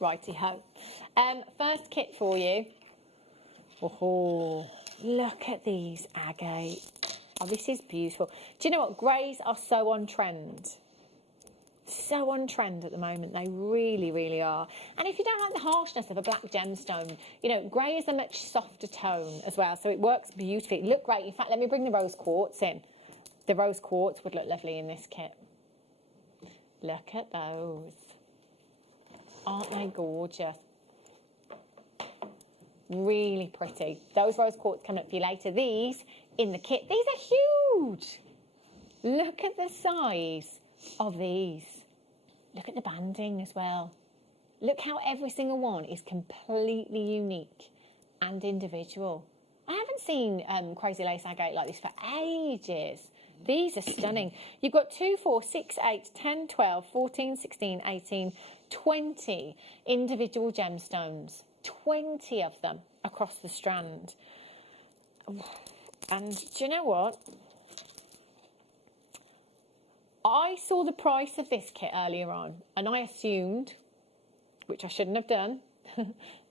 Righty-ho. First kit for you. Oh, look at these agate. Oh, this is beautiful. Do you know what? Greys are so on trend. So on trend at the moment. They really, really are. And if you don't like the harshness of a black gemstone, you know, grey is a much softer tone as well. So it works beautifully. It look great. In fact, let me bring the rose quartz in. The rose quartz would look lovely in this kit. Look at those. Aren't they gorgeous? Really pretty. Those rose quartz coming up for you later. These in the kit. These are huge. Look at the size of these. Look at the banding as well. Look how every single one is completely unique and individual. I haven't seen crazy lace agate like this for ages. These are stunning. You've got 2, 4, 6, 8, 10, 12, 14, 16, 18, 20 individual gemstones. 20 of them across the strand. And do you know what? I saw the price of this kit earlier on and I assumed, which I shouldn't have done,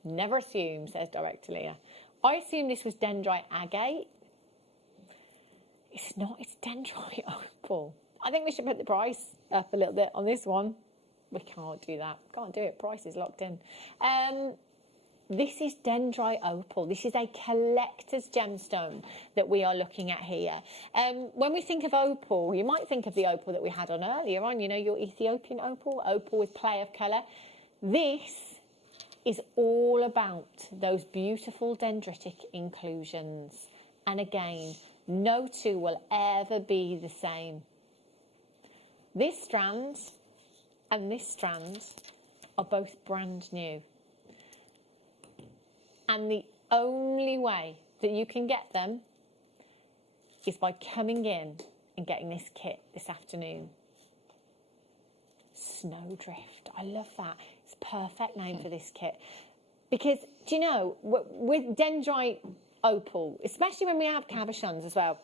never assume, says Director Leah. I assumed this was dendrite agate. It's not, it's dendrite opal. I think we should put the price up a little bit on this one. we can't do that. Can't do it. Price is locked in. This is dendrite opal. This is a collector's gemstone that we are looking at here. When we think of opal, you might think of the opal that we had on earlier on, you know, your Ethiopian opal, opal with play of colour. This is all about those beautiful dendritic inclusions. And again, no two will ever be the same. This strand and this strand are both brand new. And the only way that you can get them is by coming in and getting this kit this afternoon. Snowdrift. I love that. It's a perfect name for this kit. Because, do you know, with dendrite opal, especially when we have cabochons as well,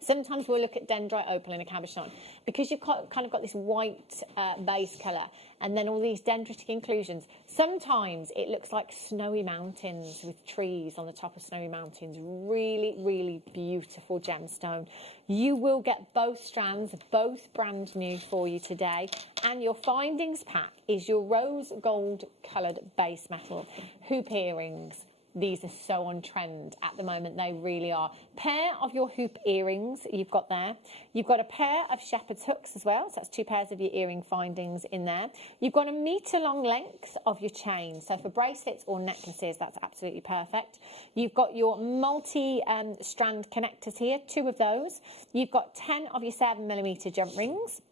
sometimes we'll look at dendrite opal in a cabochon because you've kind of got this white base colour and then all these dendritic inclusions. Sometimes it looks like snowy mountains with trees on the top of snowy mountains. Really, really beautiful gemstone. You will get both strands, both brand new for you today. And your findings pack is your rose gold coloured base metal hoop earrings. These are so on trend at the moment, they really are. Pair of your hoop earrings you've got there. You've got a pair of shepherd's hooks as well, so that's 2 pairs of your earring findings in there. You've got a metre long length of your chain, so for bracelets or necklaces, that's absolutely perfect. You've got your multi-strand connectors here, 2 of those. You've got 10 of your 7mm jump rings.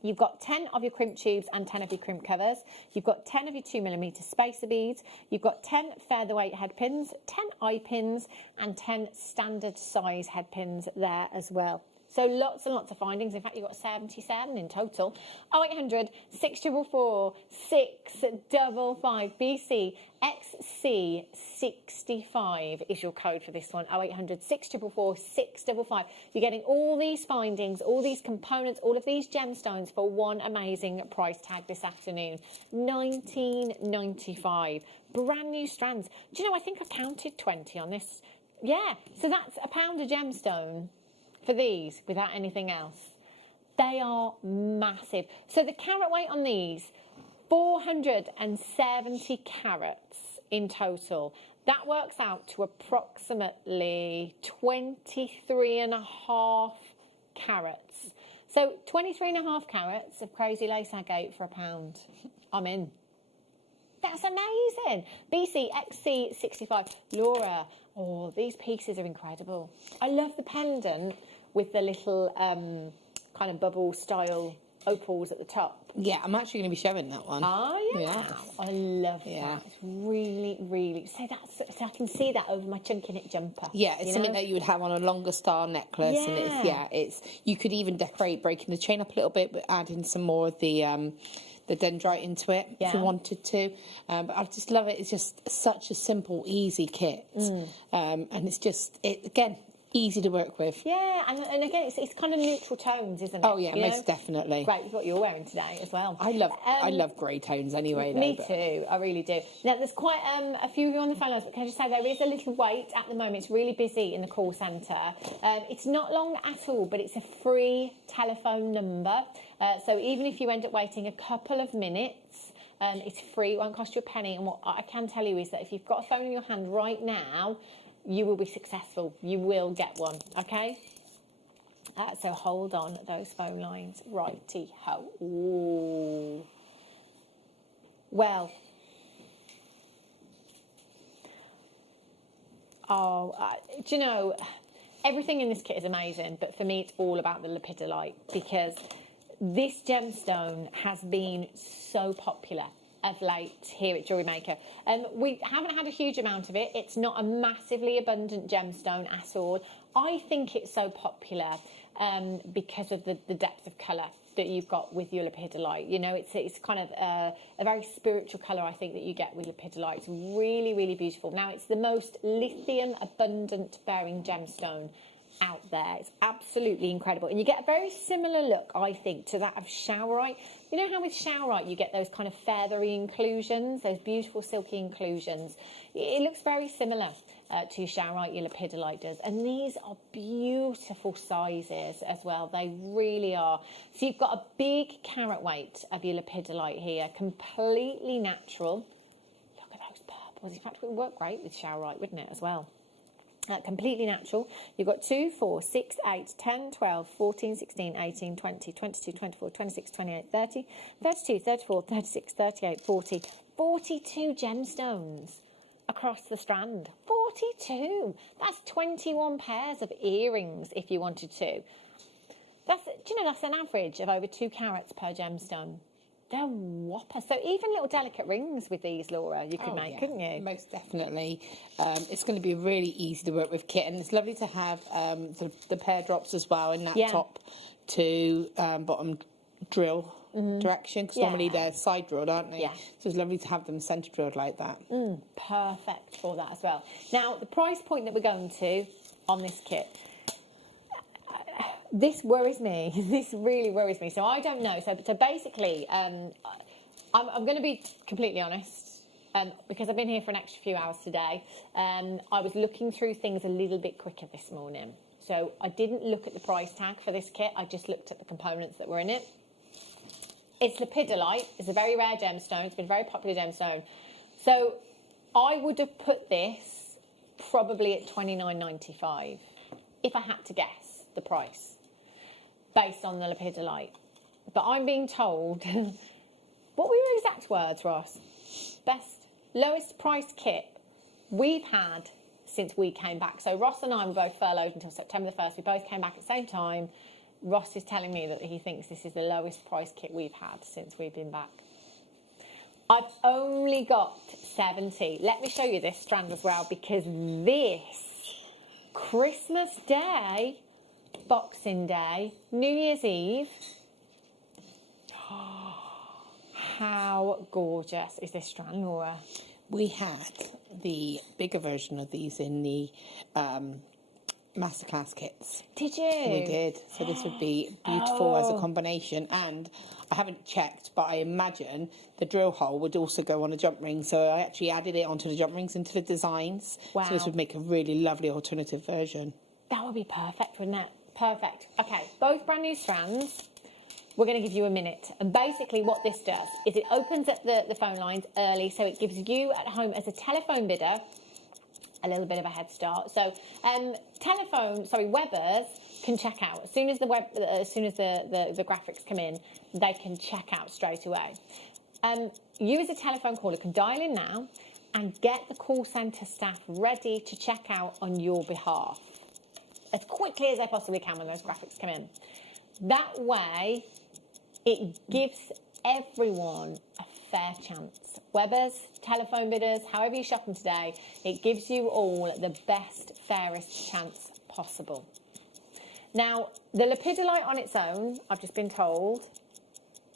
You've got 10 of your crimp tubes and 10 of your crimp covers. You've got 10 of your 2mm spacer beads. You've got 10 featherweight head pins, 10 eye pins, and 10 standard size head pins there as well. So lots and lots of findings. In fact, you've got 77 in total. 0800 644 655 BC XC65 is your code for this one. 0800 644 655. You're getting all these findings, all these components, all of these gemstones for one amazing price tag this afternoon. $19.95. Brand new strands. Do you know, I think I counted 20 on this. Yeah, so that's £1 a gemstone for these without anything else. They are massive. So the carat weight on these, 470 carats in total. That works out to approximately 23.5 carats. So 23.5 carats of crazy lace agate for £1. I'm in. That's amazing. BC XC65. Laura, oh, these pieces are incredible. I love the pendant with the little kind of bubble style opals at the top. Yeah, I'm actually going to be showing that one. Oh, yeah. Yes. I love that. It's really, really... So I can see that over my chunky knit jumper. Yeah, it's something that you would have on a longer star necklace. Yeah. And you could even decorate, breaking the chain up a little bit, but adding some more of the dendrite into it if you wanted to. But I just love it. It's just such a simple, easy kit. And it's just, again, easy to work with. Yeah, and again, it's kind of neutral tones, isn't it? Oh, yeah, most definitely. Great, with what you're wearing today as well. I love grey tones anyway. Me too, I really do. Now, there's quite a few of you on the phone lines, but can I just say there is a little wait at the moment. It's really busy in the call centre. It's not long at all, but it's a free telephone number. So even if you end up waiting a couple of minutes, it's free, it won't cost you a penny. And what I can tell you is that if you've got a phone in your hand right now, you will be successful. You will get one, okay? So hold on those phone lines. Righty-ho. Ooh. Well. Do you know, everything in this kit is amazing, but for me it's all about the lepidolite because this gemstone has been so popular of late here at Jewellery Maker. We haven't had a huge amount of it. It's not a massively abundant gemstone at all. I think it's so popular because of the depth of colour that you've got with your lepidolite. You know, it's kind of a very spiritual colour, I think, that you get with lepidolite. It's really, really beautiful. Now, it's the most lithium abundant bearing gemstone out there. It's absolutely incredible, and you get a very similar look, I think, to that of showerite. You know how with showerite you get those kind of feathery inclusions, those beautiful silky inclusions? It looks very similar. to your Chainmail, your lepidolite does. And these are beautiful sizes as well. They really are. So you've got a big carat weight of your lepidolite here, completely natural. Look at those purples. In fact, it would work great with Chainmail, wouldn't it, as well? Completely natural. You've got 2, 4, 6, 8, 10, 12, 14, 16, 18, 20, 22, 24, 26, 28, 30, 32, 34, 36, 38, 40, 42 gemstones across the strand. 42. That's 21 pairs of earrings if you wanted to. That's, do you know, that's an average of over 2 carats per gemstone. They're whopper. So even little delicate rings with these, Laura, you could make, couldn't you? Most definitely. It's going to be really easy to work with kit, and it's lovely to have the pear drops as well in that top to bottom drill direction, because normally they're side drilled, aren't they? Yeah. So it's lovely to have them centre drilled like that. Perfect for that as well. Now, the price point that we're going to on this kit, this worries me. This really worries me. So I don't know. So basically, I'm going to be completely honest, because I've been here for an extra few hours today. I was looking through things a little bit quicker this morning. So I didn't look at the price tag for this kit. I just looked at the components that were in it. It's lepidolite. It's a very rare gemstone. It's been a very popular gemstone. So I would have put this probably at $29.95 if I had to guess the price, based on the lepidolite. But I'm being told, what were your exact words, Ross? Lowest price kit we've had since we came back. So Ross and I were both furloughed until September the 1st. We both came back at the same time. Ross is telling me that he thinks this is the lowest price kit we've had since we've been back. I've only got 70. Let me show you this strand as well, because this Christmas Day, Boxing Day, New Year's Eve. How gorgeous is this strand, Laura? We had the bigger version of these in the Masterclass kits. Did you? We did. So this would be beautiful as a combination. And I haven't checked, but I imagine the drill hole would also go on a jump ring. So I actually added it onto the jump rings into the designs. Wow. So this would make a really lovely alternative version. That would be perfect, wouldn't it? Perfect. Okay, both brand new strands. We're going to give you a minute. And basically what this does is it opens up the phone lines early, so it gives you at home as a telephone bidder a little bit of a head start. So webbers can check out as soon as the graphics come in. They can check out straight away. You as a telephone caller can dial in now and get the call centre staff ready to check out on your behalf as quickly as they possibly can when those graphics come in. That way, it gives everyone a fair chance. Webbers, telephone bidders, however you shop them today, it gives you all the best, fairest chance possible. Now, the lepidolite on its own, I've just been told,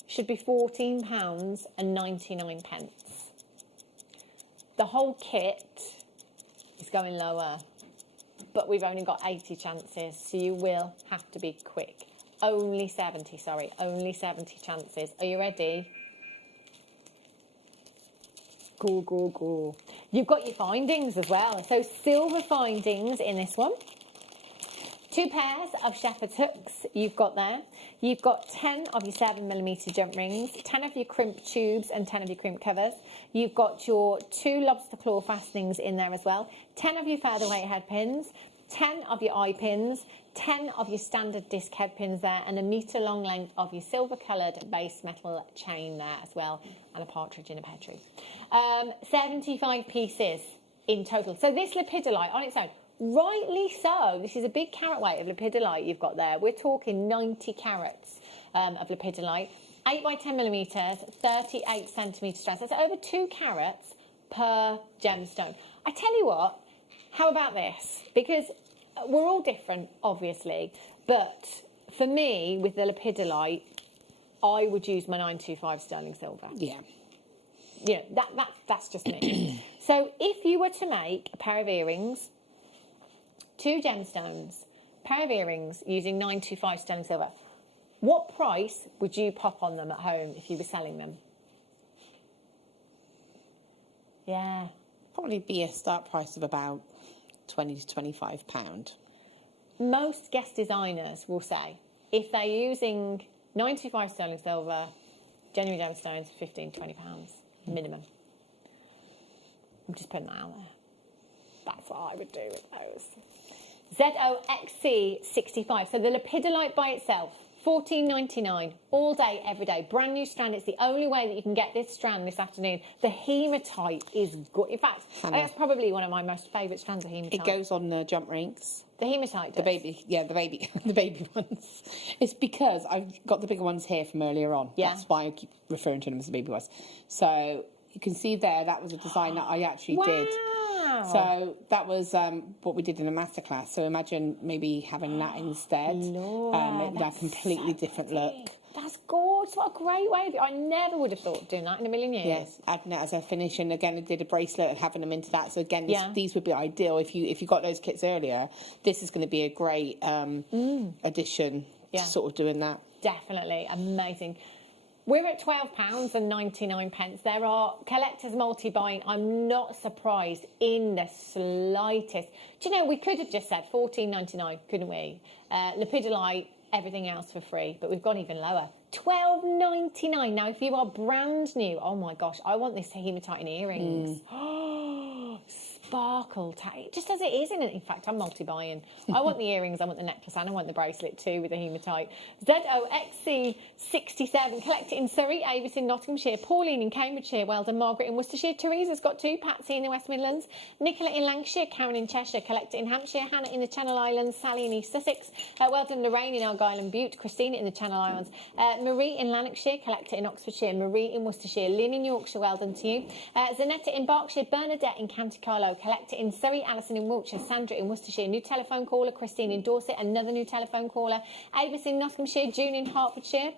should be £14.99. The whole kit is going lower, but we've only got 80 chances, so you will have to be quick. Only 70 chances. Are you ready? Go. You've got your findings as well. So silver findings in this one. 2 pairs of shepherd's hooks you've got there. You've got 10 of your 7mm jump rings, 10 of your crimp tubes and 10 of your crimp covers. You've got your 2 lobster claw fastenings in there as well, 10 of your featherweight head pins, 10 of your eye pins, 10 of your standard disc head pins there, and a metre long length of your silver coloured base metal chain there as well, and a partridge in a pear tree. 75 pieces in total. So this lepidolite on its own, rightly so, this is a big carat weight of lepidolite you've got there. We're talking 90 carats of lepidolite, 8 by 10 millimetres, 38 centimetre strands. That's over 2 carats per gemstone. I tell you what, how about this? Because we're all different, obviously, but for me, with the lepidolite, I would use my 925 sterling silver. Yeah. You know, that's just me. So if you were to make a pair of earrings, 2 gemstones, pair of earrings using 925 sterling silver, what price would you pop on them at home if you were selling them? Yeah. Probably be a start price of about £20 to £25. Most guest designers will say if they're using 95 sterling silver, genuine gemstones, £15 to £20 minimum. I'm just putting that out there. That's what I would do with those. ZOXC65. So the lepidolite by itself, $14.99 all day, every day. Brand new strand. It's the only way that you can get this strand this afternoon. The hematite is good. In fact, that's probably one of my most favourite strands of hematite. It goes on the jump rings. The hematite does. The baby, the baby ones. It's because I've got the bigger ones here from earlier on. Yeah. That's why I keep referring to them as the baby ones. So you can see there, that was a design that I actually did. So that was what we did in a masterclass. So imagine maybe having that instead. A completely different look. That's gorgeous. What a great way of it. I never would have thought of doing that in a million years. Yes, adding it as a finish, and again, I did a bracelet and having them into that. So again, these would be ideal if you got those kits earlier. This is going to be a great addition to sort of doing that. Definitely amazing. We're at £12.99. There are collectors multi-buying. I'm not surprised in the slightest. Do you know, we could have just said $14.99, couldn't we? Lepidolite, everything else for free, but we've gone even lower. £12.99. Now, if you are brand new, oh my gosh, I want this hematite in earrings. Sparkle, just as it is. In fact, I'm multi-buying. I want the earrings, I want the necklace, and I want the bracelet too with the hematite. ZOXC67, collect it in Surrey, Avis in Nottinghamshire, Pauline in Cambridgeshire, well done Margaret in Worcestershire, Teresa's got 2, Patsy in the West Midlands, Nicola in Lancashire, Karen in Cheshire, collect it in Hampshire, Hannah in the Channel Islands, Sally in East Sussex, well done Lorraine in Argyll and Bute, Christina in the Channel Islands, Marie in Lanarkshire, collect it in Oxfordshire, Marie in Worcestershire, Lynn in Yorkshire, well done to you, Zanetta in Berkshire, Bernadette in County Carlow, collect it in Surrey, Alison in Wiltshire, Sandra in Worcestershire, new telephone caller, Christine in Dorset, another new telephone caller, Avis in Nottinghamshire, June in Hertfordshire,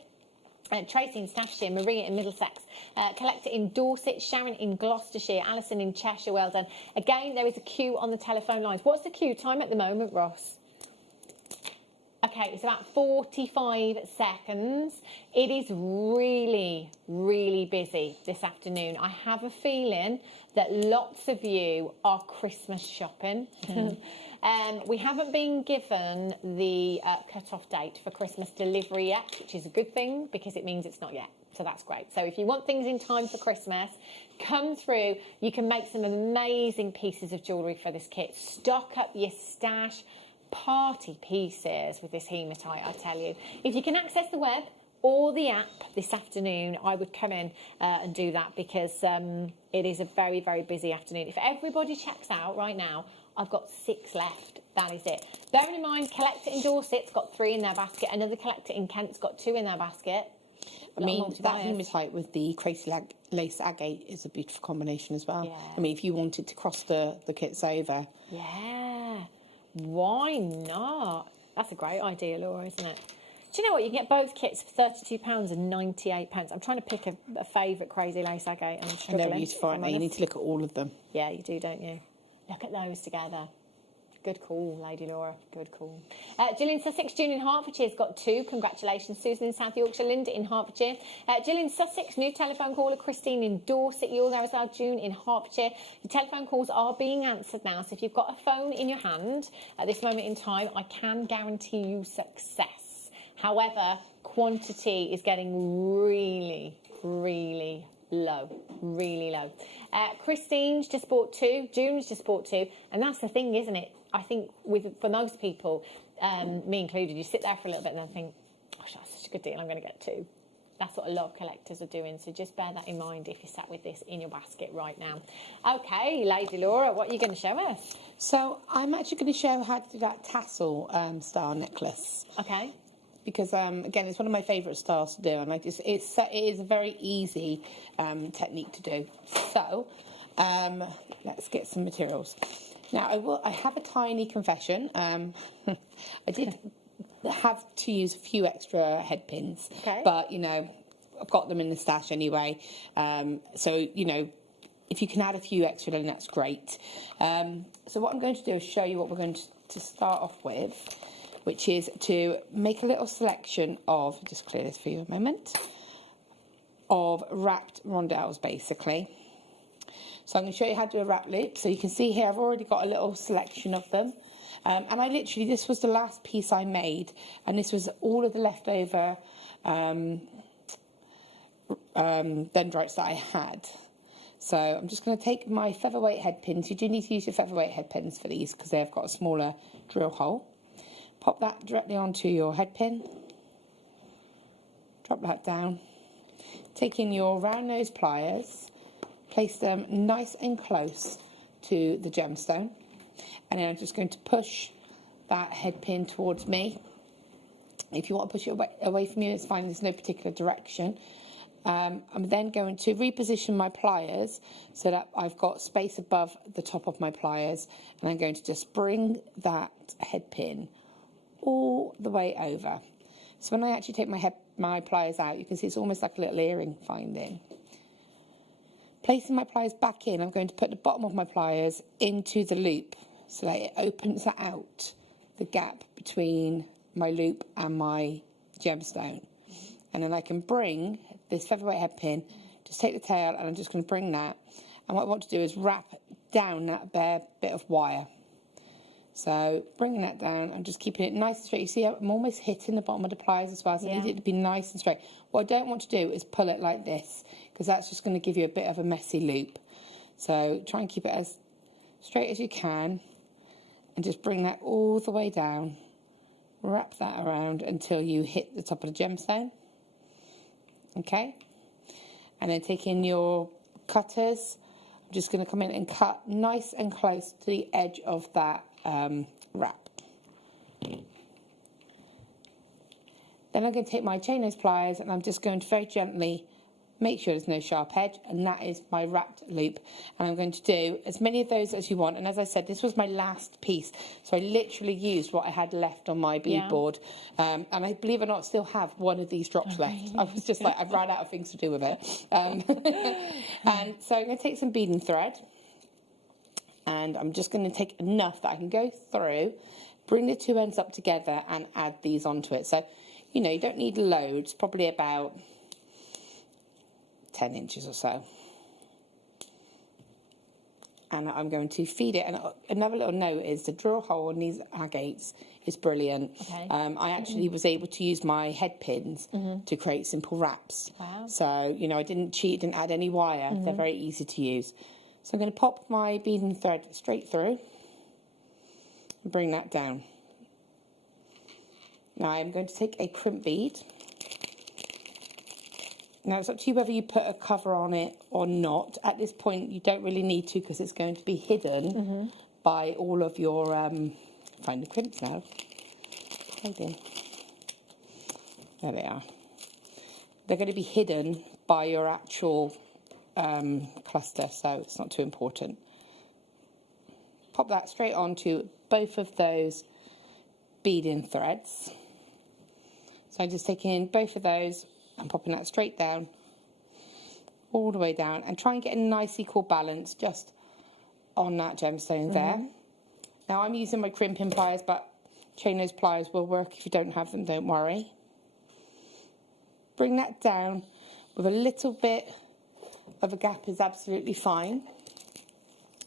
Tracy in Staffordshire, Maria in Middlesex, collect it in Dorset, Sharon in Gloucestershire, Alison in Cheshire, well done. Again, there is a queue on the telephone lines. What's the queue time at the moment, Ross? Okay, it's about 45 seconds. It is really, really busy this afternoon. I have a feeling that lots of you are Christmas shopping. We haven't been given the cut-off date for Christmas delivery yet, which is a good thing because it means it's not yet. So that's great. So if you want things in time for Christmas, come through. You can make some amazing pieces of jewellery for this kit. Stock up your stash. Party pieces with this hematite, I tell you. If you can access the web or the app this afternoon, I would come in and do that because it is a very, very busy afternoon. If everybody checks out right now, I've got 6 left. That is it. Bearing in mind, collector in Dorset's got 3 in their basket. Another collector in Kent's got 2 in their basket. I mean, that hematite with the crazy lace agate is a beautiful combination as well. Yeah. I mean, if you wanted to cross the kits over. Yeah. Why not? That's a great idea, Laura, isn't it? Do you know what? You can get both kits for £32 and 98 pence. I'm trying to pick a favourite crazy lace agate and I'm struggling. And they're beautiful, aren't they? You need to look at all of them. Yeah, you do, don't you? Look at those together. Good call, Lady Laura. Good call. Jill in Sussex, June in Hertfordshire's got 2. Congratulations. Susan in South Yorkshire, Linda in Hertfordshire. Jill in Sussex, new telephone caller. Christine in Dorset, you're there as well. June in Hertfordshire. Your telephone calls are being answered now. So if you've got a phone in your hand at this moment in time, I can guarantee you success. However, quantity is getting really, really low. Really low. Christine's just bought 2. June's just bought 2. And that's the thing, isn't it? I think for most people, me included, you sit there for a little bit and then think, gosh, that's such a good deal, I'm going to get 2. That's what a lot of collectors are doing, so just bear that in mind if you're sat with this in your basket right now. Okay, Lady Laura, what are you going to show us? So I'm actually going to show how to do that tassel style necklace. Okay. Because, again, it's one of my favourite styles to do, and it is a very easy technique to do. So let's get some materials. Now, I have a tiny confession. I did have to use a few extra head pins, but, you know, I've got them in the stash anyway. So, you know, if you can add a few extra, then that's great. So what I'm going to do is show you what we're going to start off with, which is to make a little selection of, just clear this for you a moment, of wrapped rondelles, basically. So I'm going to show you how to do a wrap loop. So you can see here I've already got a little selection of them. And I literally, this was the last piece I made, and this was all of the leftover dendrites that I had. So I'm just going to take my featherweight head pins. You do need to use your featherweight head pins for these because they've got a smaller drill hole. Pop that directly onto your head pin. Drop that down. Take in your round nose pliers. Place them nice and close to the gemstone. And then I'm just going to push that head pin towards me. If you want to push it away from you, it's fine. There's no particular direction. I'm then going to reposition my pliers so that I've got space above the top of my pliers, and I'm going to just bring that head pin all the way over. So when I actually take my pliers out, you can see it's almost like a little earring finding. Placing my pliers back in, I'm going to put the bottom of my pliers into the loop so that it opens out the gap between my loop and my gemstone. And then I can bring this featherweight head pin, just take the tail, and I'm just going to bring that. And what I want to do is wrap down that bare bit of wire. So bringing that down, I'm just keeping it nice and straight. You see I'm almost hitting the bottom of the pliers as well, so I need it to be nice and straight. What I don't want to do is pull it like this, because that's just going to give you a bit of a messy loop. So try and keep it as straight as you can, and just bring that all the way down. Wrap that around until you hit the top of the gemstone. Okay, and then take in your cutters. I'm just going to come in and cut nice and close to the edge of that wrap. Then I'm going to take my chain nose pliers, and I'm just going to very gently make sure there's no sharp edge, and that is my wrapped loop. And I'm going to do as many of those as you want. And as I said, this was my last piece, so I literally used what I had left on my bead board. And I, believe it or not, still have one of these drops left. I was just like, I've run out of things to do with it. And so I'm going to take some beading thread, and I'm just going to take enough that I can go through, bring the two ends up together, and add these onto it. So, you know, you don't need loads, probably about 10 inches or so. And I'm going to feed it. And another little note is the drill hole on these agates is brilliant. Okay. I actually was able to use my head pins to create simple wraps. Wow. So, you know, I didn't cheat, didn't add any wire. They're very easy to use. So I'm going to pop my beading thread straight through and bring that down. Now I'm going to take a crimp bead. Now, it's up to you whether you put a cover on it or not. At this point, you don't really need to, because it's going to be hidden by all of your... find the crimps now. Hiding. There they are. They're going to be hidden by your actual cluster, so it's not too important. Pop that straight onto both of those beading threads. So I'm just taking both of those and popping that straight down, all the way down, and try and get a nice equal balance just on that gemstone there. Now I'm using my crimping pliers, but chain nose pliers will work. If you don't have them, don't worry. Bring that down with a little bit of a gap is absolutely fine.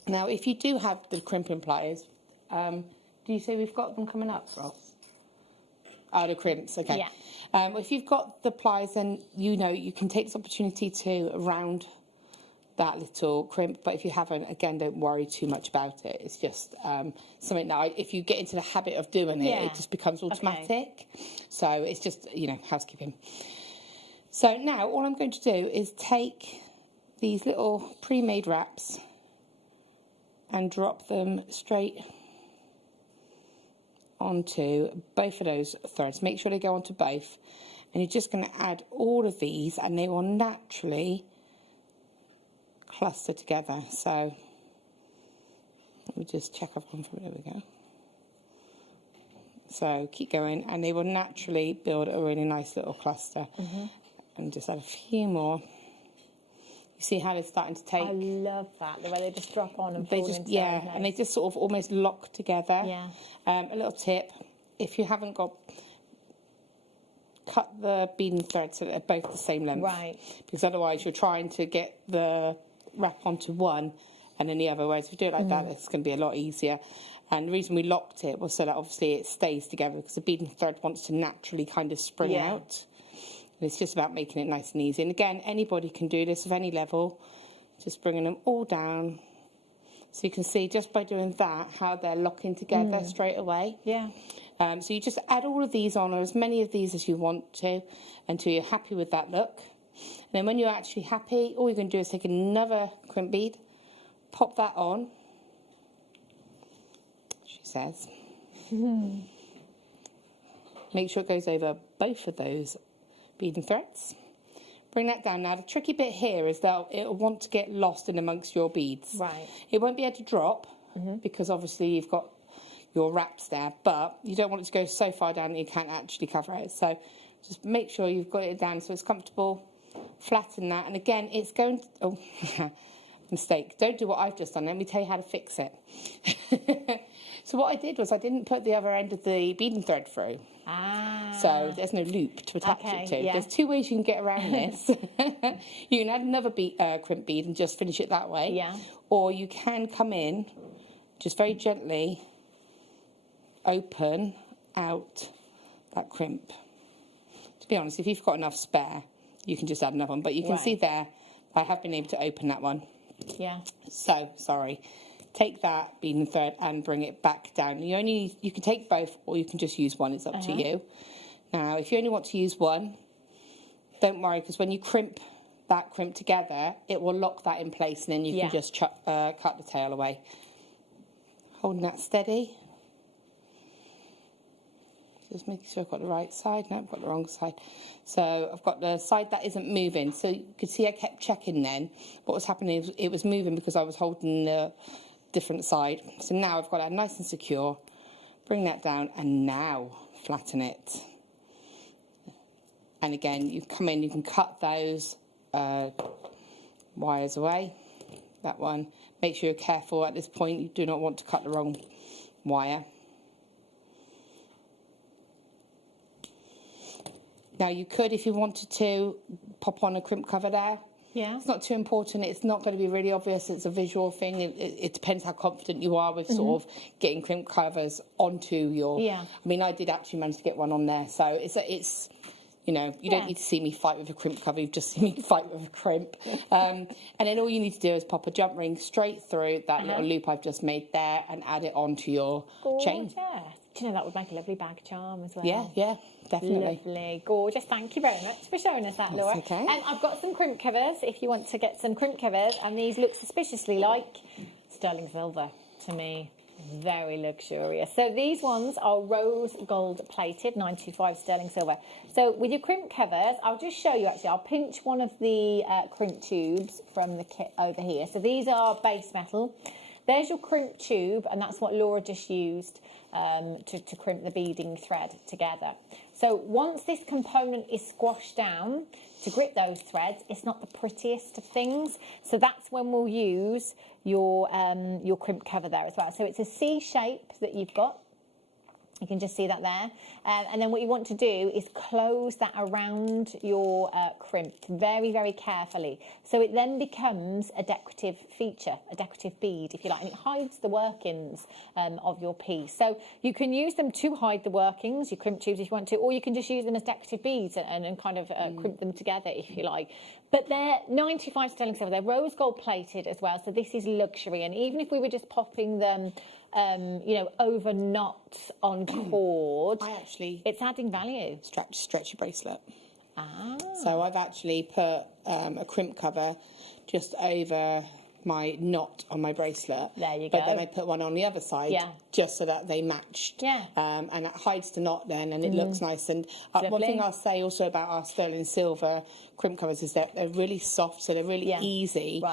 Now, if you do have the crimping pliers, do you say we've got them coming up, Ross? Oh, the crimps, okay. Yeah. If you've got the pliers, then you know you can take this opportunity to round that little crimp, but if you haven't, again, don't worry too much about it. It's just something that if you get into the habit of doing it, it just becomes automatic. Okay. So it's just, you know, housekeeping. So now all I'm going to do is take these little pre-made wraps and drop them straight onto both of those threads. Make sure they go onto both, and you're just going to add all of these, and they will naturally cluster together. So let me just check I've gone through. There we go. So keep going, and they will naturally build a really nice little cluster. And just add a few more. You see how they're starting to take? I love that, the way they just drop on and they fall just, into and they just sort of almost lock together. Yeah. A little tip, if you haven't got, cut the beading threads so they're both the same length. Right. Because otherwise you're trying to get the wrap onto one and then the other, whereas if you do it like that, it's going to be a lot easier. And the reason we locked it was so that obviously it stays together, because the beading thread wants to naturally kind of spring out. And it's just about making it nice and easy. And again, anybody can do this of any level, just bringing them all down. So you can see just by doing that how they're locking together straight away. Yeah. So you just add all of these on, or as many of these as you want to, until you're happy with that look. And then when you're actually happy, all you're going to do is take another crimp bead, pop that on, she says. Make sure it goes over both of those beading threads. Bring that down. Now, the tricky bit here is that it'll want to get lost in amongst your beads. Right. It won't be able to drop, because obviously you've got your wraps there, but you don't want it to go so far down that you can't actually cover it. So just make sure you've got it down so it's comfortable. Flatten that. And again, it's going to... Oh, mistake. Don't do what I've just done. Let me tell you how to fix it. So what I did was I didn't put the other end of the beading thread through. So there's no loop to attach it to. Yeah. There's two ways you can get around this. You can add another crimp bead and just finish it that way. Yeah. Or you can come in, just very gently open out that crimp. To be honest, if you've got enough spare, you can just add another one. But you can see there, I have been able to open that one. Yeah. So, sorry. Take that beading thread and bring it back down. You can take both, or you can just use one. It's up to you. Now, if you only want to use one, don't worry, because when you crimp that crimp together, it will lock that in place, and then you can just cut the tail away. Holding that steady. Just making sure I've got the right side. No, I've got the wrong side. So I've got the side that isn't moving. So you could see I kept checking then. What was happening is it was moving because I was holding the different side. So now I've got that nice and secure. Bring that down and now flatten it. And again, you come in, you can cut those wires away. That one. Make sure you're careful at this point. You do not want to cut the wrong wire. Now, you could, if you wanted to, pop on a crimp cover there. Yeah. It's not too important. It's not going to be really obvious. It's a visual thing. It depends how confident you are with sort of getting crimp covers onto your... Yeah. I mean, I did actually manage to get one on there. So it's you know, you don't need to see me fight with a crimp cover. You've just seen me fight with a crimp. And then all you need to do is pop a jump ring straight through that little loop I've just made there and add it onto your chain. Do you know, that would make a lovely bag charm as well. Yeah, definitely. Lovely, gorgeous. Thank you very much for showing us that, Laura. That's okay. And I've got some crimp covers if you want to get some crimp covers, and these look suspiciously like sterling silver to me. Very luxurious. So these ones are rose gold plated, 95 sterling silver. So with your crimp covers, I'll just show you actually. I'll pinch one of the crimp tubes from the kit over here. So these are base metal. There's your crimp tube, and that's what Laura just used to crimp the beading thread together. So once this component is squashed down to grip those threads, it's not the prettiest of things. So that's when we'll use your crimp cover there as well. So it's a C shape that you've got. You can just see that there. And then what you want to do is close that around your crimp very, very carefully. So it then becomes a decorative feature, a decorative bead, if you like, and it hides the workings of your piece. So you can use them to hide the workings, your crimp tubes if you want to, or you can just use them as decorative beads and kind of crimp them together if you like. But they're 95 sterling silver. They're rose gold plated as well, so this is luxury. And even if we were just popping them you know, over knots on cord, it's adding value. Stretchy bracelet. So I've actually put a crimp cover just over my knot on my bracelet. There you go. But then I put one on the other side just so that they matched. Yeah. And it hides the knot then, and it looks nice. And one thing I'll say also about our sterling silver crimp covers is that they're really soft, so they're really easy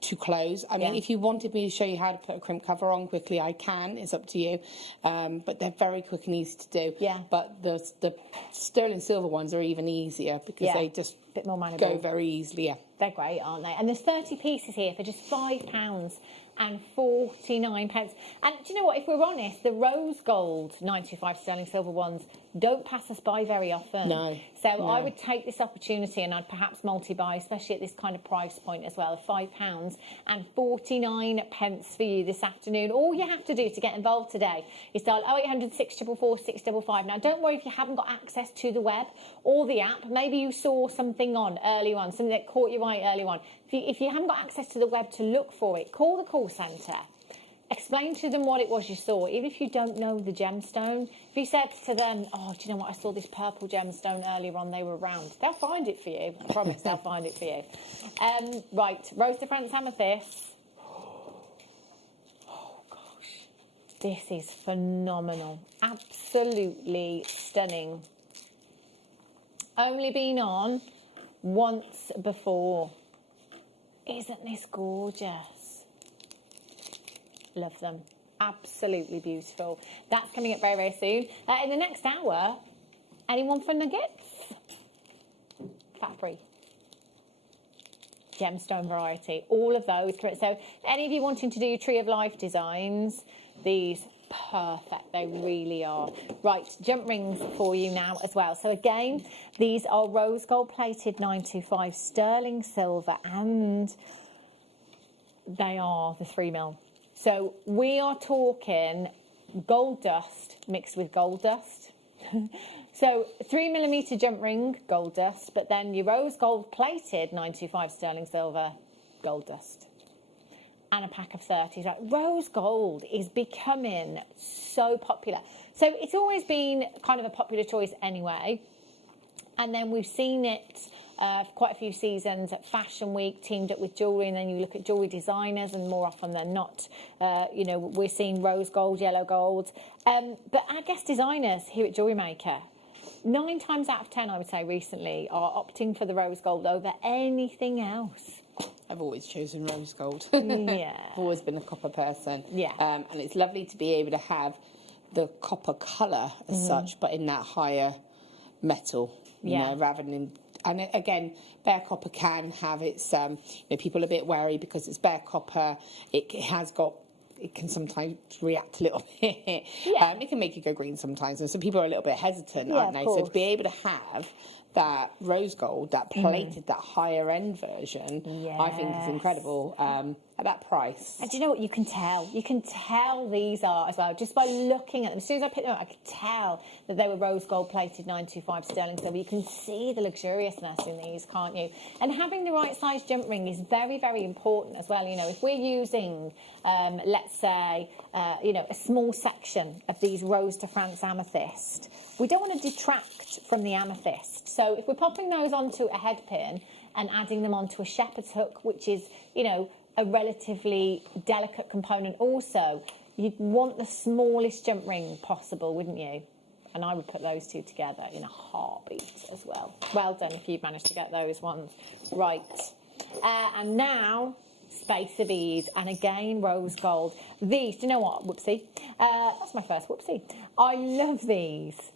to close. I mean, if you wanted me to show you how to put a crimp cover on quickly, I can. It's up to you. But they're very quick and easy to do. Yeah. But the sterling silver ones are even easier because they just bit more manageable. Go very easily. Yeah. They're great, aren't they? And there's 30 pieces here for just £5 and 49 pence. And do you know what? If we're honest, the rose gold 95 sterling silver ones don't pass us by very often. No, So no. I would take this opportunity, and I'd perhaps multi-buy, especially at this kind of price point as well, of £5.49 for you this afternoon. All you have to do to get involved today is dial 0800 644 655. Now, don't worry if you haven't got access to the web or the app. Maybe you saw something on early on, something that caught your eye early on. If you haven't got access to the web to look for it, call the call centre. Explain to them what it was you saw, even if you don't know the gemstone. If you said to them, oh, do you know what, I saw this purple gemstone earlier on, they were round. They'll find it for you. I promise they'll find it for you. Right, Rose de France Amethyst. Oh, gosh. This is phenomenal. Absolutely stunning. Only been on once before. Isn't this gorgeous? Love them. Absolutely beautiful. That's coming up very, very soon. In the next hour, anyone for nuggets? Fat free. Gemstone variety. All of those. So any of you wanting to do your Tree of Life designs, these perfect. They really are. Right, jump rings for you now as well. So again, these are rose gold plated 925 sterling silver, and they are the 3mm. So we are talking gold dust mixed with gold dust. So 3mm jump ring, gold dust, but then your rose gold plated 925 sterling silver, gold dust. And a pack of 30s. Like, rose gold is becoming so popular. So it's always been kind of a popular choice anyway. And then we've seen it for quite a few seasons at Fashion Week, teamed up with jewellery, and then you look at jewellery designers, and more often than not, you know, we're seeing rose gold, yellow gold. But our guest designers here at Jewellery Maker, 9 times out of 10, I would say recently, are opting for the rose gold over anything else. I've always chosen rose gold. Yeah. I've always been a copper person. Yeah. And it's lovely to be able to have the copper colour as such, but in that higher metal, you know, rather than... And again, bare copper can have its, you know, people are a bit wary because it's bare copper. It can sometimes react a little bit. Yeah. It can make it go green sometimes, and some people are a little bit hesitant, Yeah, aren't they? of So to course. be able to have that rose gold, that plated, that higher end version, I think is incredible at that price. And do you know what? You can tell. You can tell these are as well. Just by looking at them. As soon as I picked them up, I could tell that they were rose gold plated 925 sterling silver. You can see the luxuriousness in these, can't you? And having the right size jump ring is very, very important as well. You know, if we're using, let's say, you know, a small section of these Rose de France amethyst, we don't want to detract from the amethyst. So if we're popping those onto a head pin and adding them onto a shepherd's hook, which is, you know, a relatively delicate component also, you'd want the smallest jump ring possible, wouldn't you? And I would put those two together in a heartbeat as well. Well done if you've managed to get those ones right. And now, spacer beads, and again, rose gold. These, do you know what? Whoopsie. That's my first whoopsie. I love these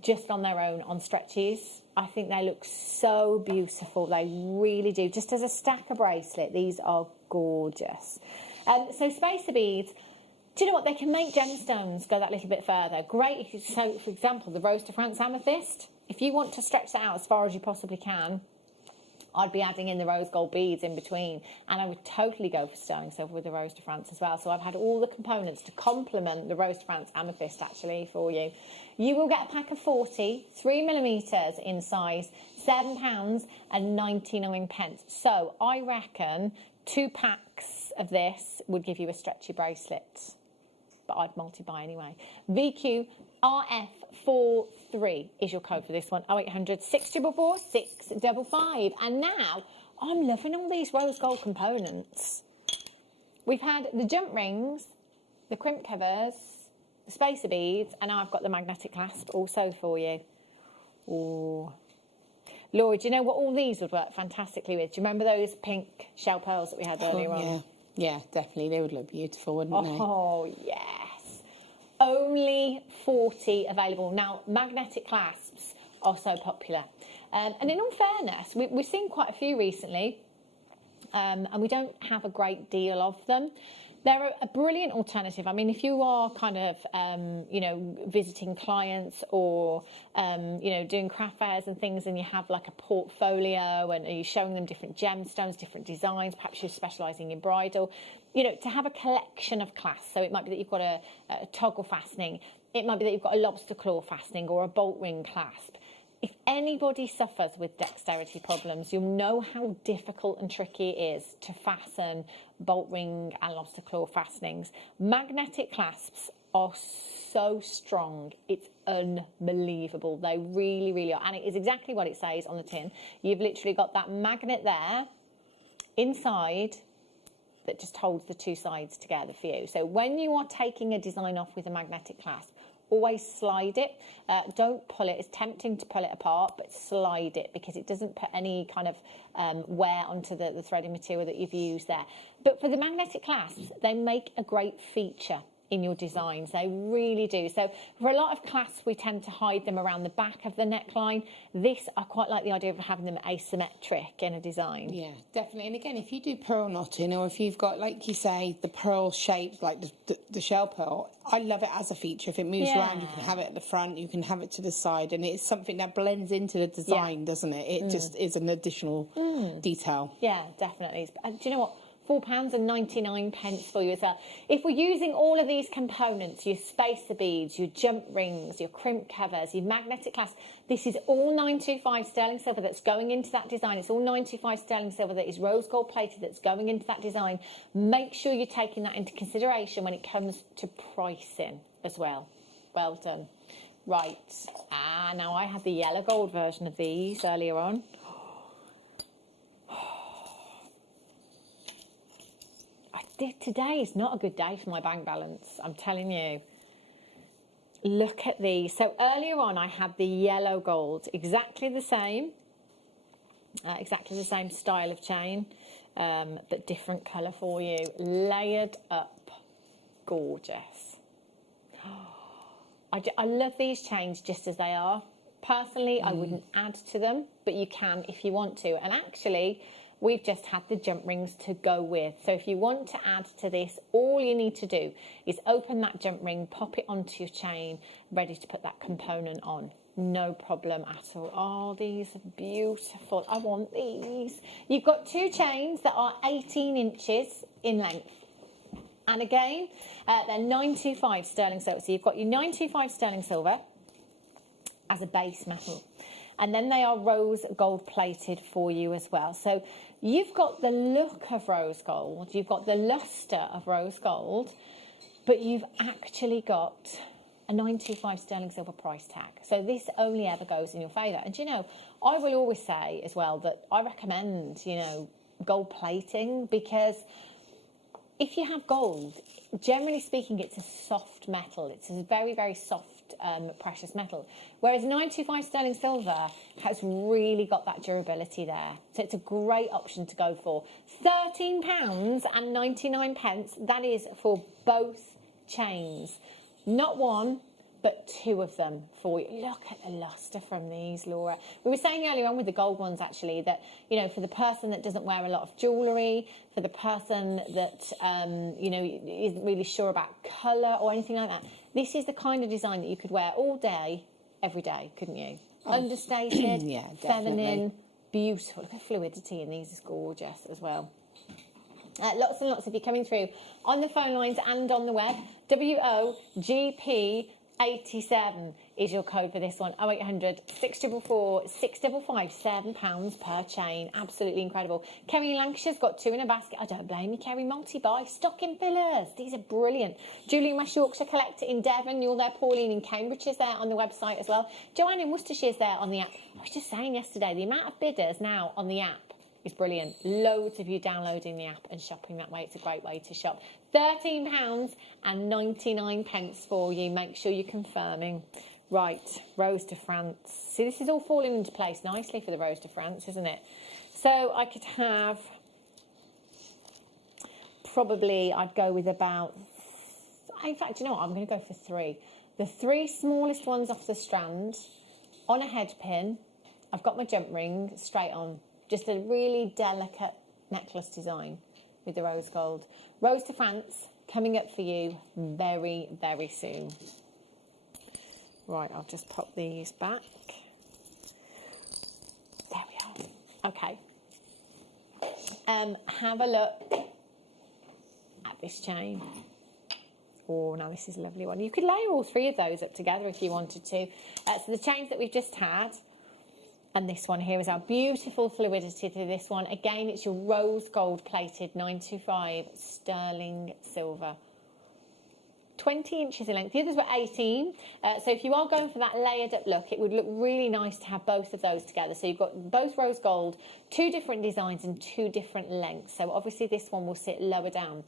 just on their own, on stretches. I think they look so beautiful. They really do. Just as a stacker bracelet, these are gorgeous. So spacer beads, do you know what? They can make gemstones go that little bit further. Great. So, for example, the Rose de France amethyst, if you want to stretch that out as far as you possibly can, I'd be adding in the rose gold beads in between, and I would totally go for sterling silver with the Rose de France as well. So I've had all the components to complement the Rose de France amethyst actually for you. You will get a pack of 40, 3mm in size, £7.99. So I reckon 2 packs of this would give you a stretchy bracelet, but I'd multi-buy anyway. VQ RF43 is your code for this one. 0800 644 655. And now I'm loving all these rose gold components. We've had the jump rings, the crimp covers, the spacer beads, and now I've got the magnetic clasp also for you. Oh, Laura, do you know what all these would work fantastically with? Do you remember those pink shell pearls that we had earlier on? Yeah, definitely. They would look beautiful, wouldn't they? Oh, yes. Only 40 available. Now, magnetic clasps are so popular. And in all fairness, we've seen quite a few recently, and we don't have a great deal of them. They're a brilliant alternative. I mean, if you are kind of, visiting clients or, doing craft fairs and things, and you have like a portfolio and you're showing them different gemstones, different designs, perhaps you're specialising in bridal, to have a collection of clasps. So it might be that you've got a toggle fastening. It might be that you've got a lobster claw fastening or a bolt ring clasp. If anybody suffers with dexterity problems, you'll know how difficult and tricky it is to fasten bolt ring and lobster claw fastenings. Magnetic clasps are so strong, it's unbelievable. They really, really are. And it is exactly what it says on the tin. You've literally got that magnet there inside that just holds the two sides together for you. So when you are taking a design off with a magnetic clasp, always slide it. Don't pull it. It's tempting to pull it apart, but slide it because it doesn't put any kind of wear onto the threading material that you've used there. But for the magnetic clasps, they make a great feature in your designs. They really do. So for a lot of clasps, we tend to hide them around the back of the neckline. This, I quite like the idea of having them asymmetric in a design. Yeah, definitely. And again, if you do pearl knotting, or if you've got, like you say, the pearl shapes, like the shell pearl, I love it as a feature. If it moves around, you can have it at the front, you can have it to the side, and it's something that blends into the design, doesn't it? It just is an additional detail. Yeah, definitely. And do you know what? £4.99 for you as well. If we're using all of these components, your spacer beads, your jump rings, your crimp covers, your magnetic clasp, this is all 925 sterling silver that's going into that design. It's all 925 sterling silver that is rose gold plated that's going into that design. Make sure you're taking that into consideration when it comes to pricing as well. Well done. Right. Now I had the yellow gold version of these earlier on. Today is not a good day for my bank balance, I'm telling you. Look at these. So earlier on I had the yellow gold, exactly the same style of chain, but different colour for you, layered up, gorgeous. I love these chains just as they are. Personally, I wouldn't add to them, but you can if you want to. And actually, we've just had the jump rings to go with. So if you want to add to this, all you need to do is open that jump ring, pop it onto your chain, ready to put that component on. No problem at all. Oh, these are beautiful. I want these. You've got two chains that are 18 inches in length. And again, they're 925 sterling silver. So you've got your 925 sterling silver as a base metal. And then they are rose gold plated for you as well. So you've got the look of rose gold, you've got the luster of rose gold, but you've actually got a 925 sterling silver price tag. So this only ever goes in your favour. And I will always say as well that I recommend, gold plating, because if you have gold, generally speaking, it's a soft metal. It's a very, very soft precious metal, whereas 925 sterling silver has really got that durability there, so it's a great option to go for. £13.99, that is for both chains, not one but two of them for you. Look at the luster from these, Laura. We were saying earlier on with the gold ones actually that, for the person that doesn't wear a lot of jewellery, for the person that, isn't really sure about colour or anything like that, this is the kind of design that you could wear all day, every day, couldn't you? Understated, yeah, feminine, beautiful. Look at the fluidity in these, is gorgeous as well. Lots and lots of you coming through on the phone lines and on the web. WOGP 87 is your code for this one. 0800 644 655, £7 per chain. Absolutely incredible. Kerry in Lancashire's got two in a basket. I don't blame you, Kerry. Multi-buy. Stocking fillers. These are brilliant. Julie in West Yorkshire, Collector in Devon. You're there. Pauline in Cambridge is there on the website as well. Joanne in Worcestershire's there on the app. I was just saying yesterday, the amount of bidders now on the app is brilliant. Loads of you downloading the app and shopping that way. It's a great way to shop. £13.99 for you. Make sure you're confirming. Right, Rose de France. See, this is all falling into place nicely for the Rose de France, isn't it? So I could have, probably, I'd go with about, in fact, you know what? I'm going to go for three. The three smallest ones off the strand, on a head pin. I've got my jump ring straight on. Just a really delicate necklace design. with the rose gold. Rose de France coming up for you very, very soon. Right, I'll just pop these back. There we are. Okay. Have a look at this chain. Oh, now this is a lovely one. You could layer all three of those up together if you wanted to. So the chains that we've just had, and this one here is our beautiful fluidity to this one. Again, it's your rose gold plated 925 sterling silver. 20 inches in length. The others were 18. So if you are going for that layered up look, it would look really nice to have both of those together. So you've got both rose gold, two different designs and two different lengths. So obviously this one will sit lower down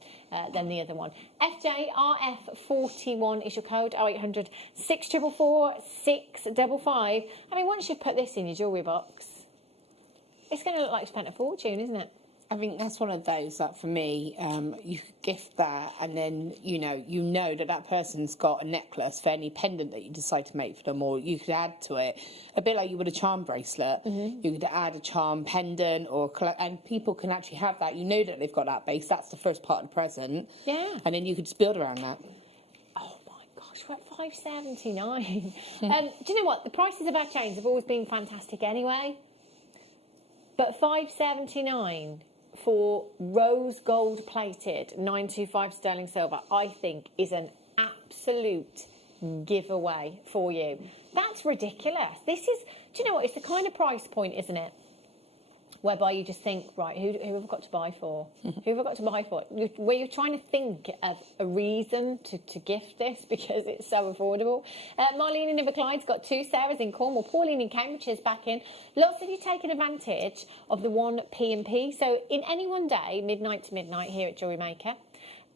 than the other one. FJRF41 is your code, 0800 644 655. I mean, once you've put this in your jewellery box, it's going to look like you spent a fortune, isn't it? I think that's one of those that for me, you could gift that, and then you know that person's got a necklace for any pendant that you decide to make for them, or you could add to it a bit like you would a charm bracelet. You could add a charm pendant, and people can actually have that. You know that they've got that base. That's the first part of the present. Yeah. And then you could just build around that. Oh my gosh, we're at $5.79. Do you know what? The prices of our chains have always been fantastic anyway. But $5.79 for rose gold plated 925 sterling silver, I think is an absolute giveaway for you. That's ridiculous. This is, do you know what? It's the kind of price point, isn't it? Whereby you just think, right, who have I got to buy for? Who have I got to buy for? Where you're trying to think of a reason to gift this because it's so affordable. Marlene in Inverclyde's got two, Sarah's in Cornwall, Pauline in Cambridge is back in. Lots of you taking advantage of the 1p&p. So in any one day, midnight to midnight here at Jewellery Maker,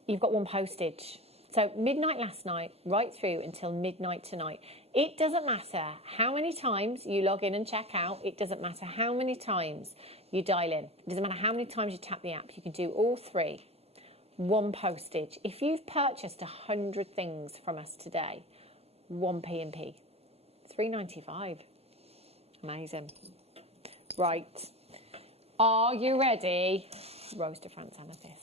you've got one postage. So midnight last night, right through until midnight tonight. It doesn't matter how many times you log in and check out. It doesn't matter how many times you dial in. It doesn't matter how many times you tap the app. You can do all three. One postage. If you've purchased 100 things from us today, 1p&p. $3.95. Amazing. Right. Are you ready? Rose de France Amethyst.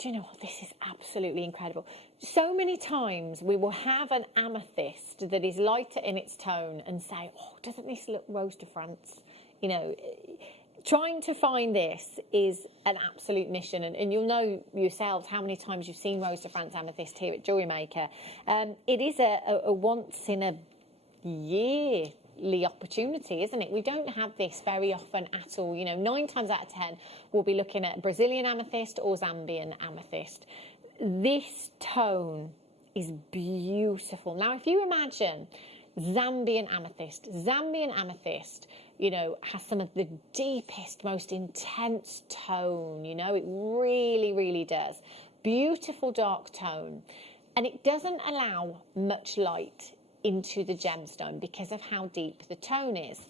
Do you know what? This is absolutely incredible. So many times we will have an amethyst that is lighter in its tone and say, oh, doesn't this look Rose de France? You know, trying to find this is an absolute mission. And you'll know yourselves how many times you've seen Rose de France amethyst here at Jewellery Maker. It is a once in a yearly opportunity, isn't it? We don't have this very often at all. You know, 9 times out of 10 we'll be looking at Brazilian amethyst or Zambian amethyst. This tone is beautiful. Now if you imagine Zambian amethyst, you know, has some of the deepest, most intense tone, you know, it really, really does. Beautiful dark tone, and it doesn't allow much light into the gemstone because of how deep the tone is.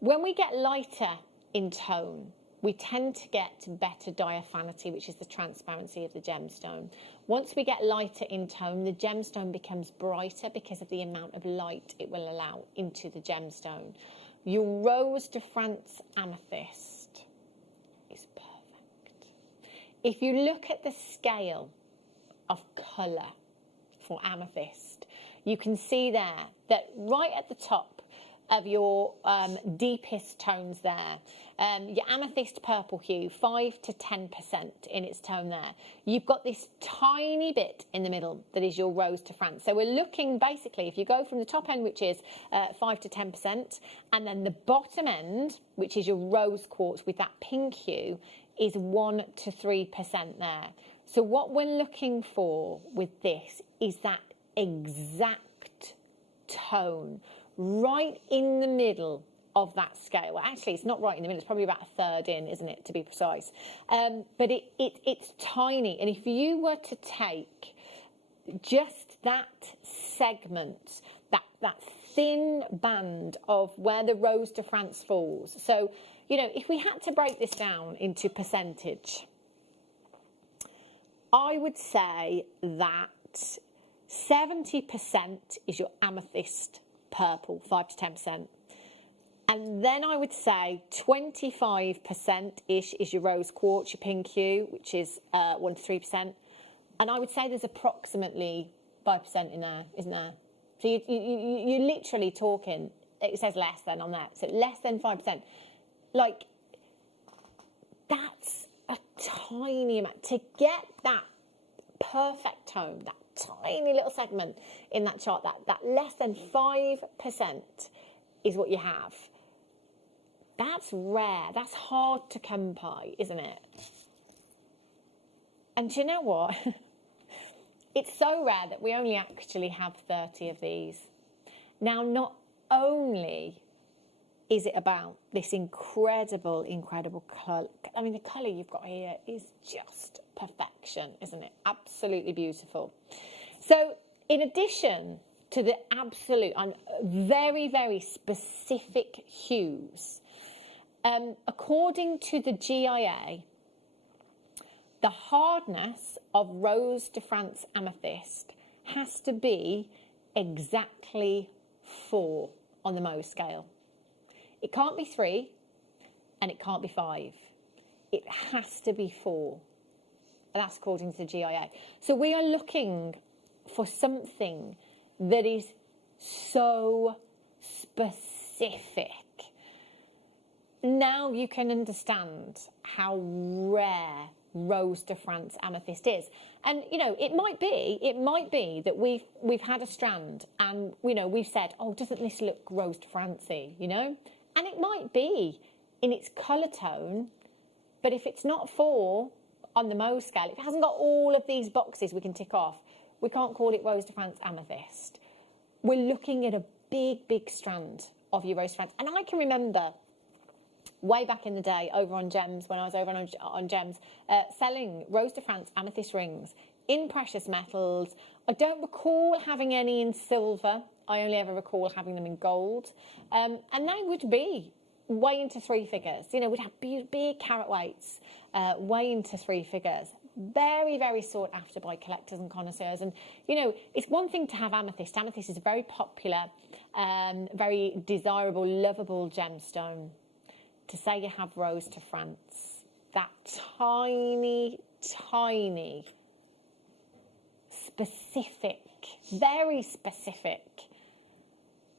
When we get lighter in tone, we tend to get better diaphanity, which is the transparency of the gemstone. Once we get lighter in tone, the gemstone becomes brighter because of the amount of light it will allow into the gemstone. Your Rose de France amethyst is perfect. If you look at the scale of colour for amethyst, you can see there that right at the top of your deepest tones there, your amethyst purple hue, 5 to 10% in its tone there. You've got this tiny bit in the middle that is your Rose de France. So we're looking basically, if you go from the top end, which is 5 to 10%, and then the bottom end, which is your rose quartz with that pink hue, is 1 to 3% there. So what we're looking for with this is that exact tone right in the middle of that scale. Well, actually, it's not right in the middle. It's probably about a third in, isn't it, to be precise? But it's tiny. And if you were to take just that segment, that thin band of where the Rose de France falls. So, you know, if we had to break this down into percentage, I would say that 70% is your amethyst purple, 5 to 10%. And then I would say 25%-ish is your rose quartz, your pink hue, which is 1 to 3%. And I would say there's approximately 5% in there, isn't there? So you're literally talking, it says less than on that, so less than 5%. Like, that's a tiny amount. To get that perfect tone, that tiny little segment in that chart, that less than 5% is what you have. That's rare. That's hard to come by, isn't it? And do you know what? It's so rare that we only actually have 30 of these. Now, not only is it about this incredible, incredible colour. I mean, the colour you've got here is just perfection, isn't it? Absolutely beautiful. So, in addition to the absolute and very, very specific hues, according to the GIA, the hardness of Rose de France Amethyst has to be exactly 4 on the Mohs scale. It can't be 3 and it can't be 5. It has to be 4. And that's according to the GIA. So we are looking for something that is so specific. Now you can understand how rare Rose de France Amethyst is. And, you know, it might be that we've had a strand and, you know, we've said, oh, doesn't this look Rose de France-y, you know? And it might be in its colour tone, but if it's not 4 on the Mohs scale, if it hasn't got all of these boxes we can tick off, we can't call it Rose de France Amethyst. We're looking at a big, big strand of your Rose de France. And I can remember way back in the day over on Gems, when I was over on Gems, selling Rose de France Amethyst rings in precious metals. I don't recall having any in silver. I only ever recall having them in gold. And they would be way into 3 figures. You know, we'd have big carat weights, way into 3 figures. Very, very sought after by collectors and connoisseurs. And, you know, it's one thing to have amethyst. Amethyst is a very popular, very desirable, lovable gemstone. To say you have Rose de France, that tiny, tiny, specific, very specific,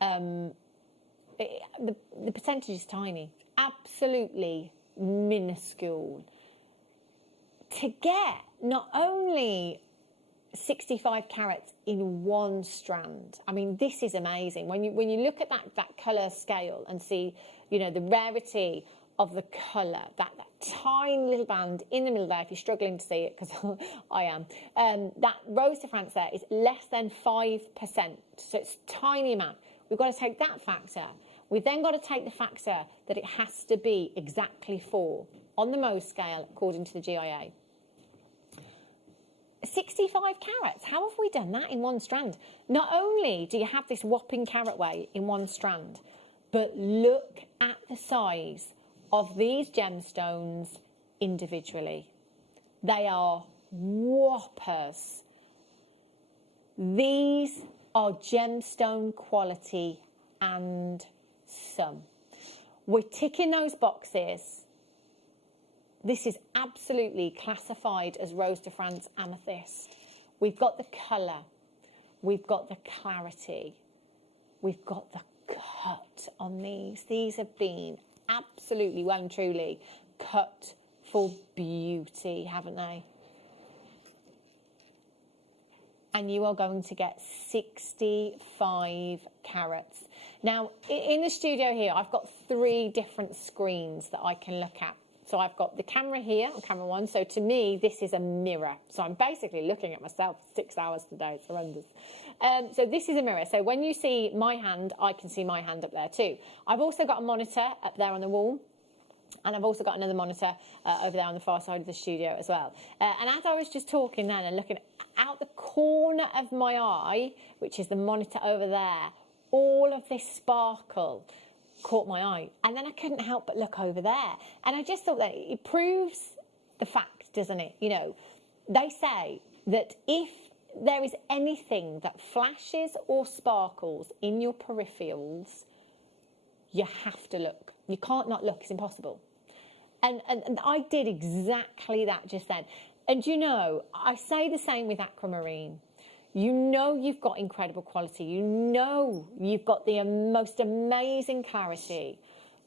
the percentage is tiny, absolutely minuscule. To get not only 65 carats in one strand, I mean, this is amazing. When you look at that colour scale and see, you know, the rarity of the colour, that tiny little band in the middle there, if you're struggling to see it, because I am, that Rose de France there is less than 5%, so it's a tiny amount. We've got to take that factor. We've then got to take the factor that it has to be exactly 4 on the Mohs scale, according to the GIA. 65 carats, how have we done that in one strand? Not only do you have this whopping carat weight in one strand, but look at the size of these gemstones individually. They are whoppers. These are gemstone quality and some. We're ticking those boxes. This is absolutely classified as Rose de France Amethyst. We've got the colour, we've got the clarity, we've got the cut on these. These have been absolutely well and truly cut for beauty, haven't they? And you are going to get 65 carats. Now, in the studio here, I've got 3 different screens that I can look at. So I've got the camera here on camera 1. So to me, this is a mirror. So I'm basically looking at myself for 6 hours today. It's horrendous. So this is a mirror. So when you see my hand, I can see my hand up there too. I've also got a monitor up there on the wall. And I've also got another monitor over there on the far side of the studio as well. And as I was just talking then and looking out the corner of my eye, which is the monitor over there, all of this sparkle caught my eye. And then I couldn't help but look over there. And I just thought that it proves the fact, doesn't it? You know, they say that if there is anything that flashes or sparkles in your peripherals, you have to look. You can't not look, it's impossible. And I did exactly that just then. And you know, I say the same with aquamarine. You know you've got incredible quality. You know you've got the most amazing clarity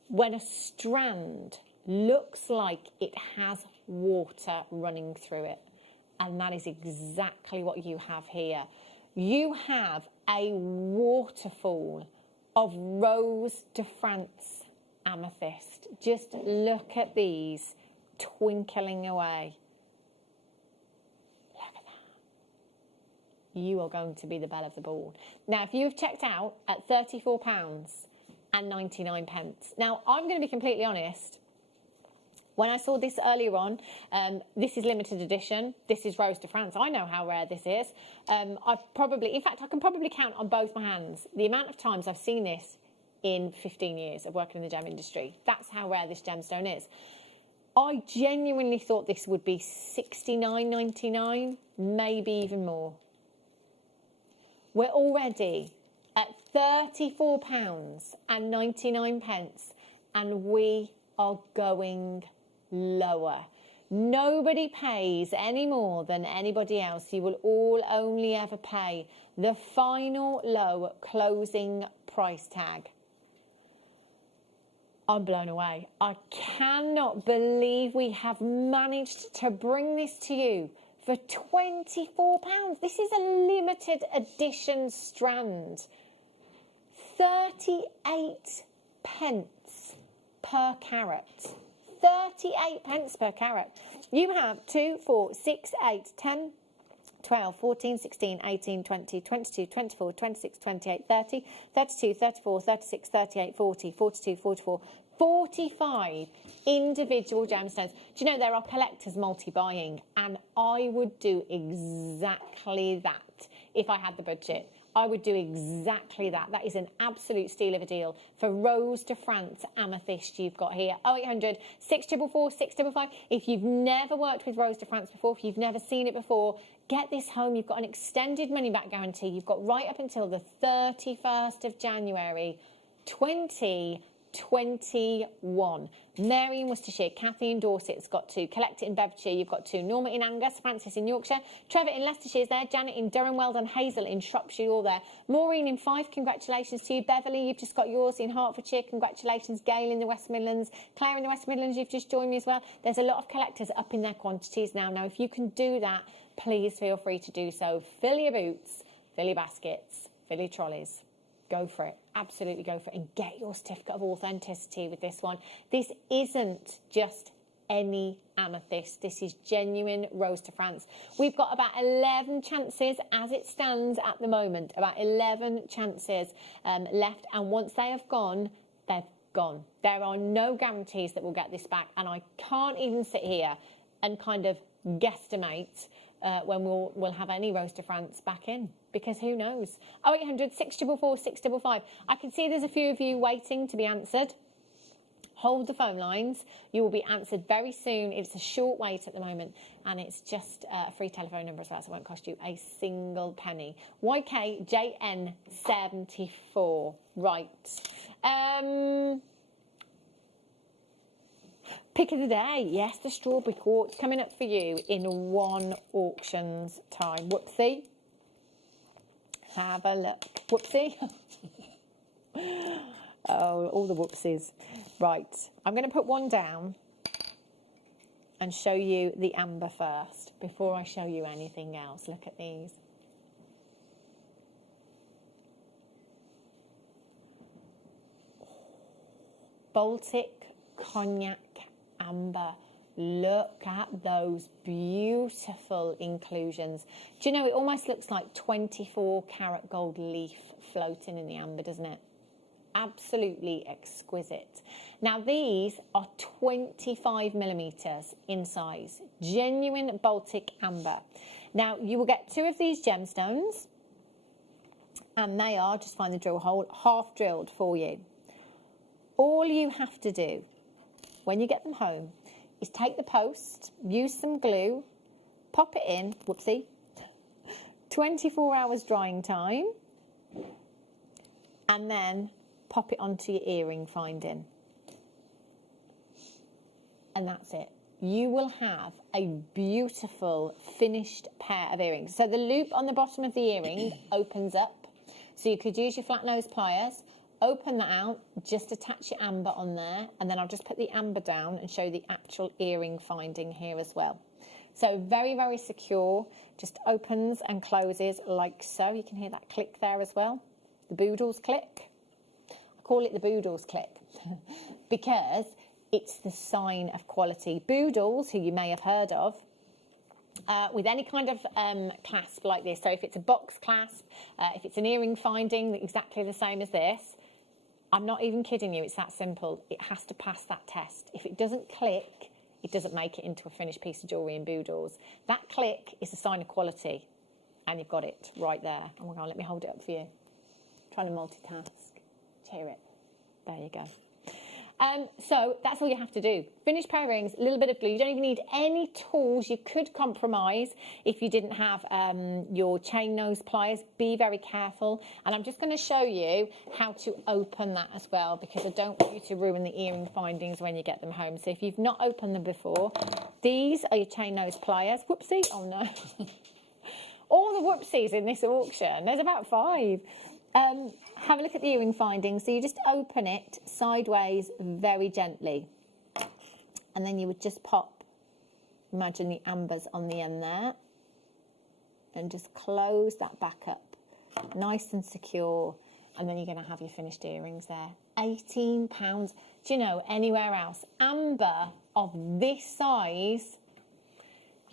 when a strand looks like it has water running through it. And that is exactly what you have here. You have a waterfall of Rose de France amethyst. Just look at these twinkling away. Look at that. You are going to be the belle of the ball. Now, if you've checked out at £34.99. Now, I'm going to be completely honest. When I saw this earlier on, this is limited edition. This is Rose de France. I know how rare this is. In fact, I can probably count on both my hands the amount of times I've seen this in 15 years of working in the gem industry. That's how rare this gemstone is. I genuinely thought this would be $69.99, maybe even more. We're already at £34.99, and we are going lower. Nobody pays any more than anybody else. You will all only ever pay the final low closing price tag. I'm blown away. I cannot believe we have managed to bring this to you for £24. This is a limited edition strand. 38 pence per carat. 38 pence per carat. You have 2, 4, 6, 8, 10, 12, 14, 16, 18, 20, 22, 24, 26, 28, 30, 32, 34, 36, 38, 40, 42, 44, 45 individual gemstones. Do you know there are collectors multi-buying, and I would do exactly that if I had the budget. I would do exactly that. That is an absolute steal of a deal for Rose de France amethyst you've got here. 0800 644 655. If you've never worked with Rose de France before, if you've never seen it before, get this home. You've got an extended money back guarantee. You've got right up until the 31st of January 2021. Mary in Worcestershire, Kathy in Dorset's got 2, Collect It in Bedfordshire, you've got 2, Norma in Angus, Francis in Yorkshire, Trevor in Leicestershire's there, Janet in Durham, well done, Hazel in Shropshire, you're there, Maureen in Fife, congratulations to you, Beverly, you've just got yours in Hertfordshire, congratulations, Gail in the West Midlands, Claire in the West Midlands, you've just joined me as well. There's a lot of collectors up in their quantities now. Now, if you can do that, please feel free to do so. Fill your boots, fill your baskets, fill your trolleys. Go for it. Absolutely go for it. And get your certificate of authenticity with this one. This isn't just any amethyst. This is genuine Rose de France. We've got about 11 chances as it stands at the moment. About 11 chances left. And once they have gone, they've gone. There are no guarantees that we'll get this back. And I can't even sit here and kind of guesstimate when we'll have any Rose de France back in, because who knows? 0800 644 655. I can see there's a few of you waiting to be answered. Hold the phone lines. You will be answered very soon. It's a short wait at the moment, and it's just a free telephone number as well, so it won't cost you a single penny. YKJN74. Right. Pick of the day, yes, the strawberry quartz coming up for you in 1 auction's time. Whoopsie. Have a look. Whoopsie. Oh, all the whoopsies. Right, I'm going to put one down and show you the amber first before I show you anything else. Look at these. Baltic cognac amber. Look at those beautiful inclusions. Do you know, it almost looks like 24 karat gold leaf floating in the amber, doesn't it? Absolutely exquisite. Now these are 25 millimeters in size, genuine Baltic amber. Now you will get 2 of these gemstones, and they are, just find the drill hole, half drilled for you. All you have to do when you get them home is take the post, use some glue, pop it in, whoopsie, 24 hours drying time, and then pop it onto your earring finding. And that's it. You will have a beautiful finished pair of earrings. So the loop on the bottom of the earring opens up. So you could use your flat nose pliers, open that out, just attach your amber on there, and then I'll just put the amber down and show the actual earring finding here as well. So very, very secure, just opens and closes like so. You can hear that click there as well, the boodles click. I call it the boodles click because it's the sign of quality. Boodles, who you may have heard of, with any kind of clasp like this, so if it's a box clasp, if it's an earring finding exactly the same as this, I'm not even kidding you, it's that simple. It has to pass that test. If it doesn't click, it doesn't make it into a finished piece of jewellery in boodles. That click is a sign of quality, and you've got it right there. Oh my God, let me hold it up for you. I'm trying to multitask. Cheer it. There you go. So that's all you have to do. Finished pair of rings, a little bit of glue. You don't even need any tools. You could compromise if you didn't have your chain nose pliers. Be very careful. And I'm just going to show you how to open that as well, because I don't want you to ruin the earring findings when you get them home. So if you've not opened them before, these are your chain nose pliers. Whoopsie. Oh no. All the whoopsies in this auction. There's about 5. Have a look at the earring findings. So you just open it sideways very gently, and then you would just pop, imagine the ambers on the end there, and just close that back up nice and secure, and then you're going to have your finished earrings there. £18. Do you know, anywhere else amber of this size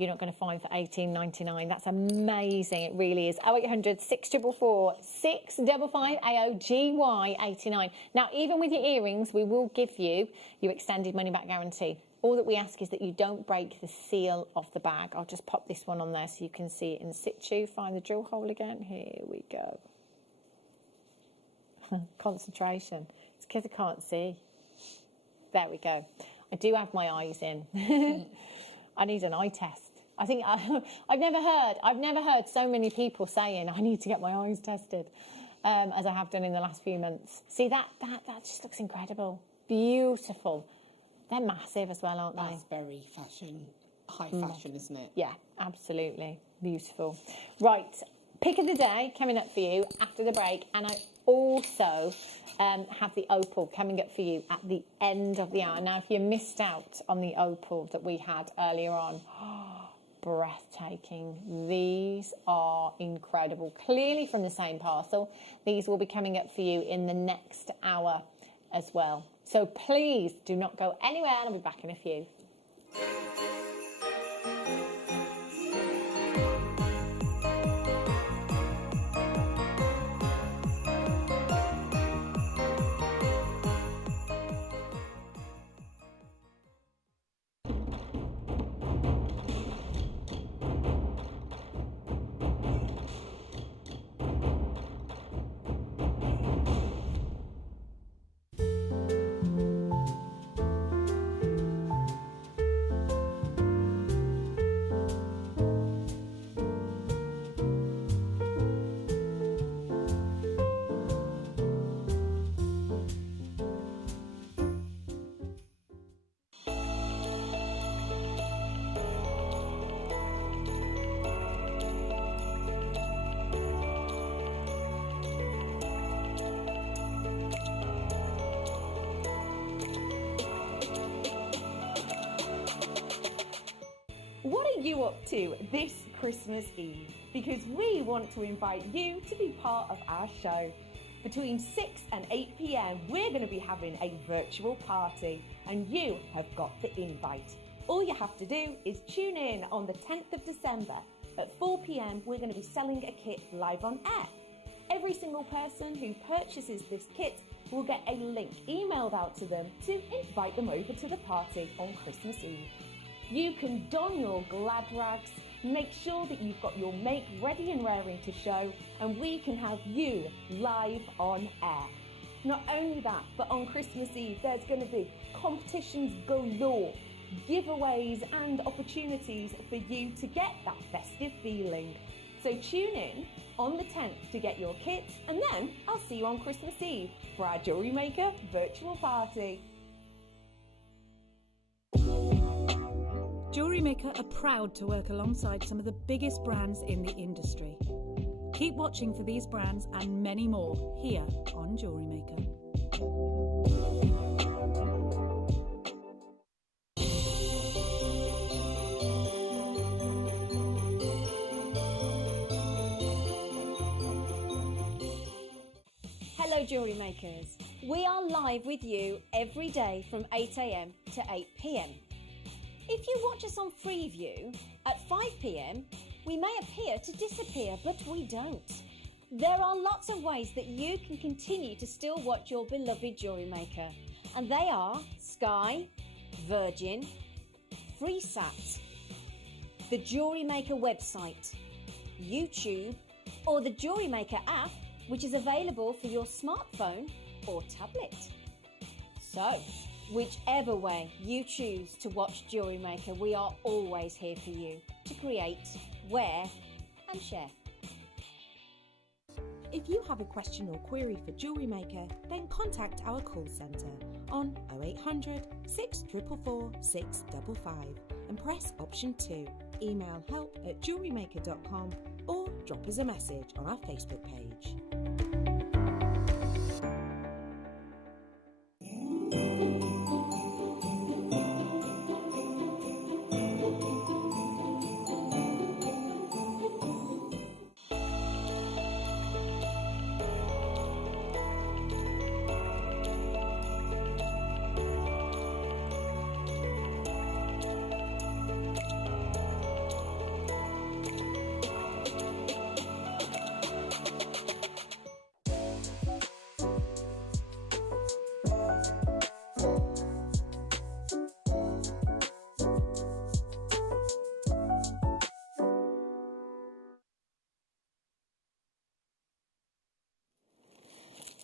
you're not going to find for $18.99. That's amazing. It really is. 0800 644 655 AOGY 89. Now, even with your earrings, we will give you your extended money back guarantee. All that we ask is that you don't break the seal of the bag. I'll just pop this one on there so you can see it in situ. Find the drill hole again. Here we go. Concentration. It's because I can't see. There we go. I do have my eyes in. I need an eye test. I think I've never heard so many people saying I need to get my eyes tested as I have done in the last few months. See, that just looks incredible. Beautiful. They're massive as well, aren't they? That's very fashion, high fashion, isn't it? Yeah, absolutely. Beautiful. Right, pick of the day coming up for you after the break, and I also have the opal coming up for you at the end of the hour. Now, if you missed out on the opal that we had earlier on, breathtaking. These are incredible. Clearly from the same parcel. These will be coming up for you in the next hour as well. So please do not go anywhere, and I'll be back in a few. What are you up to this Christmas Eve? Because we want to invite you to be part of our show. Between 6 and 8 p.m, we're going to be having a virtual party, and you have got the invite. All you have to do is tune in on the 10th of December. At 4 p.m, we're going to be selling a kit live on air. Every single person who purchases this kit will get a link emailed out to them to invite them over to the party on Christmas Eve. You can don your glad rags, make sure that you've got your make ready and raring to show, and we can have you live on air. Not only that, but on Christmas Eve there's going to be competitions galore, giveaways and opportunities for you to get that festive feeling. So tune in on the 10th to get your kits, and then I'll see you on Christmas Eve for our Jewellery Maker virtual party. Jewellery Maker are proud to work alongside some of the biggest brands in the industry. Keep watching for these brands and many more here on Jewellery Maker. Hello Jewellery Makers. We are live with you every day from 8 a.m. to 8 p.m. If you watch us on Freeview at 5 p.m, we may appear to disappear, but we don't. There are lots of ways that you can continue to still watch your beloved Jewellery Maker, and they are Sky, Virgin, FreeSat, the Jewellery Maker website, YouTube, or the Jewellery Maker app, which is available for your smartphone or tablet. So, whichever way you choose to watch Jewellery Maker, we are always here for you to create, wear and share. If you have a question or query for Jewellery Maker, then contact our call centre on 0800 644 655 and press option 2. Email help@jewellerymaker.com or drop us a message on our Facebook page.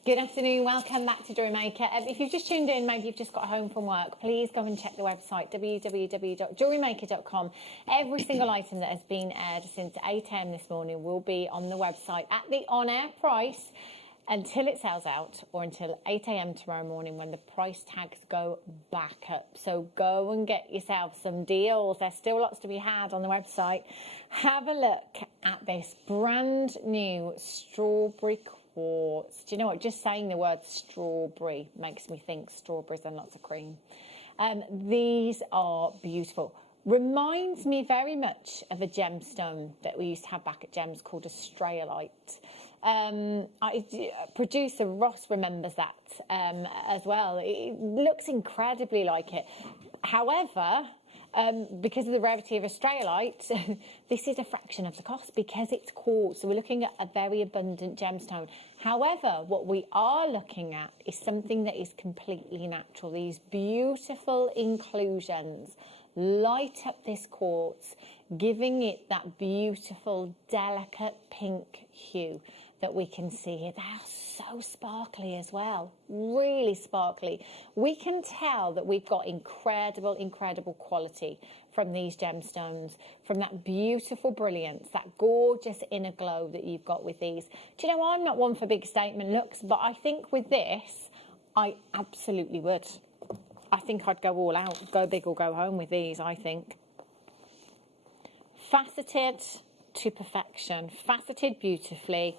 Good afternoon, welcome back to Jewellery Maker. If you've just tuned in, maybe you've just got home from work, please go and check the website, www.jewellerymaker.com. Every single item that has been aired since 8 a.m. this morning will be on the website at the on-air price until it sells out, or until 8 a.m. tomorrow morning when the price tags go back up. So go and get yourself some deals. There's still lots to be had on the website. Have a look at this brand new strawberry quartz. Do you know what? Just saying the word strawberry makes me think strawberries and lots of cream. These are beautiful. Reminds me very much of a gemstone that we used to have back at Gems called a Rhyolite. Producer Ross remembers that as well. It looks incredibly like it. However, because of the rarity of a Rhyolite, this is a fraction of the cost because it's quartz. So we're looking at a very abundant gemstone. However, what we are looking at is something that is completely natural. These beautiful inclusions light up this quartz, giving it that beautiful, delicate pink hue that we can see here. They are so sparkly as well, really sparkly. We can tell that we've got incredible, incredible quality from these gemstones, from that beautiful brilliance, that gorgeous inner glow that you've got with these. Do you know, I'm not one for big statement looks, but I think with this, I absolutely would. I think I'd go all out, go big or go home with these, I think. Faceted to perfection, faceted beautifully,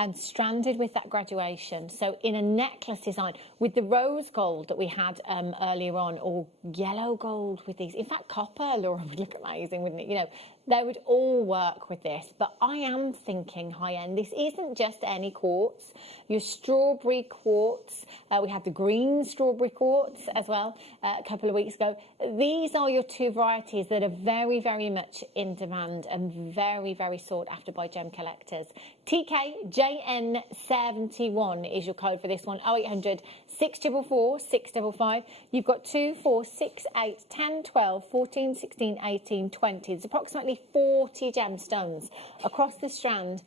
and stranded with that graduation. So in a necklace design with the rose gold that we had earlier on, or yellow gold with these. In fact, copper, Laura, would look amazing, wouldn't it? You know, They would all work with this, but I am thinking high-end. This isn't just any quartz. Your strawberry quartz, we had the green strawberry quartz as well a couple of weeks ago. These are your two varieties that are very, very much in demand and very, very sought after by gem collectors. TKJN71 is your code for this one, 0800 644 655. You've got 2, 4, 6, 8, 10, 12, 14, 16, 18, 20. There's approximately 40 gemstones across the strand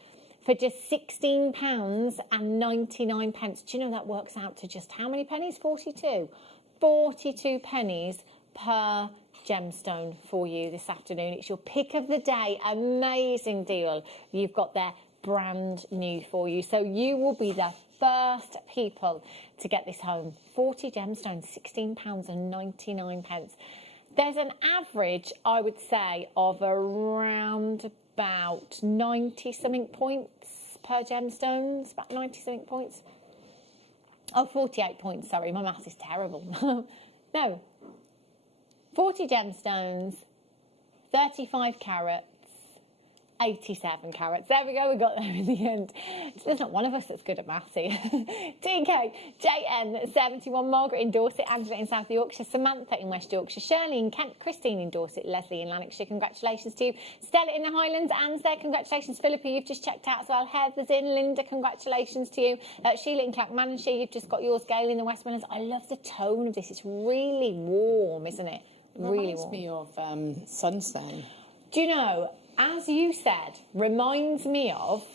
for just £16.99. Do you know that works out to just how many pennies? 42. 42 pennies per gemstone for you this afternoon. It's your pick of the day. Amazing deal you've got there, brand new for you. So you will be the first people to get this home. 40 gemstones, £16.99. There's an average, I would say, of around about 90-something points per gemstones, about 90-something points. Oh, 48 points, sorry, my maths is terrible. No, 40 gemstones, 35 carats, 87 carats. There we go, we got there in the end. There's not one of us that's good at maths here. TK, JN71, Margaret in Dorset, Angela in South Yorkshire, Samantha in West Yorkshire, Shirley in Kent, Christine in Dorset, Leslie in Lanarkshire, congratulations to you. Stella in the Highlands, Anne's there, congratulations. Philippa, you've just checked out as well. Heather's in, Linda, congratulations to you. Sheila in Clackmannanshire, you've just got yours. Gail in the West Midlands. I love the tone of this. It's really warm, isn't it? Really warm. Reminds me of sunstone. Do you know, as you said, reminds me of,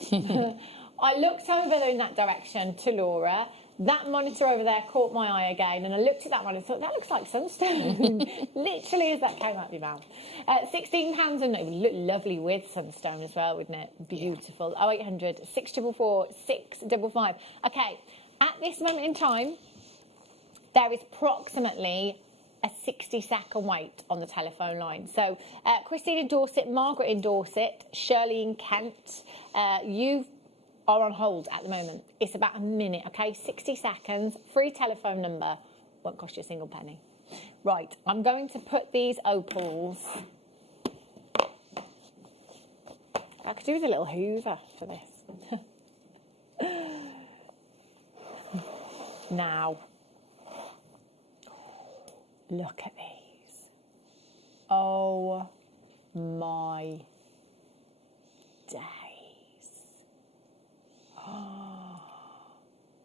I looked over in that direction to Laura, that monitor over there caught my eye again, and I looked at that one and thought, that looks like sunstone. Literally as that came out of your mouth. £16, and it would look lovely with sunstone as well, wouldn't it? Beautiful. 0800 644 655. Okay, at this moment in time, there is approximately a 60-second wait on the telephone line. So Christine in Dorset, Margaret in Dorset, Shirley in Kent, you are on hold at the moment. It's about a minute, okay? 60 seconds, free telephone number, won't cost you a single penny. Right, I'm going to put these opals. I could do with a little hoover for this. Now, look at these. Oh my days.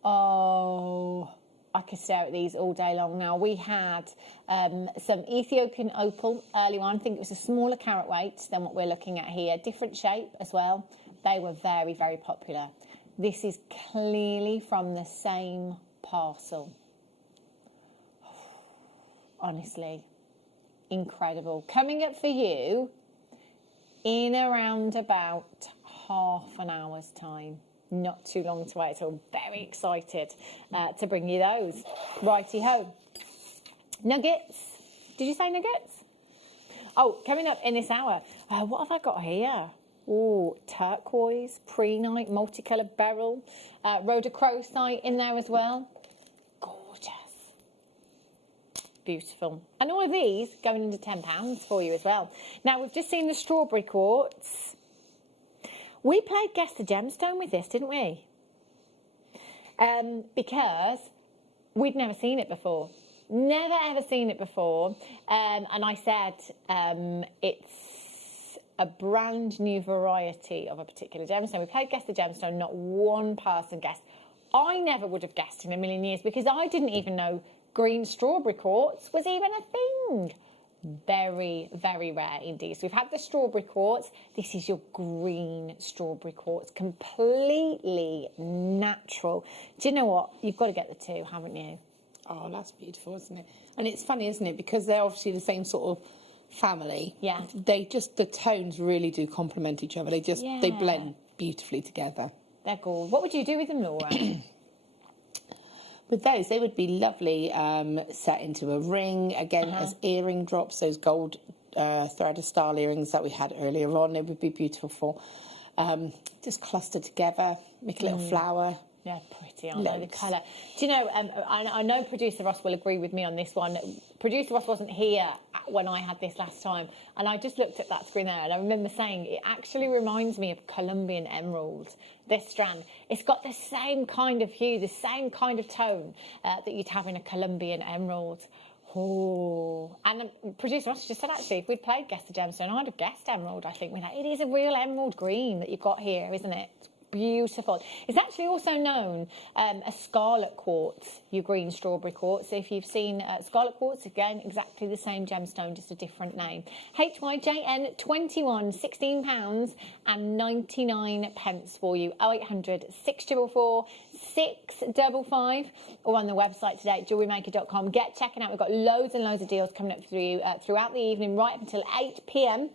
Oh, I could stare at these all day long. Now, we had some Ethiopian opal early on. I think it was a smaller carat weight than what we're looking at here. Different shape as well. They were very, very popular. This is clearly from the same parcel. Honestly, incredible. Coming up for you in around about half an hour's time. Not too long to wait, so I'm very excited to bring you those. Righty-ho. Nuggets. Did you say nuggets? Oh, coming up in this hour. What have I got here? Oh, turquoise, prehnite, multicoloured beryl, rhodochrosite in there as well. Gorgeous. Beautiful. And all of these going into £10 for you as well. Now, we've just seen the strawberry quartz. We played Guess the Gemstone with this, didn't we? Because we'd never seen it before. Never, ever seen it before. And I said it's a brand new variety of a particular gemstone. We played Guess the Gemstone, not one person guessed. I never would have guessed in a million years because I didn't even know green strawberry quartz was even a thing. Very, very rare indeed. So we've had the strawberry quartz. This is your green strawberry quartz. Completely natural. Do you know what? You've got to get the two, haven't you? Oh, that's beautiful, isn't it? And it's funny, isn't it? Because they're obviously the same sort of family. Yeah. They just, the tones really do complement each other. They just, they blend beautifully together. They're gorgeous. What would you do with them, Laura? With those, they would be lovely set into a ring, again, as earring drops, those gold threaded style earrings that we had earlier on. They would be beautiful for just clustered together, make a little flower, They're pretty, aren't they? The colour. Do you know, I know producer Ross will agree with me on this one. Producer Ross wasn't here when I had this last time, and I just looked at that screen there, and I remember saying it actually reminds me of Colombian emerald, this strand. It's got the same kind of hue, the same kind of tone that you'd have in a Colombian emerald. Oh, and producer Ross just said, actually, if we'd played Guess the Gemstone, I'd have guessed emerald, I think. It is a real emerald green that you've got here, isn't it? Beautiful. It's actually also known as scarlet quartz, your green strawberry quartz. So if you've seen scarlet quartz, again, exactly the same gemstone, just a different name. HYJN 21, £16 and 99 pence for you. 0800 644 655 or on the website today, jewellerymaker.com. Get checking out. We've got loads and loads of deals coming up for you throughout the evening, right up until 8 p.m.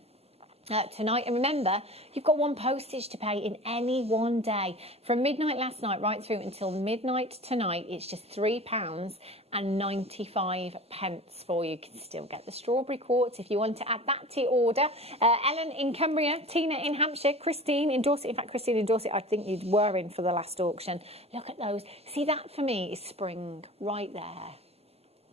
Tonight. And remember, you've got one postage to pay in any one day. From midnight last night right through until midnight tonight, it's just £3 and 95 pence for you. You can still get the strawberry quartz if you want to add that to your order. Ellen in Cumbria, Tina in Hampshire, Christine in Dorset. In fact, Christine in Dorset, I think you were in for the last auction. Look at those. See, that for me is spring right there.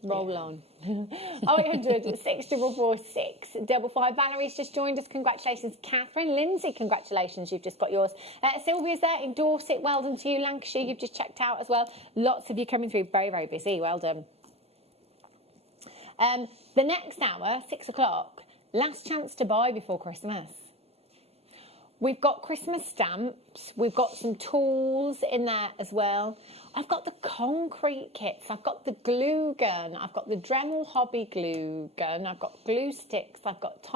Roll on. 0800 644 655. Valerie's just joined us. Congratulations. Catherine. Lindsay, congratulations. You've just got yours. Sylvia's there in Dorset. Well done to you. Lancashire, you've just checked out as well. Lots of you coming through. Very, very busy. Well done. The next hour, 6 o'clock, last chance to buy before Christmas. We've got Christmas stamps. We've got some tools in there as well. I've got the concrete kits. I've got the glue gun. I've got the Dremel hobby glue gun. I've got glue sticks. I've got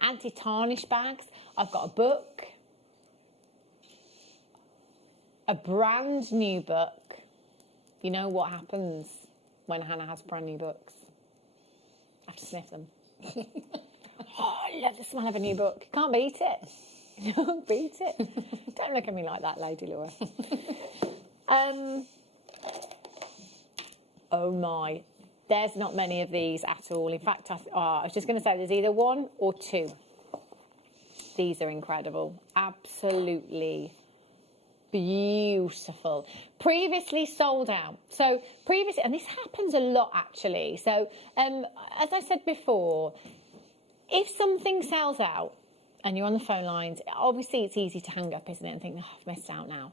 anti-tarnish bags. I've got a book. A brand new book. You know what happens when Hannah has brand new books? I have to sniff them. Oh, I love the smell of a new book. Can't beat it. Don't beat it. Don't look at me like that, Lady Laura. Oh my, there's not many of these at all. In fact, I was just going to say there's either one or two. These are incredible. Absolutely beautiful. Previously sold out. So previously, and this happens a lot actually. So as I said before, if something sells out, and you're on the phone lines, obviously it's easy to hang up, isn't it, and think, oh, I've missed out now.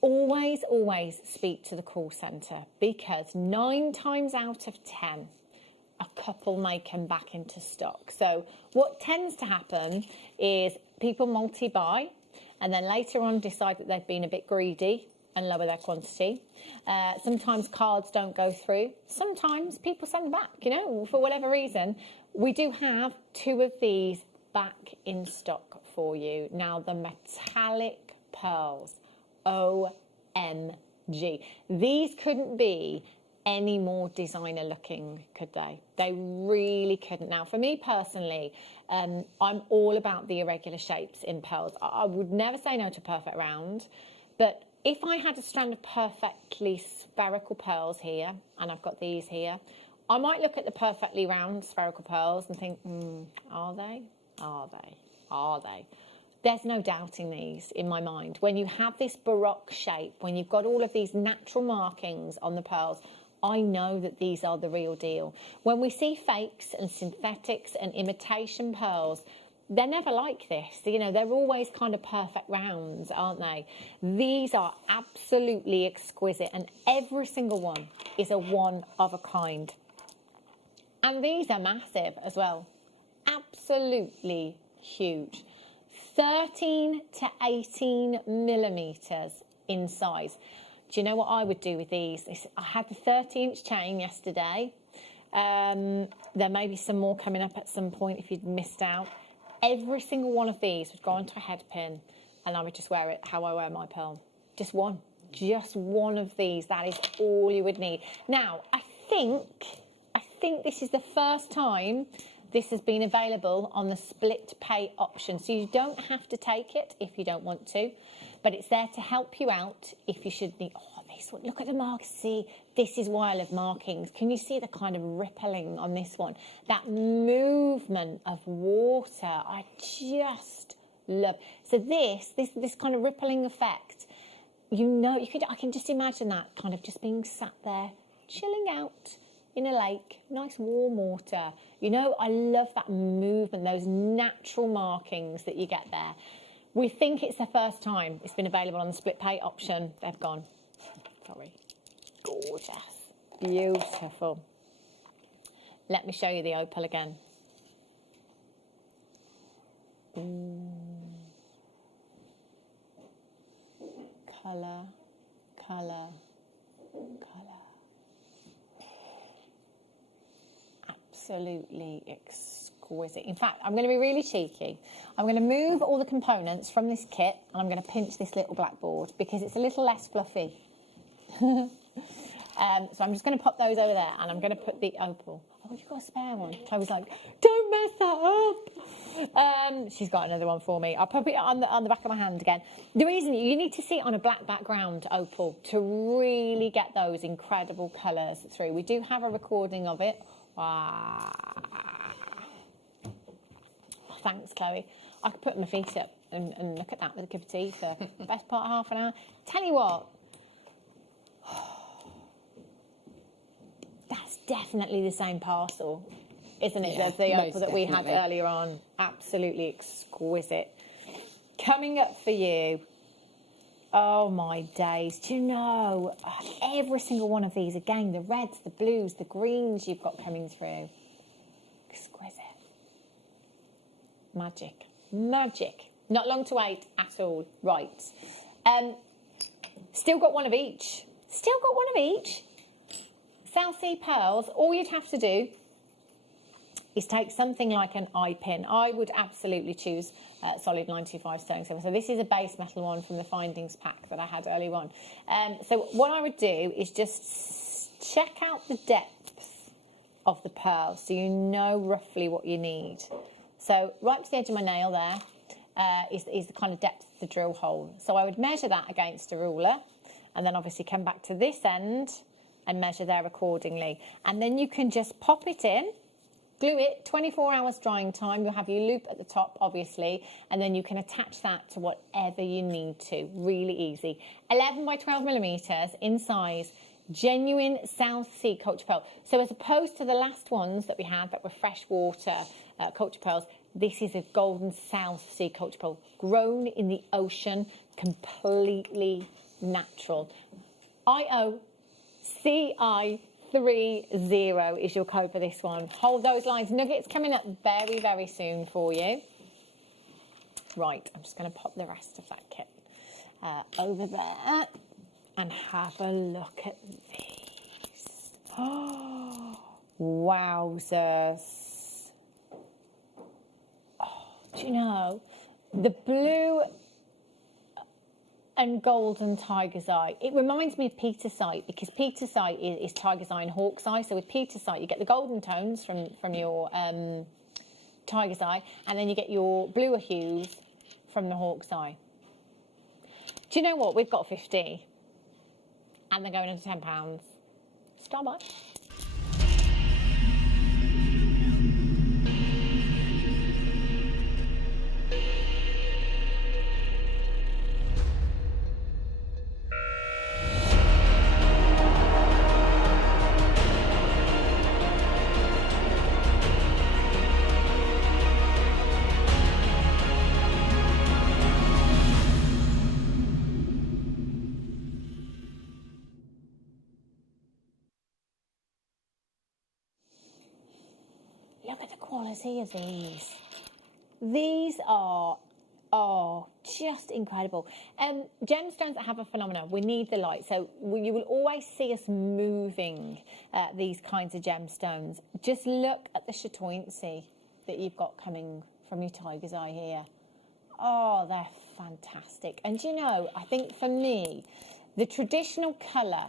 Always, always speak to the call centre, because 9 times out of 10, a couple may come back into stock. So what tends to happen is people multi-buy and then later on decide that they've been a bit greedy and lower their quantity. Sometimes cards don't go through. Sometimes people send them back, you know, for whatever reason. We do have 2 of these back in stock for you. Now, the metallic pearls, OMG. These couldn't be any more designer looking, could they? They really couldn't. Now, for me personally, I'm all about the irregular shapes in pearls. I would never say no to perfect round, but if I had a strand of perfectly spherical pearls here, and I've got these here, I might look at the perfectly round spherical pearls and think, are they? Are they? Are they? There's no doubting these in my mind. When you have this Baroque shape, when you've got all of these natural markings on the pearls, I know that these are the real deal. When we see fakes and synthetics and imitation pearls, they're never like this. You know, they're always kind of perfect rounds, aren't they? These are absolutely exquisite, and every single one is a one of a kind. And these are massive as well. Absolutely huge. 13 to 18 millimetres in size. Do you know what I would do with these? I had the 30-inch chain yesterday. There may be some more coming up at some point if you'd missed out. Every single one of these would go onto a head pin, and I would just wear it how I wear my pearl. Just one of these. That is all you would need. Now, I think this is the first time this has been available on the split pay option. So you don't have to take it if you don't want to, but it's there to help you out if you should need. Oh, this one, look at the marks. See, this is why I love markings. Can you see the kind of rippling on this one? That movement of water, I just love. So this kind of rippling effect you know, I can just imagine that kind of just being sat there, chilling out in a lake, nice warm water. You know, I love that movement, those natural markings that you get there. We think it's the first time it's been available on the split pay option. They've gone. Sorry. Gorgeous. Beautiful. Let me show you the opal again. Colour, colour, colour. Absolutely exquisite. In fact, I'm going to be really cheeky. I'm going to move all the components from this kit and I'm going to pinch this little blackboard because it's a little less fluffy. So I'm just going to pop those over there and I'm going to put the opal. Oh, you've got a spare one. I was like, don't mess that up. She's got another one for me. I'll pop it on the back of my hand again. The reason you need to see it on a black background opal to really get those incredible colours through. We do have a recording of it. Wow. Oh, thanks, Chloe. I could put my feet up and look at that with a cup of tea for the best part of half an hour. Tell you what, that's definitely the same parcel, isn't it? Yeah, As the opal most that we had definitely. earlier on. Absolutely exquisite. Coming up for you. Oh my days. Do you know, every single one of these, again, the reds, the blues, the greens you've got coming through. Exquisite. Magic. Magic. Not long to wait at all. Right. Still got one of each. Still got one of each. South Sea pearls, all you'd have to do is take something like an eye pin. I would absolutely choose solid 925 sterling silver. So this is a base metal one from the findings pack that I had earlier on. So what I would do is just check out the depth of the pearl so you know roughly what you need. So right to the edge of my nail there is the kind of depth of the drill hole. So I would measure that against a ruler and then obviously come back to this end and measure there accordingly. And then you can just pop it in, glue it, 24 hours drying time. You'll have your loop at the top, obviously, and then you can attach that to whatever you need to. Really easy. 11 by 12 millimeters in size, genuine South Sea culture pearl. So as opposed to the last ones that we had that were freshwater culture pearls, this is a golden South Sea culture pearl, grown in the ocean, completely natural. IOCI30 is your code for this one. Hold those lines. Nuggets coming up very, very soon for you. Right, I'm just going to pop the rest of that kit over there and have a look at these. Oh, wowzers. Oh, do you know, the blue and golden tiger's eye. It reminds me of petersite because petersite is tiger's eye and hawk's eye. So with petersite, you get the golden tones from your tiger's eye, and then you get your bluer hues from the hawk's eye. Do you know what? We've got 50, and they're going under £10. Stop by. Look at the quality of these. These are, just incredible. Gemstones have a phenomenon. We need the light. So you will always see us moving these kinds of gemstones. Just look at the chatoyancy that you've got coming from your tiger's eye here. Oh, they're fantastic. And you know, I think for me, the traditional colour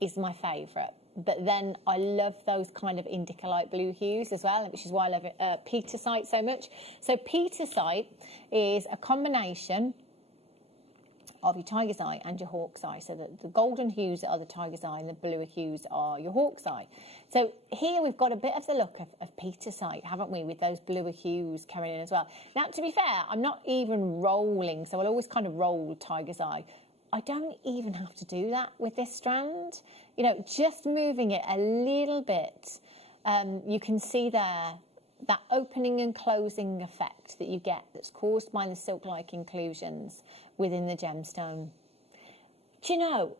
is my favourite. But then I love those kind of indica light blue hues as well, which is why I love petersite so much. So petersite is a combination of your tiger's eye and your hawk's eye. So the golden hues are the tiger's eye and the bluer hues are your hawk's eye. So here we've got a bit of the look of petersite, haven't we, with those bluer hues coming in as well. Now, to be fair, I'm not even rolling, so I'll always kind of roll tiger's eye. I don't even have to do that with this strand. You know, just moving it a little bit, you can see there that opening and closing effect that you get that's caused by the silk-like inclusions within the gemstone. Do you know,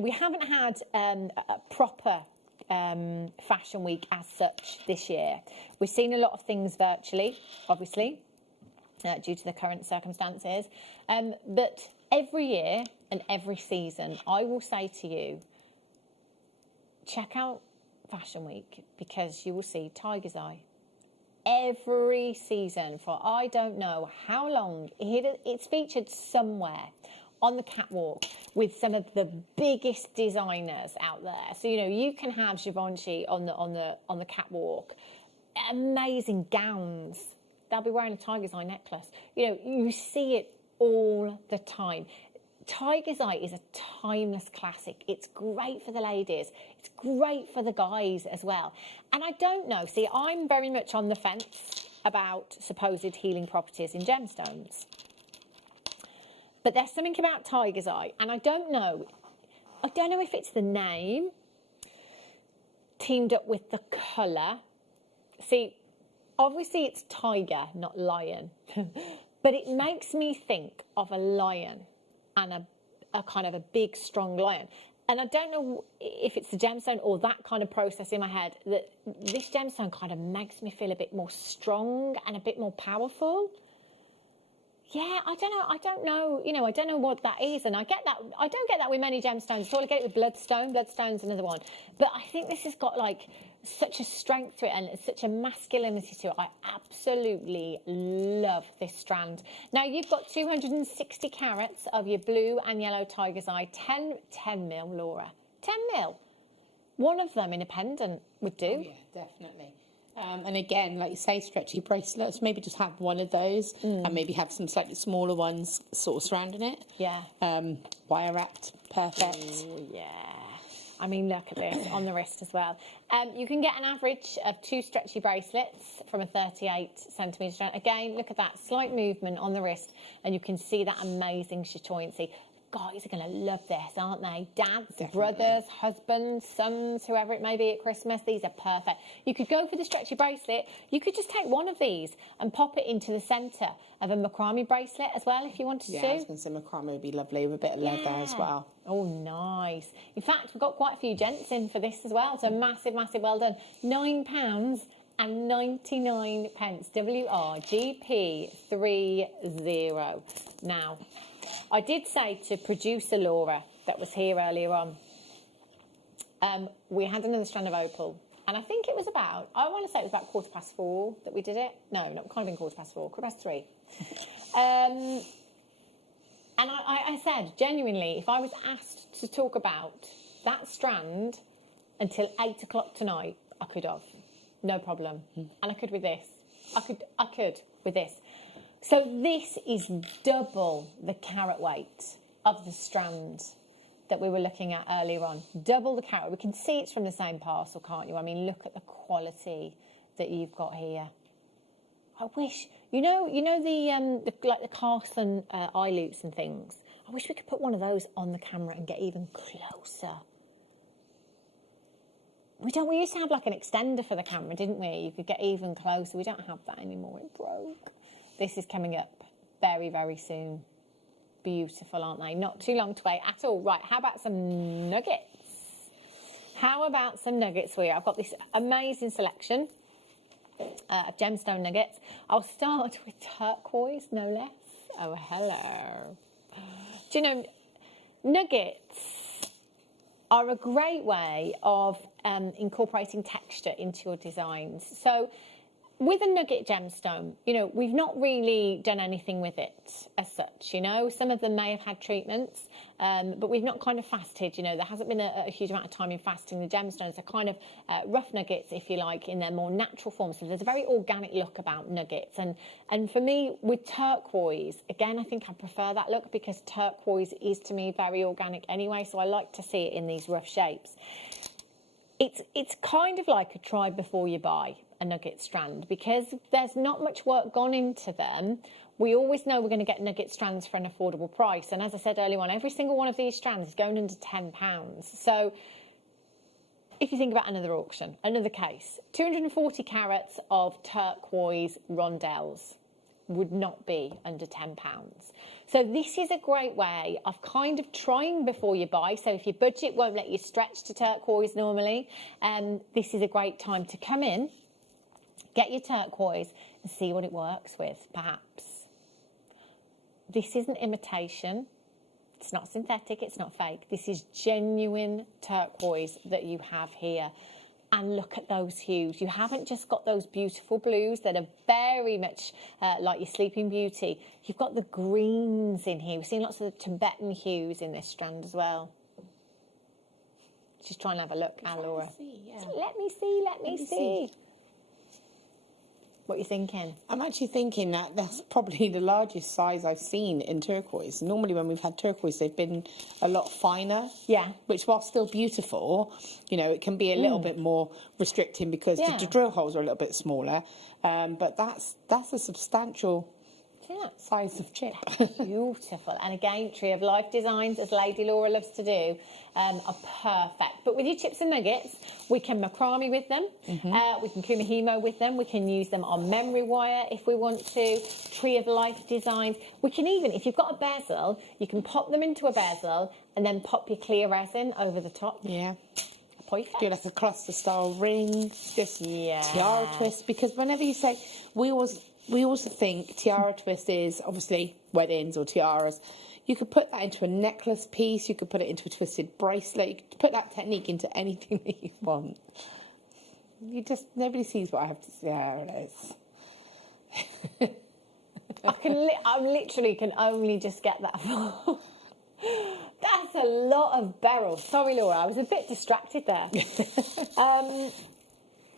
we haven't had a proper fashion week as such this year. We've seen a lot of things virtually, obviously, due to the current circumstances. But every year and every season, I will say to you, check out Fashion Week, because you will see Tiger's Eye every season for I don't know how long. It's featured somewhere on the catwalk with some of the biggest designers out there. So, you know, you can have Givenchy on the catwalk, amazing gowns. They'll be wearing a Tiger's Eye necklace. You know, you see it all the time. Tiger's Eye is a timeless classic. It's great for the ladies. It's great for the guys as well. And I don't know, see, I'm very much on the fence about supposed healing properties in gemstones. But there's something about Tiger's Eye, and I don't know if it's the name teamed up with the colour. See, obviously it's tiger, not lion, but it makes me think of a lion and a kind of a big, strong lion. And I don't know if it's the gemstone or that kind of process in my head, that this gemstone kind of makes me feel a bit more strong and a bit more powerful. Yeah, I don't know, you know, I don't know what that is, and I get that, I don't get that with many gemstones at all. I get it with bloodstone. Bloodstone's another one. But I think this has got like such a strength to it and such a masculinity to it. I absolutely love this strand. Now, you've got 260 carats of your blue and yellow Tiger's Eye, 10 mil, Laura. 10 mil. One of them in a pendant would do. Oh, yeah, definitely. And again, like you say, stretchy bracelets, maybe just have one of those and maybe have some slightly smaller ones sort of surrounding it. Yeah. Wire wrapped, perfect. Ooh, yeah. I mean, look at this on the wrist as well. You can get an average of 2 stretchy bracelets from a 38 centimetre strand. Again, look at that slight movement on the wrist, and you can see that amazing chatoyancy. Guys are going to love this, aren't they? Dads, definitely. Brothers, husbands, sons, whoever it may be at Christmas, these are perfect. You could go for the stretchy bracelet. You could just take one of these and pop it into the centre of a macrame bracelet as well, if you wanted to. Yeah, I was going to say macrame would be lovely with a bit of leather as well. Oh, nice. In fact, we've got quite a few gents in for this as well, so massive, massive well done. £9 and 99 pence. WRGP30. Now, I did say to producer Laura that was here earlier on, we had another strand of opal, and I think it was about, I want to say it was about 4:15 that we did it. No, not kind of 4:15, 3:15. And I said, genuinely, if I was asked to talk about that strand until 8 o'clock tonight, I could have. No problem. And I could with this. I could with this. So this is double the carat weight of the strand that we were looking at earlier on. Double the carat. We can see it's from the same parcel, can't you? I mean, look at the quality that you've got here. I wish, you know the like the Carson eye loops and things. I wish we could put one of those on the camera and get even closer. We used to have like an extender for the camera, didn't we? You could get even closer. We don't have that anymore. It broke. This is coming up very, very soon. Beautiful, aren't they? Not too long to wait at all. Right, how about some nuggets? How about some nuggets for you? I've got this amazing selection of gemstone nuggets. I'll start with turquoise, no less. Oh, hello. Do you know, nuggets are a great way of incorporating texture into your designs. So with a nugget gemstone, you know, we've not really done anything with it as such, you know. Some of them may have had treatments, but we've not kind of fasted, you know. There hasn't been a huge amount of time in fasting the gemstones. They're kind of rough nuggets, if you like, in their more natural form. So there's a very organic look about nuggets. And for me, with turquoise, again, I think I prefer that look because turquoise is, to me, very organic anyway. So I like to see it in these rough shapes. it's kind of like a try before you buy a nugget strand, because there's not much work gone into them. We always know we're going to get nugget strands for an affordable price. And as I said earlier on, every single one of these strands is going under £10. So if you think about another auction, another case, 240 carats of turquoise rondelles would not be under £10. So this is a great way of kind of trying before you buy. So if your budget won't let you stretch to turquoise normally, this is a great time to come in, get your turquoise and see what it works with, perhaps. This isn't imitation. It's not synthetic, it's not fake. This is genuine turquoise that you have here. And look at those hues. You haven't just got those beautiful blues that are very much like your Sleeping Beauty. You've got the greens in here. We've seen lots of the Tibetan hues in this strand as well. Just trying to have a look, Laura. Let me see. What are you thinking? I'm actually thinking that that's probably the largest size I've seen in turquoise. Normally when we've had turquoise, they've been a lot finer. Yeah. Which, while still beautiful, you know, it can be a little bit more restricting because the drill holes are a little bit smaller. But that's a substantial size of chip. Beautiful. And again, Tree of Life designs, as Lady Laura loves to do, are perfect. But with your chips and nuggets, we can macrame with them. We can kumihimo with them. We can use them on memory wire if we want to. Tree of Life designs. We can even, if you've got a bezel, you can pop them into a bezel and then pop your clear resin over the top. Yeah. Perfect. Do like a cluster style ring, just tiara twist. Because whenever you say, we also think tiara twist is obviously weddings or tiaras. You could put that into a necklace piece. You could put it into a twisted bracelet. You could put that technique into anything that you want. Nobody sees what I have to say. There it is. I literally can only just get that far. That's a lot of beryl. Sorry, Laura, I was a bit distracted there.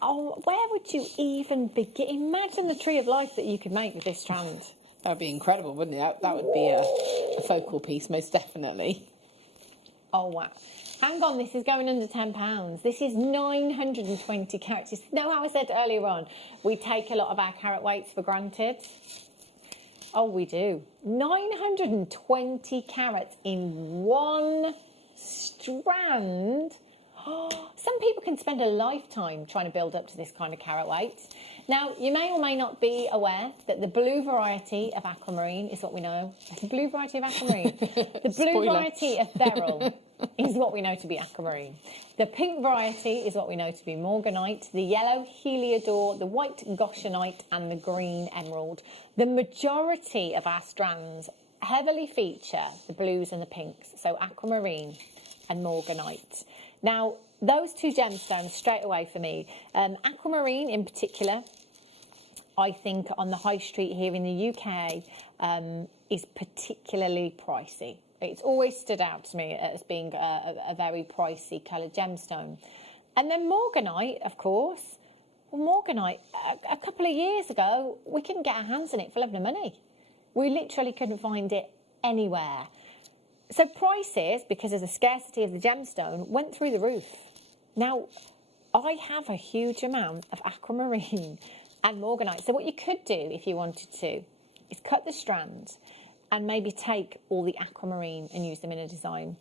Where would you even begin? Imagine the Tree of Life that you could make with this strand. That would be incredible, wouldn't it? That would be a focal piece, most definitely. Oh, wow. Hang on, this is going under £10. This is 920 carats. You know how I said earlier on, we take a lot of our carat weights for granted? Oh, we do. 920 carats in one strand. Some people can spend a lifetime trying to build up to this kind of carat weight. Now, you may or may not be aware that the blue variety of aquamarine is what we know. The blue variety of aquamarine. The blue variety of beryl is what we know to be aquamarine. The pink variety is what we know to be morganite. The yellow heliodor, the white goshenite, and the green emerald. The majority of our strands heavily feature the blues and the pinks, so aquamarine and morganite. Now, those two gemstones straight away for me. Aquamarine in particular, I think on the high street here in the UK is particularly pricey. It's always stood out to me as being a very pricey coloured gemstone. And then morganite, of course. Well, morganite, a couple of years ago, we couldn't get our hands on it for love nor money. We literally couldn't find it anywhere. So prices, because of the scarcity of the gemstone, went through the roof. Now, I have a huge amount of aquamarine and morganite. So what you could do, if you wanted to, is cut the strands and maybe take all the aquamarine and use them in a design.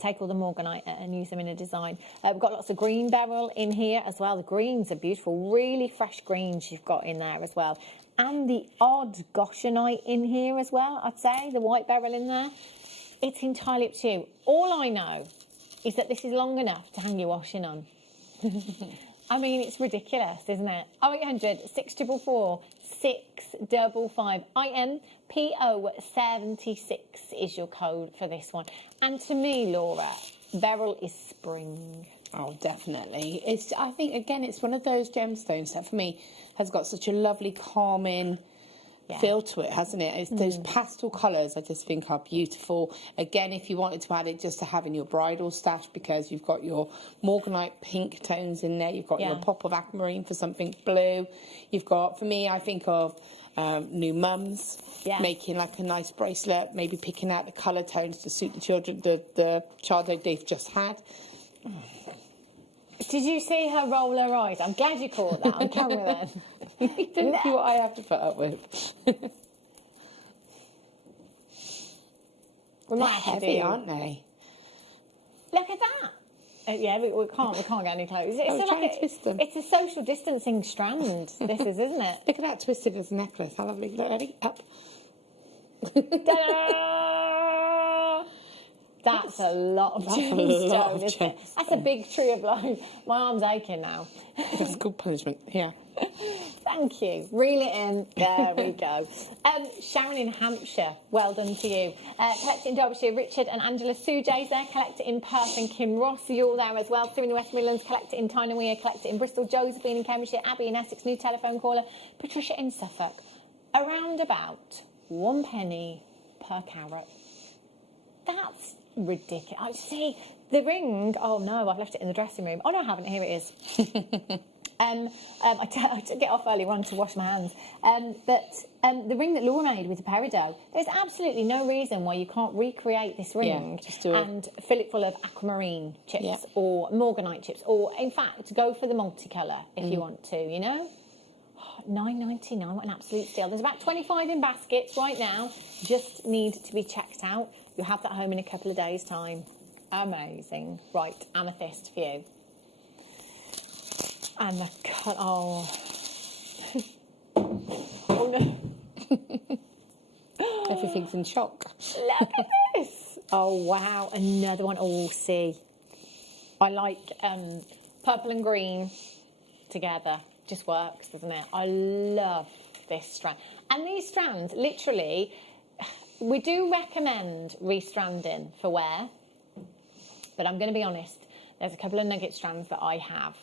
Take all the morganite and use them in a design. We've got lots of green beryl in here as well. The greens are beautiful, really fresh greens you've got in there as well. And the odd goshenite in here as well, I'd say, the white beryl in there. It's entirely up to you. All I know is that this is long enough to hang your washing on. I mean, it's ridiculous, isn't it? 0800 644 655. IMPO76 is your code for this one. And to me, Laura, beryl is spring. Oh, definitely. I think, again, it's one of those gemstones that, for me, has got such a lovely, calming feel to it, hasn't it? It's those pastel colours I just think are beautiful. Again, if you wanted to add it just to have in your bridal stash, because you've got your morganite pink tones in there, you've got your pop of aquamarine for something blue. You've got, for me, I think of new mums making like a nice bracelet, maybe picking out the colour tones to suit the children, the child they've just had. Did you see her roll her eyes? I'm glad you caught that on camera then. You don't see what I have to put up with. We They're might have to heavy, do- aren't they? Look at that. Yeah, we can't get any close. It's try and twist them. It's a social distancing strand. This is, isn't it? Look at that twisted as a necklace. How lovely. Look, ready? Up. Ta-da! That's a lot of gemstone, isn't it? That's a big tree of life. My arm's aching now. That's good punishment. Here. Thank you. Reel it in. There we go. Sharon in Hampshire, well done to you. Collector in Derbyshire, Richard and Angela Sujay's there. Collector in Perth and Kim Ross, you're there as well. Sue in the West Midlands, collector in Tyne-and-Wear, collector in Bristol, Josephine in Cambridgeshire, Abby in Essex, new telephone caller, Patricia in Suffolk. Around about 1 penny per carat. That's ridiculous. I see the ring. Oh no, I've left it in the dressing room. Oh no, I haven't. Here it is. I took it off earlier on to wash my hands. But the ring that Laura made with the Peridot, there's absolutely no reason why you can't recreate this ring just do it. and fill it full of aquamarine chips or morganite chips, or in fact, go for the multicolour if you want to, you know? $9.99, what an absolute steal. There's about 25 in baskets right now, just need to be checked out. You'll have that home in a couple of days' time. Amazing. Right, amethyst for you. And the cut. Oh. Oh no. Everything's in shock. Look at this. Oh wow, another one. Oh, see. I like purple and green together. Just works, doesn't it? I love this strand. And these strands, literally, we do recommend restranding for wear. But I'm going to be honest, there's a couple of nugget strands that I have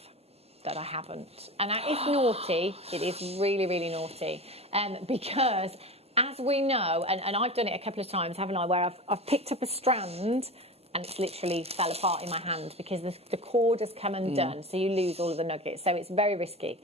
that I haven't. And that is naughty. It is really, really naughty. Because as we know, and I've done it a couple of times, haven't I, where I've picked up a strand and it's literally fell apart in my hand because the cord has come undone, so you lose all of the nuggets. So it's very risky.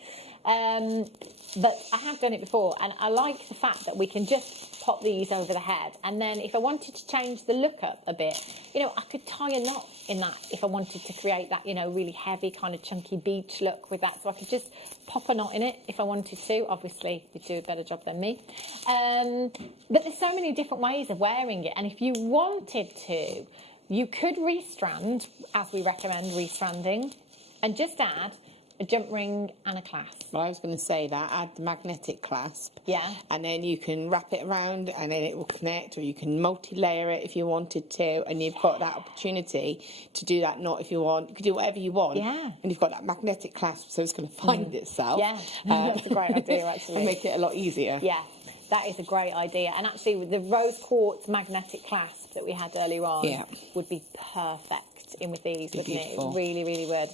But I have done it before, and I like the fact that we can just pop these over the head. And then if I wanted to change the look up a bit, you know, I could tie a knot in that if I wanted to create that, you know, really heavy kind of chunky beach look with that. So I could just pop a knot in it if I wanted to. Obviously, you'd do a better job than me. But there's so many different ways of wearing it. And if you wanted to, you could restrand, as we recommend restranding, and just add a jump ring and a clasp. Well, I was going to say that. Add the magnetic clasp. Yeah. And then you can wrap it around and then it will connect, or you can multi-layer it if you wanted to, and you've got that opportunity to do that knot if you want. You can do whatever you want. Yeah. And you've got that magnetic clasp, so it's going to find itself. Yeah. That's a great idea, actually. And make it a lot easier. Yeah. That is a great idea. And actually, with the rose quartz magnetic clasp that we had earlier on would be perfect in with these, wouldn't it? It really, really would.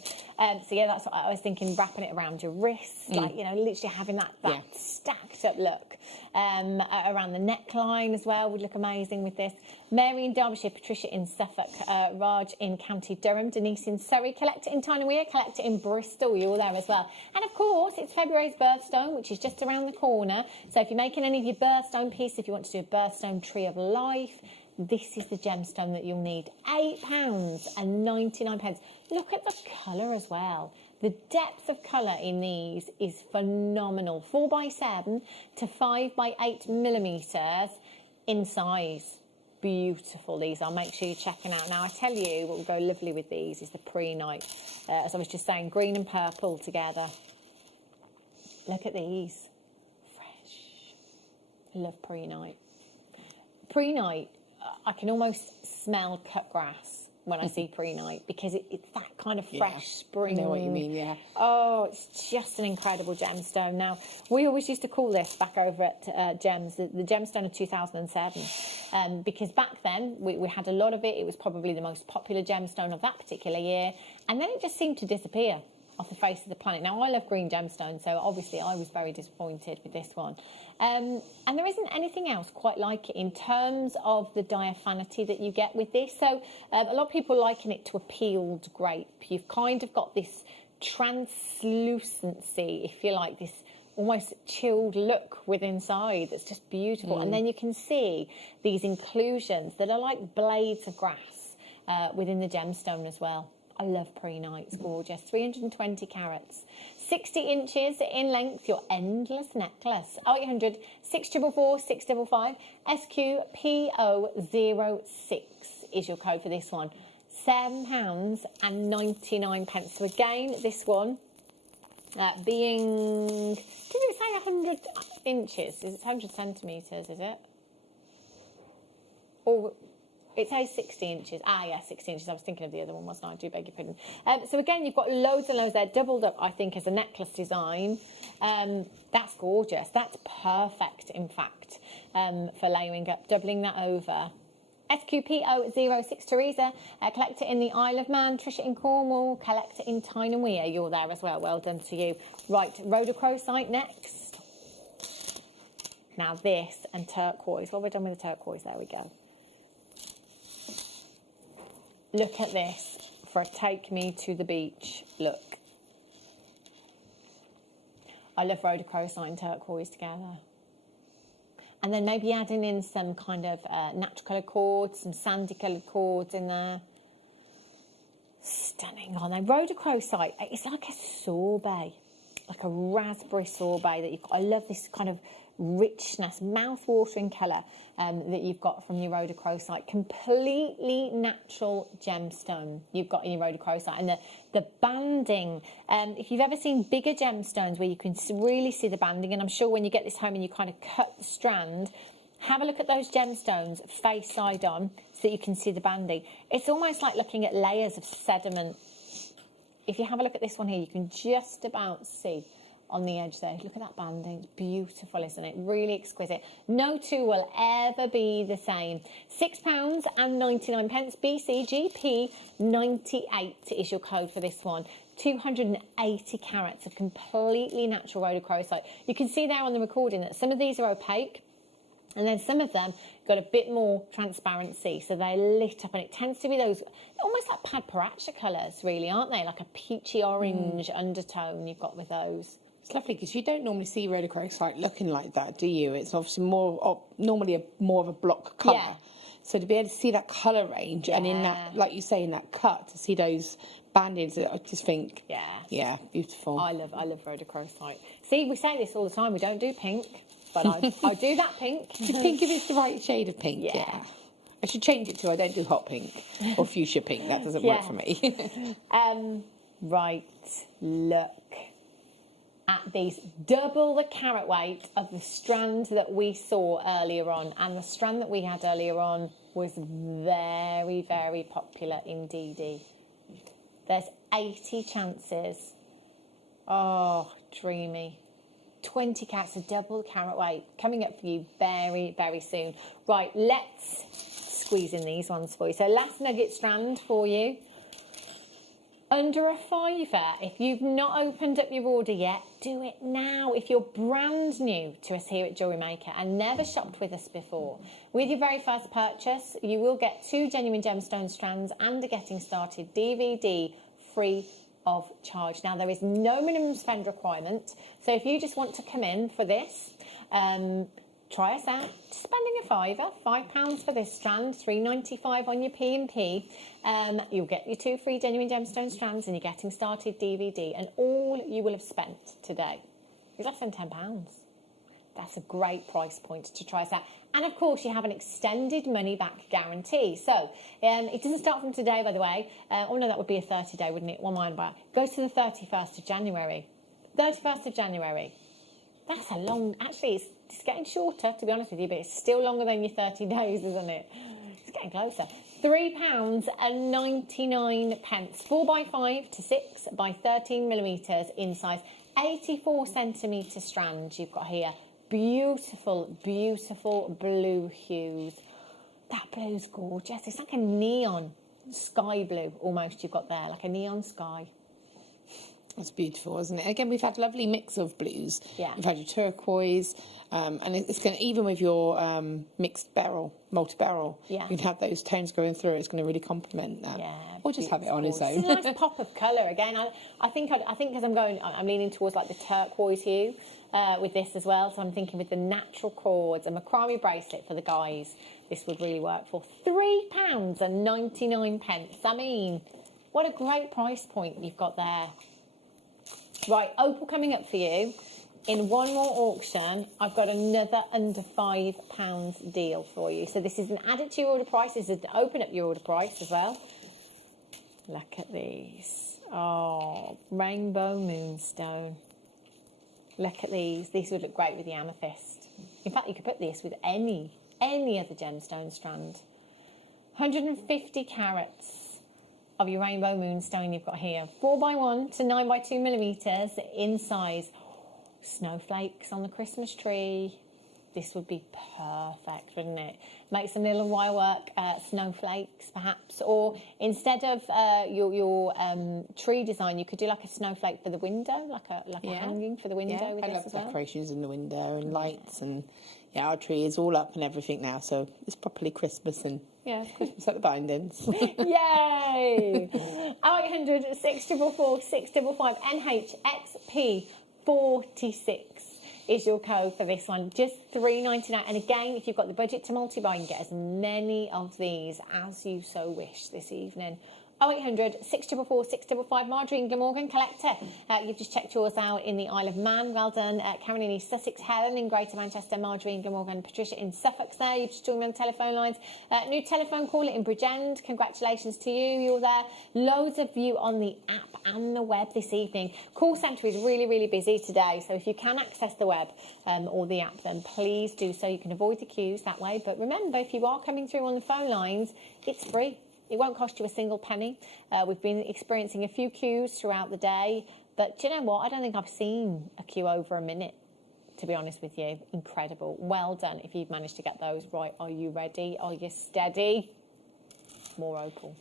So, yeah, that's what I was thinking, wrapping it around your wrists, like, you know, literally having that stacked up look. Around the neckline as well would look amazing with this. Mary in Derbyshire, Patricia in Suffolk, Raj in County Durham, Denise in Surrey, collector in Tyne-and-Wear, collector in Bristol, you're there as well. And of course, it's February's birthstone, which is just around the corner. So if you're making any of your birthstone pieces, if you want to do a birthstone tree of life, this is the gemstone that you'll need. £8.99. Look at the colour as well. The depth of colour in these is phenomenal. 4x7 to 5x8 millimetres in size. Beautiful these are. Make sure you check them out. Now, I tell you what will go lovely with these is the pre-night. As I was just saying, green and purple together. Look at these. Fresh. I love pre-night. Pre-night, I can almost smell cut grass when I see pre-night, because it's that kind of fresh spring. I know what you mean, yeah. Oh, it's just an incredible gemstone. Now, we always used to call this back over at Gems, the gemstone of 2007, because back then we had a lot of it. It was probably the most popular gemstone of that particular year, and then it just seemed to disappear off the face of the planet. Now, I love green gemstones, so obviously I was very disappointed with this one. And there isn't anything else quite like it in terms of the diaphanity that you get with this. So a lot of people liken it to a peeled grape. You've kind of got this translucency, if you like, this almost chilled look with inside that's just beautiful. And then you can see these inclusions that are like blades of grass within the gemstone as well. I love prehnite, it's gorgeous. 320 carats. 60 inches in length, your endless necklace. 0800 644 655 SQPO06 is your code for this one. £7.99. So again, this one being, did it say 100 inches? Is it 100 centimetres, is it? Or it says 60 inches. Ah, yeah, 60 inches. I was thinking of the other one, wasn't I? I do beg your pardon. So again, you've got loads and loads there, doubled up, I think, as a necklace design. That's gorgeous. That's perfect, in fact, for layering up, doubling that over. SQPO06 Teresa, collector in the Isle of Man, Trisha in Cornwall, collector in Tyne and Weir. You're there as well. Well done to you. Right, rhodochrosite next. Now this and turquoise. Well, we're done with the turquoise. There we go. Look at this for a take me to the beach look. I love rhodochrosite and turquoise together. And then maybe adding in some kind of natural coloured cords, some sandy coloured cords in there. Stunning, aren't they? Rhodochrosite, it's like a sorbet, like a raspberry sorbet that you've got. I love this kind of richness, mouth-watering colour that you've got from your rhodochrosite. Completely natural gemstone you've got in your rhodochrosite. And the banding, if you've ever seen bigger gemstones where you can really see the banding, and I'm sure when you get this home and you kind of cut the strand, have a look at those gemstones face side on so that you can see the banding. It's almost like looking at layers of sediment. If you have a look at this one here, you can just about see on the edge there. Look at that banding. It's beautiful, isn't it? Really exquisite. No two will ever be the same. £6.99. BCGP 98 is your code for this one. 280 carats of completely natural rhodochrosite. You can see there on the recording that some of these are opaque, and then some of them got a bit more transparency, so they're lit up, and it tends to be those almost like Padparacha colours, really, aren't they? Like a peachy orange undertone you've got with those. It's lovely because you don't normally see rhodochrosite looking like that, do you? It's obviously normally more of a block colour. Yeah. So to be able to see that colour range and in that, like you say, in that cut, to see those bandings, I just think, yeah, beautiful. I love rhodochrosite. See, we say this all the time. We don't do pink, but I do that pink. Do you think if it's the right shade of pink? Yeah. I should change it to I don't do hot pink or fuchsia pink. That doesn't work for me. Right, look at these. Double the carat weight of the strand that we saw earlier on, and the strand that we had earlier on was very, very popular indeed. There's 80 chances. Oh, dreamy. 20 carats, so double the carat weight coming up for you very, very soon. Right, let's squeeze in these ones for you. So last nugget strand for you. Under a £5. If you've not opened up your order yet, do it now. If you're brand new to us here at Jewellery Maker and never shopped with us before, with your very first purchase, you will get 2 genuine gemstone strands and a Getting Started DVD free of charge. Now, there is no minimum spend requirement, so if you just want to come in for this, try us out. Spending a £5, £5 for this strand, $3.95 on your P&P. You'll get your 2 free genuine gemstone strands and your Getting Started DVD, and all you will have spent today is less than £10. That's a great price point to try us out. And of course, you have an extended money back guarantee. So it doesn't start from today, by the way. Oh no, that would be a 30-day, wouldn't it? One mind back. Goes to the 31st of January. 31st of January. That's a long, actually, it's getting shorter, to be honest with you, but it's still longer than your 30 days, isn't it? It's getting closer. £3.99. 4x5 to 6 by 13 millimetres in size. 84 centimetre strands you've got here. Beautiful, beautiful blue hues. That blue's gorgeous. It's like a neon sky blue almost you've got there, like a neon sky. It's beautiful, isn't it? Again, we've had a lovely mix of blues. Yeah. We've had your turquoise, and it's going to, even with your mixed barrel, multi-barrel, you can have those tones going through. It's going to really complement that. Yeah. Or just have it on its own. It's a nice pop of colour. Again, I think because I'm leaning towards like the turquoise hue with this as well. So I'm thinking with the natural cords, a macrame bracelet for the guys, this would really work for £3.99. I mean, What a great price point you've got there. Right, opal coming up for you. In one more auction, I've got another under £5 deal for you. So this is an added to your order price. This is to open up your order price as well. Look at these. Oh, rainbow moonstone. Look at these. These would look great with the amethyst. In fact, you could put this with any other gemstone strand. 150 carats of your rainbow moonstone you've got here. 4x1 to 9x2 millimetres in size. Snowflakes on the Christmas tree. This would be perfect, wouldn't it? Make some little wire work snowflakes, perhaps. Or instead of your tree design, you could do like a snowflake for the window, like a hanging for the window. With I this love as well. decorations in the window and lights, and our tree is all up and everything now, so it's properly Christmas and Christmas at the bindings. Yay! 0800 644 655 NHXP 46 is your code for this one. Just $3.99. And again, if you've got the budget to multi-buy, you can get as many of these as you so wish this evening. 0800 644 655 Marjorie in Glamorgan Collector. You've just checked yours out in the Isle of Man. Well done. Karen in East Sussex, Helen in Greater Manchester, Marjorie in Glamorgan, Patricia in Suffolk there. You've just joined me on the telephone lines. New telephone caller in Bridgend. Congratulations to you. You're there. Loads of you on the app and the web this evening. Call centre is really, really busy today. So if you can access the web or the app, then please do so. You can avoid the queues that way. But remember, if you are coming through on the phone lines, it's free. It won't cost you a single penny. We've been experiencing a few queues throughout the day, but do you know what? I don't think I've seen a queue over a minute, to be honest with you. Incredible. Well done if you've managed to get those right. Are you ready? Are you steady? More opal.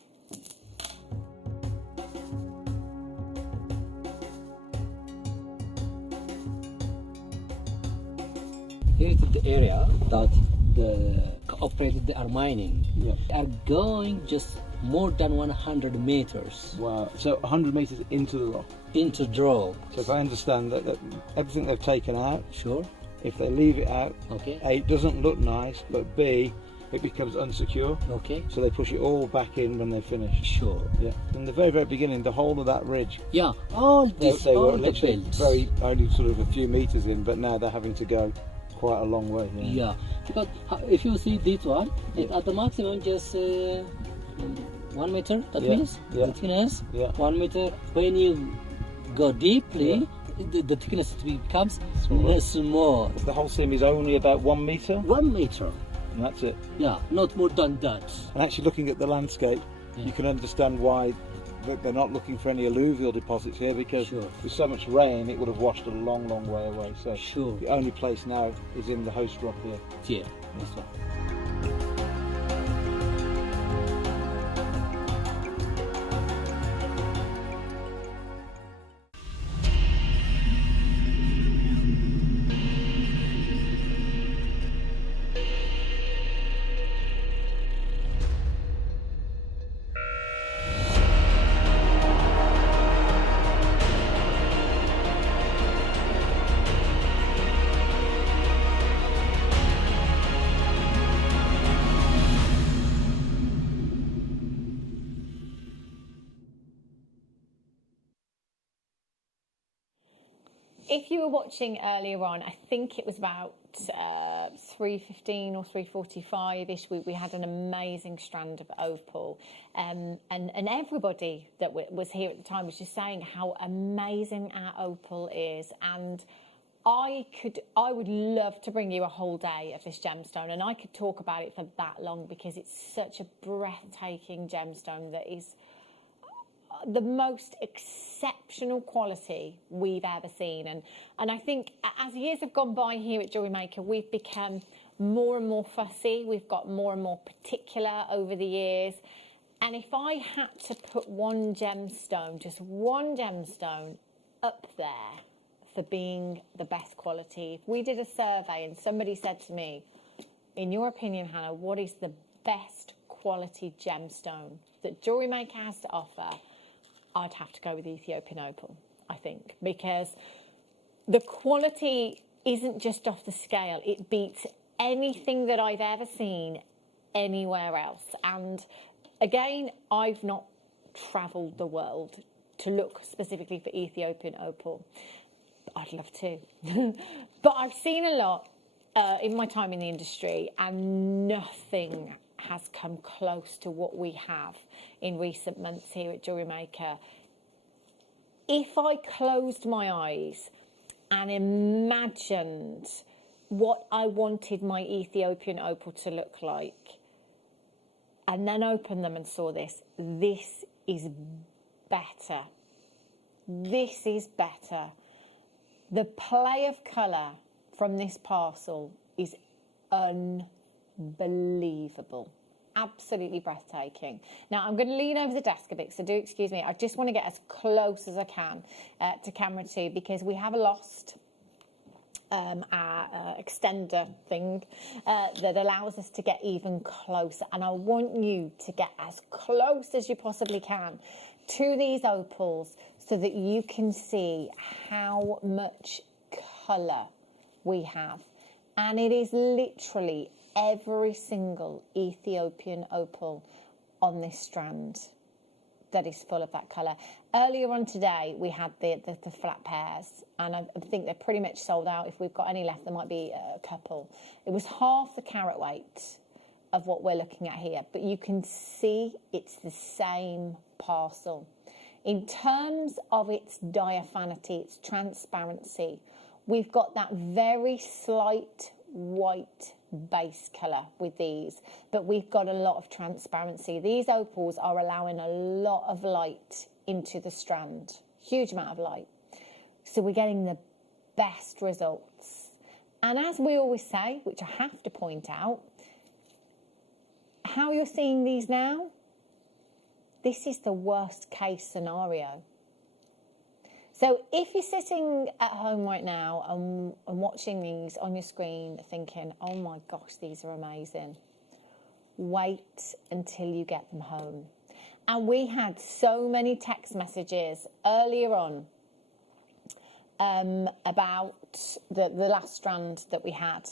Here is the area that the operators they are mining. They are going just more than 100 meters. Wow. So 100 meters into the rock? Into the rock. So if I understand that everything they've taken out, sure. If they leave it out, okay. A, it doesn't look nice, but B, it becomes unsecure. Okay. So they push it all back in when they finish. Sure. Yeah. From the very, very beginning, the whole of that ridge. Yeah. All this, they all were the literally belts. very only sort of a few meters in, but now they're having to go quite a long way. Yeah. Because if you see this one, at the maximum just 1 meter. That means the thickness 1 meter. When you go deeply, the thickness becomes small. The whole seam is only about 1 meter. 1 meter. And that's it. Yeah, not more than that. And actually, looking at the landscape, you can understand why they're not looking for any alluvial deposits here, because with so much rain, it would have washed a long, long way away. So the only place now is in the host rock here. Yeah, that's right. If you were watching earlier on, I think it was about 3:15 or 3:45ish. We had an amazing strand of opal, and everybody that was here at the time was just saying how amazing our opal is. And I would love to bring you a whole day of this gemstone, and I could talk about it for that long because it's such a breathtaking gemstone that is the most exceptional quality we've ever seen. And I think as years have gone by here at Jewellery Maker, we've become more and more fussy. We've got more and more particular over the years. And if I had to put one gemstone, just one gemstone up there for being the best quality, if we did a survey and somebody said to me, in your opinion, Hannah, what is the best quality gemstone that Jewellery Maker has to offer? I'd have to go with the Ethiopian opal, I think, because the quality isn't just off the scale. It beats anything that I've ever seen anywhere else. And again, I've not travelled the world to look specifically for Ethiopian opal. I'd love to. But I've seen a lot in my time in the industry, and nothing has come close to what we have in recent months here at Jewellery Maker. If I closed my eyes and imagined what I wanted my Ethiopian opal to look like, and then opened them and saw this is better. This is better. The play of colour from this parcel is unbelievable. Absolutely breathtaking. Now, I'm going to lean over the desk a bit, so do excuse me. I just want to get as close as I can to camera 2, because we have lost our extender thing that allows us to get even closer, and I want you to get as close as you possibly can to these opals so that you can see how much colour we have. And it is literally every single Ethiopian opal on this strand that is full of that colour. Earlier on today, we had the flat pairs, and I think they're pretty much sold out. If we've got any left, there might be a couple. It was half the carat weight of what we're looking at here, but you can see it's the same parcel. In terms of its diaphanity, its transparency, we've got that very slight white base colour with these, but we've got a lot of transparency. These opals are allowing a lot of light into the strand, huge amount of light. So we're getting the best results. And as we always say, which I have to point out, how you're seeing these now, this is the worst case scenario. So if you're sitting at home right now and watching these on your screen thinking, oh my gosh, these are amazing, wait until you get them home. And we had so many text messages earlier on about the last strand that we had,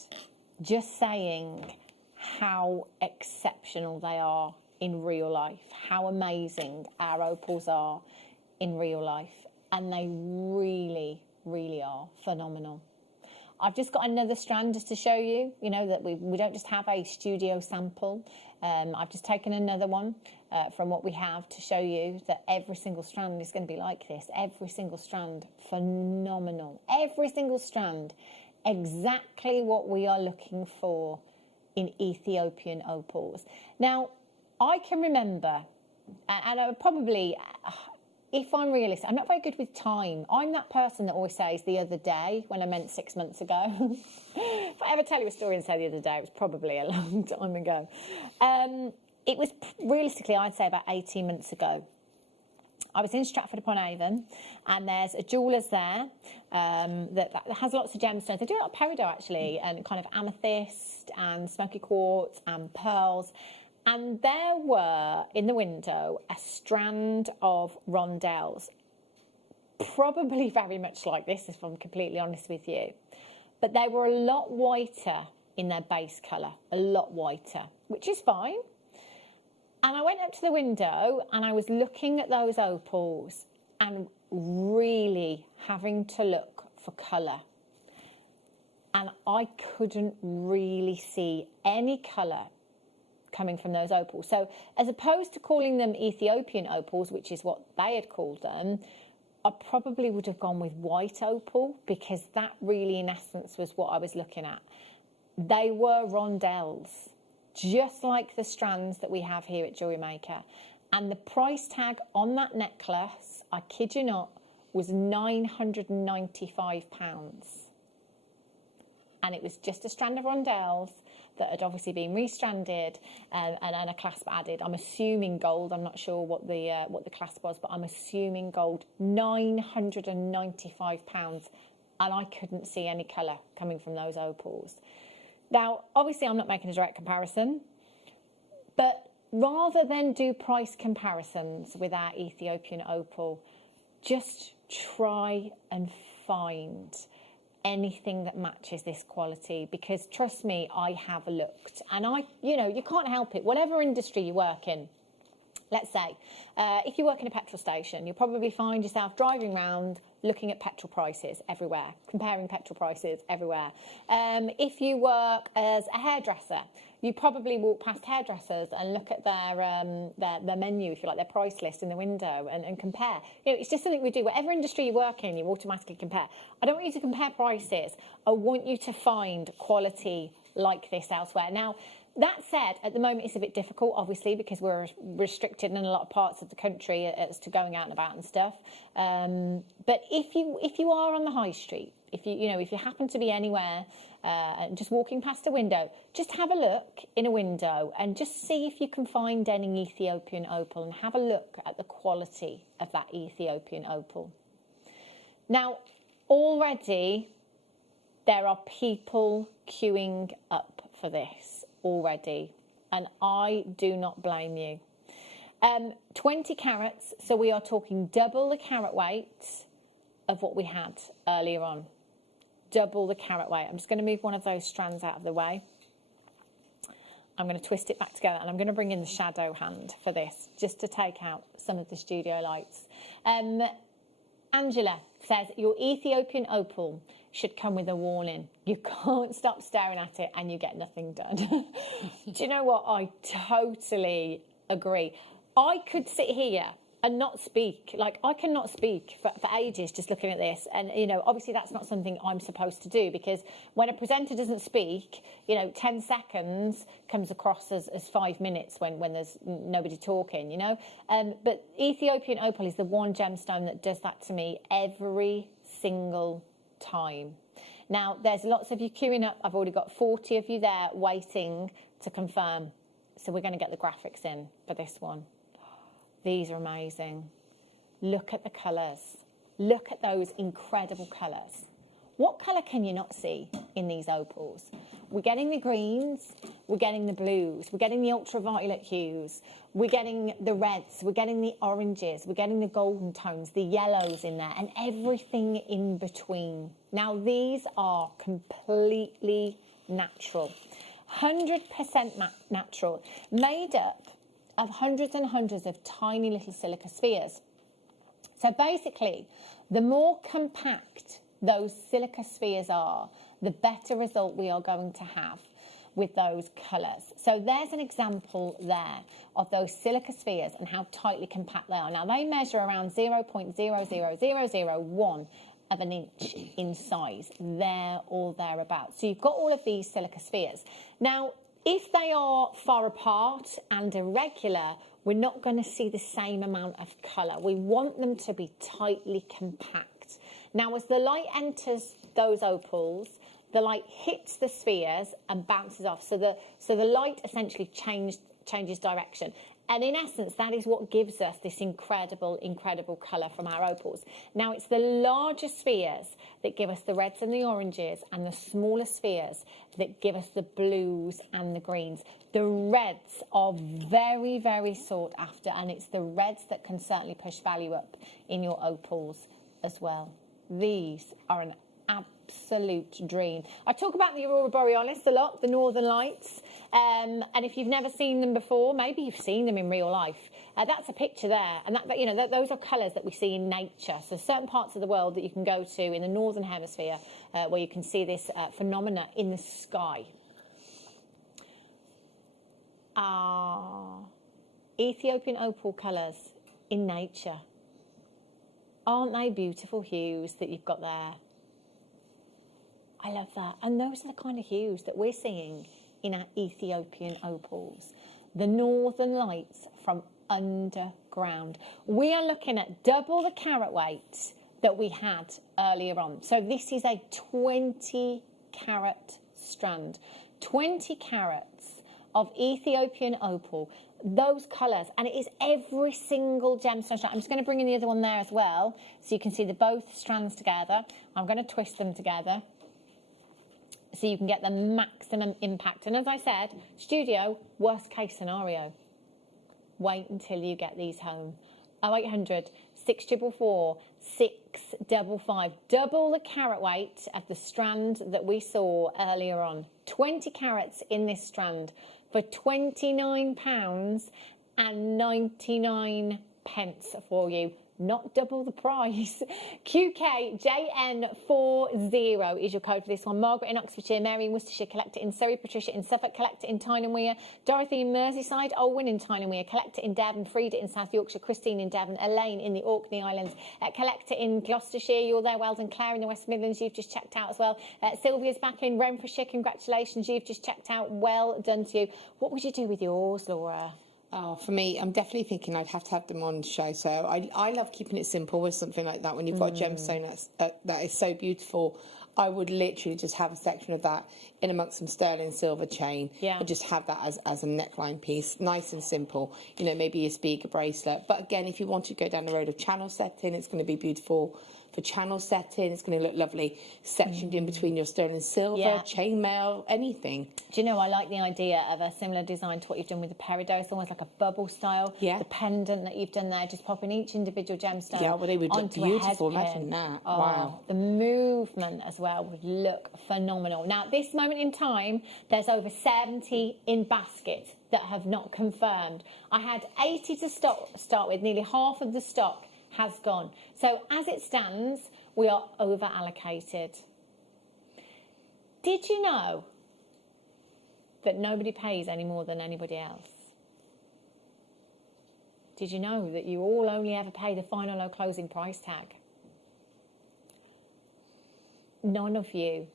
just saying how exceptional they are in real life, how amazing our opals are in real life. And they really, really are phenomenal. I've just got another strand just to show you, you know, that we don't just have a studio sample. I've just taken another one from what we have to show you that every single strand is going to be like this. Every single strand, phenomenal. Every single strand, exactly what we are looking for in Ethiopian opals. Now, I can remember, and I probably... if I'm realistic, I'm not very good with time. I'm that person that always says the other day when I meant 6 months ago. If I ever tell you a story and say the other day, it was probably a long time ago. It was realistically, I'd say about 18 months ago. I was in Stratford-upon-Avon, and there's a jeweller's there that has lots of gemstones. They do a lot of peridot, actually, and kind of amethyst and smoky quartz and pearls. And there were, in the window, a strand of rondelles, probably very much like this, if I'm completely honest with you. But they were a lot whiter in their base colour, a lot whiter, which is fine. And I went up to the window and I was looking at those opals and really having to look for colour. And I couldn't really see any colour coming from those opals. So as opposed to calling them Ethiopian opals, which is what they had called them, I probably would have gone with white opal, because that really in essence was what I was looking at. They were rondelles, just like the strands that we have here at Jewellery Maker. And the price tag on that necklace, I kid you not, was £995. And it was just a strand of rondelles that had obviously been restranded and a clasp added. I'm assuming gold. I'm not sure what the clasp was, but I'm assuming gold. £995, and I couldn't see any colour coming from those opals. Now, obviously, I'm not making a direct comparison, but rather than do price comparisons with our Ethiopian opal, just try and find anything that matches this quality, because trust me, I have looked, and you can't help it. Whatever industry you work in, let's say, if you work in a petrol station, you'll probably find yourself driving around looking at petrol prices everywhere, comparing petrol prices everywhere. If you work as a hairdresser, you probably walk past hairdressers and look at their menu, if you like, their price list in the window and compare. You know, it's just something we do. Whatever industry you work in, you automatically compare. I don't want you to compare prices. I want you to find quality like this elsewhere. Now, that said, at the moment it's a bit difficult, obviously, because we're restricted in a lot of parts of the country as to going out and about and stuff. But if you are on the high street, if you happen to be anywhere and just walking past a window, just have a look in a window and just see if you can find any Ethiopian opal and have a look at the quality of that Ethiopian opal. Now, already there are people queuing up for this already, and I do not blame you. 20 carats, so we are talking double the carat weight of what we had earlier on. Double the carat weight. I'm just going to move one of those strands out of the way. I'm going to twist it back together, and I'm going to bring in the shadow hand for this, just to take out some of the studio lights. Angela says, your Ethiopian opal should come with a warning. You can't stop staring at it and you get nothing done. Do you know what? I totally agree. I could sit here and not speak. Like, I cannot speak for ages just looking at this. And, you know, obviously that's not something I'm supposed to do, because when a presenter doesn't speak, 10 seconds comes across as 5 minutes when there's nobody talking, you know. But Ethiopian opal is the one gemstone that does that to me every single time. Now, there's lots of you queuing up. I've already got 40 of you there waiting to confirm. So we're going to get the graphics in for this one. These are amazing. Look at the colours. Look at those incredible colours. What colour can you not see in these opals? We're getting the greens, we're getting the blues, we're getting the ultraviolet hues, we're getting the reds, we're getting the oranges, we're getting the golden tones, the yellows in there, and everything in between. Now, these are completely natural. 100% natural, made up of hundreds and hundreds of tiny little silica spheres. So basically, the more compact those silica spheres are, the better result we are going to have with those colours. So there's an example there of those silica spheres and how tightly compact they are. Now, they measure around 0.00001 of an inch in size, there or thereabouts. So you've got all of these silica spheres. Now, if they are far apart and irregular, we're not going to see the same amount of colour. We want them to be tightly compact. Now, as the light enters those opals, the light hits the spheres and bounces off. So the light essentially changes direction. And in essence, that is what gives us this incredible, incredible colour from our opals. Now, it's the larger spheres that give us the reds and the oranges, and the smaller spheres that give us the blues and the greens. The reds are very, very sought after, and it's the reds that can certainly push value up in your opals as well. These are an absolute dream. I talk about the Aurora Borealis a lot, the Northern Lights, and if you've never seen them before, maybe you've seen them in real life. That's a picture there, and those are colours that we see in nature. So certain parts of the world that you can go to in the Northern Hemisphere where you can see this phenomena in the sky. Ethiopian opal colours in nature. Aren't they beautiful hues that you've got there? I love that. And those are the kind of hues that we're seeing in our Ethiopian opals. The Northern Lights from underground. We are looking at double the carat weight that we had earlier on. So this is a 20 carat strand. 20 carats of Ethiopian opal. Those colours, and it is every single gemstone strand. I'm just going to bring in the other one there as well, so you can see both strands together. I'm going to twist them together so you can get the maximum impact. And as I said, studio, worst case scenario. Wait until you get these home. 0800 644 655. Double the carat weight of the strand that we saw earlier on. 20 carats in this strand for £29 £29.99 for you. Not double the price. QKJN40 is your code for this one. Margaret in Oxfordshire, Mary in Worcestershire, collect it in Surrey, Patricia in Suffolk, collect it in Tyne and Wear, Dorothy in Merseyside, Olwyn in Tyne and Wear, collect it in Devon, Frida in South Yorkshire, Christine in Devon, Elaine in the Orkney Islands, collect it in Gloucestershire, you're there, well done. Claire in the West Midlands, you've just checked out as well. Sylvia's back in Renfrewshire, congratulations, you've just checked out, well done to you. What would you do with yours, Laura? Oh, for me, I'm definitely thinking I'd have to have them on show. So I love keeping it simple with something like that. When you've got a gemstone that is so beautiful, I would literally just have a section of that in amongst some sterling silver chain, and just have that as a neckline piece, nice and simple. You know, maybe a speaker bracelet. But again, if you want to go down the road of channel setting, it's going to be beautiful. For channel setting, it's going to look lovely sectioned in between your sterling silver, chainmail, anything. Do you know, I like the idea of a similar design to what you've done with the Peridot. It's almost like a bubble style. The pendant that you've done there, just popping each individual gemstone. Yeah, well, they would look beautiful. Imagine Imagine that. Oh, wow. The movement as well would look phenomenal. Now, at this moment in time, there's over 70 in basket that have not confirmed. I had 80 to start with. Nearly half of the stock has gone. So as it stands, we are over allocated. Did you know that nobody pays any more than anybody else? Did you know that you all only ever pay the final or closing price tag? None of you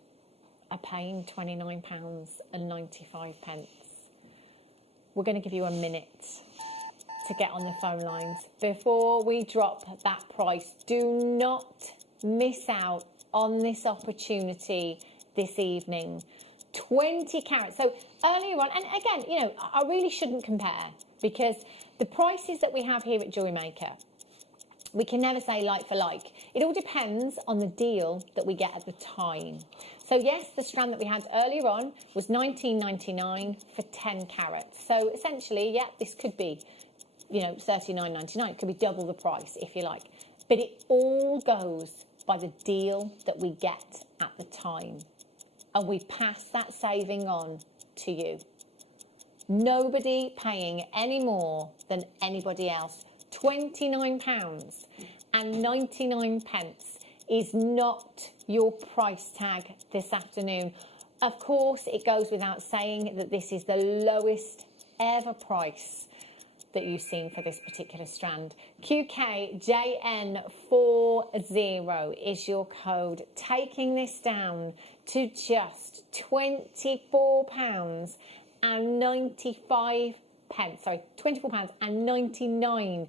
are paying £29.95. We're going to give you a minute to get on the phone lines. Before we drop that price, do not miss out on this opportunity this evening. 20 carats. So earlier on, and again, you know, I really shouldn't compare, because the prices that we have here at Jewellery Maker, we can never say like for like. It all depends on the deal that we get at the time. So yes, the strand that we had earlier on was $19.99 for 10 carats. So essentially, yeah, this could be, you know, $39.99. It could be double the price if you like. But it all goes by the deal that we get at the time. And we pass that saving on to you. Nobody paying any more than anybody else. £29.99 is not your price tag this afternoon. Of course, it goes without saying that this is the lowest ever price that you've seen for this particular strand. QKJN40 is your code, taking this down to just £24.95. Sorry, £24.99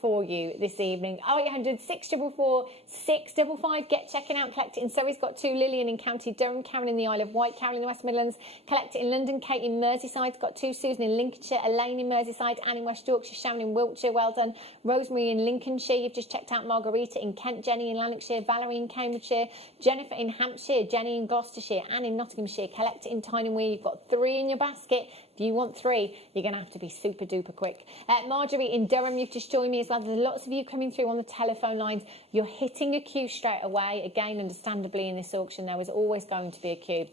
for you this evening. 0800 644 655. Get checking out, collect it in Surrey's got 2. Lillian in County Durham, Karen in the Isle of Wight, Carol in the West Midlands, collect it in London. Kate in Merseyside's got 2. Susan in Lincolnshire, Elaine in Merseyside, Anne in West Yorkshire, Sharon in Wiltshire, well done. Rosemary in Lincolnshire, you've just checked out. Margarita in Kent, Jenny in Lanarkshire, Valerie in Cambridgeshire, Jennifer in Hampshire, Jenny in Gloucestershire, Anne in Nottinghamshire, collect it in Tyne and Wear. You've got 3 in your basket. If you want 3, you're going to have to be super duper quick. Marjorie in Durham, you've just joined me as well. There's lots of you coming through on the telephone lines. You're hitting a queue straight away. Again, understandably, in this auction, there was always going to be a queue,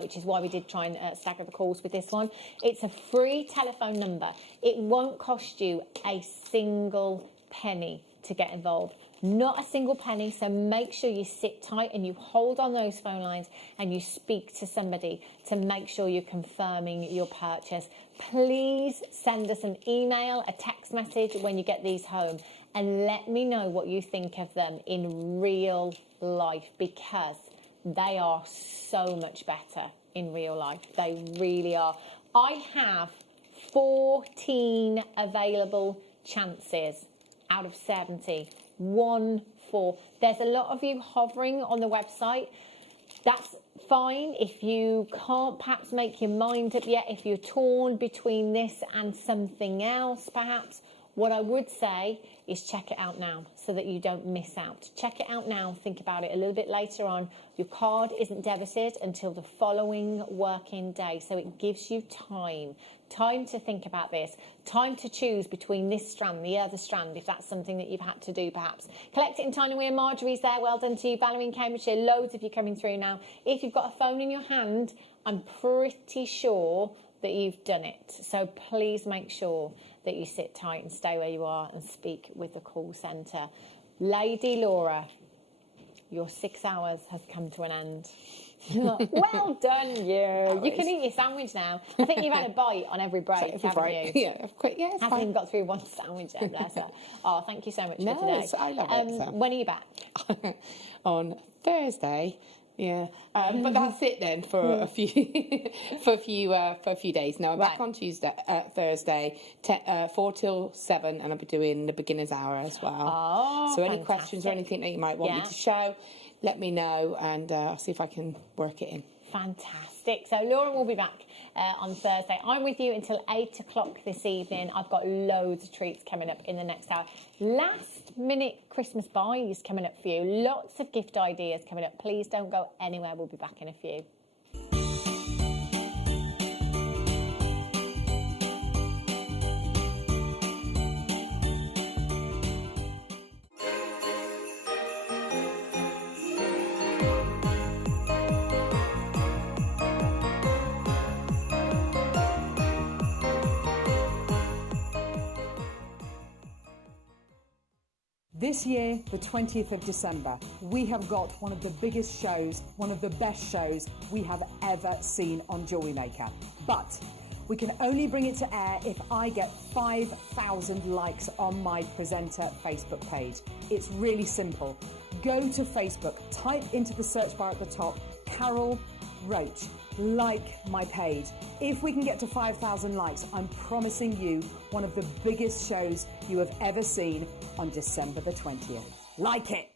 which is why we did try and stagger the calls with this one. It's a free telephone number. It won't cost you a single penny to get involved. Not a single penny, so make sure you sit tight and you hold on those phone lines and you speak to somebody to make sure you're confirming your purchase. Please send us an email, a text message when you get these home, and let me know what you think of them in real life, because they are so much better in real life. They really are. I have 14 available chances out of 70. 1 4. There's a lot of you hovering on the website. That's fine if you can't perhaps make your mind up yet, if you're torn between this and something else perhaps. What I would say is check it out now so that you don't miss out. Check it out now, think about it a little bit later on. Your card isn't debited until the following working day, so it gives you time to think about this, time to choose between this strand, the other strand, if that's something that you've had to do perhaps. Collect it in Tyne and Wear. Marjorie's there, well done to you. Valerie in Cambridgeshire, loads of you coming through now. If you've got a phone in your hand, I'm pretty sure that you've done it. So please make sure that you sit tight and stay where you are and speak with the call centre. Lady Laura, your 6 hours has come to an end. Well done, you. You can eat your sandwich now. I think you've had a bite on every break, haven't you? Yeah, of course. Yeah, it's hasn't fine. even got through one sandwich yet there. So, oh, thank you so much for today. I love it. So. When are you back? On Thursday. Yeah, but that's it then for a few for a few days. Now I'm back on Thursday, 4 till 7, and I'll be doing the beginner's hour as well. Oh, so any questions or anything that you might want me to show, let me know, and I'll see if I can work it in. Fantastic. So Laura will be back on Thursday. I'm with you until 8 o'clock this evening. I've got loads of treats coming up in the next hour. Last minute Christmas buys coming up for you. Lots of gift ideas coming up. Please don't go anywhere. We'll be back in a few. This year, the 20th of December, we have got one of the biggest shows, one of the best shows we have ever seen on Jewellery Maker. But we can only bring it to air if I get 5,000 likes on my presenter Facebook page. It's really simple. Go to Facebook, type into the search bar at the top, Carol Roach, like my page. If we can get to 5,000 likes, I'm promising you one of the biggest shows you have ever seen on December the 20th. Like it!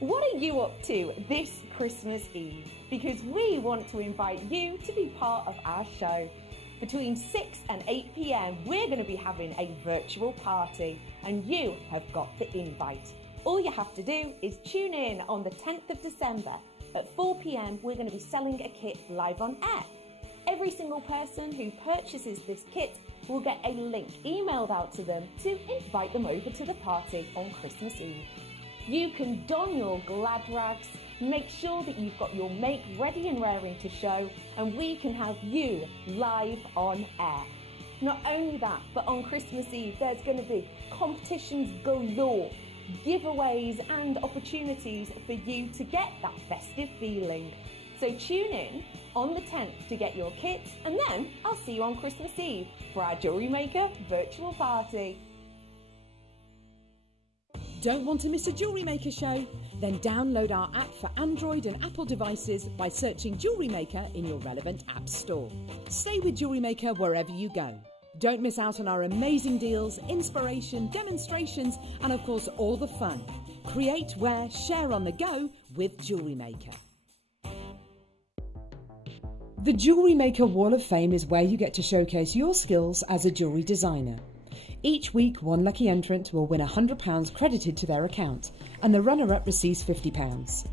What are you up to this Christmas Eve? Because we want to invite you to be part of our show. Between 6 and 8 p.m, we're going to be having a virtual party, and you have got the invite. All you have to do is tune in on the 10th of December. At 4 p.m, we're going to be selling a kit live on air. Every single person who purchases this kit will get a link emailed out to them to invite them over to the party on Christmas Eve. You can don your glad rags, make sure that you've got your make ready and raring to show, and we can have you live on air. Not only that, but on Christmas Eve there's going to be competitions galore, giveaways and opportunities for you to get that festive feeling. So tune in on the 10th to get your kits, and then I'll see you on Christmas Eve for our Jewellery Maker virtual party. Don't want to miss a Jewellery Maker show? Then download our app for Android and Apple devices by searching Jewellery Maker in your relevant app store. Stay with Jewellery Maker wherever you go. Don't miss out on our amazing deals, inspiration, demonstrations, and of course all the fun. Create, wear, share on the go with Jewellery Maker. The Jewellery Maker Wall of Fame is where you get to showcase your skills as a jewellery designer. Each week, one lucky entrant will win £100 credited to their account, and the runner-up receives £50.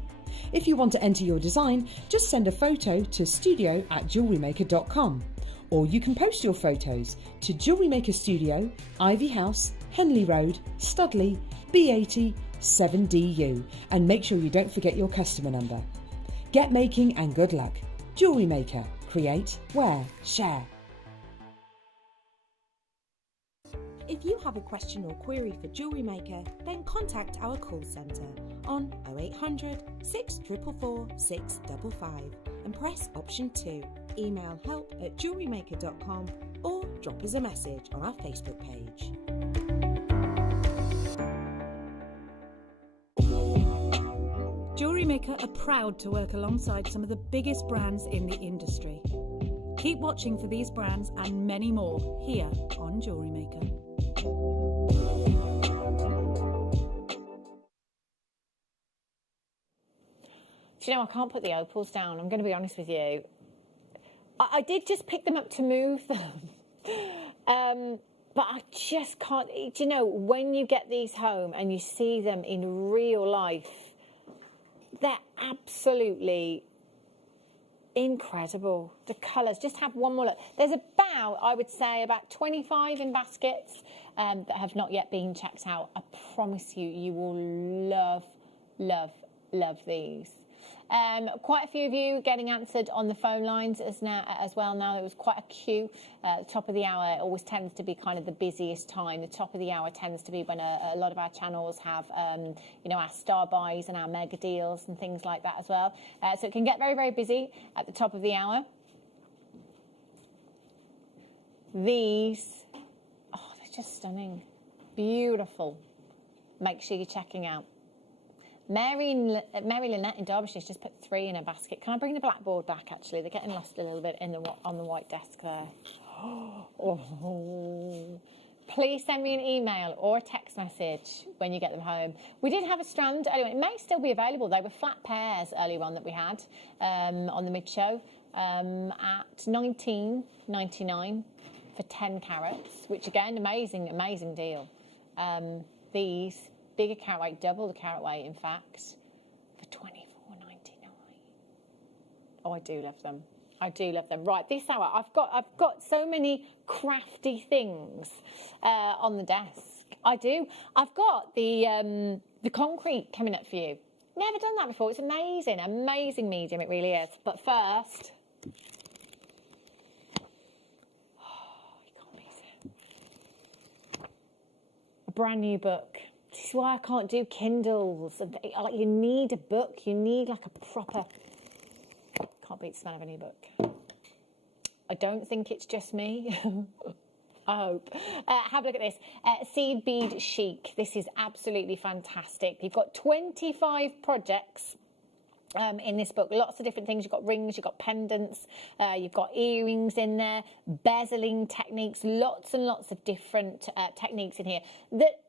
If you want to enter your design, just send a photo to studio@jewellerymaker.com, or you can post your photos to Jewellery Maker Studio, Ivy House, Henley Road, Studley, B80 7DU, and make sure you don't forget your customer number. Get making and good luck. Jewellery Maker. Create, wear, share. If you have a question or query for Jewellery Maker, then contact our call centre on 0800 644 655 and press option 2. Email help@jewellerymaker.com or drop us a message on our Facebook page. Jewellery Maker are proud to work alongside some of the biggest brands in the industry. Keep watching for these brands and many more here on Jewellery Maker. Do you know, I can't put the opals down. I'm going to be honest with you. I did just pick them up to move them. But I just can't. Do you know, when you get these home and you see them in real life, they're absolutely incredible. The colours, just have one more look. There's about, I would say, about 25 in baskets that have not yet been checked out. I promise you, you will love, love, love these. Quite a few of you getting answered on the phone lines as well now. There was quite a queue. The top of the hour always tends to be kind of the busiest time. The top of the hour tends to be when a lot of our channels have, you know, our star buys and our mega deals and things like that as well. So it can get very, very busy at the top of the hour. These, oh, they're just stunning. Beautiful. Make sure you're checking out. Mary Lynette in Derbyshire has just put 3 in a basket. Can I bring the blackboard back, actually? They're getting lost a little bit on the white desk there. Oh. Please send me an email or a text message when you get them home. We did have a strand earlier. It may still be available. They were flat pairs earlier on that we had on the mid-show at $19.99 for 10 carats, which, again, amazing, amazing deal. These... bigger carat weight, double the carat weight, in fact, for $24.99. Oh, I do love them. I do love them. Right, this hour, I've got so many crafty things on the desk. I do. I've got the concrete coming up for you. Never done that before. It's amazing, amazing medium. It really is. But first, you can't beat it. A brand new book. This is why I can't do Kindles. Like, you need a book. You need like a proper... Can't beat the smell of a new book. I don't think it's just me. I hope. Have a look at this. Seed Bead Chic. This is absolutely fantastic. You've got 25 projects in this book. Lots of different things. You've got rings, you've got pendants, you've got earrings in there, bezeling techniques, lots and lots of different techniques in here that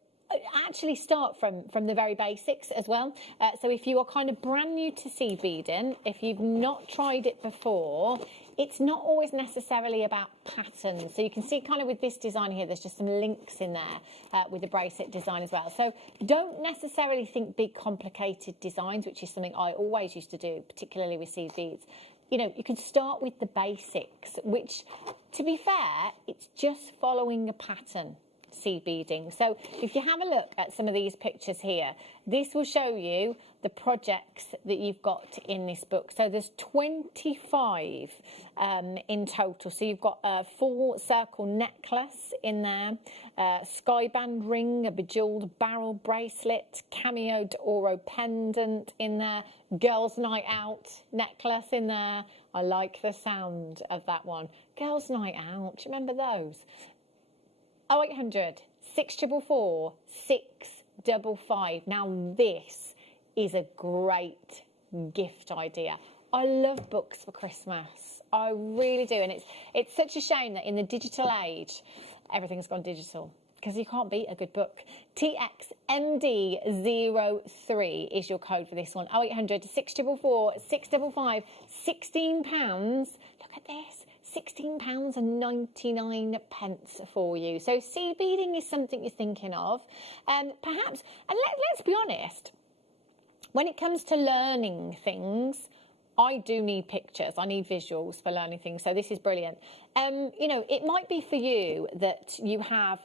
actually start from the very basics as well. So if you are kind of brand new to seed beading, if you've not tried it before, it's not always necessarily about patterns. So you can see kind of with this design here, there's just some links in there with the bracelet design as well. So don't necessarily think big complicated designs, which is something I always used to do, particularly with seed beads. You know, you can start with the basics, which, to be fair, it's just following a pattern. Seed beading. So if you have a look at some of these pictures here, this will show you the projects that you've got in this book. So there's 25 in total. So you've got a full circle necklace in there, skyband ring, a bejeweled barrel bracelet, cameoed oro pendant in there, girls' night out necklace in there. I like the sound of that one. Girls' night out. Do you remember those? 0800 644 655. Now this is a great gift idea. I love books for Christmas. I really do, and it's such a shame that in the digital age everything's gone digital, because you can't beat a good book. TXMD03 is your code for this one. 0800 644 655. £16. Look at this. £16.99 for you. So seed beading is something you're thinking of. Perhaps, and let's be honest, when it comes to learning things, I do need pictures. I need visuals for learning things. So this is brilliant. You know, it might be for you that you have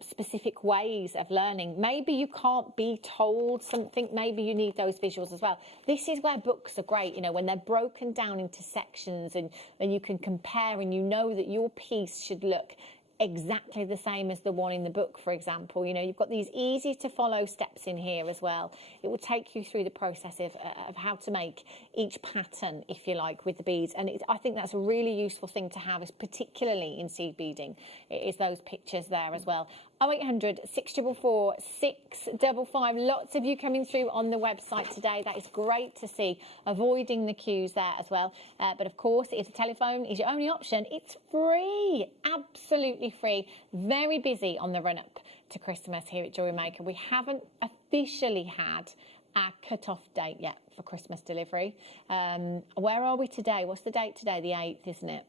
specific ways of learning. Maybe you can't be told something. Maybe you need those visuals as well. This is where books are great, you know, when they're broken down into sections and you can compare and you know that your piece should look exactly the same as the one in the book, for example. You know, you've got these easy to follow steps in here as well. It will take you through the process of how to make each pattern, if you like, with the beads. And I think that's a really useful thing to have, particularly in seed beading, is those pictures there as well. 0800 644 655. Lots of you coming through on the website today. That is great to see. Avoiding the queues there as well. But of course, if the telephone is your only option, it's free. Absolutely free. Very busy on the run up to Christmas here at Jewellery Maker. We haven't officially had our cut-off date yet for Christmas delivery. Where are we today? What's the date today? The 8th, isn't it?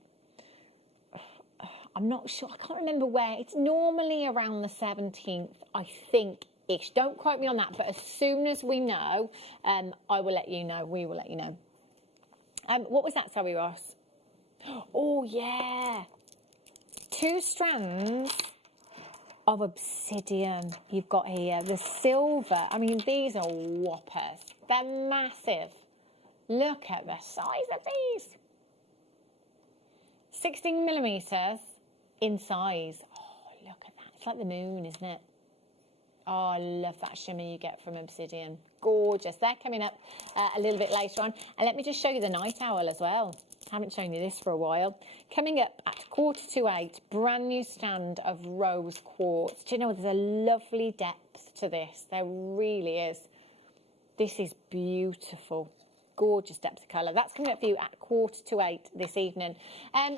I'm not sure. I can't remember where. It's normally around the 17th, I think-ish. Don't quote me on that, but as soon as we know, I will let you know. We will let you know. What was that, sorry, Ross? Oh, yeah. 2 strands of obsidian you've got here. The silver. I mean, these are whoppers. They're massive. Look at the size of these. 16 millimetres in size. Oh, look at that. It's like the moon, isn't it? Oh, I love that shimmer you get from obsidian. Gorgeous. They're coming up a little bit later on. And let me just show you the night owl as well. I haven't shown you this for a while. Coming up at 7:45, brand new strand of rose quartz. Do you know, there's a lovely depth to this. There really is. This is beautiful. Gorgeous depth of colour. That's coming up for you at 7:45 this evening.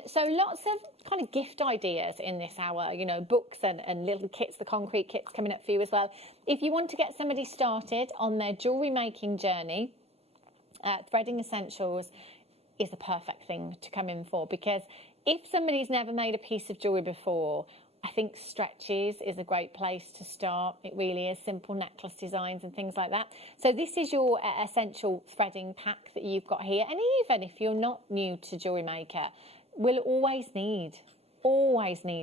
So lots of kind of gift ideas in this hour, you know, books and little kits, the concrete kits coming up for you as well. If you want to get somebody started on their jewellery making journey, threading essentials is the perfect thing to come in for, because if somebody's never made a piece of jewellery before, I think stretches is a great place to start. It really is. Simple necklace designs and things like that. So this is your essential threading pack that you've got here. And even if you're not new to Jewellery Maker, we'll always need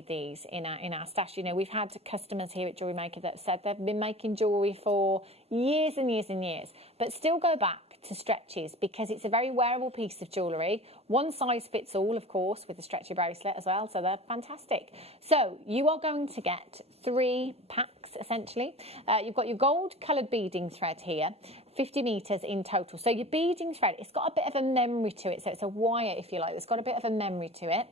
these in our stash. You know, we've had customers here at Jewellery Maker that have said they've been making jewellery for years and years and years, but still go back to stretches because it's a very wearable piece of jewellery. One size fits all, of course, with the stretchy bracelet as well, so they're fantastic. So you are going to get 3 packs, essentially. You've got your gold coloured beading thread here, 50 metres in total. So your beading thread, it's got a bit of a memory to it, so it's a wire, if you like. It's got a bit of a memory to it.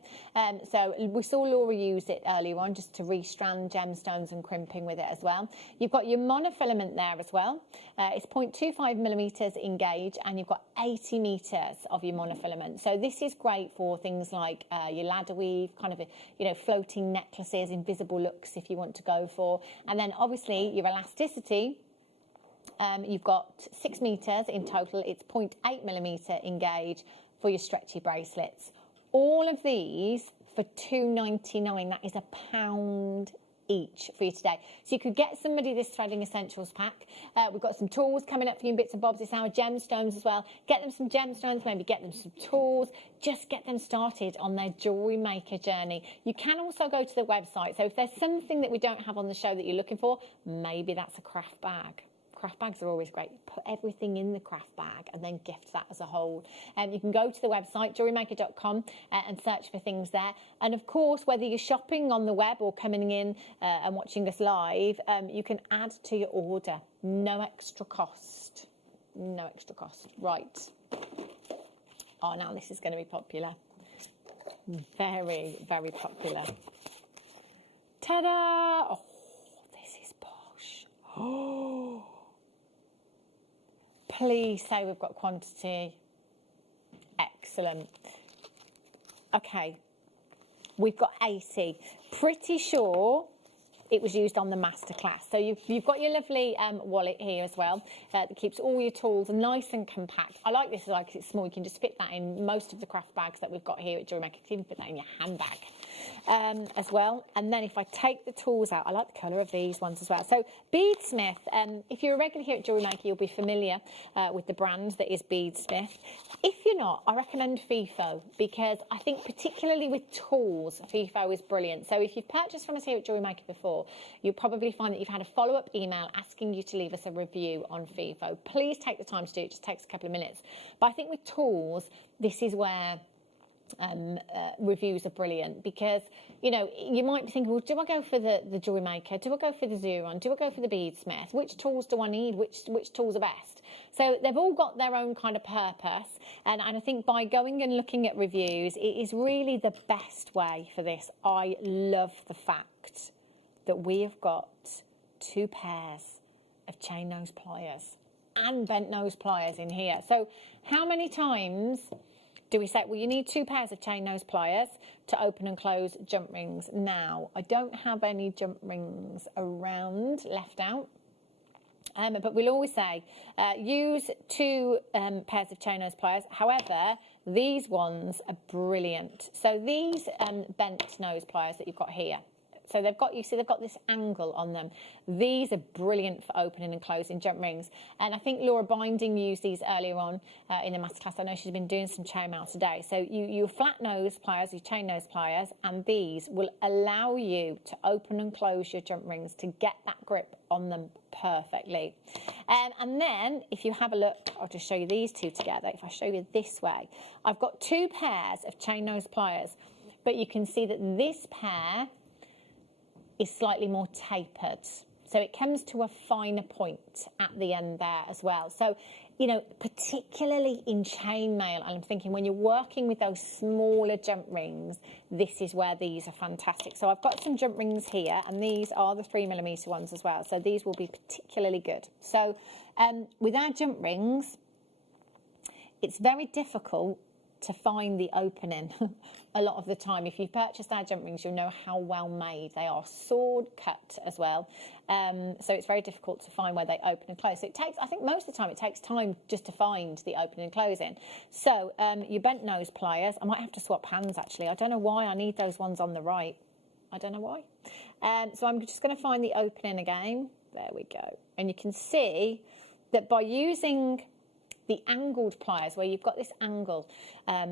So we saw Laura use it earlier on just to restrand gemstones and crimping with it as well. You've got your monofilament there as well. It's 0.25 millimetres in gauge, and you've got 80 metres of your monofilament. So this is great for things like your ladder weave, kind of, you know, floating necklaces, invisible looks if you want to go for. And then obviously your elasticity, you've got 6 metres in total. It's 0.8 millimetre in gauge for your stretchy bracelets. All of these for £2.99. That is £1 each for you today. So you could get somebody this threading essentials pack. We've got some tools coming up for you in bits and bobs this hour, gemstones as well. Get them some gemstones, maybe get them some tools. Just get them started on their jewellery maker journey. You can also go to the website. So if there's something that we don't have on the show that you're looking for, maybe that's a craft bag. Craft bags are always great. Put everything in the craft bag and then gift that as a whole. You can go to the website, jewellerymaker.com, and search for things there. And of course, whether you're shopping on the web or coming in and watching us live, you can add to your order. No extra cost. No extra cost. Right. Oh, now this is going to be popular. Very, very popular. Ta-da! Oh, this is posh. Oh. Please say we've got quantity. Excellent. Okay, we've got 80. Pretty sure it was used on the Masterclass. So you've got your lovely wallet here as well that keeps all your tools nice and compact. I like this because it's small. You can just fit that in most of the craft bags that we've got here at Jewellery Maker. You can even put that in your handbag. As well. And then if I take the tools out, I like the colour of these ones as well. So Beadsmith, if you're a regular here at Jewellery Maker, you'll be familiar with the brand that is Beadsmith. If you're not, I recommend FIFO, because I think particularly with tools, FIFO is brilliant. So if you've purchased from us here at Jewellery Maker before, you'll probably find that you've had a follow-up email asking you to leave us a review on FIFO. Please take the time to do it. It just takes a couple of minutes. But I think with tools, this is where reviews are brilliant because, you know, you might be thinking, well, do I go for the Jewellery Maker? Do I go for the Xuron? Do I go for the Beadsmith? Which tools do I need? Which tools are best? So they've all got their own kind of purpose. And I think by going and looking at reviews, it is really the best way for this. I love the fact that we have got 2 pairs of chain nose pliers and bent nose pliers in here. So how many times do we say, well, you need 2 pairs of chain nose pliers to open and close jump rings? Now, I don't have any jump rings around left out, but we'll always say use 2 pairs of chain nose pliers. However, these ones are brilliant. So these bent nose pliers that you've got here, so they've got, you see, they've got this angle on them. These are brilliant for opening and closing jump rings. And I think Laura Binding used these earlier on in the masterclass. I know she's been doing some chainmail today. So you flat nose pliers, your chain nose pliers, and these will allow you to open and close your jump rings to get that grip on them perfectly. And then if you have a look, I'll just show you these 2 together. If I show you this way, I've got 2 pairs of chain nose pliers, but you can see that this pair is slightly more tapered. So it comes to a finer point at the end there as well. So, you know, particularly in chainmail, and I'm thinking when you're working with those smaller jump rings, this is where these are fantastic. So I've got some jump rings here, and these are the 3mm ones as well. So these will be particularly good. So with our jump rings, it's very difficult to find the opening a lot of the time. If you've purchased our jump rings, you'll know how well made they are, sword cut as well. So it's very difficult to find where they open and close. So it takes, I think most of the time, it takes time just to find the opening and closing. So your bent nose pliers, I might have to swap hands actually. I don't know why I need those ones on the right. I don't know why. So I'm just going to find the opening again. There we go. And you can see that by using the angled pliers, where you've got this angle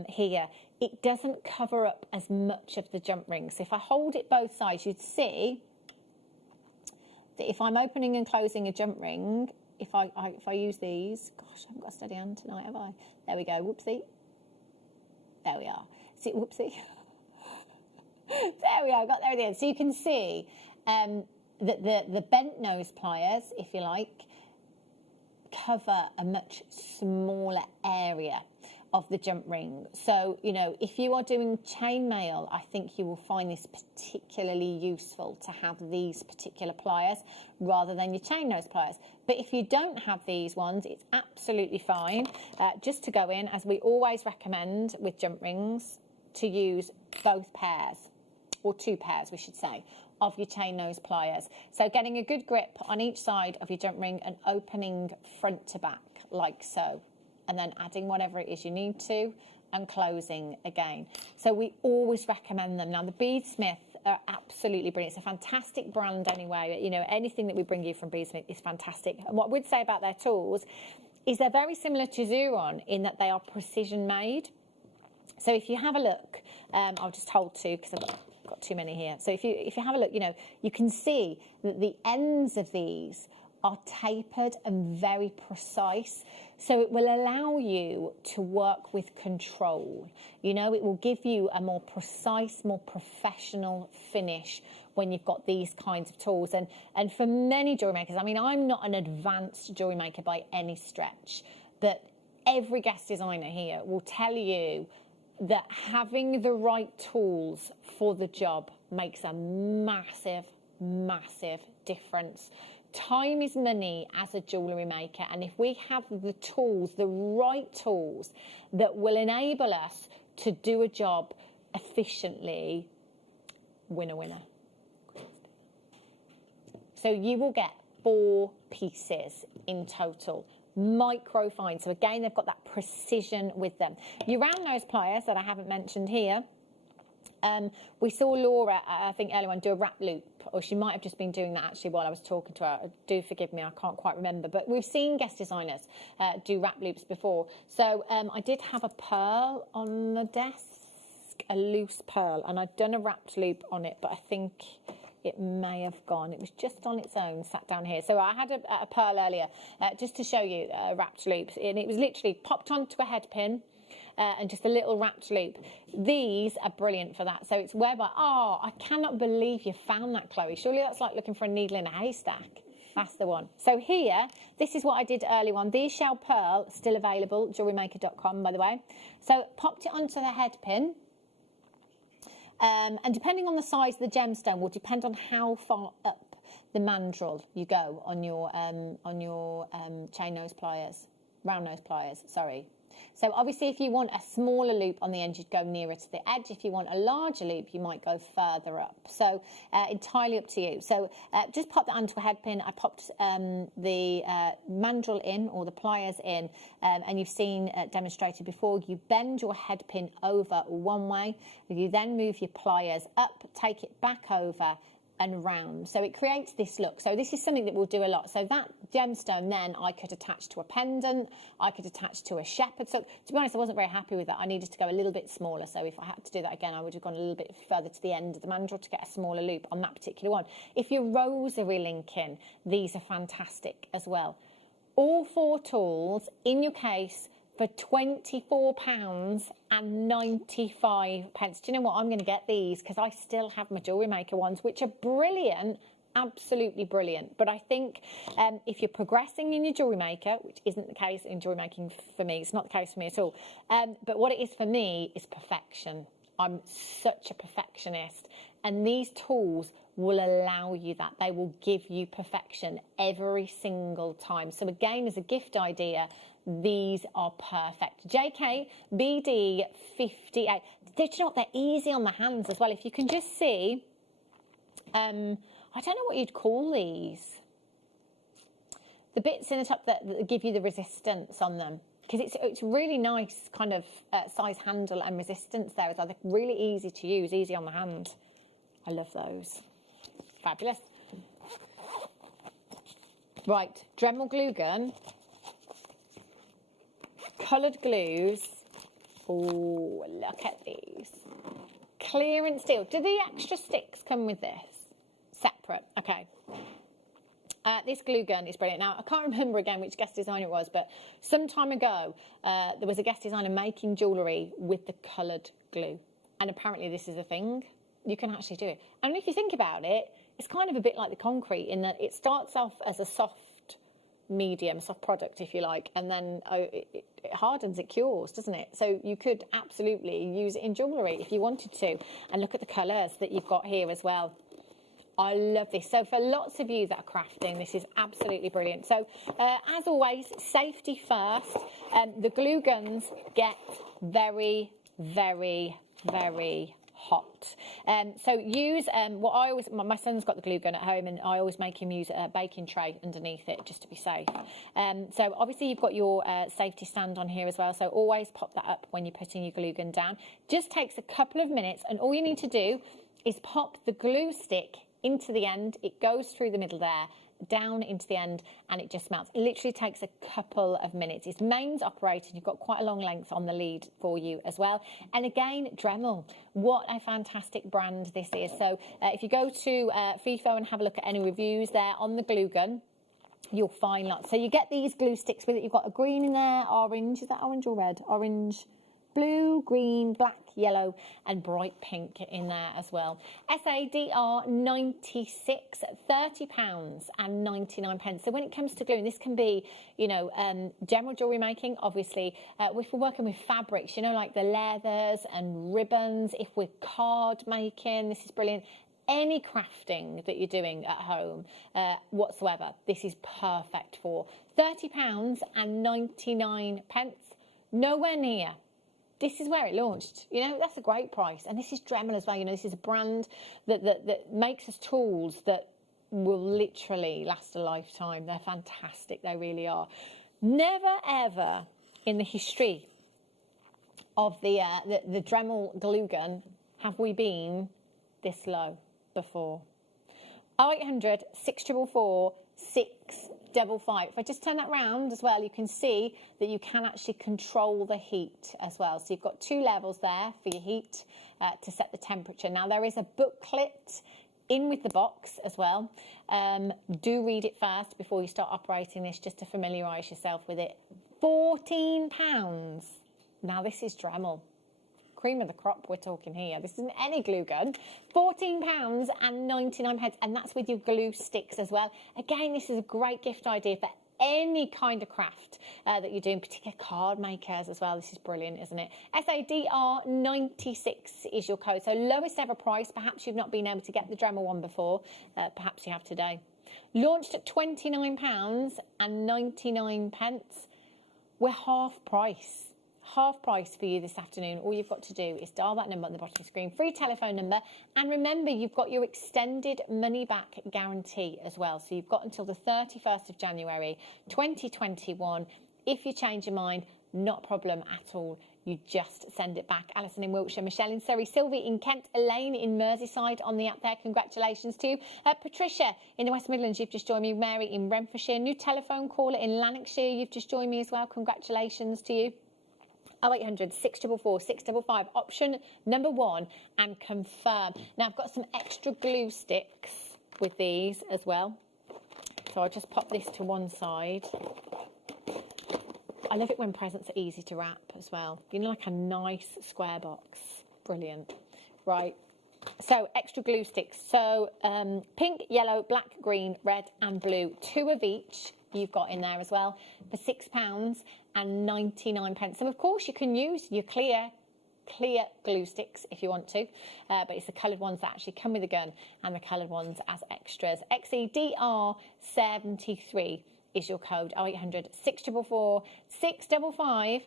here, it doesn't cover up as much of the jump ring. So if I hold it both sides, you'd see that if I'm opening and closing a jump ring, if I use these, gosh, I haven't got a steady hand tonight, have I? There we go, whoopsie. There we are. See, whoopsie. There we are, got there at the end. So you can see that the bent nose pliers, if you like, cover a much smaller area of the jump ring. So, you know, if you are doing chainmail, I think you will find this particularly useful to have these particular pliers rather than your chain nose pliers. But if you don't have these ones, it's absolutely fine. Just to go in, as we always recommend with jump rings, to use both pairs, or 2 pairs, we should say, of your chain nose pliers. So getting a good grip on each side of your jump ring and opening front to back like so, and then adding whatever it is you need to and closing again. So we always recommend them. Now the Beadsmith are absolutely brilliant. It's a fantastic brand anyway. You know, anything that we bring you from Beadsmith is fantastic. And what we'd say about their tools is they're very similar to Xuron in that they are precision made. So if you have a look, I'll just hold 2 because I've got too many here. So if you have a look, you know, you can see that the ends of these are tapered and very precise. So it will allow you to work with control. You know, it will give you a more precise, more professional finish when you've got these kinds of tools. And for many jewellery makers, I mean, I'm not an advanced jewellery maker by any stretch, but every guest designer here will tell you that having the right tools for the job makes a massive, massive difference. Time is money as a jewellery maker, and if we have the tools, the right tools that will enable us to do a job efficiently, winner, winner. So you will get 4 pieces in total. Micro fine. So again, they've got that precision with them. Your round nose pliers that I haven't mentioned here, we saw Laura, I think earlier on, do a wrap loop, or she might have just been doing that actually while I was talking to her. Do forgive me, I can't quite remember, but we've seen guest designers do wrap loops before. So I did have a pearl on the desk, a loose pearl, and I'd done a wrapped loop on it, but I think it may have gone. It was just on its own, sat down here. So I had a pearl earlier, just to show you wrapped loops, and it was literally popped onto a head pin, and just a little wrapped loop. These are brilliant for that. So it's whereby, oh, I cannot believe you found that, Chloe. Surely that's like looking for a needle in a haystack. That's the one. So here, this is what I did earlier on. These shell pearl, still available, jewellerymaker.com, by the way. So popped it onto the head pin. And depending on the size of the gemstone will depend on how far up the mandrel you go on your chain nose pliers, round nose pliers, sorry. So obviously if you want a smaller loop on the end, you'd go nearer to the edge. If you want a larger loop, you might go further up. So entirely up to you. So just pop that onto a head pin. I popped the mandrel in, or the pliers in, and you've seen demonstrated before. You bend your head pin over one way. You then move your pliers up, take it back over, and round. So it creates this look. So this is something that we'll do a lot. So that gemstone then I could attach to a pendant, I could attach to a shepherd. So to be honest, I wasn't very happy with that. I needed to go a little bit smaller. So if I had to do that again, I would have gone a little bit further to the end of the mandrel to get a smaller loop on that particular one. If you're rosary linking, these are fantastic as well. All 4 tools in your case for £24.95. Do you know what? I'm going to get these because I still have my Jewellery Maker ones, which are brilliant, absolutely brilliant. But I think if you're progressing in your Jewellery Maker, which isn't the case in jewellery making for me, it's not the case for me at all. But what it is for me is perfection. I'm such a perfectionist, and these tools will allow you that. They will give you perfection every single time. So again, as a gift idea, these are perfect. JK BD 58. Do you know what? They're easy on the hands as well. If you can just see, I don't know what you'd call these. The bits in the top that give you the resistance on them. Because it's really nice kind of size handle and resistance there. It's like really easy to use, easy on the hand. I love those. Fabulous. Right, Dremel glue gun. Coloured glues. Oh, look at these. Clearance steel. Do the extra sticks come with this? Separate. Okay. This glue gun is brilliant. Now, I can't remember again which guest designer it was, but some time ago, there was a guest designer making jewellery with the coloured glue. And apparently this is a thing. You can actually do it. And if you think about it, it's kind of a bit like the concrete in that it starts off as a soft medium, soft product, if you like, and then it hardens, it cures, doesn't it? So you could absolutely use it in jewellery if you wanted to. And look at the colours that you've got here as well. I love this. So for lots of you that are crafting, this is absolutely brilliant. So as always, safety first. The glue guns get very, very, very hot. So use what I always, my son's got the glue gun at home, and I always make him use a baking tray underneath it just to be safe. So obviously you've got your safety stand on here as well, so always pop that up when you're putting your glue gun down. Just takes a couple of minutes, and all you need to do is pop the glue stick into the end. It goes through the middle there, down into the end, and it just melts. It literally takes a couple of minutes. It's mains operated. You've got quite a long length on the lead for you as well. And again, Dremel, what a fantastic brand this is. So if you go to FIFO and have a look at any reviews there on the glue gun, you'll find lots. So you get these glue sticks with it. You've got a green in there, orange. Is that orange or red? Orange, blue, green, black, yellow, and bright pink in there as well. SADR 96, £30.99. So when it comes to glue, and this can be, you know, general jewellery making, obviously. If we're working with fabrics, you know, like the leathers and ribbons, if we're card making, this is brilliant. Any crafting that you're doing at home whatsoever, this is perfect for. £30.99. Nowhere near. This is where it launched. You know, that's a great price. And this is Dremel as well. You know, this is a brand that makes us tools that will literally last a lifetime. They're fantastic. They really are. Never, ever in the history of the Dremel glue gun have we been this low before. 0800 644 655. If I just turn that round as well, you can see that you can actually control the heat as well. So you've got 2 levels there for your heat to set the temperature. Now there is a booklet in with the box as well. Do read it first before you start operating this, just to familiarise yourself with it. £14 Now this is Dremel. Cream of the crop we're talking here. This isn't any glue gun. £14.99, and that's with your glue sticks as well. Again, this is a great gift idea for any kind of craft that you're doing, particularly card makers as well. This is brilliant, isn't it? SADR96 is your code. So lowest ever price. Perhaps you've not been able to get the Dremel one before. Perhaps you have today. Launched at £29.99. We're half price. Half price for you this afternoon. All you've got to do is dial that number on the bottom of the screen, free telephone number, and remember you've got your extended money back guarantee as well. So you've got until the 31st of January 2021. If you change your mind, not a problem at all. You just send it back. Alison in Wiltshire, Michelle in Surrey, Sylvie in Kent, Elaine in Merseyside on the app there. Congratulations to you. Patricia in the West Midlands, you've just joined me. Mary in Renfrewshire, new telephone caller in Lanarkshire, you've just joined me as well. Congratulations to you. 0800 644 655, option number 1, and confirm. Now I've got some extra glue sticks with these as well, so I'll just pop this to one side. I love it when presents are easy to wrap as well, you know, like a nice square box. Brilliant. Right, so extra glue sticks, so pink, yellow, black, green, red and blue, 2 of each you've got in there as well for £6.99. And of course you can use your clear glue sticks if you want to, but it's the coloured ones that actually come with the gun and the coloured ones as extras. XEDR73 is your code. 0800 644 655,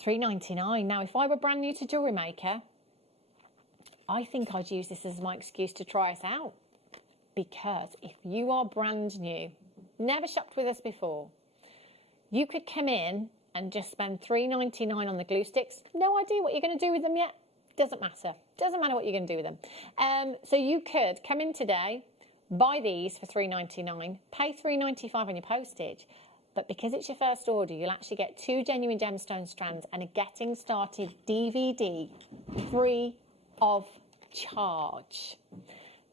£3.99. Now if I were brand new to Jewellery Maker, I think I'd use this as my excuse to try us out, because if you are brand new, never shopped with us before, you could come in and just spend £3.99 on the glue sticks. No idea what you're going to do with them yet. Doesn't matter. Doesn't matter what you're going to do with them. So you could come in today, buy these for £3.99, pay £3.95 on your postage, but because it's your first order, you'll actually get 2 genuine gemstone strands and a getting started DVD free of charge.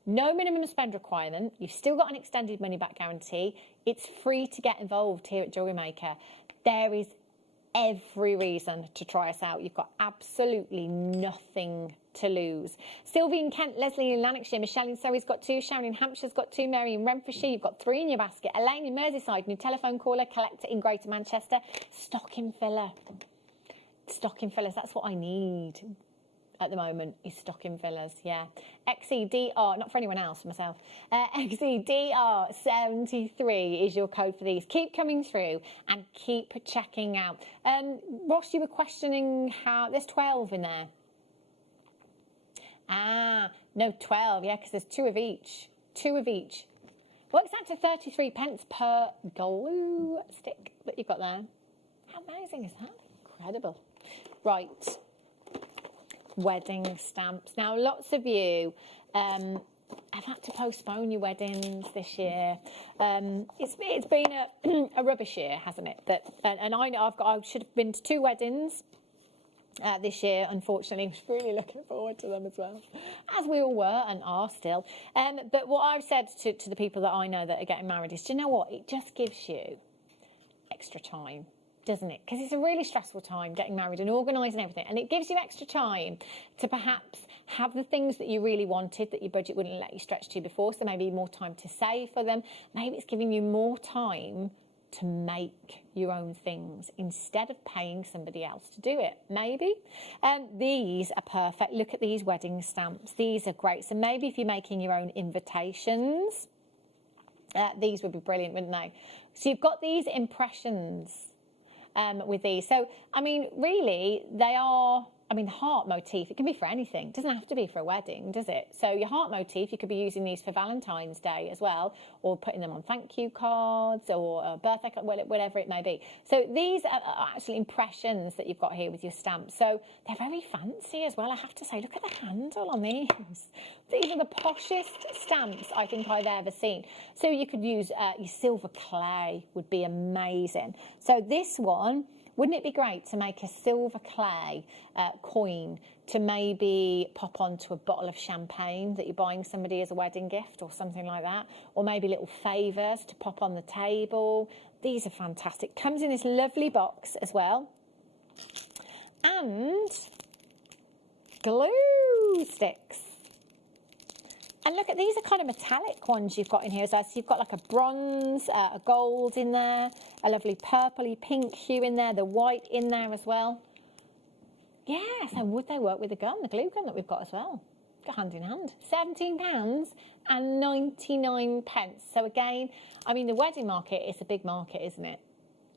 No minimum spend requirement. You've still got an extended money back guarantee. It's free to get involved here at Jewellery Maker. There is every reason to try us out. You've got absolutely nothing to lose. Sylvie in Kent, Leslie in Lanarkshire, Michelle in Surrey's got 2, Sharon in Hampshire's got 2, Mary in Renfrewshire, you've got 3 in your basket. Elaine in Merseyside, new telephone caller, collector in Greater Manchester. Stocking filler. Stocking fillers, that's what I need at the moment, is stocking fillers, yeah. XEDR, not for anyone else, myself. XEDR73 is your code for these. Keep coming through and keep checking out. Ross, you were questioning how, there's 12 in there. Ah, no, 12, yeah, because there's 2 of each. 2 of each. Works out to 33 pence per glue stick that you've got there. How amazing is that? Incredible. Right. Wedding stamps. Now, lots of you have had to postpone your weddings this year. It's been a rubbish year, hasn't it? And I know I should have been to 2 weddings this year. Unfortunately, I was really looking forward to them as well, as we all were and are still. But what I've said to the people that I know that are getting married is, do you know what? It just gives you extra time, doesn't it? Because it's a really stressful time getting married and organising everything, and it gives you extra time to perhaps have the things that you really wanted that your budget wouldn't let you stretch to before, so maybe more time to save for them. Maybe it's giving you more time to make your own things instead of paying somebody else to do it, maybe. These are perfect. Look at these wedding stamps. These are great. So maybe if you're making your own invitations, these would be brilliant, wouldn't they? So you've got these impressions with these. So, I mean, really, they are, I mean, the heart motif, it can be for anything. It doesn't have to be for a wedding, does it? So your heart motif, you could be using these for Valentine's Day as well, or putting them on thank you cards or a birthday card, whatever it may be. So these are actually impressions that you've got here with your stamps. So they're very fancy as well, I have to say. Look at the handle on these. These are the poshest stamps I think I've ever seen. So you could use your silver clay, would be amazing. So this one, wouldn't it be great to make a silver clay coin to maybe pop onto a bottle of champagne that you're buying somebody as a wedding gift or something like that? Or maybe little favours to pop on the table. These are fantastic. Comes in this lovely box as well. and glue sticks. And look at, these are kind of metallic ones you've got in here as well. So you've got like a bronze, a gold in there, a lovely purpley pink hue in there, the white in there as well. Yeah, so would they work with the gun, the glue gun that we've got as well? Go hand in hand. £17 and 99 pence. So again, I mean, the wedding market is a big market, isn't it?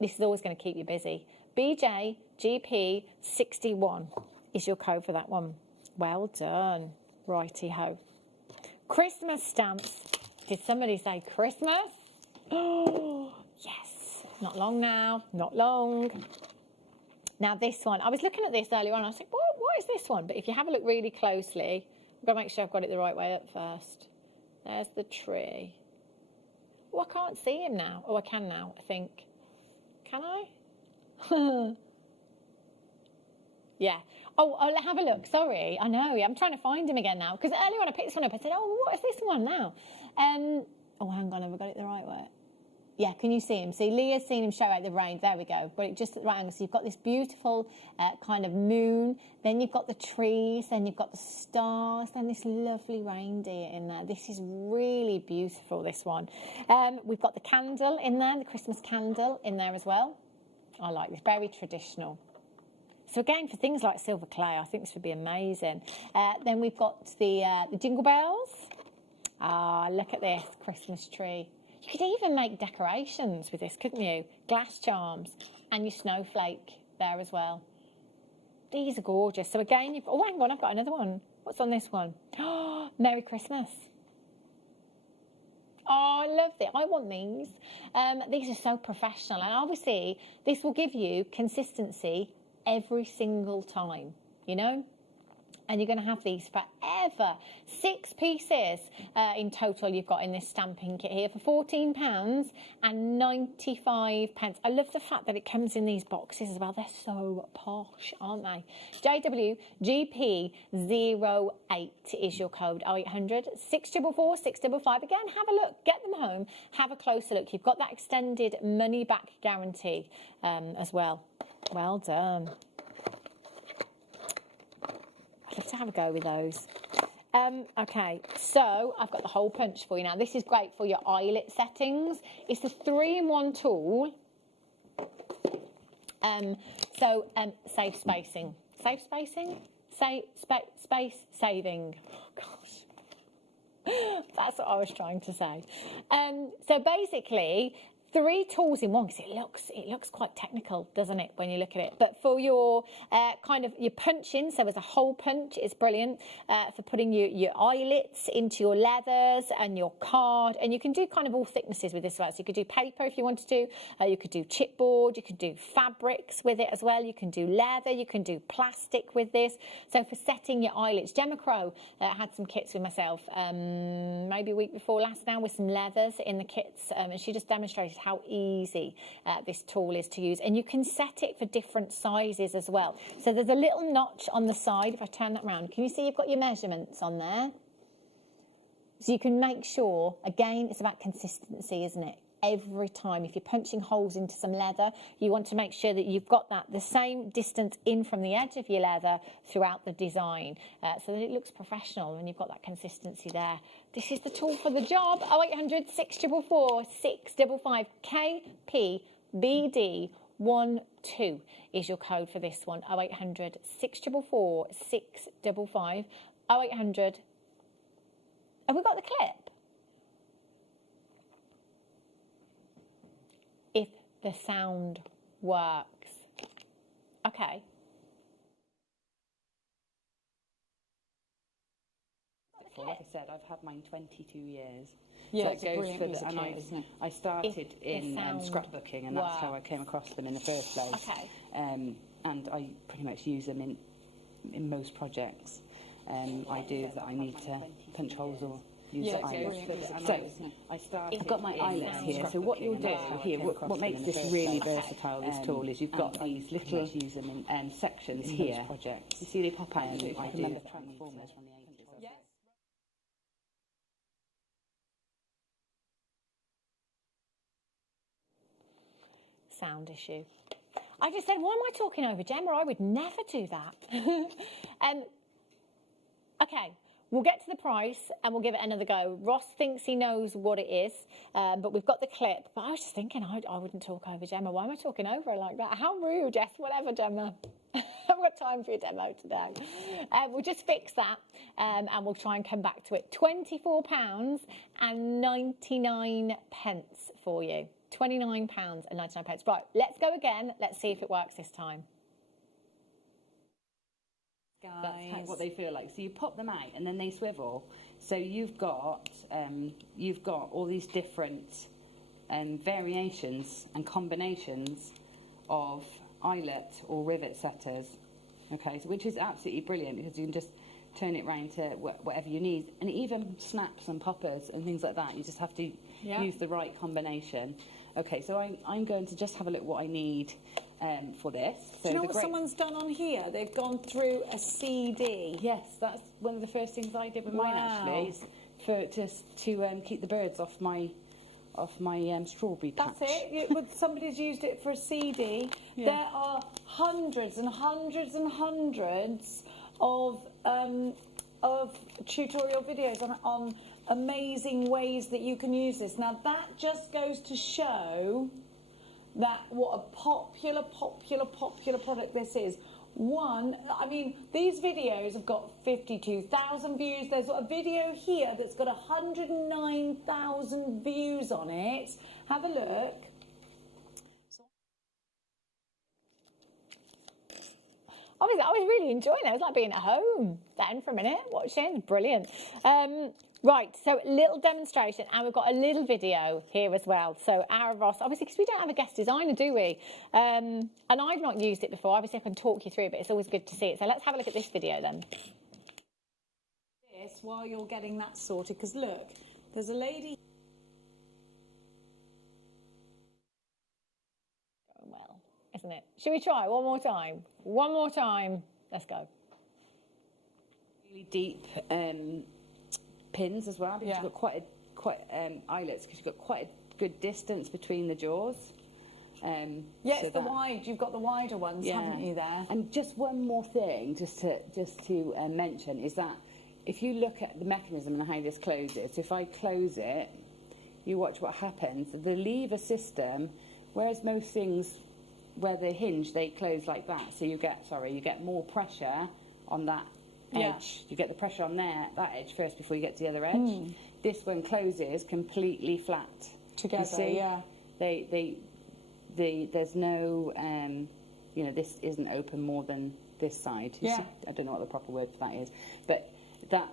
This is always going to keep you busy. BJGP61 is your code for that one. Well done. Righty-ho. Christmas stamps. Did somebody say Christmas? Oh, yes. Not long now. Not long. Now this one, I was looking at this earlier on. I was like, what is this one? But if you have a look really closely, I've got to make sure I've got it the right way up first. There's the tree. Oh, I can't see him now. Oh, I can now, I think. Can I? Yeah. Oh, have a look. Sorry. I know. I'm trying to find him again now. Because earlier when I picked this one up, I said, oh, what is this one now? Oh, hang on. Have I got it the right way? Yeah, can you see him? See, Leah's seen him show out the range. There we go. Got it just at the right angle. So you've got this beautiful kind of moon. Then you've got the trees. Then you've got the stars. Then this lovely reindeer in there. This is really beautiful, this one. We've got the candle in there, the Christmas candle in there as well. I like this. Very traditional. So again, for things like silver clay, I think this would be amazing. Then we've got the jingle bells. Ah, look at this Christmas tree. You could even make decorations with this, couldn't you? Glass charms and your snowflake there as well. These are gorgeous. So again, you've... Oh, hang on, I've got another one. What's on this one? Oh, Merry Christmas. Oh, I love it. I want these. These are so professional. And obviously, this will give you consistency every single time, you know? And you're going to have these forever. 6 pieces in total you've got in this stamping kit here for £14 and 95 pence. I love the fact that it comes in these boxes as well. They're so posh, aren't they? JWGP08 is your code. 0800 644 655. Again, have a look. Get them home. Have a closer look. You've got that extended money back guarantee as well. Well done. I'd love to have a go with those. Okay, so I've got the hole punch for you now. This is great for your eyelet settings. It's a 3-in-1 tool. Save spacing. Save spacing? Space saving. Oh, gosh. That's what I was trying to say. So basically, 3 tools in one, because it looks quite technical, doesn't it, when you look at it? But for your kind of your punching, so as a hole punch, it's brilliant for putting your eyelets into your leathers and your card. And you can do kind of all thicknesses with this one. So you could do paper if you wanted to. You could do chipboard. You could do fabrics with it as well. You can do leather. You can do plastic with this. So for setting your eyelets, Gemma Crow had some kits with myself maybe a week before last now with some leathers in the kits. And she just demonstrated how easy this tool is to use, and you can set it for different sizes as well. So there's a little notch on the side. If I turn that around, can you see you've got your measurements on there? So you can make sure, again, it's about consistency, isn't it? Every time, if you're punching holes into some leather, you want to make sure that you've got the same distance in from the edge of your leather throughout the design, so that it looks professional and you've got that consistency there. This is the tool for the job. 0800 644 655 KPBD12 is your code for this one. 0800 644 655. 0800. Have we got the clip? If the sound works. Okay. Like I said, I've had mine 22 years. Yeah, so it's it goes brilliant for piece of and kit, isn't it? I started in scrapbooking, and that's how I came across them in the first place. Okay. And I pretty much use them in most projects. I do that I need to punch holes or use the eyelets. So I've got my eyelets here. So what you'll do here, what makes this really versatile, this tool, is you've got these little sections here. You see they pop out. I remember Transformers from the 80s. Sound issue. I just said, why am I talking over Gemma? I would never do that. Okay, we'll get to the price and we'll give it another go. Ross thinks he knows what it is, but we've got the clip. But I was just thinking, I wouldn't talk over Gemma. Why am I talking over her like that? How rude, yes, whatever, Gemma. I haven't got time for your demo today. We'll just fix that and we'll try and come back to it. £24.99 for you. £29.99. Right, let's go again. Let's see if it works this time. That's what they feel like. So you pop them out and then they swivel. So you've got all these different variations and combinations of eyelet or rivet setters. Okay, so which is absolutely brilliant because you can just turn it round to whatever you need, and even snaps and poppers and things like that. You just have to use the right combination. Okay, so I'm going to just have a look what I need for this. So do you know what someone's done on here? They've gone through a CD. Yes, that's one of the first things I did with mine actually, is to keep the birds off my strawberry patch. That's it. Somebody's used it for a CD. Yeah. There are hundreds and hundreds and hundreds of tutorial videos on amazing ways that you can use this. Now that just goes to show that what a popular product this is. I mean, these videos have got 52,000 views. There's a video here that's got 109,000 views on it. Have a look. I was really enjoying it. It was like being at home then for a minute, watching. Brilliant. Right, so little demonstration, and we've got a little video here as well. So our Ross, obviously, because we don't have a guest designer, do we? And I've not used it before. Obviously, I can talk you through it, but it's always good to see it. So let's have a look at this video then. This while you're getting that sorted, because look, there's a lady. Going well, isn't it? Should we try one more time? One more time. Let's go. Really deep pins as well, because you've got quite eyelets, because you've got quite a good distance between the jaws. Yes, so you've got the wider ones, haven't you, there? And just one more thing, just to mention, is that if you look at the mechanism and how this closes, if I close it, you watch what happens. The lever system, whereas most things where they hinge, they close like that, so you get more pressure on that edge. You get the pressure on that edge first before you get to the other edge. This one closes completely flat together. You see? There's no this isn't open more than this side. You see? I don't know what the proper word for that is, but that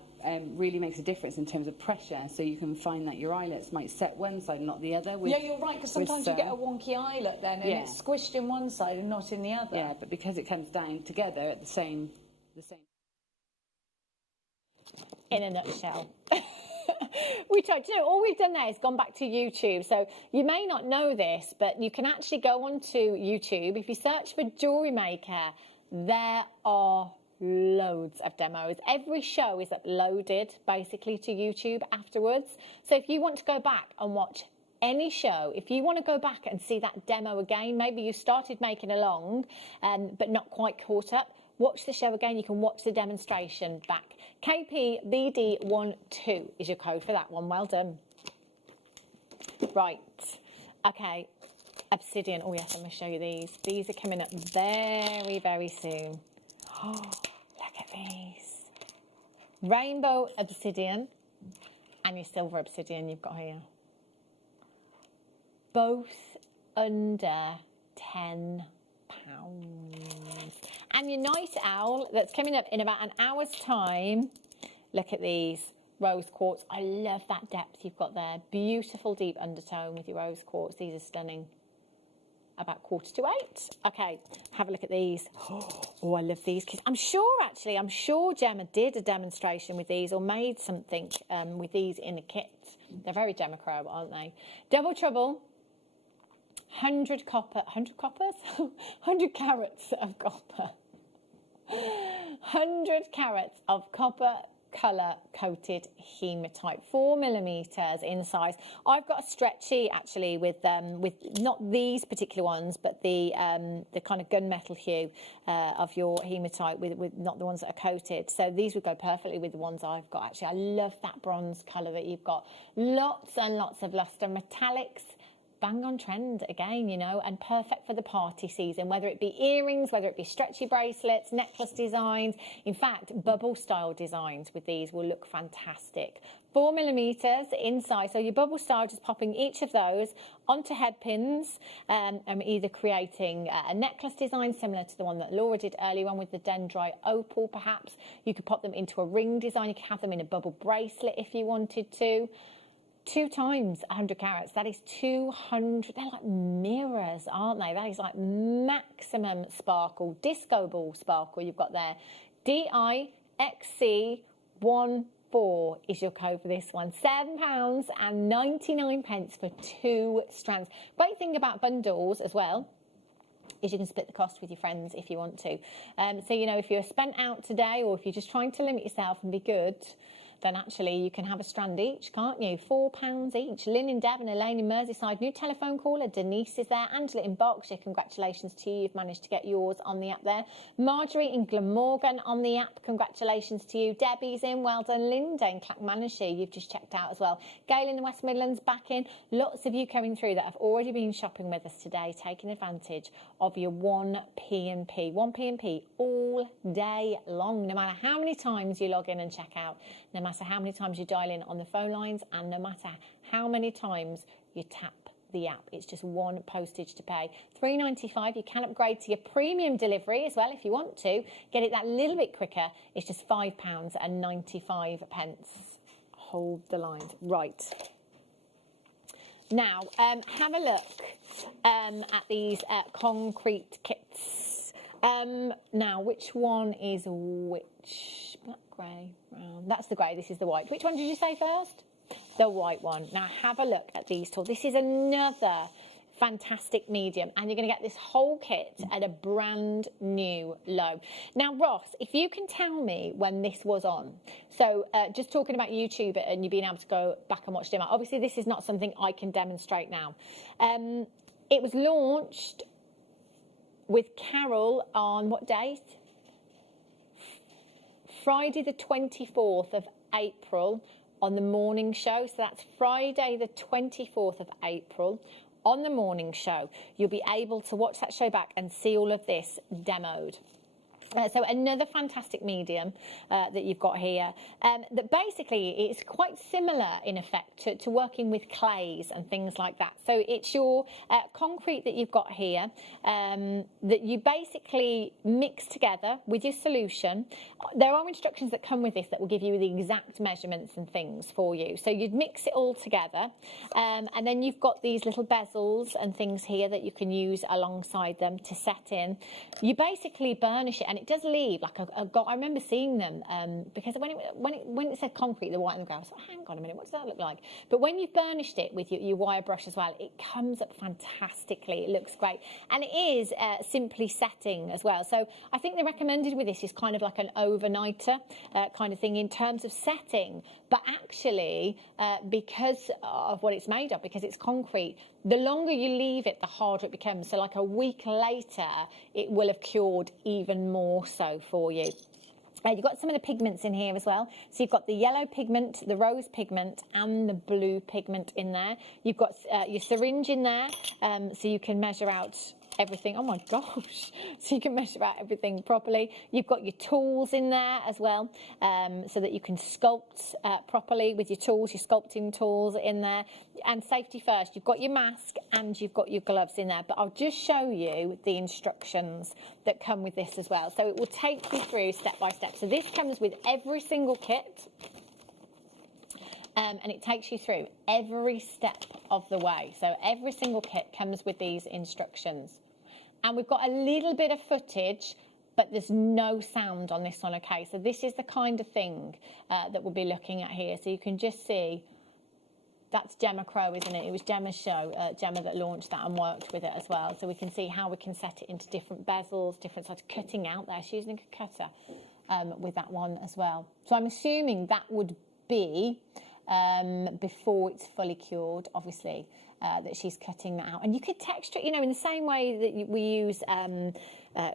really makes a difference in terms of pressure. So you can find that your eyelets might set one side and not the other. You're right, because sometimes you get a wonky eyelet then, and it's squished in one side and not in the other. Yeah, but because it comes down together at the same. In a nutshell. We tried, all we've done there is gone back to YouTube. So you may not know this, but you can actually go onto YouTube. If you search for Jewellery Maker, there are loads of demos. Every show is uploaded basically to YouTube afterwards. So if you want to go back and watch any show, if you want to go back and see that demo again, maybe you started making along but not quite caught up, watch the show again. You can watch the demonstration back. KPBD12 is your code for that one. Well done. Right. Okay. Obsidian. Oh, yes, I'm going to show you these. These are coming up very, very soon. Oh, look at these. Rainbow obsidian and your silver obsidian you've got here. Both under £10. And your night owl that's coming up in about an hour's time. Look at these rose quartz. I love that depth you've got there. Beautiful deep undertone with your rose quartz. These are stunning. About 7:45. Okay, have a look at these. Oh, I love these. I'm sure Gemma did a demonstration with these or made something with these in a kit. They're very Gemma Crow, aren't they? Double Trouble. 100 carats of copper. 100 carats of copper colour coated hematite, 4mm in size. I've got a stretchy actually with not these particular ones, but the kind of gunmetal hue of your hematite with not the ones that are coated. So these would go perfectly with the ones I've got actually. I love that bronze colour that you've got. Lots and lots of lustre, metallics. Bang on trend again, you know, and perfect for the party season, whether it be earrings, whether it be stretchy bracelets, necklace designs. In fact, bubble style designs with these will look fantastic. 4mm in size, so your bubble style, just popping each of those onto head pins, either creating a necklace design similar to the one that Laura did earlier on with the dendrite opal perhaps. You could pop them into a ring design, you could have them in a bubble bracelet if you wanted to. 2 times 100 carats, that is 200, they're like mirrors, aren't they? That is like maximum sparkle, disco ball sparkle you've got there. DIXC14 is your code for this one. £7.99 for 2 strands. Great thing about bundles as well is you can split the cost with your friends if you want to. So, you know, if you're spent out today or if you're just trying to limit yourself and be good, then actually you can have a strand each, can't you? £4 each. Lynn in Devon, Elaine in Merseyside. New telephone caller, Denise is there. Angela in Berkshire, congratulations to you. You've managed to get yours on the app there. Marjorie in Glamorgan on the app, congratulations to you. Debbie's in, well done. Linda in Clackmannanshire, you've just checked out as well. Gail in the West Midlands back in. Lots of you coming through that have already been shopping with us today, taking advantage of your 1p&p. 1p&p all day long, no matter how many times you log in and check out, no matter how many times you dial in on the phone lines, and no matter how many times you tap the app. It's just 1 postage to pay. $3.95. You can upgrade to your premium delivery as well if you want to. Get it that little bit quicker. It's just £5.95. Hold the lines. Right. Now, have a look at these concrete kits. Now, which one is which? Black, grey, brown. That's the grey. This is the white. Which one did you say first? The white one. Now, have a look at these tools. This is another fantastic medium, and you're going to get this whole kit at a brand new low. Now, Ross, if you can tell me when this was on. So just talking about YouTube and you being able to go back and watch them. Obviously, this is not something I can demonstrate now. It was launched with Carol on what date? Friday the 24th of April on the morning show. So that's Friday the 24th of April on the morning show. You'll be able to watch that show back and see all of this demoed. So another fantastic medium that you've got here that basically is quite similar in effect to working with clays and things like that. So it's your concrete that you've got here that you basically mix together with your solution. There are instructions that come with this that will give you the exact measurements and things for you. So you'd mix it all together and then you've got these little bezels and things here that you can use alongside them to set in. You basically burnish it, and it does leave like I remember seeing them because when it said concrete, the white and the grey, I was like, hang on a minute, what does that look like? But when you've burnished it with your wire brush as well, it comes up fantastically. It looks great, and it is simply setting as well. So I think the recommended with this is kind of like an overnighter kind of thing in terms of setting, but actually because of what it's made of, because it's concrete, the longer you leave it, the harder it becomes. So like a week later, it will have cured even more so for you. You've got some of the pigments in here as well. So you've got the yellow pigment, the rose pigment, and the blue pigment in there. You've got your syringe in there, so you can measure out everything. Oh my gosh. So you can measure out everything properly. You've got your tools in there as well, so that you can sculpt properly with your tools, your sculpting tools in there. And safety first, you've got your mask and you've got your gloves in there, but I'll just show you the instructions that come with this as well. So it will take you through step by step. So this comes with every single kit. And it takes you through every step of the way. So every single kit comes with these instructions. And we've got a little bit of footage, but there's no sound on this one, okay? So this is the kind of thing that we'll be looking at here. So you can just see, that's Gemma Crow, isn't it? It was Gemma's show, Gemma that launched that and worked with it as well. So we can see how we can set it into different bezels, different sides, cutting out there. She's using a cutter. with that one as well. So I'm assuming that would be before it's fully cured, obviously, that she's cutting that out. And you could texture it, you know, in the same way that we use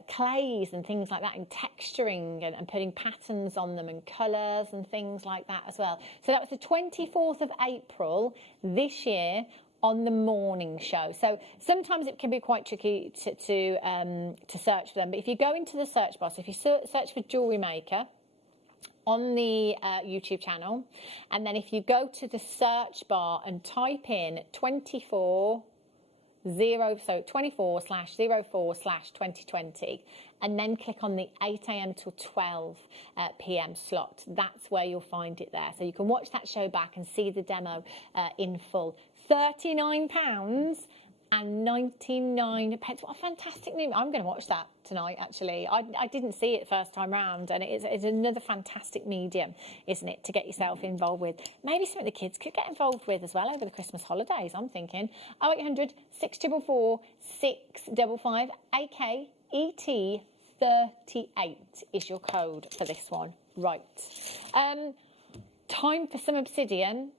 clays and things like that in texturing and putting patterns on them and colours and things like that as well. So that was the 24th of April this year on the morning show. So sometimes it can be quite tricky to search for them. But if you go into the search bar, so if you search for Jewellery Maker on the YouTube channel, and then if you go to the search bar and type in 24/04/2020, and then click on the 8 a.m. till 12 p.m. slot, that's where you'll find it there. So you can watch that show back and see the demo in full. £39.99. What a fantastic name. I'm going to watch that tonight, actually. I didn't see it first time round, and it's another fantastic medium, isn't it, to get yourself involved with. Maybe something the kids could get involved with as well over the Christmas holidays, I'm thinking. 0800 644 655 AKET 38 is your code for this one. Right. Time for some obsidian.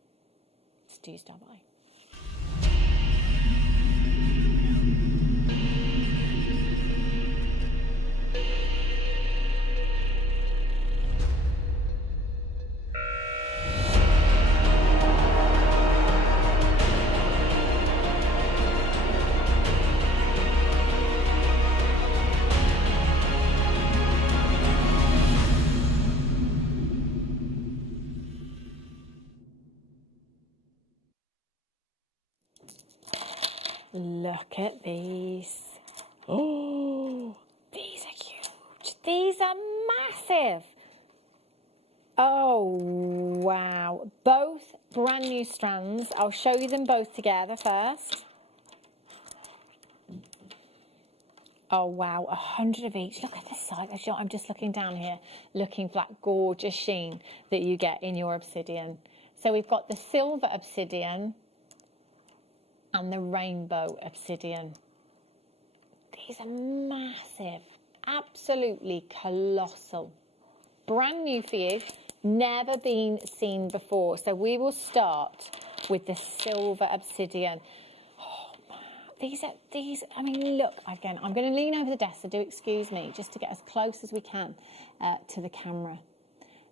Let's do start by. Look at these. Oh, these are huge. These are massive. Oh, wow. Both brand new strands. I'll show you them both together first. Oh, wow. 100 of each. Look at the size. I'm just looking down here, looking for that gorgeous sheen that you get in your obsidian. So we've got the silver obsidian and the rainbow obsidian. These are massive, absolutely colossal. Brand new for you, never been seen before. So we will start with the silver obsidian. Oh, these, I mean, look, again, I'm going to lean over the desk, so do excuse me, just to get as close as we can to the camera.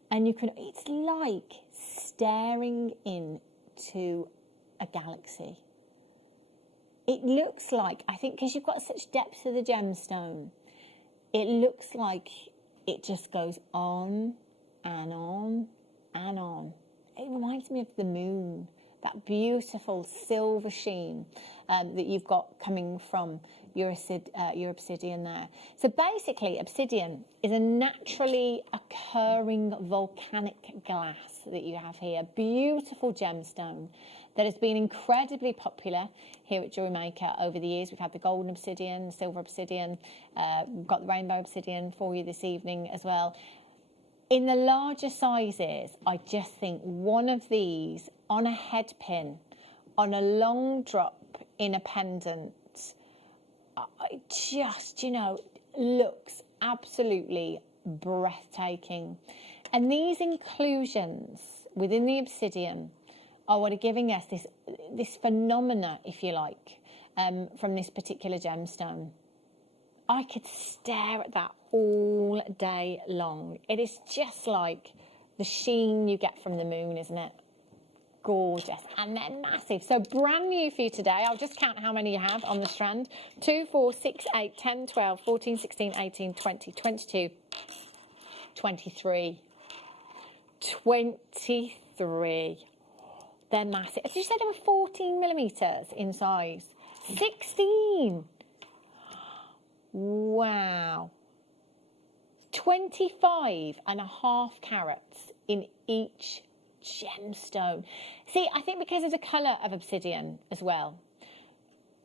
And you can, it's like staring into a galaxy. It looks like, I think, because you've got such depth of the gemstone, it looks like it just goes on and on and on. It reminds me of the moon, that beautiful silver sheen that you've got coming from your obsidian there. So basically, obsidian is a naturally occurring volcanic glass that you have here. Beautiful gemstone that has been incredibly popular here at Jewellery Maker over the years. We've had the golden obsidian, silver obsidian, we've got the rainbow obsidian for you this evening as well. In the larger sizes, I just think one of these on a head pin, on a long drop in a pendant, it just, you know, looks absolutely breathtaking. And these inclusions within the obsidian are what are giving us this phenomena, if you like, from this particular gemstone. I could stare at that all day long. It is just like the sheen you get from the moon, isn't it? Gorgeous. And they're massive. So brand new for you today. I'll just count how many you have on the strand. 2, 4, 6, 8, 10, 12, 14, 16, 18, 20, 22, 23. 23. They're massive. Did you say they were 14 millimetres in size? 16. Wow. 25.5 carats in each gemstone. See, I think because of the colour of obsidian as well,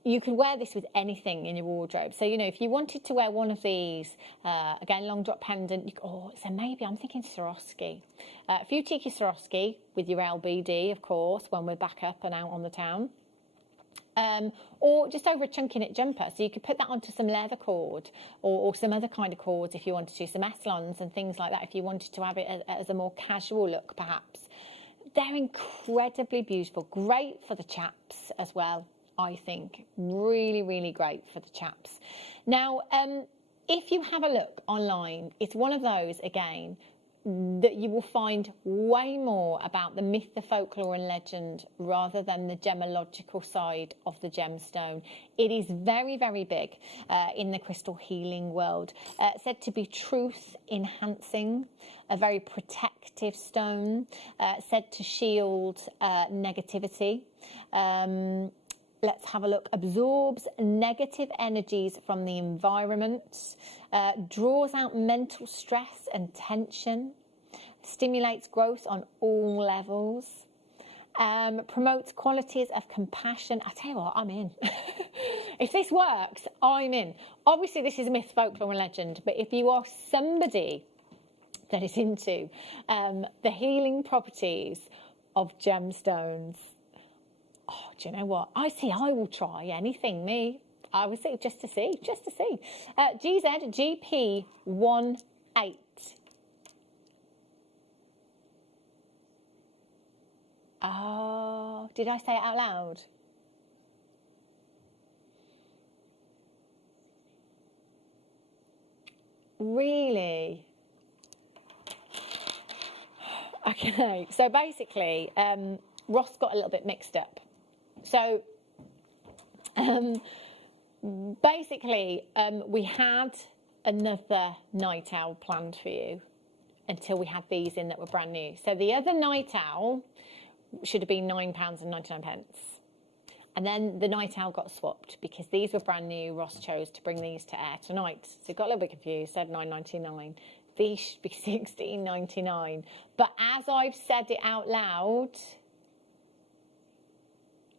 you could wear this with anything in your wardrobe. So, you know, if you wanted to wear one of these, again, long drop pendant, so maybe I'm thinking Swarovski. A few cheeky Swarovski with your LBD, of course, when we're back up and out on the town. or just over a chunky knit jumper. So you could put that onto some leather cord or some other kind of cords if you wanted to, some S-lons and things like that if you wanted to have it as a more casual look perhaps. They're incredibly beautiful, great for the chaps as well, I think. Really, really great for the chaps. Now, if you have a look online, it's one of those, again, that you will find way more about the myth, the folklore and legend rather than the gemological side of the gemstone. It is very, very big in the crystal healing world. Said to be truth enhancing, a very protective stone, said to shield negativity. Let's have a look. Absorbs negative energies from the environment, draws out mental stress and tension, stimulates growth on all levels, promotes qualities of compassion. I tell you what, I'm in. If this works, I'm in. Obviously, this is myth, folklore and legend, but if you are somebody that is into the healing properties of gemstones, oh, do you know what? I will try anything, me. I would say just to see. GZGP18. Oh, did I say it out loud? Really? Okay, so basically, Ross got a little bit mixed up. So, basically, we had another night owl planned for you until we had these in that were brand new. So the other night owl should have been £9.99. And then the night owl got swapped because these were brand new. Ross chose to bring these to air tonight. So got a little bit confused, said £9.99. These should be £16.99. But as I've said it out loud,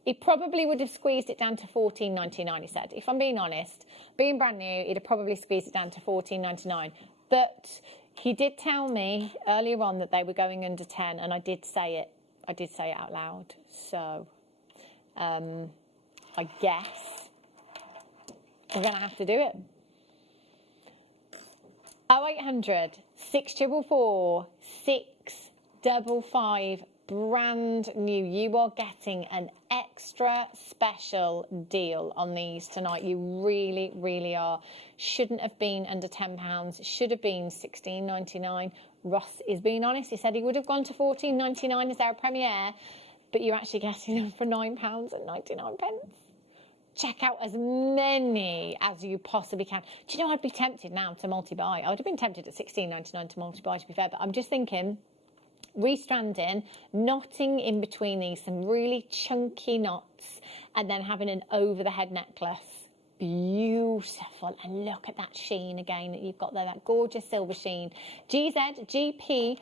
he probably would have squeezed it down to £14.99, he said. If I'm being honest, being brand new, he'd have probably squeezed it down to £14.99. But he did tell me earlier on that they were going under 10, and I did say it. I did say it out loud. So, I guess we're going to have to do it. 0800 644 655, brand new. You are getting an extra special deal on these tonight. You really, really are. Shouldn't have been under £10. Should have been £16.99. Ross is being honest. He said he would have gone to £14.99 as our premiere, but you're actually getting them for £9.99. Check out as many as you possibly can. Do you know, I'd be tempted now to multi-buy. I would have been tempted at £16.99 to multi-buy, to be fair, but I'm just thinking, restranding, knotting in between these, some really chunky knots, and then having an over-the-head necklace. Beautiful. And look at that sheen again that you've got there, that gorgeous silver sheen. GZGP18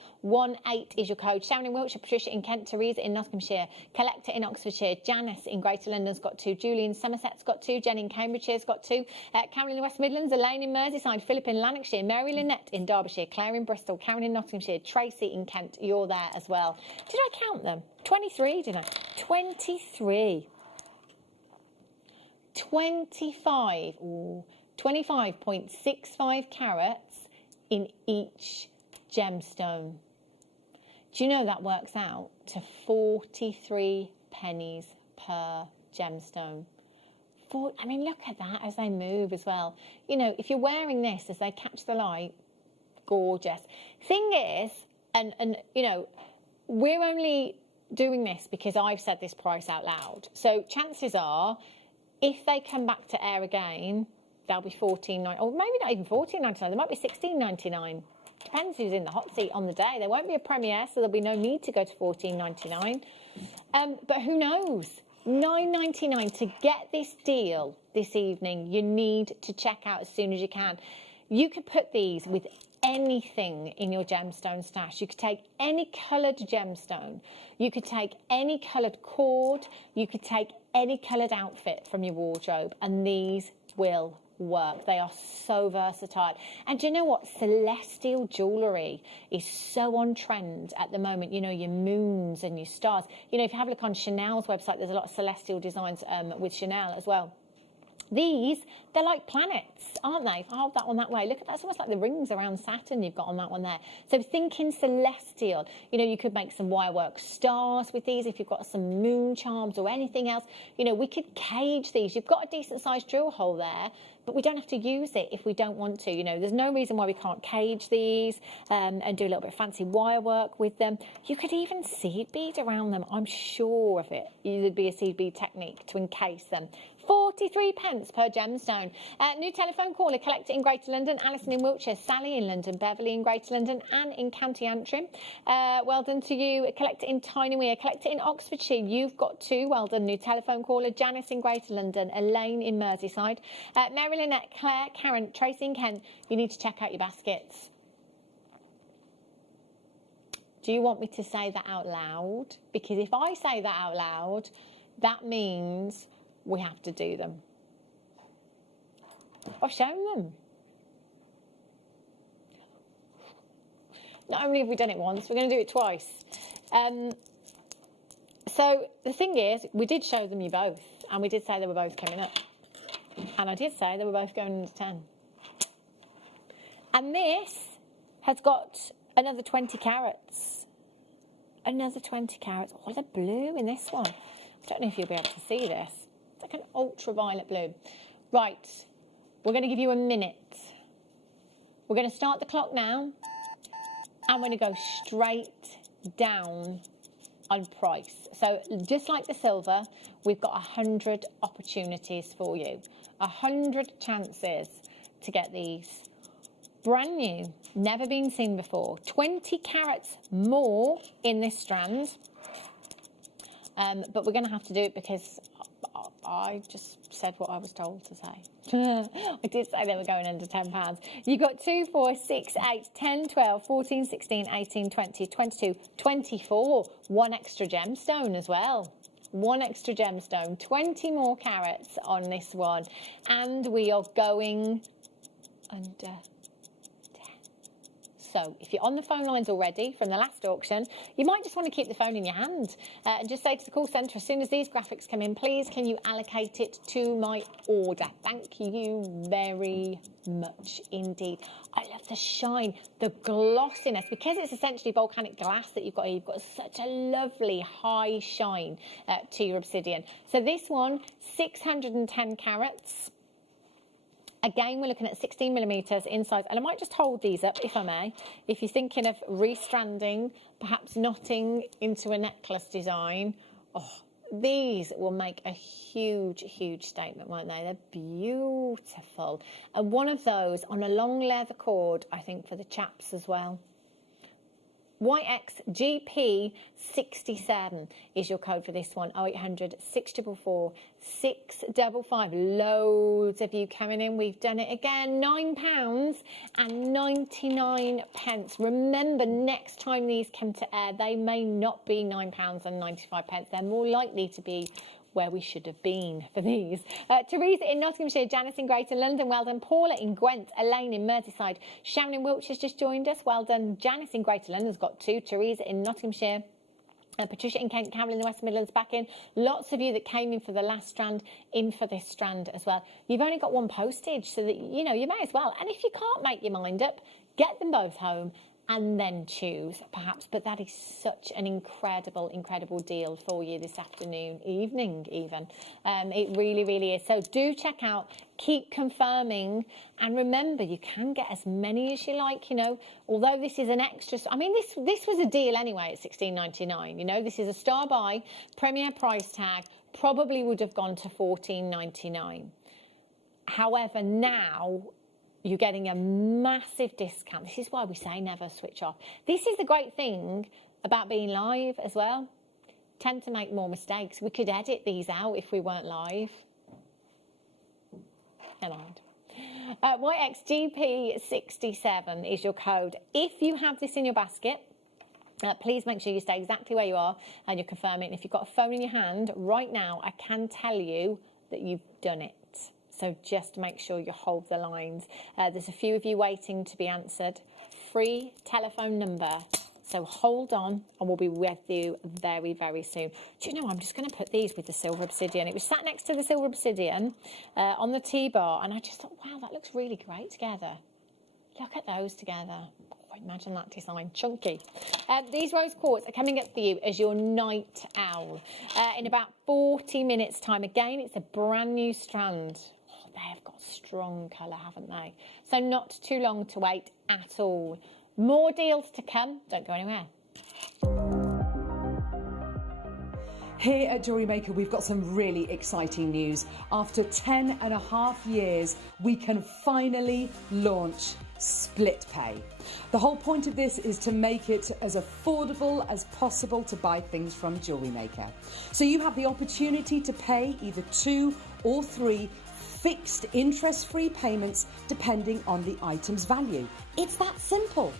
is your code. Sharon in Wiltshire, Patricia in Kent, Teresa in Nottinghamshire, Collector in Oxfordshire, Janice in Greater London's got 2, Julie in Somerset's got 2, Jen in Cambridgeshire's got 2, Karen in the West Midlands, Elaine in Merseyside, Philip in Lanarkshire, Mary Lynette in Derbyshire, Claire in Bristol, Karen in Nottinghamshire, Tracy in Kent, you're there as well. Did I count them? 23, didn't I? 23. 25.65 carats in each gemstone. Do you know that works out to 43 pennies per gemstone? I mean, look at that as they move as well. You know, if you're wearing this as they catch the light, gorgeous. Thing is, and you know, we're only doing this because I've said this price out loud. So chances are, if they come back to air again, they'll be $14.99, or maybe not even $14.99. They might be $16.99. Depends who's in the hot seat on the day. There won't be a premiere, so there'll be no need to go to $14.99. But who knows? $9.99 to get this deal this evening. You need to check out as soon as you can. You could put these with anything in your gemstone stash. You could take any coloured gemstone. You could take any coloured cord. You could take any coloured outfit from your wardrobe, and these will work. They are so versatile. And do you know what? Celestial jewellery is so on trend at the moment. You know, your moons and your stars. You know, if you have a look on Chanel's website, there's a lot of celestial designs with Chanel as well. These, they're like planets, aren't they? If I hold that one that way, look at that. It's almost like the rings around Saturn you've got on that one there. So thinking celestial, you know, you could make some wirework stars with these if you've got some moon charms or anything else. You know, we could cage these. You've got a decent sized drill hole there, but we don't have to use it if we don't want to. You know, there's no reason why we can't cage these and do a little bit of fancy wire work with them. You could even seed bead around them. I'm sure of it. There'd be a seed bead technique to encase them. 43 pence per gemstone. New telephone caller, collect it in Greater London, Alison in Wiltshire, Sally in London, Beverly in Greater London, Anne in County Antrim. Well done to you. Collect it in Tynemere, collect it in Oxfordshire. You've got 2. Well done. New telephone caller, Janice in Greater London, Elaine in Merseyside, Mary Lynette, Claire, Karen, Tracy in Kent. You need to check out your baskets. Do you want me to say that out loud? Because if I say that out loud, that means we have to do them. I've shown them. Not only have we done it once, we're going to do it twice. So the thing is, we did show them you both, and we did say they were both coming up. And I did say they were both going into 10. And this has got another 20 carats. Another 20 carats. Oh, the blue in this one. I don't know if you'll be able to see this. It's like an ultraviolet blue. Right, we're going to give you a minute. We're going to start the clock now. I'm going to go straight down on price. So just like the silver, we've got 100 opportunities for you. 100 chances to get these. Brand new, never been seen before. 20 carats more in this strand. But we're going to have to do it because I just said what I was told to say. I did say they were going under £10. You got 2, 4, 6, 8, 10, 12, 14, 16, 18, 20, 22, 24. 1 extra gemstone as well. 1 extra gemstone. 20 more carats on this one. And we are going under. So if you're on the phone lines already from the last auction, you might just want to keep the phone in your hand and just say to the call centre, as soon as these graphics come in, please can you allocate it to my order? Thank you very much indeed. I love the shine, the glossiness, because it's essentially volcanic glass that you've got here. You've got such a lovely high shine to your obsidian. So this one, 610 carats. Again, we're looking at 16 millimetres in size, and I might just hold these up, if I may. If you're thinking of restranding, perhaps knotting into a necklace design, oh, these will make a huge, huge statement, won't they? They're beautiful. And one of those on a long leather cord, I think, for the chaps as well. YXGP67 is your code for this one. 0800 644 655. Loads of you coming in. We've done it again. £9.99. Remember, next time these come to air, they may not be £9.95. They're more likely to be where we should have been for these. Teresa in Nottinghamshire, Janice in Greater London, well done. Paula in Gwent, Elaine in Merseyside, Sharon in Wiltshire's just joined us, well done. Janice in Greater London's got 2, Teresa in Nottinghamshire, Patricia in Kent, Carol in the West Midlands back in. Lots of you that came in for the last strand, in for this strand as well. You've only got 1 postage, so that, you know, you may as well. And if you can't make your mind up, get them both home and then choose, perhaps. But that is such an incredible, incredible deal for you this afternoon, evening even. It really, really is. So do check out, keep confirming, and remember, you can get as many as you like, you know, although this is an extra. I mean, this was a deal anyway at $16.99, you know, this is a star buy, premier price tag, probably would have gone to $14.99. However, now you're getting a massive discount. This is why we say never switch off. This is the great thing about being live as well. Tend to make more mistakes. We could edit these out if we weren't live. Never mind. YXGP67 is your code. If you have this in your basket, please make sure you stay exactly where you are and you confirm it. And if you've got a phone in your hand right now, I can tell you that you've done it. So just make sure you hold the lines. There's a few of you waiting to be answered. Free telephone number. So hold on and we'll be with you very, very soon. Do you know, I'm just going to put these with the silver obsidian. It was sat next to the silver obsidian on the T-bar, and I just thought, wow, that looks really great together. Look at those together. Oh, imagine that design, chunky. These rose quartz are coming up for you as your night owl in about 40 minutes time. Again, it's a brand new strand. Oh, they have got strong colour, haven't they? So not too long to wait at all. More deals to come. Don't go anywhere. Here at Jewellery Maker, we've got some really exciting news. After 10.5 years, we can finally launch split pay. The whole point of this is to make it as affordable as possible to buy things from Jewellery Maker. So you have the opportunity to pay either 2 or 3 fixed interest-free payments depending on the item's value. It's that simple.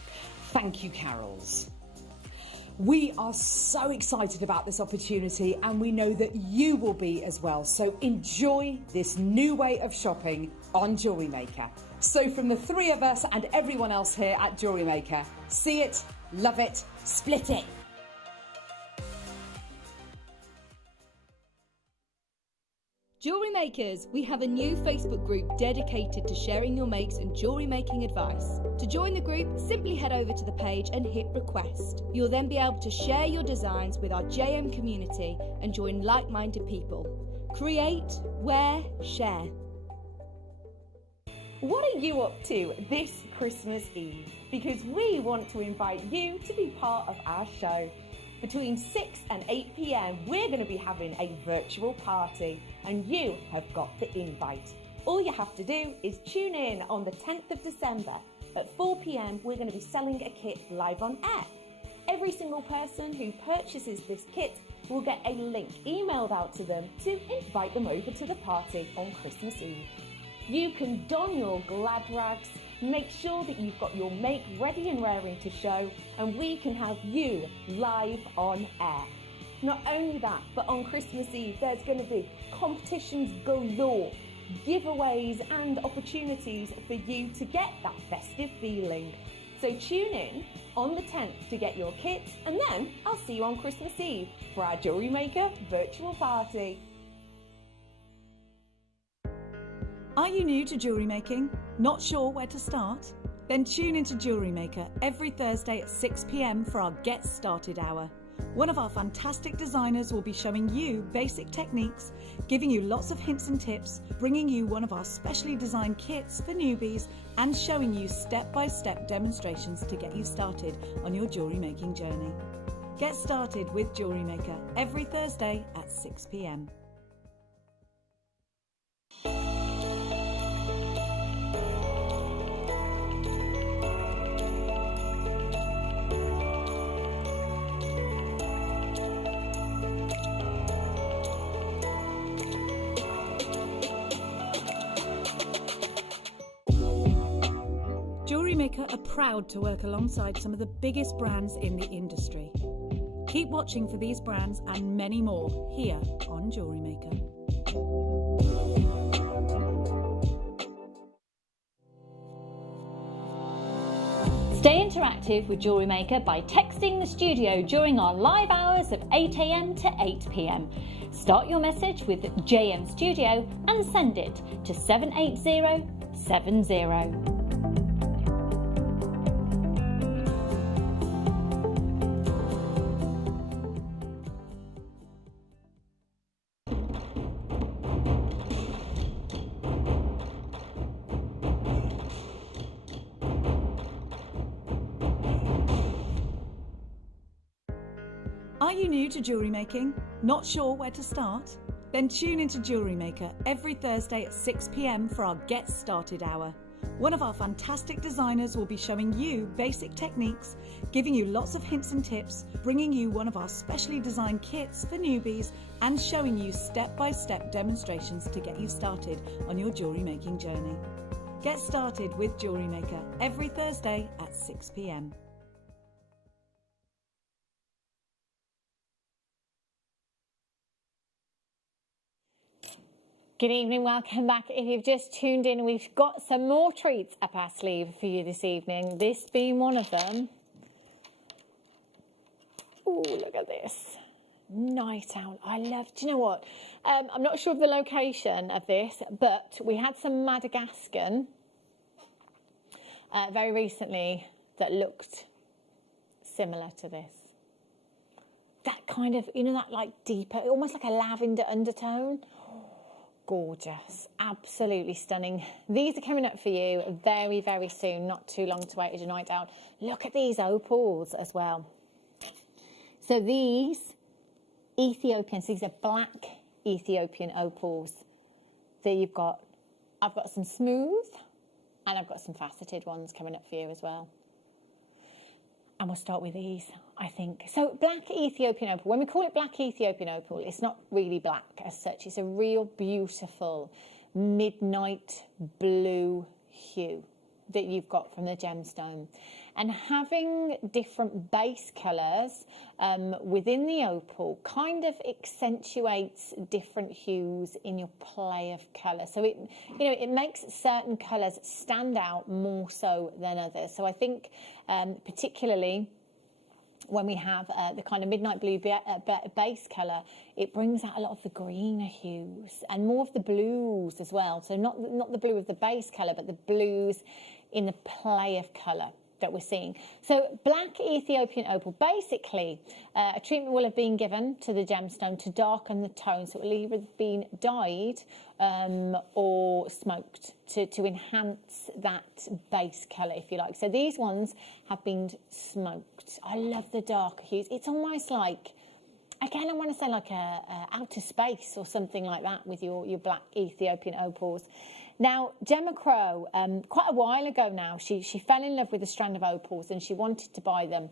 Thank you, Carols. We are so excited about this opportunity and we know that you will be as well. So enjoy this new way of shopping on Jewellery Maker. So from the 3 of us and everyone else here at Jewellery Maker, see it, love it, split it. Jewellery Makers, we have a new Facebook group dedicated to sharing your makes and jewellery making advice. To join the group, simply head over to the page and hit request. You'll then be able to share your designs with our JM community and join like-minded people. Create, wear, share. What are you up to this Christmas Eve? Because we want to invite you to be part of our show. Between 6 and 8 p.m, we're going to be having a virtual party, and you have got the invite. All you have to do is tune in on the 10th of December. At 4 p.m, we're going to be selling a kit live on air. Every single person who purchases this kit will get a link emailed out to them to invite them over to the party on Christmas Eve. You can don your glad rags, make sure that you've got your make ready and raring to show, and we can have you live on air. Not only that, but on Christmas Eve there's going to be competitions galore, giveaways and opportunities for you to get that festive feeling. So tune in on the 10th to get your kit, and then I'll see you on Christmas Eve for our Jewellery Maker virtual party. Are you new to jewellery making? Not sure where to start? Then tune into Jewellery Maker every Thursday at 6 p.m. for our Get Started Hour. One of our fantastic designers will be showing you basic techniques, giving you lots of hints and tips, bringing you one of our specially designed kits for newbies, and showing you step-by-step demonstrations to get you started on your jewellery making journey. Get started with Jewellery Maker every Thursday at 6 p.m. Jewellery Maker are proud to work alongside some of the biggest brands in the industry. Keep watching for these brands and many more here on Jewellery Maker. Stay interactive with Jewellery Maker by texting the studio during our live hours of 8 a.m. to 8 p.m. Start your message with JM Studio and send it to 78070. Are you new to jewellery making? Not sure where to start? Then tune into Jewellery Maker every Thursday at 6 p.m. for our Get Started Hour. One of our fantastic designers will be showing you basic techniques, giving you lots of hints and tips, bringing you one of our specially designed kits for newbies, and showing you step-by-step demonstrations to get you started on your jewellery making journey. Get started with Jewellery Maker every Thursday at 6 p.m. Good evening, welcome back. If you've just tuned in, we've got some more treats up our sleeve for you this evening, this being one of them. Oh, look at this. Night owl. I love, do you know what? I'm not sure of the location of this, but we had some Madagascan very recently that looked similar to this. That kind of, you know, that like deeper, almost like a lavender undertone. Gorgeous, absolutely stunning. These are coming up for you very, very soon, not too long to wait as your night out. Look at these opals as well. So these Ethiopians, these are black Ethiopian opals that you've got. I've got some smooth and I've got some faceted ones coming up for you as well. And we'll start with these, I think. So black Ethiopian opal, when we call it black Ethiopian opal, it's not really black as such. It's a real beautiful midnight blue hue that you've got from the gemstone. And having different base colours within the opal kind of accentuates different hues in your play of colour. So it, you know, it makes certain colours stand out more so than others. So I think particularly when we have the kind of midnight blue base colour, it brings out a lot of the greener hues and more of the blues as well. So not the blue of the base colour, but the blues in the play of colour that we're seeing. So black Ethiopian opal, basically a treatment will have been given to the gemstone to darken the tone. So it will either have been dyed or smoked to enhance that base colour, if you like. So these ones have been smoked. I love the darker hues. It's almost like, again, I want to say like a outer space or something like that with your black Ethiopian opals. Now, Gemma Crow, quite a while ago now, she fell in love with a strand of opals and she wanted to buy them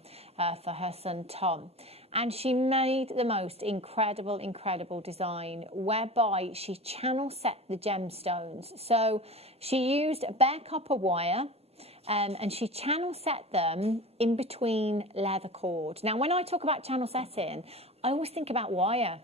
for her son Tom. And she made the most incredible, incredible design whereby she channel set the gemstones. So she used a bare copper wire and she channel set them in between leather cord. Now, when I talk about channel setting, I always think about wire.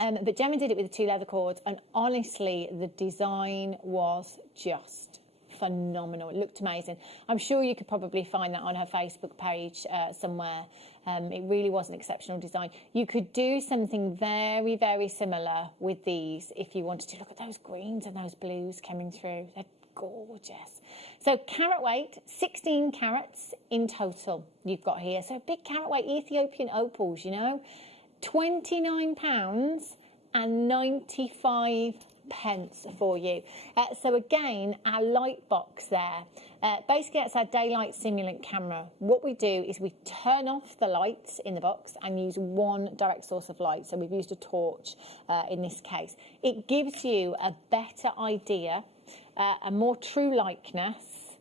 But Gemma did it with the 2 leather cords, and honestly, the design was just phenomenal. It looked amazing. I'm sure you could probably find that on her Facebook page somewhere. It really was an exceptional design. You could do something very, very similar with these if you wanted to. Look at those greens and those blues coming through. They're gorgeous. So carat weight, 16 carats in total you've got here. So big carat weight Ethiopian opals, you know. £29.95 for you. So again, our light box there. Basically, that's our daylight simulant camera. What we do is we turn off the lights in the box and use one direct source of light. So we've used a torch in this case. It gives you a better idea, a more true likeness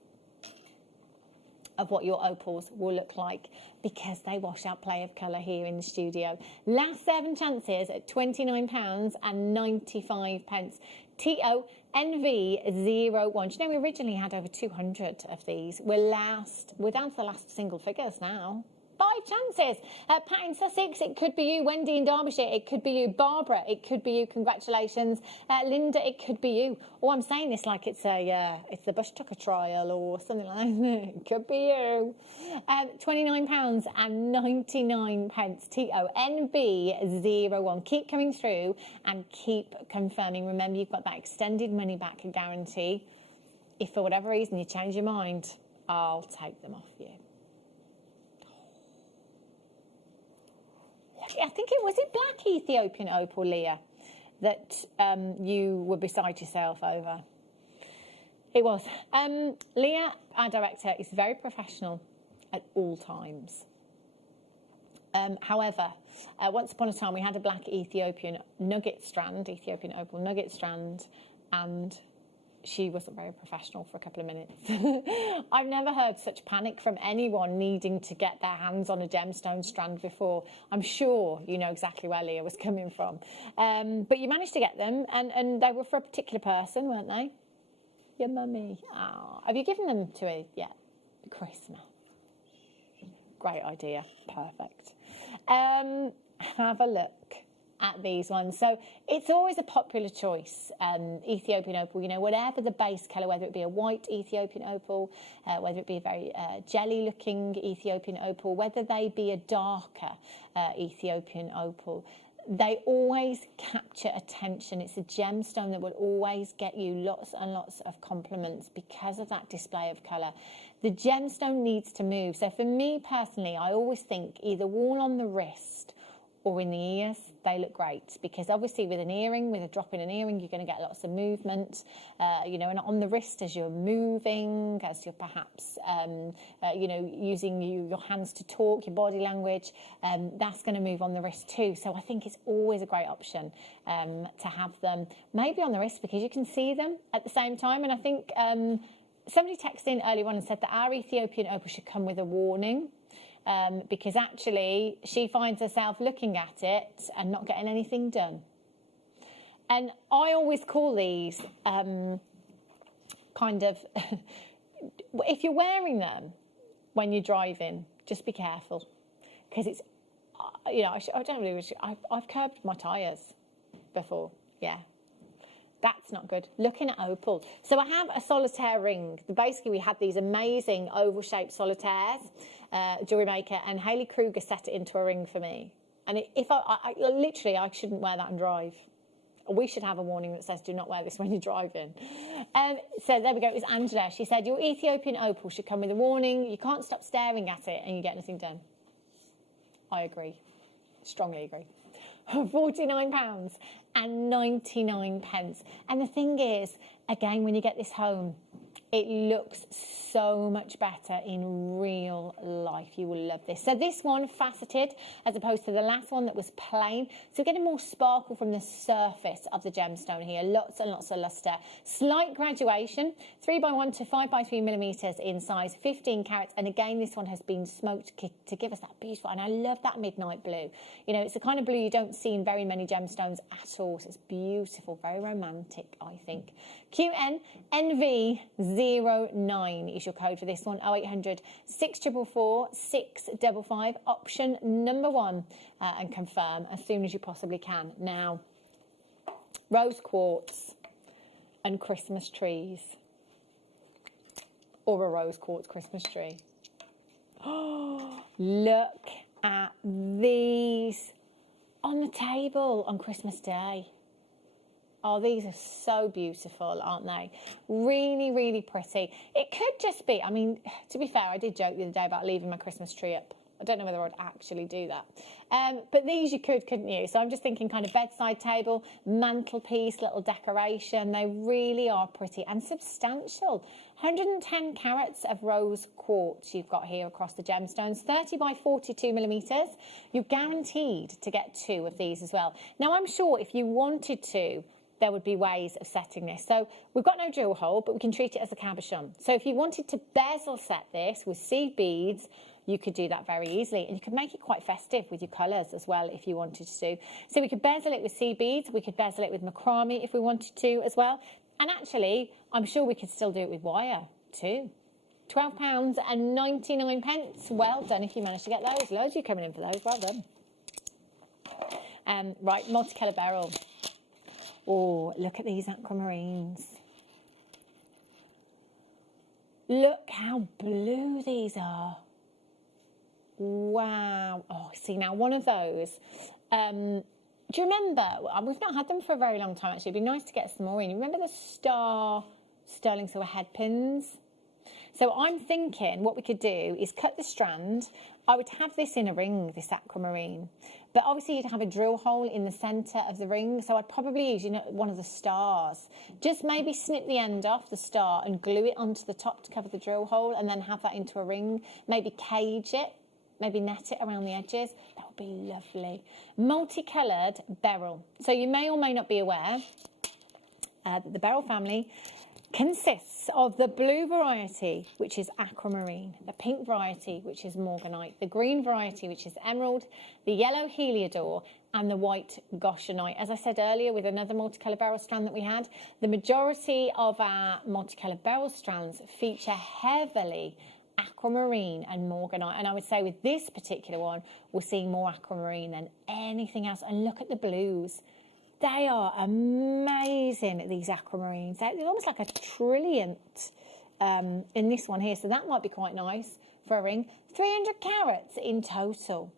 of what your opals will look like, because they wash out play of colour here in the studio. Last 7 chances at £29.95. TONV01. Do you know we originally had over 200 of these? We're down to the last single figures now. 5 chances. Pat in Sussex, it could be you. Wendy in Derbyshire, it could be you. Barbara, it could be you. Congratulations. Linda, it could be you. Oh, I'm saying this like it's the Bush Tucker trial or something like that. It could be you. £29.99. TONB01. Keep coming through and keep confirming. Remember, you've got that extended money back guarantee. If for whatever reason you change your mind, I'll take them off you. I think it was black Ethiopian opal, Leah, that you were beside yourself over. It was. Leah, our director, is very professional at all times. However, once upon a time we had a black Ethiopian nugget strand, Ethiopian opal nugget strand, and she wasn't very professional for a couple of minutes. I've never heard such panic from anyone needing to get their hands on a gemstone strand before. I'm sure you know exactly where Leah was coming from. But you managed to get them, and they were for a particular person, weren't they? Your mummy. Oh, have you given them to her yet? Christmas. Great idea. Perfect. Have a look at these ones. So it's always a popular choice, Ethiopian opal, you know, whatever the base colour, whether it be a white Ethiopian opal, whether it be a very jelly-looking Ethiopian opal, whether they be a darker Ethiopian opal, they always capture attention. It's a gemstone that will always get you lots and lots of compliments because of that display of colour. The gemstone needs to move. So for me personally, I always think either worn on the wrist or in the ears, they look great, because obviously with an earring, with a drop in an earring, you're going to get lots of movement, you know, and on the wrist as you're moving, as you're perhaps, you know, using your hands to talk, your body language, that's going to move on the wrist too. So I think it's always a great option to have them maybe on the wrist, because you can see them at the same time. And I think somebody texted in earlier on and said that our Ethiopian opal should come with a warning. Because actually she finds herself looking at it and not getting anything done. And I always call these kind of, if you're wearing them when you're driving, just be careful, because it's, you know, I don't really, I've curbed my tyres before, yeah. That's not good. Looking at opal. So I have a solitaire ring. Basically, we had these amazing oval-shaped solitaires, Jewellery Maker, and Hayley Kruger set it into a ring for me. And if I literally, I shouldn't wear that and drive. We should have a warning that says, do not wear this when you're driving. So there we go. It was Angela. She said, your Ethiopian opal should come with a warning. You can't stop staring at it and you get nothing done. I agree. Strongly agree. £49 and 99 pence. And the thing is, again, when you get this home, it looks so much better in real life. You will love this. So this one faceted as opposed to the last one that was plain. So we're getting more sparkle from the surface of the gemstone here. Lots and lots of luster. Slight graduation, 3x1 to 5x3 millimeters in size, 15 carats. And again, this one has been smoked to give us that beautiful. And I love that midnight blue. You know, it's the kind of blue you don't see in very many gemstones at all. So it's beautiful, very romantic, I think. QN NV09 is your code for this one. 0800 644 655. Option number 1, and confirm as soon as you possibly can. Now, rose quartz and Christmas trees, or a rose quartz Christmas tree. Oh, look at these on the table on Christmas Day. Oh, these are so beautiful, aren't they? Really, really pretty. It could just be, I mean, to be fair, I did joke the other day about leaving my Christmas tree up. I don't know whether I'd actually do that. But these you could, couldn't you? So I'm just thinking kind of bedside table, mantelpiece, little decoration. They really are pretty and substantial. 110 carats of rose quartz you've got here across the gemstones, 30 by 42 millimeters. You're guaranteed to get 2 of these as well. Now, I'm sure if you wanted to, there would be ways of setting this. So we've got no drill hole, but we can treat it as a cabochon. So if you wanted to bezel set this with seed beads, you could do that very easily. And you could make it quite festive with your colours as well if you wanted to. So we could bezel it with seed beads. We could bezel it with macrame if we wanted to as well. And actually, I'm sure we could still do it with wire too. £12 and 99 pence. Well done if you managed to get those. Loads of you coming in for those. Well done. Right, multicolour beryl. Oh, look at these aquamarines. Look how blue these are. Wow. Oh, see, now one of those. Do you remember? We've not had them for a very long time, actually. It'd be nice to get some more in. Remember the star sterling silver head pins? So I'm thinking what we could do is cut the strand. I would have this in a ring, this aquamarine. But obviously you'd have a drill hole in the centre of the ring. So I'd probably use, you know, one of the stars. Just maybe snip the end off the star and glue it onto the top to cover the drill hole, and then have that into a ring. Maybe cage it. Maybe net it around the edges. That would be lovely. Multicoloured beryl. So you may or may not be aware that the beryl family consists of the blue variety, which is aquamarine, the pink variety, which is morganite, the green variety, which is emerald, the yellow heliodor, and the white goshenite. As I said earlier, with another multicolour beryl strand that we had, the majority of our multicolour beryl strands feature heavily aquamarine and morganite. And I would say with this particular one, we're seeing more aquamarine than anything else. And look at the blues. They are amazing, these aquamarines. They're almost like a trillionth in this one here. So that might be quite nice for a ring. 300 carats in total.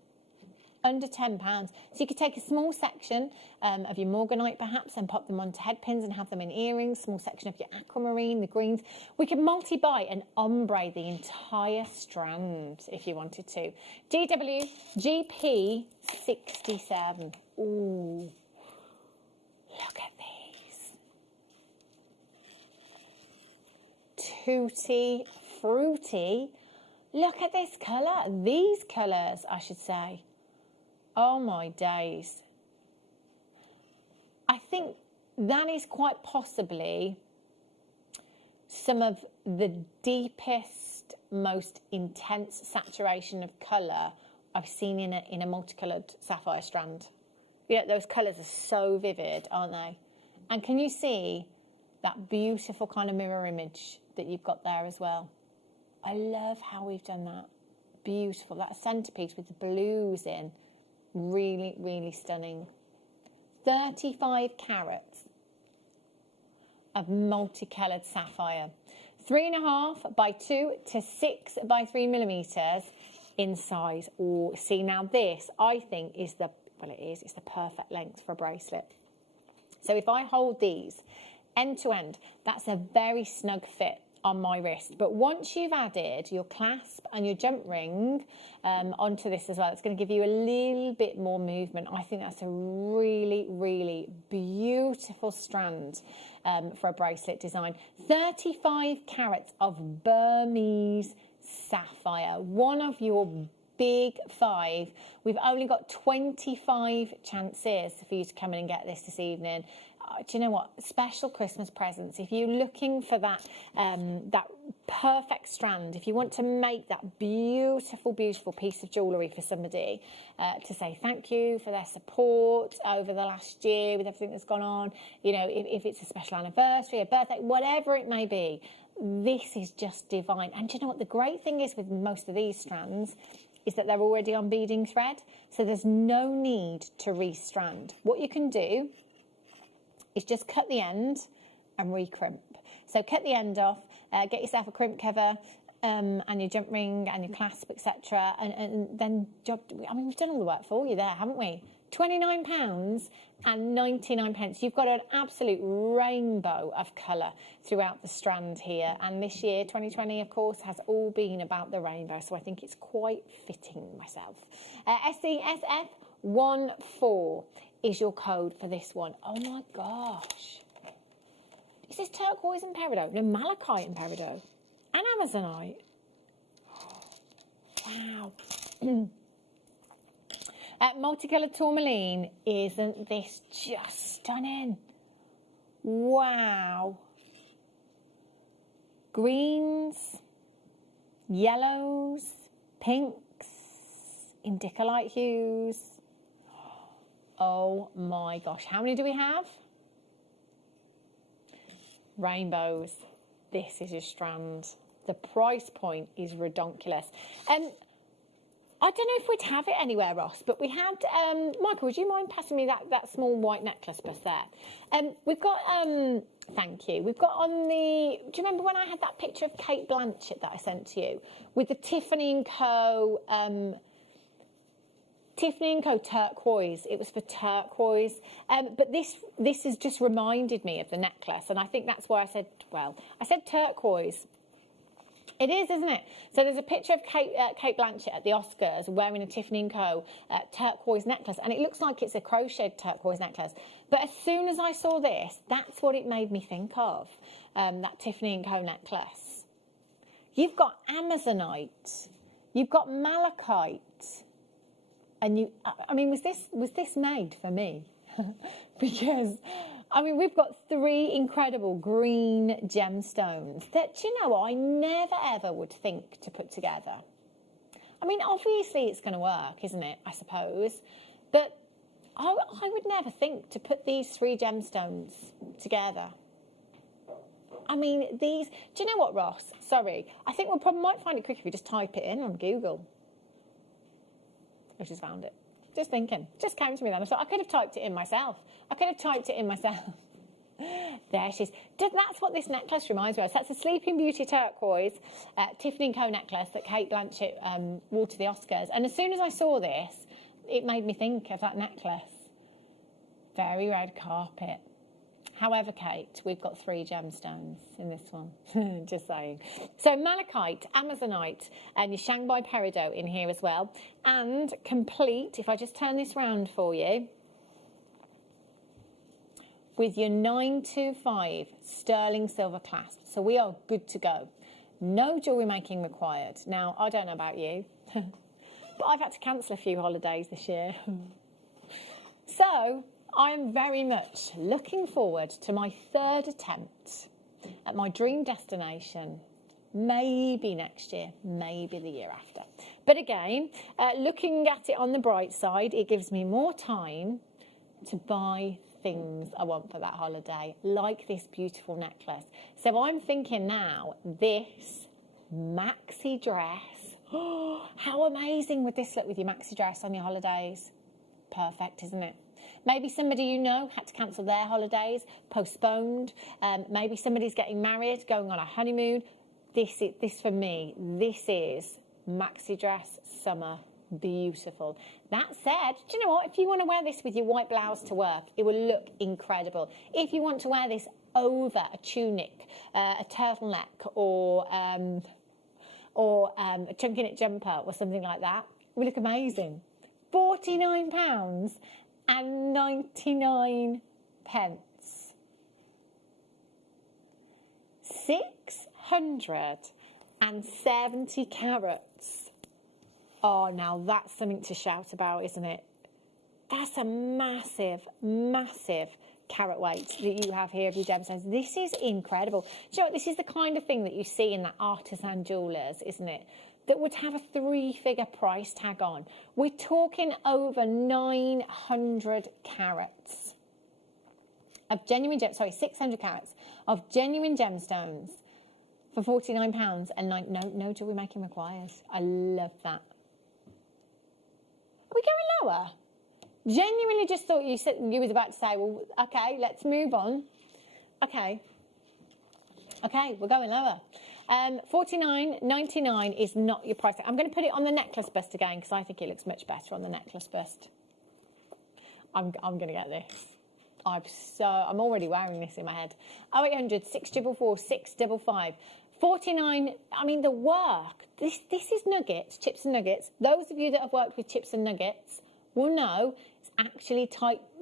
Under £10. So you could take a small section of your morganite perhaps and pop them onto head pins and have them in earrings, small section of your aquamarine, the greens. We could multi-buy and ombre the entire strand if you wanted to. DW GP 67. Ooh, look at these. Tutti fruity. Look at this colour. These colours, I should say. Oh my days. I think that is quite possibly some of the deepest, most intense saturation of colour I've seen in a multicoloured sapphire strand. Yeah, those colours are so vivid, aren't they? And can you see that beautiful kind of mirror image that you've got there as well? I love how we've done that. Beautiful. That centrepiece with the blues in. Really, really stunning. 35 carats of multicoloured sapphire. 3.5 by 2 to 6 by 3 millimetres in size. Oh, see, now this, I think, is the, well, it's the perfect length for a bracelet. So if I hold these end to end, that's a very snug fit on my wrist. But once you've added your clasp and your jump ring onto this as well, it's going to give you a little bit more movement. I think that's a really, really beautiful strand for a bracelet design. 35 carats of Burmese sapphire, one of your big 5. We've only got 25 chances for you to come in and get this evening. Do you know what? Special Christmas presents. If you're looking for that that perfect strand, if you want to make that beautiful, beautiful piece of jewellery for somebody to say thank you for their support over the last year with everything that's gone on, you know, if it's a special anniversary, a birthday, whatever it may be, this is just divine. And do you know what? The great thing is with most of these strands is that they're already on beading thread, so there's no need to restrand. What you can do is just cut the end and recrimp. So cut the end off, get yourself a crimp cover and your jump ring and your clasp, etc. And then, I mean, we've done all the work for you there, haven't we? £29 and 99 pence. You've got an absolute rainbow of colour throughout the strand here. And this year, 2020, of course, has all been about the rainbow. So I think it's quite fitting myself. SESF14 is your code for this one. Oh my gosh. Is this turquoise and peridot? No, malachite and peridot. And amazonite. Wow. Multicoloured tourmaline. Isn't this just stunning? Wow. Greens, yellows, pinks, indicolite hues. Oh my gosh, how many do we have? Rainbows. This is your strand. The price point is redonkulous. I don't know if we'd have it anywhere, Ross, but we had, Michael, would you mind passing me that small white necklace bus there? We've got, thank you, we've got on the, do you remember when I had that picture of Kate Blanchett that I sent to you? With the Tiffany & Co., Tiffany & Co. turquoise. It was for turquoise. But this has just reminded me of the necklace. And I think that's why I said, well, I said turquoise. It is, isn't it? So there's a picture of Kate Blanchett at the Oscars wearing a Tiffany & Co. Turquoise necklace. And it looks like it's a crocheted turquoise necklace. But as soon as I saw this, that's what it made me think of, that Tiffany & Co. necklace. You've got amazonite. You've got malachite. And I mean, was this made for me? Because, I mean, we've got 3 incredible green gemstones that, you know, I never ever would think to put together. I mean, obviously it's going to work, isn't it? I suppose. But I would never think to put these 3 gemstones together. I mean, these, do you know what, Ross? Sorry. I think we'll probably might find it quicker if we just type it in on Google. I just found it. Just thinking. Just came to me then. I thought I could have typed it in myself. There she is. That's what this necklace reminds me of. So that's a Sleeping Beauty turquoise Tiffany & Co necklace that Kate Blanchett wore to the Oscars. And as soon as I saw this, it made me think of that necklace. Very red carpet. However, Kate, we've got 3 gemstones in this one. Just saying. So malachite, amazonite, and your Shanghai peridot in here as well. And complete, if I just turn this round for you, with your 925 sterling silver clasp. So we are good to go. No jewellery making required. Now, I don't know about you, but I've had to cancel a few holidays this year. So I am very much looking forward to my 3rd attempt at my dream destination. Maybe next year, maybe the year after. But again, looking at it on the bright side, it gives me more time to buy things I want for that holiday, like this beautiful necklace. So I'm thinking now, this maxi dress. Oh, how amazing would this look with your maxi dress on your holidays? Perfect, isn't it? Maybe somebody you know had to cancel their holidays, postponed. Maybe somebody's getting married, going on a honeymoon. This for me, this is maxi dress summer. Beautiful. That said, do you know what? If you want to wear this with your white blouse to work, it will look incredible. If you want to wear this over a tunic, a turtleneck, or a chunky knit jumper or something like that, it will look amazing. £49.99. 670 carats. Oh, now that's something to shout about, isn't it? That's a massive, massive carat weight that you have here of your gemstones. This is incredible. Do you know what? This is the kind of thing that you see in the artisan jewellers, isn't it? That would have a 3-figure price tag on. We're talking over 900 carats of genuine gems. Sorry, 600 carats of genuine gemstones for £49, and no jewellery making required. I love that. Are we going lower? Genuinely just thought you was about to say, well, okay, let's move on. Okay, we're going lower. $49.99 is not your price. I'm going to put it on the necklace bust again because I think it looks much better on the necklace bust. I'm going to get this. I'm already wearing this in my head. 0800 644 655. 49. I mean, the work. This is nuggets, chips and nuggets. Those of you that have worked with chips and nuggets will know it's actually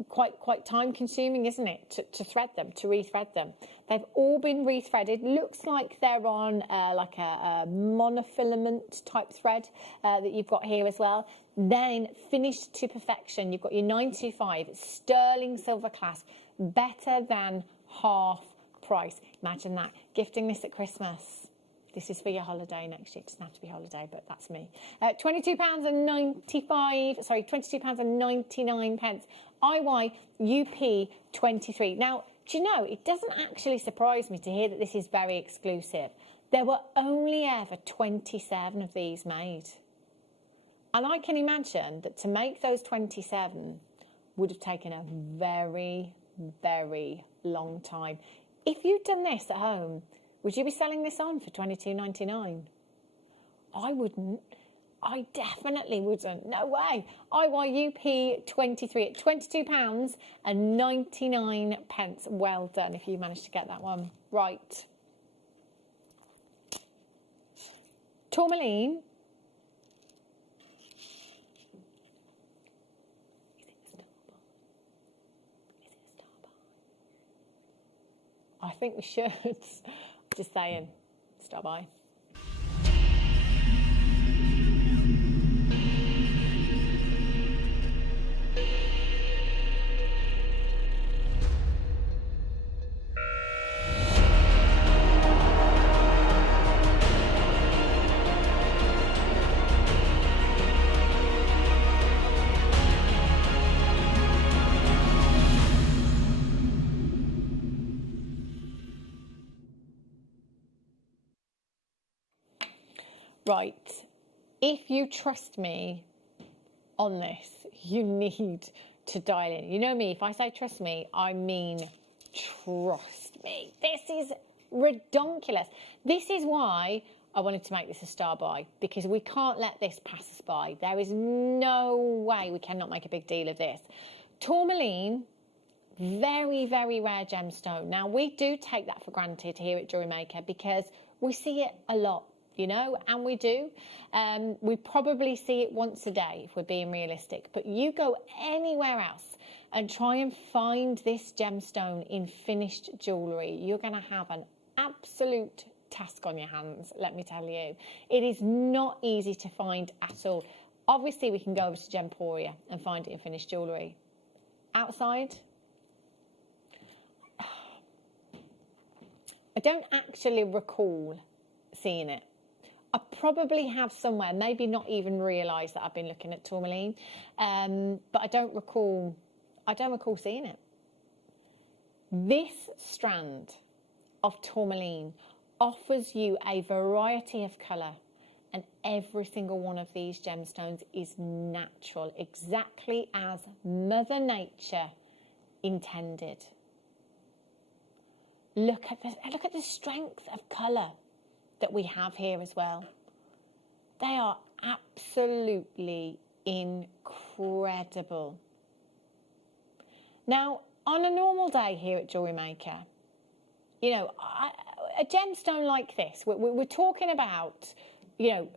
quite time consuming, isn't it, to thread them, to rethread them. They've all been rethreaded. Looks like they're on like a monofilament type thread that you've got here as well. Then finished to perfection. You've got your 925 sterling silver clasp, better than half price. Imagine that. Gifting this at Christmas. This is for your holiday next year. It doesn't have to be holiday, but that's me. £22.95. Sorry, £22.99. IY UP 23. Now, do you know, it doesn't actually surprise me to hear that this is very exclusive. There were only ever 27 of these made. And I can imagine that to make those 27 would have taken a very, very long time. If you'd done this at home, would you be selling this on for £22.99? I wouldn't. I definitely wouldn't. No way. IYUP 23 at £22.99. Well done if you managed to get that one right. Tourmaline. I think we should. Just saying. Stop by. Right. If you trust me on this, you need to dial in. You know me, if I say trust me, I mean trust me. This is redonkulous. This is why I wanted to make this a star buy, because we can't let this pass us by. There is no way we cannot make a big deal of this. Tourmaline, very, very rare gemstone. Now, we do take that for granted here at Jewellery Maker because we see it a lot, you know, and we do. We probably see it once a day if we're being realistic. But you go anywhere else and try and find this gemstone in finished jewellery, you're going to have an absolute task on your hands, let me tell you. It is not easy to find at all. Obviously, we can go over to Gemporia and find it in finished jewellery. Outside, I don't actually recall seeing it. I probably have somewhere, maybe not even realised that I've been looking at tourmaline, but I don't recall seeing it. This strand of tourmaline offers you a variety of colour, and every single one of these gemstones is natural, exactly as Mother Nature intended. Look at the strength of colour that we have here as well. They are absolutely incredible. Now, on a normal day here at Jewellery Maker, you know, a gemstone like this, we're talking about, you know,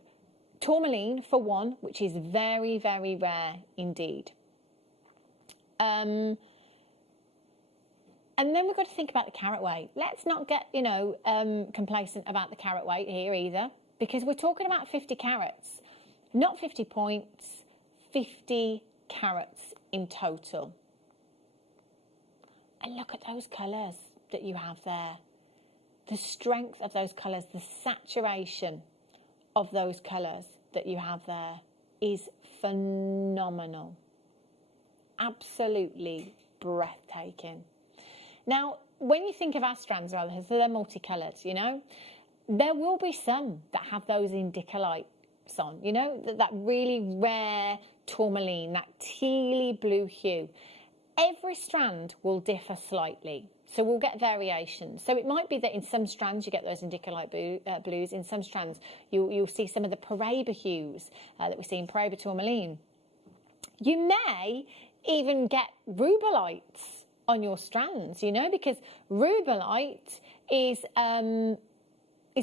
tourmaline for one, which is very, very rare indeed. And then we've got to think about the carat weight. Let's not get, you know, complacent about the carat weight here either, because we're talking about 50 carats, not 50 points, 50 carats in total. And look at those colours that you have there. The strength of those colours, the saturation of those colours that you have there is phenomenal. Absolutely breathtaking. Now, when you think of our strands, rather, so they're multicoloured, you know, there will be some that have those indicolites on, you know, that really rare tourmaline, that tealy blue hue. Every strand will differ slightly, so we'll get variations. So it might be that in some strands you get those indicolite blues, in some strands you'll see some of the Peridot hues that we see in Peridot tourmaline. You may even get rubelites on your strands, you know, because rubelite is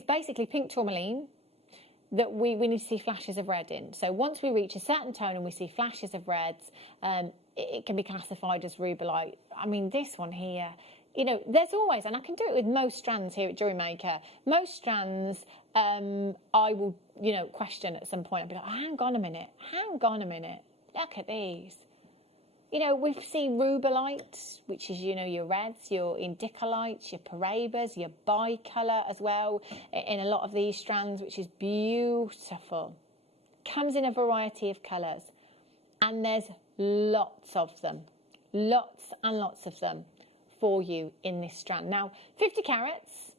basically pink tourmaline that we need to see flashes of red in. So once we reach a certain tone and we see flashes of reds, it can be classified as rubelite. I mean, this one here, you know, there's always, and I can do it with most strands here at Jewellery Maker, most strands I will, you know, question at some point. I'll be like, hang on a minute, look at these. You know, we've seen rubelite, which is, you know, your reds, your indicolites, your Peridots, your bicolour as well, in a lot of these strands, which is beautiful. Comes in a variety of colours, and there's lots of them, lots and lots of them for you in this strand. Now, 50 carats,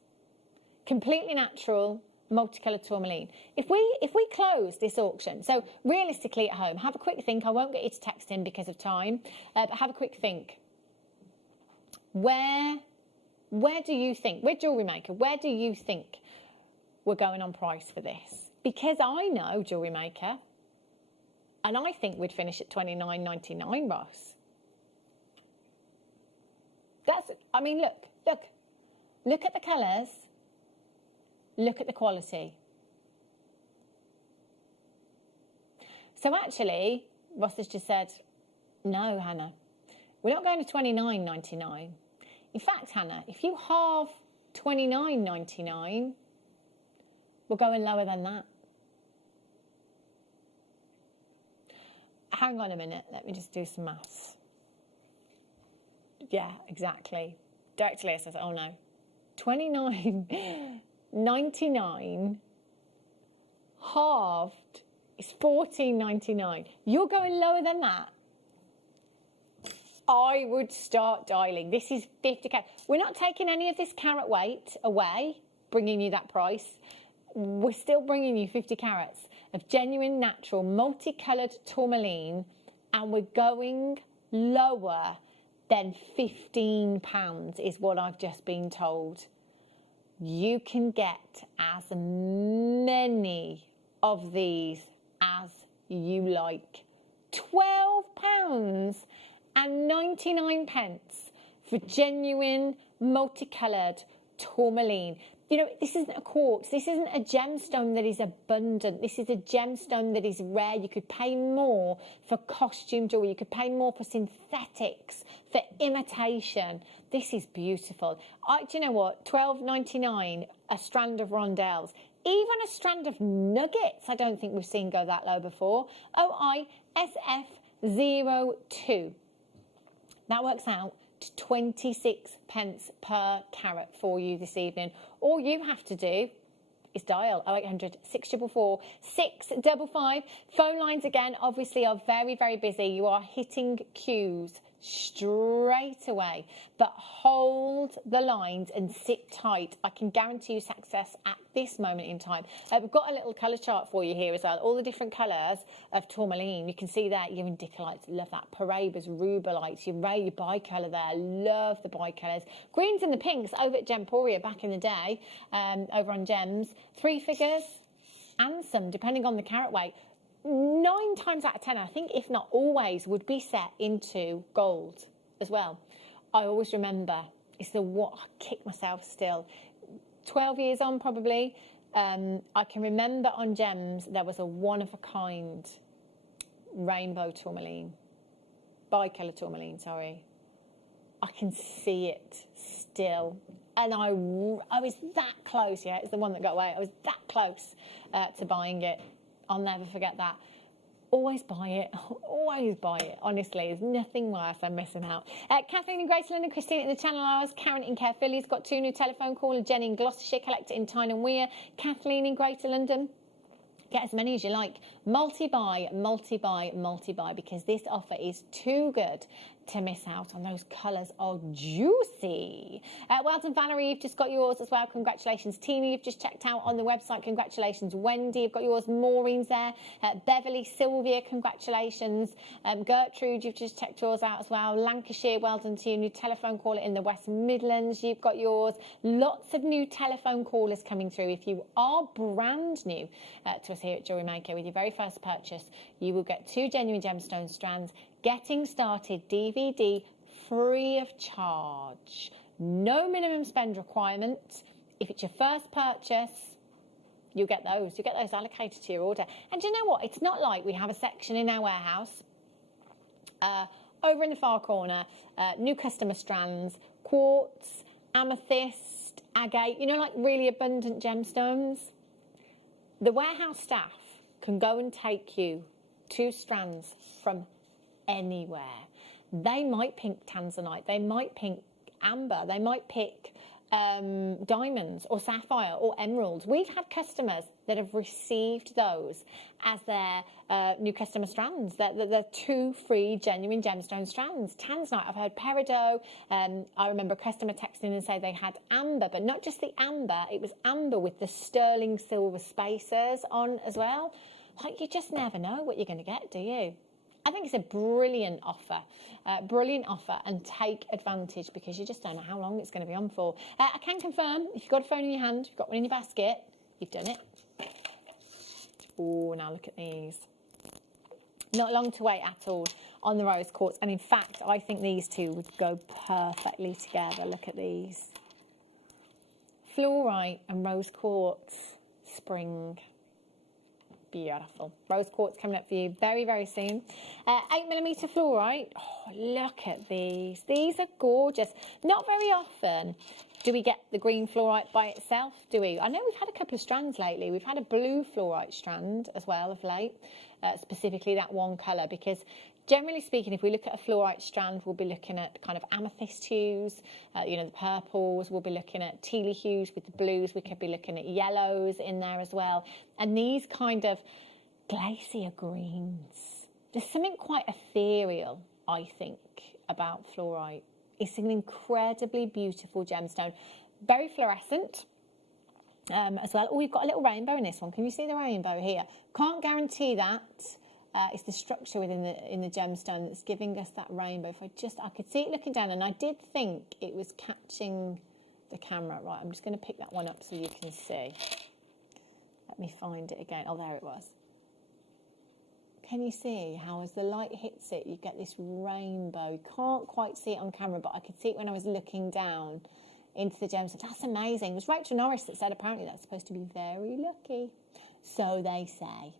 completely natural, multicoloured tourmaline. If we close this auction, so realistically at home, have a quick think. I won't get you to text in because of time, but have a quick think. Where do you think, we're Jewellery Maker, where do you think we're going on price for this? Because I know Jewellery Maker, and I think we'd finish at $29.99, Ross. That's, I mean, look at the colours. Look at the quality. So actually, Ross has just said, no, Hannah, we're not going to $29.99. In fact, Hannah, if you halve $29.99, we're going lower than that. Hang on a minute, let me just do some maths. Yeah, exactly. Directly, I said, oh no, $29.99 halved is $14.99. You're going lower than that. I would start dialing. This is 50 carats. We're not taking any of this carat weight away, bringing you that price. we're still bringing you 50 carats of genuine, natural, multicoloured tourmaline, and we're going lower than £15 is what I've just been told. You can get as many of these as you like. £12.99 for genuine, multicoloured tourmaline. You know, this isn't a quartz, this isn't a gemstone that is abundant, this is a gemstone that is rare. You could pay more for costume jewellery, you could pay more for synthetics, for imitation. This is beautiful. Do you know what, $12.99 a strand of rondelles, even a strand of nuggets, I don't think we've seen go that low before. OISF02. That works out to 26 pence per carat for you this evening. All you have to do is dial 0800 644 655. Phone lines again obviously are very, very busy. You are hitting queues straight away, but hold the lines and sit tight. I can guarantee you success at this moment in time. We've got a little colour chart for you here as well, all the different colours of tourmaline. You can see that your indicolites, love that, Parabas, rubelites, your bicolour there, love the bicolours, greens and the pinks over at Gemporia back in the day, over on Gems, 3 figures and some depending on the carat weight. 9 times out of 10, I think, if not always, would be set into gold as well. I always remember, it's the what I kick myself still. 12 years on, probably. I can remember on Gems there was a one-of-a-kind rainbow tourmaline, bicolour tourmaline. Sorry, I can see it still, and I was that close. Yeah, it's the one that got away. I was that close to buying it. I'll never forget that. Always buy it. Always buy it. Honestly, there's nothing worse than missing out. Kathleen in Greater London, Christine in the Channel Islands, Karen in Caerphilly's got 2 new telephone callers, Jenny in Gloucestershire, Collector in Tyne and Weir, Kathleen in Greater London. Get as many as you like. Multi-buy, multi-buy, multi-buy, because this offer is too good to miss out on. Those colours are juicy. Well done, Valerie, you've just got yours as well. Congratulations. Tina, you've just checked out on the website. Congratulations. Wendy, you've got yours. Maureen's there. Beverly, Sylvia, congratulations. Gertrude, you've just checked yours out as well. Lancashire, well done to you. New telephone caller in the West Midlands, you've got yours. Lots of new telephone callers coming through. If you are brand new to us here at Jewellery Maker, with your very first purchase, you will get 2 genuine gemstone strands. Getting Started DVD free of charge. No minimum spend requirement. If it's your first purchase, you'll get those. You'll get those allocated to your order. And do you know what? It's not like we have a section in our warehouse over in the far corner, new customer strands, quartz, amethyst, agate, you know, like really abundant gemstones. The warehouse staff can go and take you 2 strands from anywhere. They might pick tanzanite, they might pick amber, they might pick diamonds or sapphire or emeralds. We've had customers that have received those as their new customer strands. They're 2 free genuine gemstone strands. Tanzanite, I've heard peridot. I remember a customer texting and say they had amber, but not just the amber, it was amber with the sterling silver spacers on as well. Like, you just never know what you're going to get, do you? I think it's a brilliant offer, and take advantage, because you just don't know how long it's going to be on for. I can confirm, if you've got a phone in your hand, you've got one in your basket, you've done it. Oh, now look at these. Not long to wait at all on the rose quartz, and in fact, I think these 2 would go perfectly together. Look at these. Fluorite and rose quartz, spring. Beautiful. Rose quartz coming up for you very, very soon. 8mm fluorite. Oh, look at these. These are gorgeous. Not very often do we get the green fluorite by itself, do we? I know we've had a couple of strands lately. We've had a blue fluorite strand as well of late, specifically that one colour, because generally speaking, if we look at a fluorite strand, we'll be looking at kind of amethyst hues, you know, the purples. We'll be looking at tealy hues with the blues. We could be looking at yellows in there as well. And these kind of glacier greens. There's something quite ethereal, I think, about fluorite. It's an incredibly beautiful gemstone. Very fluorescent. as well. Oh, we've got a little rainbow in this one. Can you see the rainbow here? Can't guarantee that. It's the structure within the gemstone that's giving us that rainbow. If I could see it looking down, and I did think it was catching the camera. Right, I'm just going to pick that one up so you can see. Let me find it again. Oh, there it was. Can you see how as the light hits it, you get this rainbow? You can't quite see it on camera, but I could see it when I was looking down into the gemstone. That's amazing. It was Rachel Norris that said apparently that's supposed to be very lucky. So they say.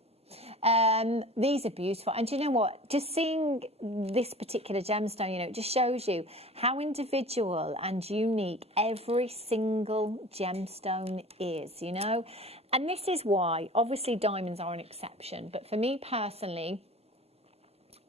These are beautiful. And do you know what? Just seeing this particular gemstone, you know, it just shows you how individual and unique every single gemstone is, you know. And this is why, obviously, diamonds are an exception. But for me personally,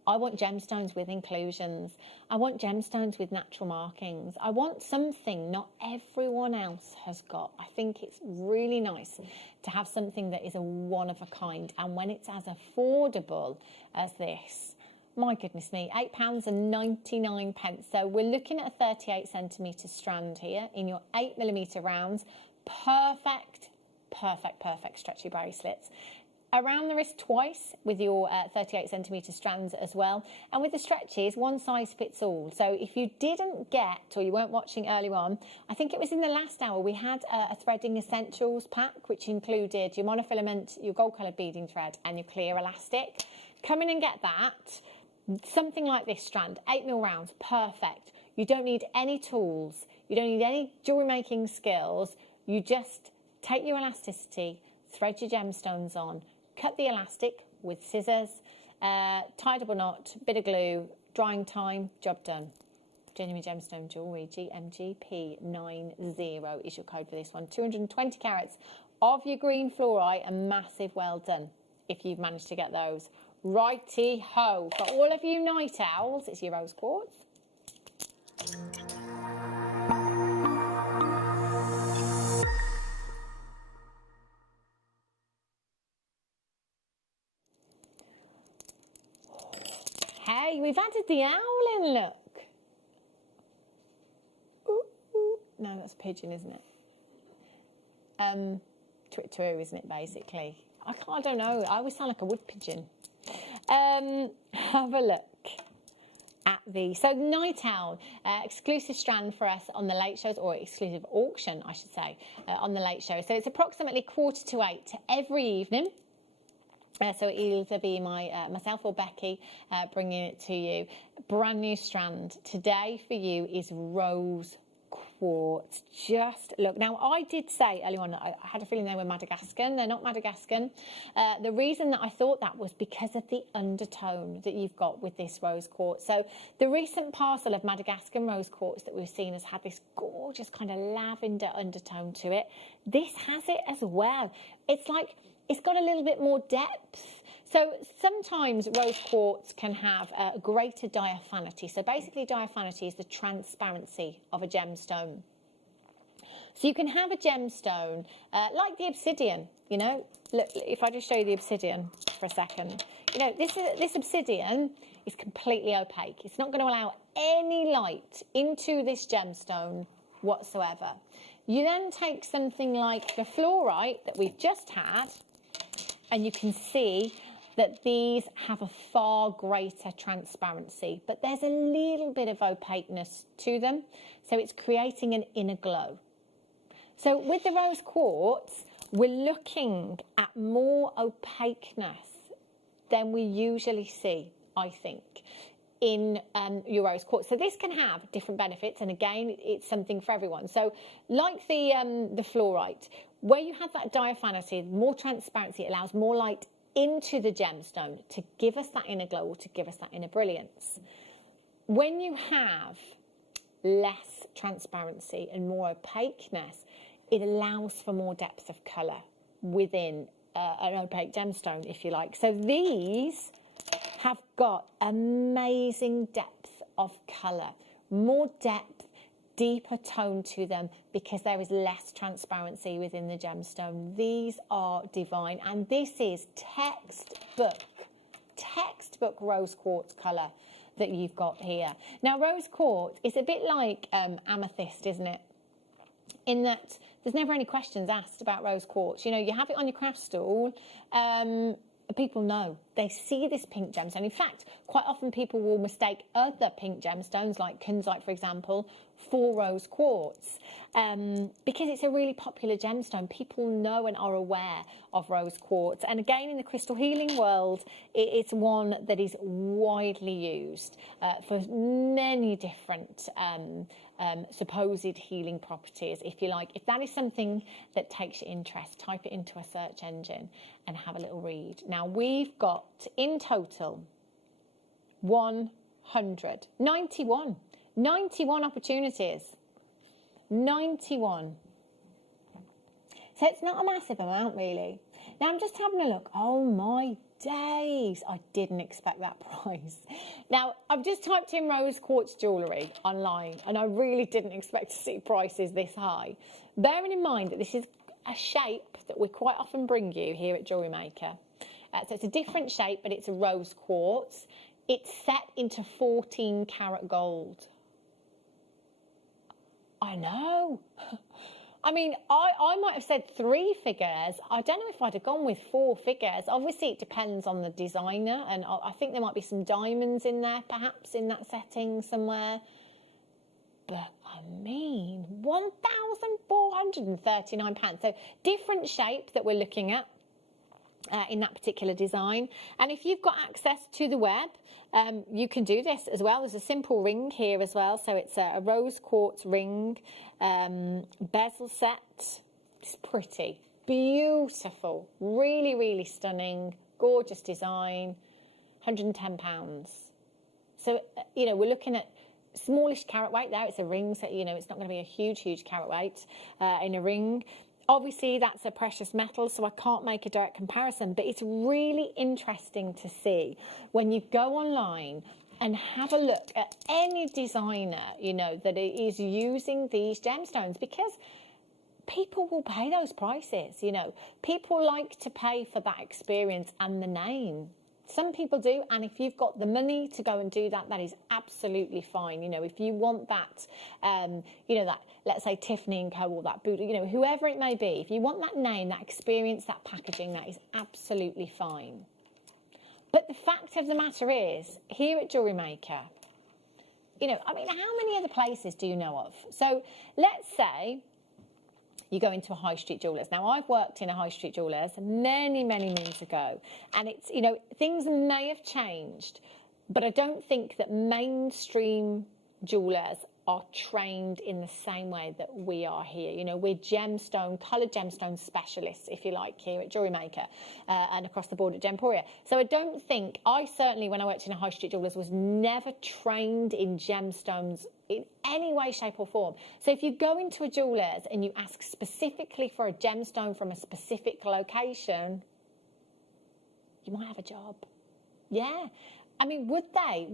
I want gemstones with inclusions. I want gemstones with natural markings. I want something not everyone else has got. I think it's really nice to have something that is a one of a kind. And when it's as affordable as this, my goodness me, £8.99. So we're looking at a 38 centimetre strand here in your 8mm rounds. Perfect stretchy bracelets. Around the wrist twice with your 38 centimetre strands as well. And with the stretches, one size fits all. So if you didn't get, or you weren't watching earlier on, I think it was in the last hour, we had a threading essentials pack, which included your monofilament, your gold coloured beading thread, and your clear elastic. Come in and get that. Something like this strand, 8mm rounds, perfect. You don't need any tools. You don't need any jewellery making skills. You just take your elasticity, thread your gemstones on, cut the elastic with scissors, tie double knot, bit of glue, drying time, job done. Genuine Gemstone Jewellery, GMGP90 is your code for this one. 220 carats of your green fluorite, a massive well done if you've managed to get those. Righty-ho. For all of you night owls, it's your rose quartz. Hey, we've added the owl in, look. Ooh, ooh. No, that's a pigeon, isn't it? Twit-twoo, isn't it, basically? I don't know. I always sound like a wood pigeon. Have a look at the... So, Night Owl, exclusive strand for us on the late shows, or exclusive auction, I should say, on the late show. So, it's approximately 7:45 every evening. So it'll either be myself or Becky bringing it to you. Brand new strand. Today for you is rose quartz. Just look. Now, I did say earlier on, I had a feeling they were Madagascan. They're not Madagascan. The reason that I thought that was because of the undertone that you've got with this rose quartz. So the recent parcel of Madagascan rose quartz that we've seen has had this gorgeous kind of lavender undertone to it. This has it as well. It's like... it's got a little bit more depth. So sometimes rose quartz can have a greater diaphanity. So basically diaphanity is the transparency of a gemstone. So you can have a gemstone like the obsidian, you know. Look, if I just show you the obsidian for a second. You know, this obsidian is completely opaque. It's not going to allow any light into this gemstone whatsoever. You then take something like the fluorite that we've just had, and you can see that these have a far greater transparency, but there's a little bit of opaqueness to them, so it's creating an inner glow. So with the rose quartz, we're looking at more opaqueness than we usually see, I think, in your rose quartz. So this can have different benefits, and again, it's something for everyone. So like the fluorite, where you have that diaphanity, more transparency, it allows more light into the gemstone to give us that inner glow, or to give us that inner brilliance. When you have less transparency and more opaqueness, it allows for more depth of colour within an opaque gemstone, if you like. So these have got amazing depth of colour, more depth, deeper tone to them, because there is less transparency within the gemstone. These are divine, and this is textbook rose quartz colour that you've got here. Now, rose quartz is a bit like amethyst, isn't it? In that there's never any questions asked about rose quartz. You know, you have it on your craft stall, people know. They see this pink gemstone. In fact, quite often people will mistake other pink gemstones, like kunzite, for example, for rose quartz, because it's a really popular gemstone. People know and are aware of rose quartz. And again, in the crystal healing world, it's one that is widely used for many different supposed healing properties, if you like. If that is something that takes your interest, type it into a search engine and have a little read. Now, we've got in total 91 opportunities. 91. So it's not a massive amount, really. Now, I'm just having a look. Oh, my days. I didn't expect that price. Now, I've just typed in rose quartz jewellery online, and I really didn't expect to see prices this high. Bearing in mind that this is a shape that we quite often bring you here at Jewellery Maker. So it's a different shape, but it's a rose quartz. It's set into 14 karat gold. I know. I mean, I might have said 3 figures. I don't know if I'd have gone with 4 figures. Obviously, it depends on the designer, and I think there might be some diamonds in there, perhaps, in that setting somewhere. But, I mean, £1,439. So, different shape that we're looking at in that particular design. And if you've got access to the web, you can do this as well. There's a simple ring here as well. So it's a rose quartz ring, bezel set. It's pretty, beautiful, really, really stunning, gorgeous design, £110. So, you know, we're looking at smallish carat weight there. It's a ring, so, you know, it's not going to be a huge carat weight in a ring. Obviously, that's a precious metal, so I can't make a direct comparison, but it's really interesting to see when you go online and have a look at any designer, you know, that is using these gemstones, because people will pay those prices, you know. People like to pay for that experience and the name. Some people do, and if you've got the money to go and do that, that is absolutely fine. You know, if you want that, you know, that, let's say Tiffany & Co. or that Buddha, you know, whoever it may be, if you want that name, that experience, that packaging, that is absolutely fine. But the fact of the matter is, here at Jewellery Maker, you know, I mean, how many other places do you know of? So let's say you go into a high street jewellers. Now, I've worked in a high street jewellers many moons ago, and it's, you know, things may have changed, but I don't think that mainstream jewellers are trained in the same way that we are here. You know, we're gemstone, coloured gemstone specialists, if you like, here at Jewellery Maker and across the board at Gemporia. So I don't think, I certainly, when I worked in a high street jewellers, was never trained in gemstones in any way, shape or form. So if you go into a jeweller's and you ask specifically for a gemstone from a specific location, you might have a job. Yeah. I mean, would they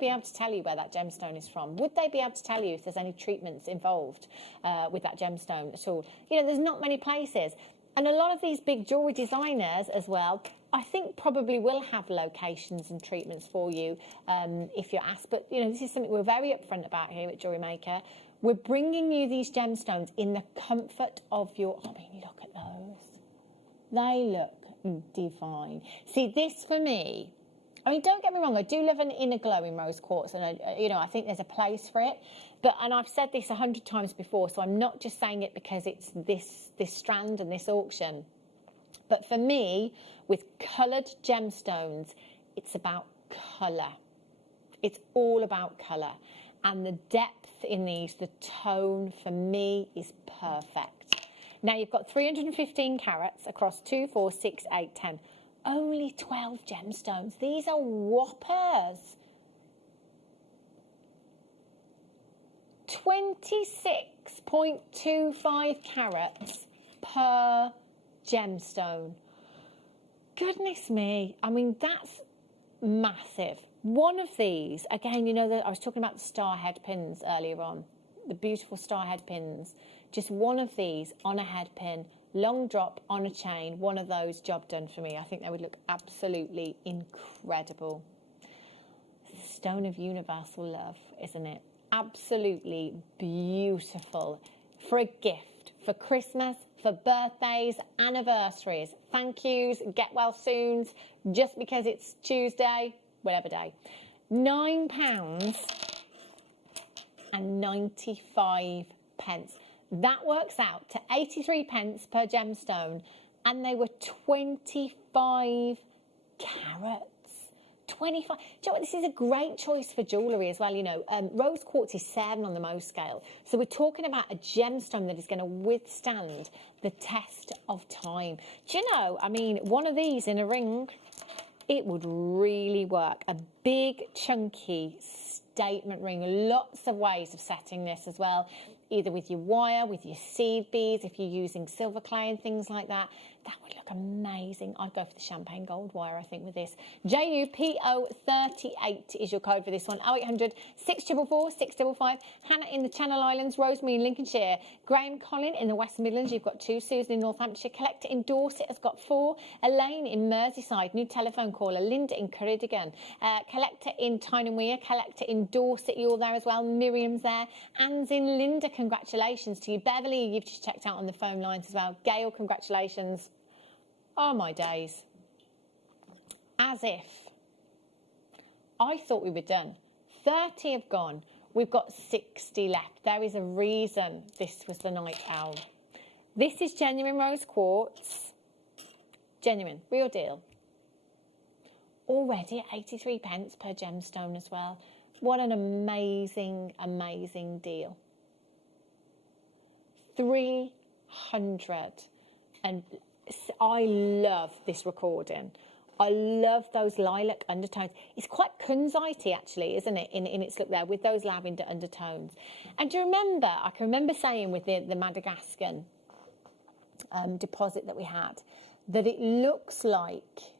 be able to tell you where that gemstone is from? Would they be able to tell you if there's any treatments involved with that gemstone at all? You know, there's not many places. And a lot of these big jewellery designers as well, I think probably will have locations and treatments for you if you're asked. But, you know, this is something we're very upfront about here at Jewellery Maker. We're bringing you these gemstones in the comfort of your... I mean, look at those. They look divine. See, this for me... I mean, don't get me wrong, I do love an inner glow in rose quartz, and you know, I think there's a place for it. And I've said this 100 times before, so I'm not just saying it because it's this strand and this auction. But for me, with coloured gemstones, it's about colour. It's all about colour. And the depth in these, the tone, for me, is perfect. Now, you've got 315 carats across 2, 4, 6, 8, 10. Only 12 gemstones. These are whoppers. 26.25 carats per gemstone. Goodness me. I mean, that's massive. One of these, again, you know, I was talking about the star head pins earlier on, the beautiful star head pins. Just one of these on a head pin, long drop on a chain, one of those, job done for me. I think they would look absolutely incredible. Stone of universal love, isn't it? Absolutely beautiful for a gift. gift for Christmas, for birthdays, anniversaries, thank yous, get well soons, just because it's Tuesday, whatever day. £9.95. That works out to 83 pence per gemstone, and they were 25 carats. 25. Do you know what? This is a great choice for jewellery as well. You know, rose quartz is 7 on the Mohs scale. So we're talking about a gemstone that is going to withstand the test of time. Do you know, I mean, one of these in a ring, it would really work. A big, chunky statement ring. Lots of ways of setting this as well. Either with your wire, with your seed beads, if you're using silver clay and things like that. That would look amazing. I'd go for the champagne gold wire, I think, with this. JUPO38 is your code for this one. 0800 644 655. Hannah in the Channel Islands, Rosemary in Lincolnshire, Graham Collin in the West Midlands. You've got 2. Susan in Northamptonshire. Collector in Dorset has got 4. Elaine in Merseyside. New telephone caller. Linda in Corrigan. Collector in Tyne and Weir. Collector in Dorset. You're there as well. Miriam's there. Anne's in Linda. Congratulations to you. Beverly, you've just checked out on the phone lines as well. Gail, congratulations. Oh, my days. As if. I thought we were done. 30 have gone. We've got 60 left. There is a reason this was the night owl. This is genuine rose quartz. Genuine. Real deal. Already at 83 pence per gemstone as well. What an amazing, amazing deal. 300. And I love this recording. I love those lilac undertones. It's quite kunzite actually, isn't it, in its look there, with those lavender undertones. And do you remember, I can remember saying with the Madagascan deposit that we had, that it looks like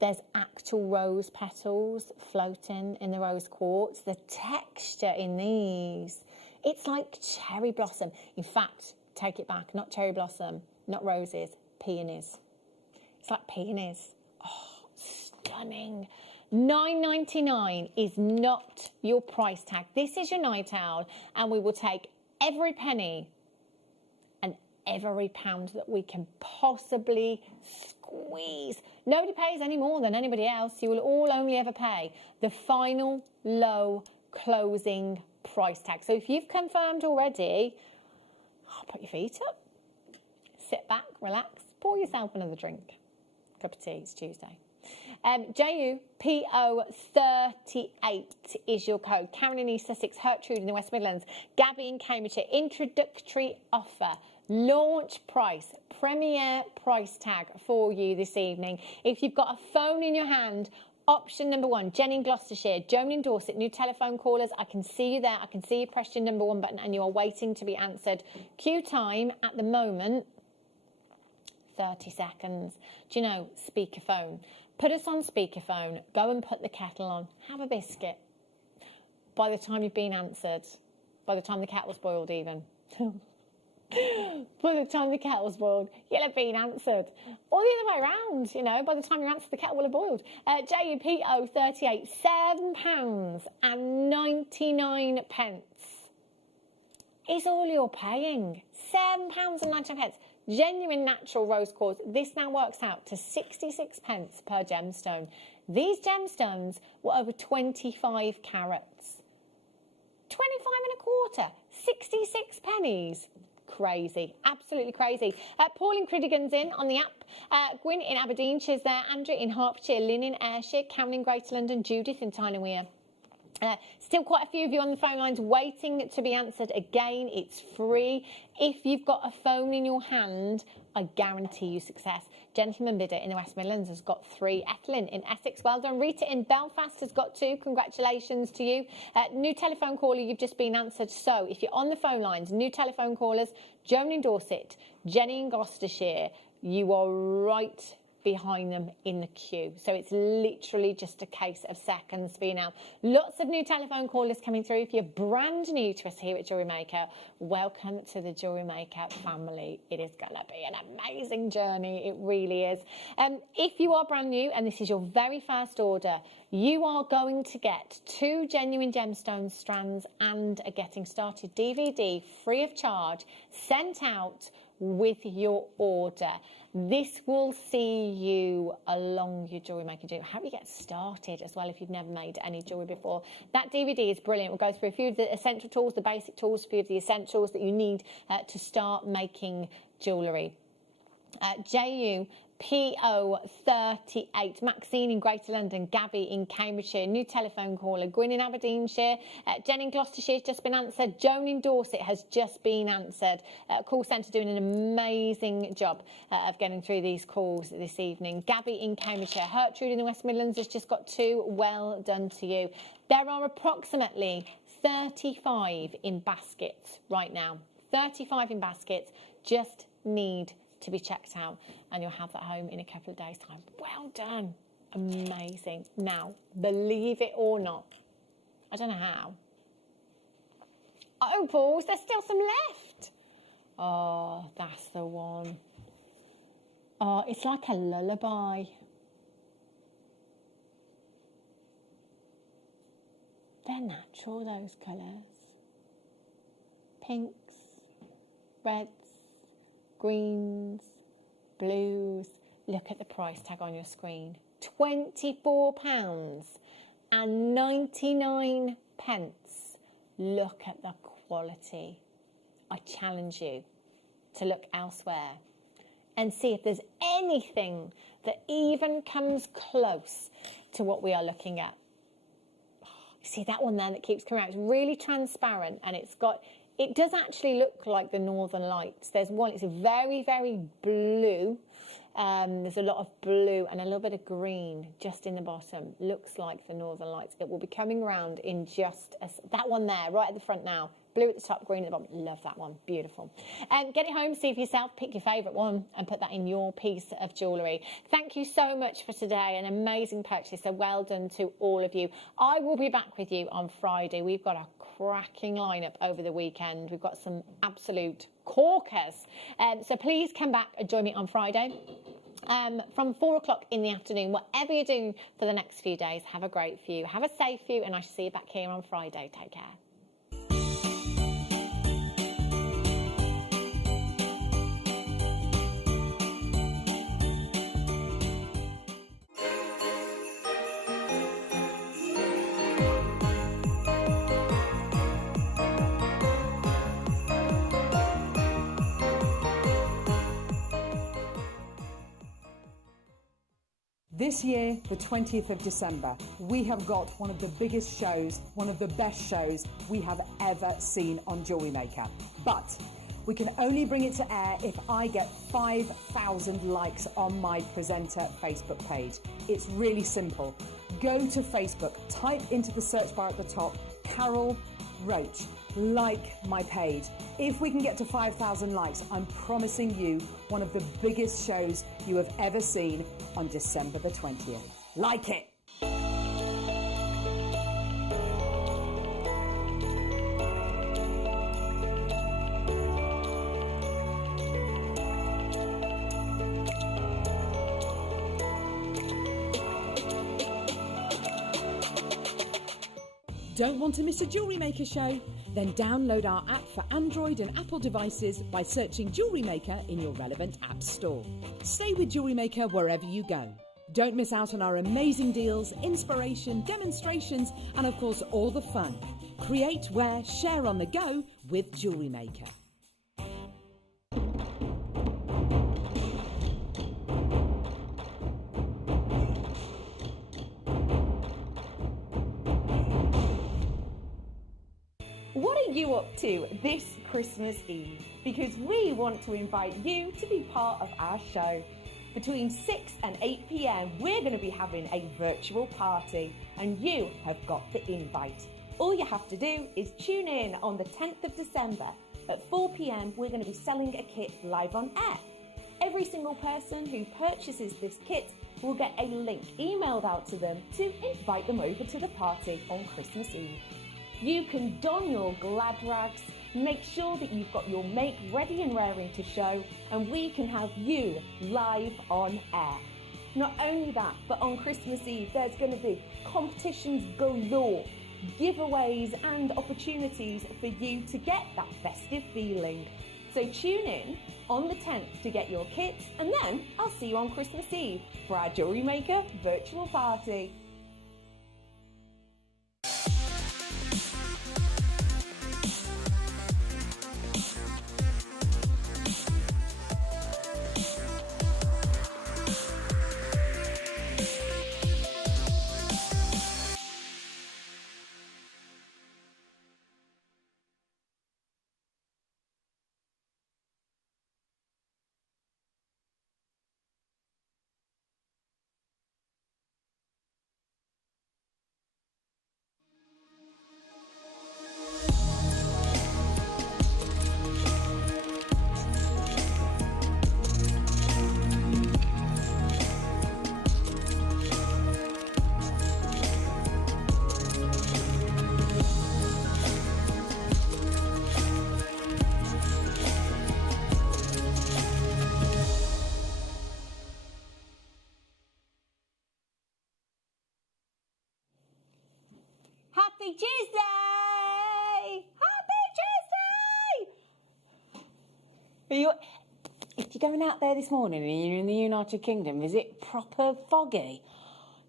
there's actual rose petals floating in the rose quartz. The texture in these, it's like cherry blossom. In fact, take it back, not cherry blossom, not roses, peonies. It's like peonies. Oh, stunning. $9.99 is not your price tag. This is your night owl, and we will take every penny and every pound that we can possibly squeeze. Nobody pays any more than anybody else. You will all only ever pay the final low closing price tag. So if you've confirmed already, put your feet up, sit back, relax, pour yourself another drink. Cup of tea, it's Tuesday. JUPO38 is your code. Karen in East Sussex, Hertrude in the West Midlands, Gabby in Cambridgeshire. Introductory offer, launch price, premier price tag for you this evening. If you've got a phone in your hand, option number 1, Jen in Gloucestershire, Joan in Dorset, new telephone callers. I can see you there. I can see you pressed your number 1 button and you are waiting to be answered. Queue time at the moment, 30 seconds. Do you know, speakerphone? Put us on speakerphone. Go and put the kettle on. Have a biscuit. By the time you've been answered, by the time the kettle's boiled even. By the time the kettle's boiled, you'll have been answered. Or the other way around, you know, by the time you answer, the kettle will have boiled. JUPO38, £7.99 is all you're paying. £7.99. Genuine natural rose quartz. This now works out to 66 pence per gemstone. These gemstones were over 25 carats. 25 and a quarter. 66 pennies. Crazy, absolutely crazy. Paul in Cridigan's in on the app. Gwyn in Aberdeenshire's there. Andrew in Hertfordshire. Lynn in Ayrshire. Cameron in Greater London. Judith in Tyne and Weir. Still quite a few of you on the phone lines waiting to be answered. Again, it's free. If you've got a phone in your hand, I guarantee you success. Gentleman bidder in the West Midlands has got 3. Ethelyn in Essex, well done. Rita in Belfast has got 2. Congratulations to you. New telephone caller, you've just been answered. So if you're on the phone lines, new telephone callers, Joan in Dorset, Jenny in Gloucestershire, you are right behind them in the queue. So it's literally just a case of seconds for you now. Lots of new telephone callers coming through. If you're brand new to us here at Jewellery Maker, welcome to the Jewellery Maker family. It is going to be an amazing journey. It really is. If you are brand new and this is your very first order, you are going to get 2 genuine gemstone strands and a Getting Started DVD free of charge sent out with your order. This will see you along your jewellery making journey. How do you get started as well if you've never made any jewellery before? That DVD is brilliant. We'll go through a few of the essential tools, the basic tools, a few of the essentials that you need to start making jewellery. JUPO38, Maxine in Greater London, Gabby in Cambridgeshire, new telephone caller, Gwyn in Aberdeenshire, Jen in Gloucestershire has just been answered, Joan in Dorset has just been answered. Call centre doing an amazing job of getting through these calls this evening. Gabby in Cambridgeshire, Gertrude in the West Midlands has just got 2. Well done to you. There are approximately 35 in baskets right now. 35 in baskets, just need to be checked out, and you'll have that home in a couple of days' time. Well done. Amazing. Now, believe it or not, I don't know how. Opals, there's still some left. Oh, that's the one. Oh, it's like a lullaby. They're natural, those colours. Pinks, reds, greens, blues. Look at the price tag on your screen. £24.99. Look at the quality. I challenge you to look elsewhere and see if there's anything that even comes close to what we are looking at. See that one there that keeps coming out? It's really transparent, and it does actually look like the Northern Lights. There's one, it's very, very blue. There's a lot of blue and a little bit of green just in the bottom. Looks like the Northern Lights. It will be coming around in just that one there, right at the front now. Blue at the top, green at the bottom. Love that one. Beautiful. Get it home, see for yourself, pick your favourite one and put that in your piece of jewellery. Thank you so much for today. An amazing purchase. So well done to all of you. I will be back with you on Friday. We've got a cracking lineup over the weekend. We've got some absolute corkers. So please come back and join me on Friday. From 4 o'clock in the afternoon. Whatever you're doing for the next few days, have a great few. Have a safe few, and I shall see you back here on Friday. Take care. This year, the 20th of December, we have got one of the biggest shows, one of the best shows we have ever seen on Jewellery Maker. But we can only bring it to air if I get 5,000 likes on my presenter Facebook page. It's really simple. Go to Facebook, type into the search bar at the top, Carol Roach, like my page. If we can get to 5,000 likes, I'm promising you one of the biggest shows you have ever seen on December the 20th. Like it! Don't want to miss a Jewellery Maker show? Then download our app for Android and Apple devices by searching Jewellery Maker in your relevant app store. Stay with Jewellery Maker wherever you go. Don't miss out on our amazing deals, inspiration, demonstrations, and of course all the fun. Create, wear, share on the go with Jewellery Maker. What are you up to this Christmas Eve? Because we want to invite you to be part of our show. Between 6 and 8 p.m, we're going to be having a virtual party, and you have got the invite. All you have to do is tune in on the 10th of December. At 4 p.m, we're going to be selling a kit live on air. Every single person who purchases this kit will get a link emailed out to them to invite them over to the party on Christmas Eve. You can don your glad rags, make sure that you've got your make ready and raring to show, and we can have you live on air. Not only that, but on Christmas Eve, there's going to be competitions galore, giveaways and opportunities for you to get that festive feeling. So tune in on the 10th to get your kits, and then I'll see you on Christmas Eve for our Jewellery Maker virtual party. Happy Tuesday! Happy Tuesday! If you're going out there this morning and you're in the United Kingdom, is it proper foggy?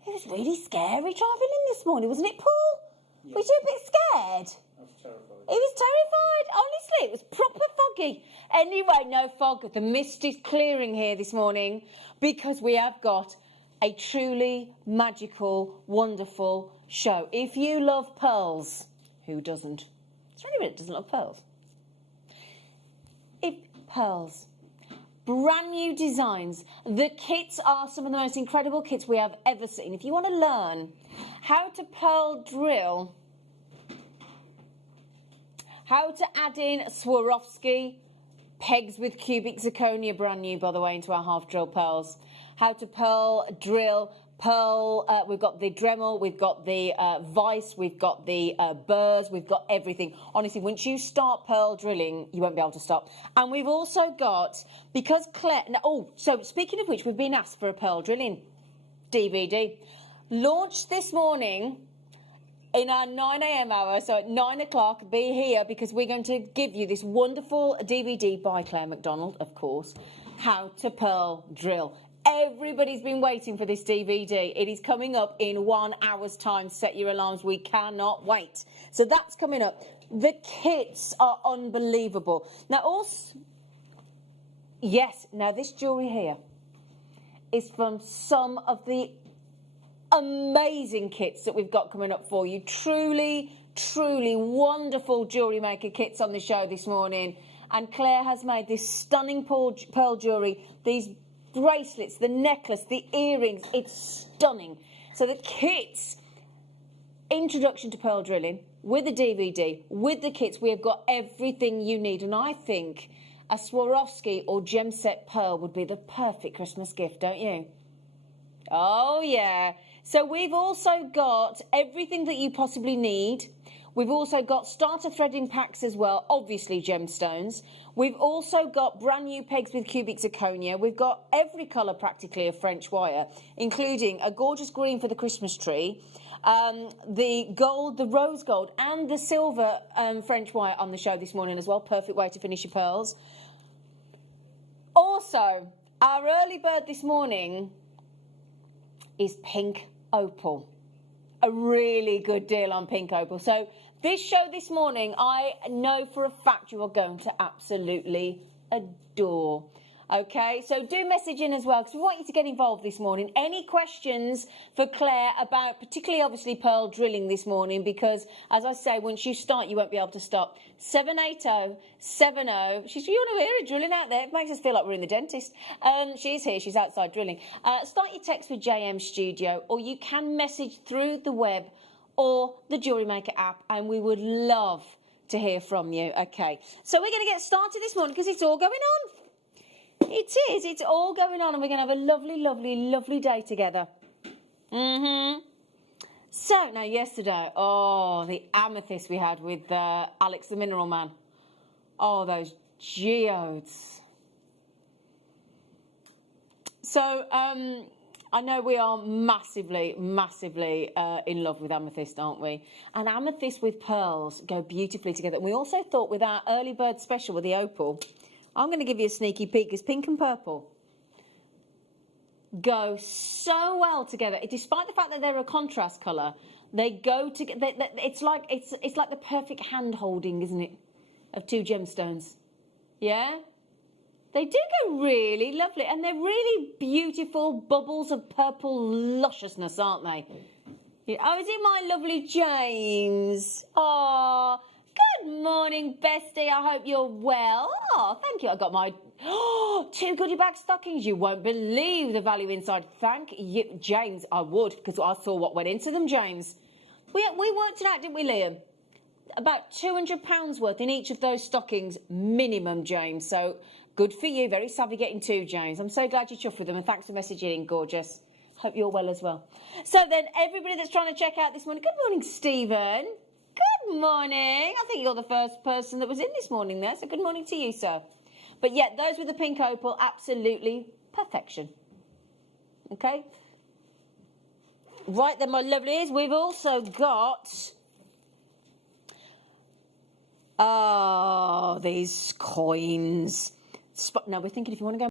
It was really scary driving in this morning, wasn't it, Paul? Yeah. Was you a bit scared? I was terrified. He was terrified. Honestly, it was proper foggy. Anyway, no fog. The mist is clearing here this morning because we have got a truly magical, wonderful show. If you love pearls, who doesn't? Is there anybody that doesn't love pearls? Pearls. Brand new designs. The kits are some of the most incredible kits we have ever seen. If you want to learn how to pearl drill, how to add in Swarovski pegs with cubic zirconia, brand new by the way, into our half drill pearls, how to pearl drill, we've got the Dremel, we've got the Vice, we've got the burrs, we've got everything. Honestly, once you start pearl drilling, you won't be able to stop. And we've also got, because Claire, so speaking of which, we've been asked for a pearl drilling DVD. Launched this morning in our 9 a.m. hour, so at 9 o'clock, be here because we're going to give you this wonderful DVD by Claire McDonald, of course, How to Pearl Drill. Everybody's been waiting for this DVD. It is coming up in 1 hour's time. Set your alarms. We cannot wait. So that's coming up. The kits are unbelievable. Now, also, yes, now this jewellery here is from some of the amazing kits that we've got coming up for you. Truly, truly wonderful Jewellery Maker kits on the show this morning. And Claire has made this stunning pearl jewellery, these bracelets, the necklace, the earrings. It's stunning. So the kits, introduction to pearl drilling, with the DVD, with the kits, we have got everything you need. And I think a Swarovski or gem set pearl would be the perfect Christmas gift, don't you? Oh, yeah. So we've also got everything that you possibly need. We've also got starter threading packs as well, obviously gemstones. We've also got brand new pegs with cubic zirconia. We've got every colour practically of French wire, including a gorgeous green for the Christmas tree, the gold, the rose gold and the silver French wire on the show this morning as well. Perfect way to finish your pearls. Also, our early bird this morning is pink opal. A really good deal on pink opal. So this show this morning, I know for a fact you are going to absolutely adore. Okay, so do message in as well because we want you to get involved this morning. Any questions for Claire about particularly obviously pearl drilling this morning, because as I say, once you start you won't be able to stop. 78070. You want to hear her drilling out there? It makes us feel like we're in the dentist. She's here, she's outside drilling. Start your text with JM Studio, or you can message through the web or the Jewellery Maker app, and we would love to hear from you. Okay, so we're going to get started this morning because it's all going on. It is. It's all going on and we're going to have a lovely, lovely, lovely day together. So, now yesterday, the amethyst we had with Alex the Mineral Man. Oh, those geodes. So, I know we are massively, massively in love with amethyst, aren't we? And amethyst with pearls go beautifully together. And we also thought with our early bird special with the opal, I'm going to give you a sneaky peek, because pink and purple go so well together. Despite the fact that they're a contrast colour, they go together. It's like the perfect hand holding, isn't it, of two gemstones? Yeah. They do go really lovely, and they're really beautiful bubbles of purple lusciousness, aren't they? Yeah. Oh, is it my lovely James? Oh, good morning, bestie. I hope you're well. Oh, thank you. I got my 2 goodie bag stockings. You won't believe the value inside. Thank you, James. I would, because I saw what went into them, James. We worked it out, didn't we, Liam? About £200 worth in each of those stockings, minimum, James. So good for you. Very savvy getting 2, James. I'm so glad you chuffed with them, and thanks for messaging in, gorgeous. Hope you're well as well. So then, everybody that's trying to check out this morning, good morning, Stephen. Good morning. I think you're the first person that was in this morning there, so good morning to you, sir. But yeah, those with the pink opal, absolutely perfection. Okay? Right then, my lovelies, we've also got... oh, these coins. Now, we're thinking if you want to go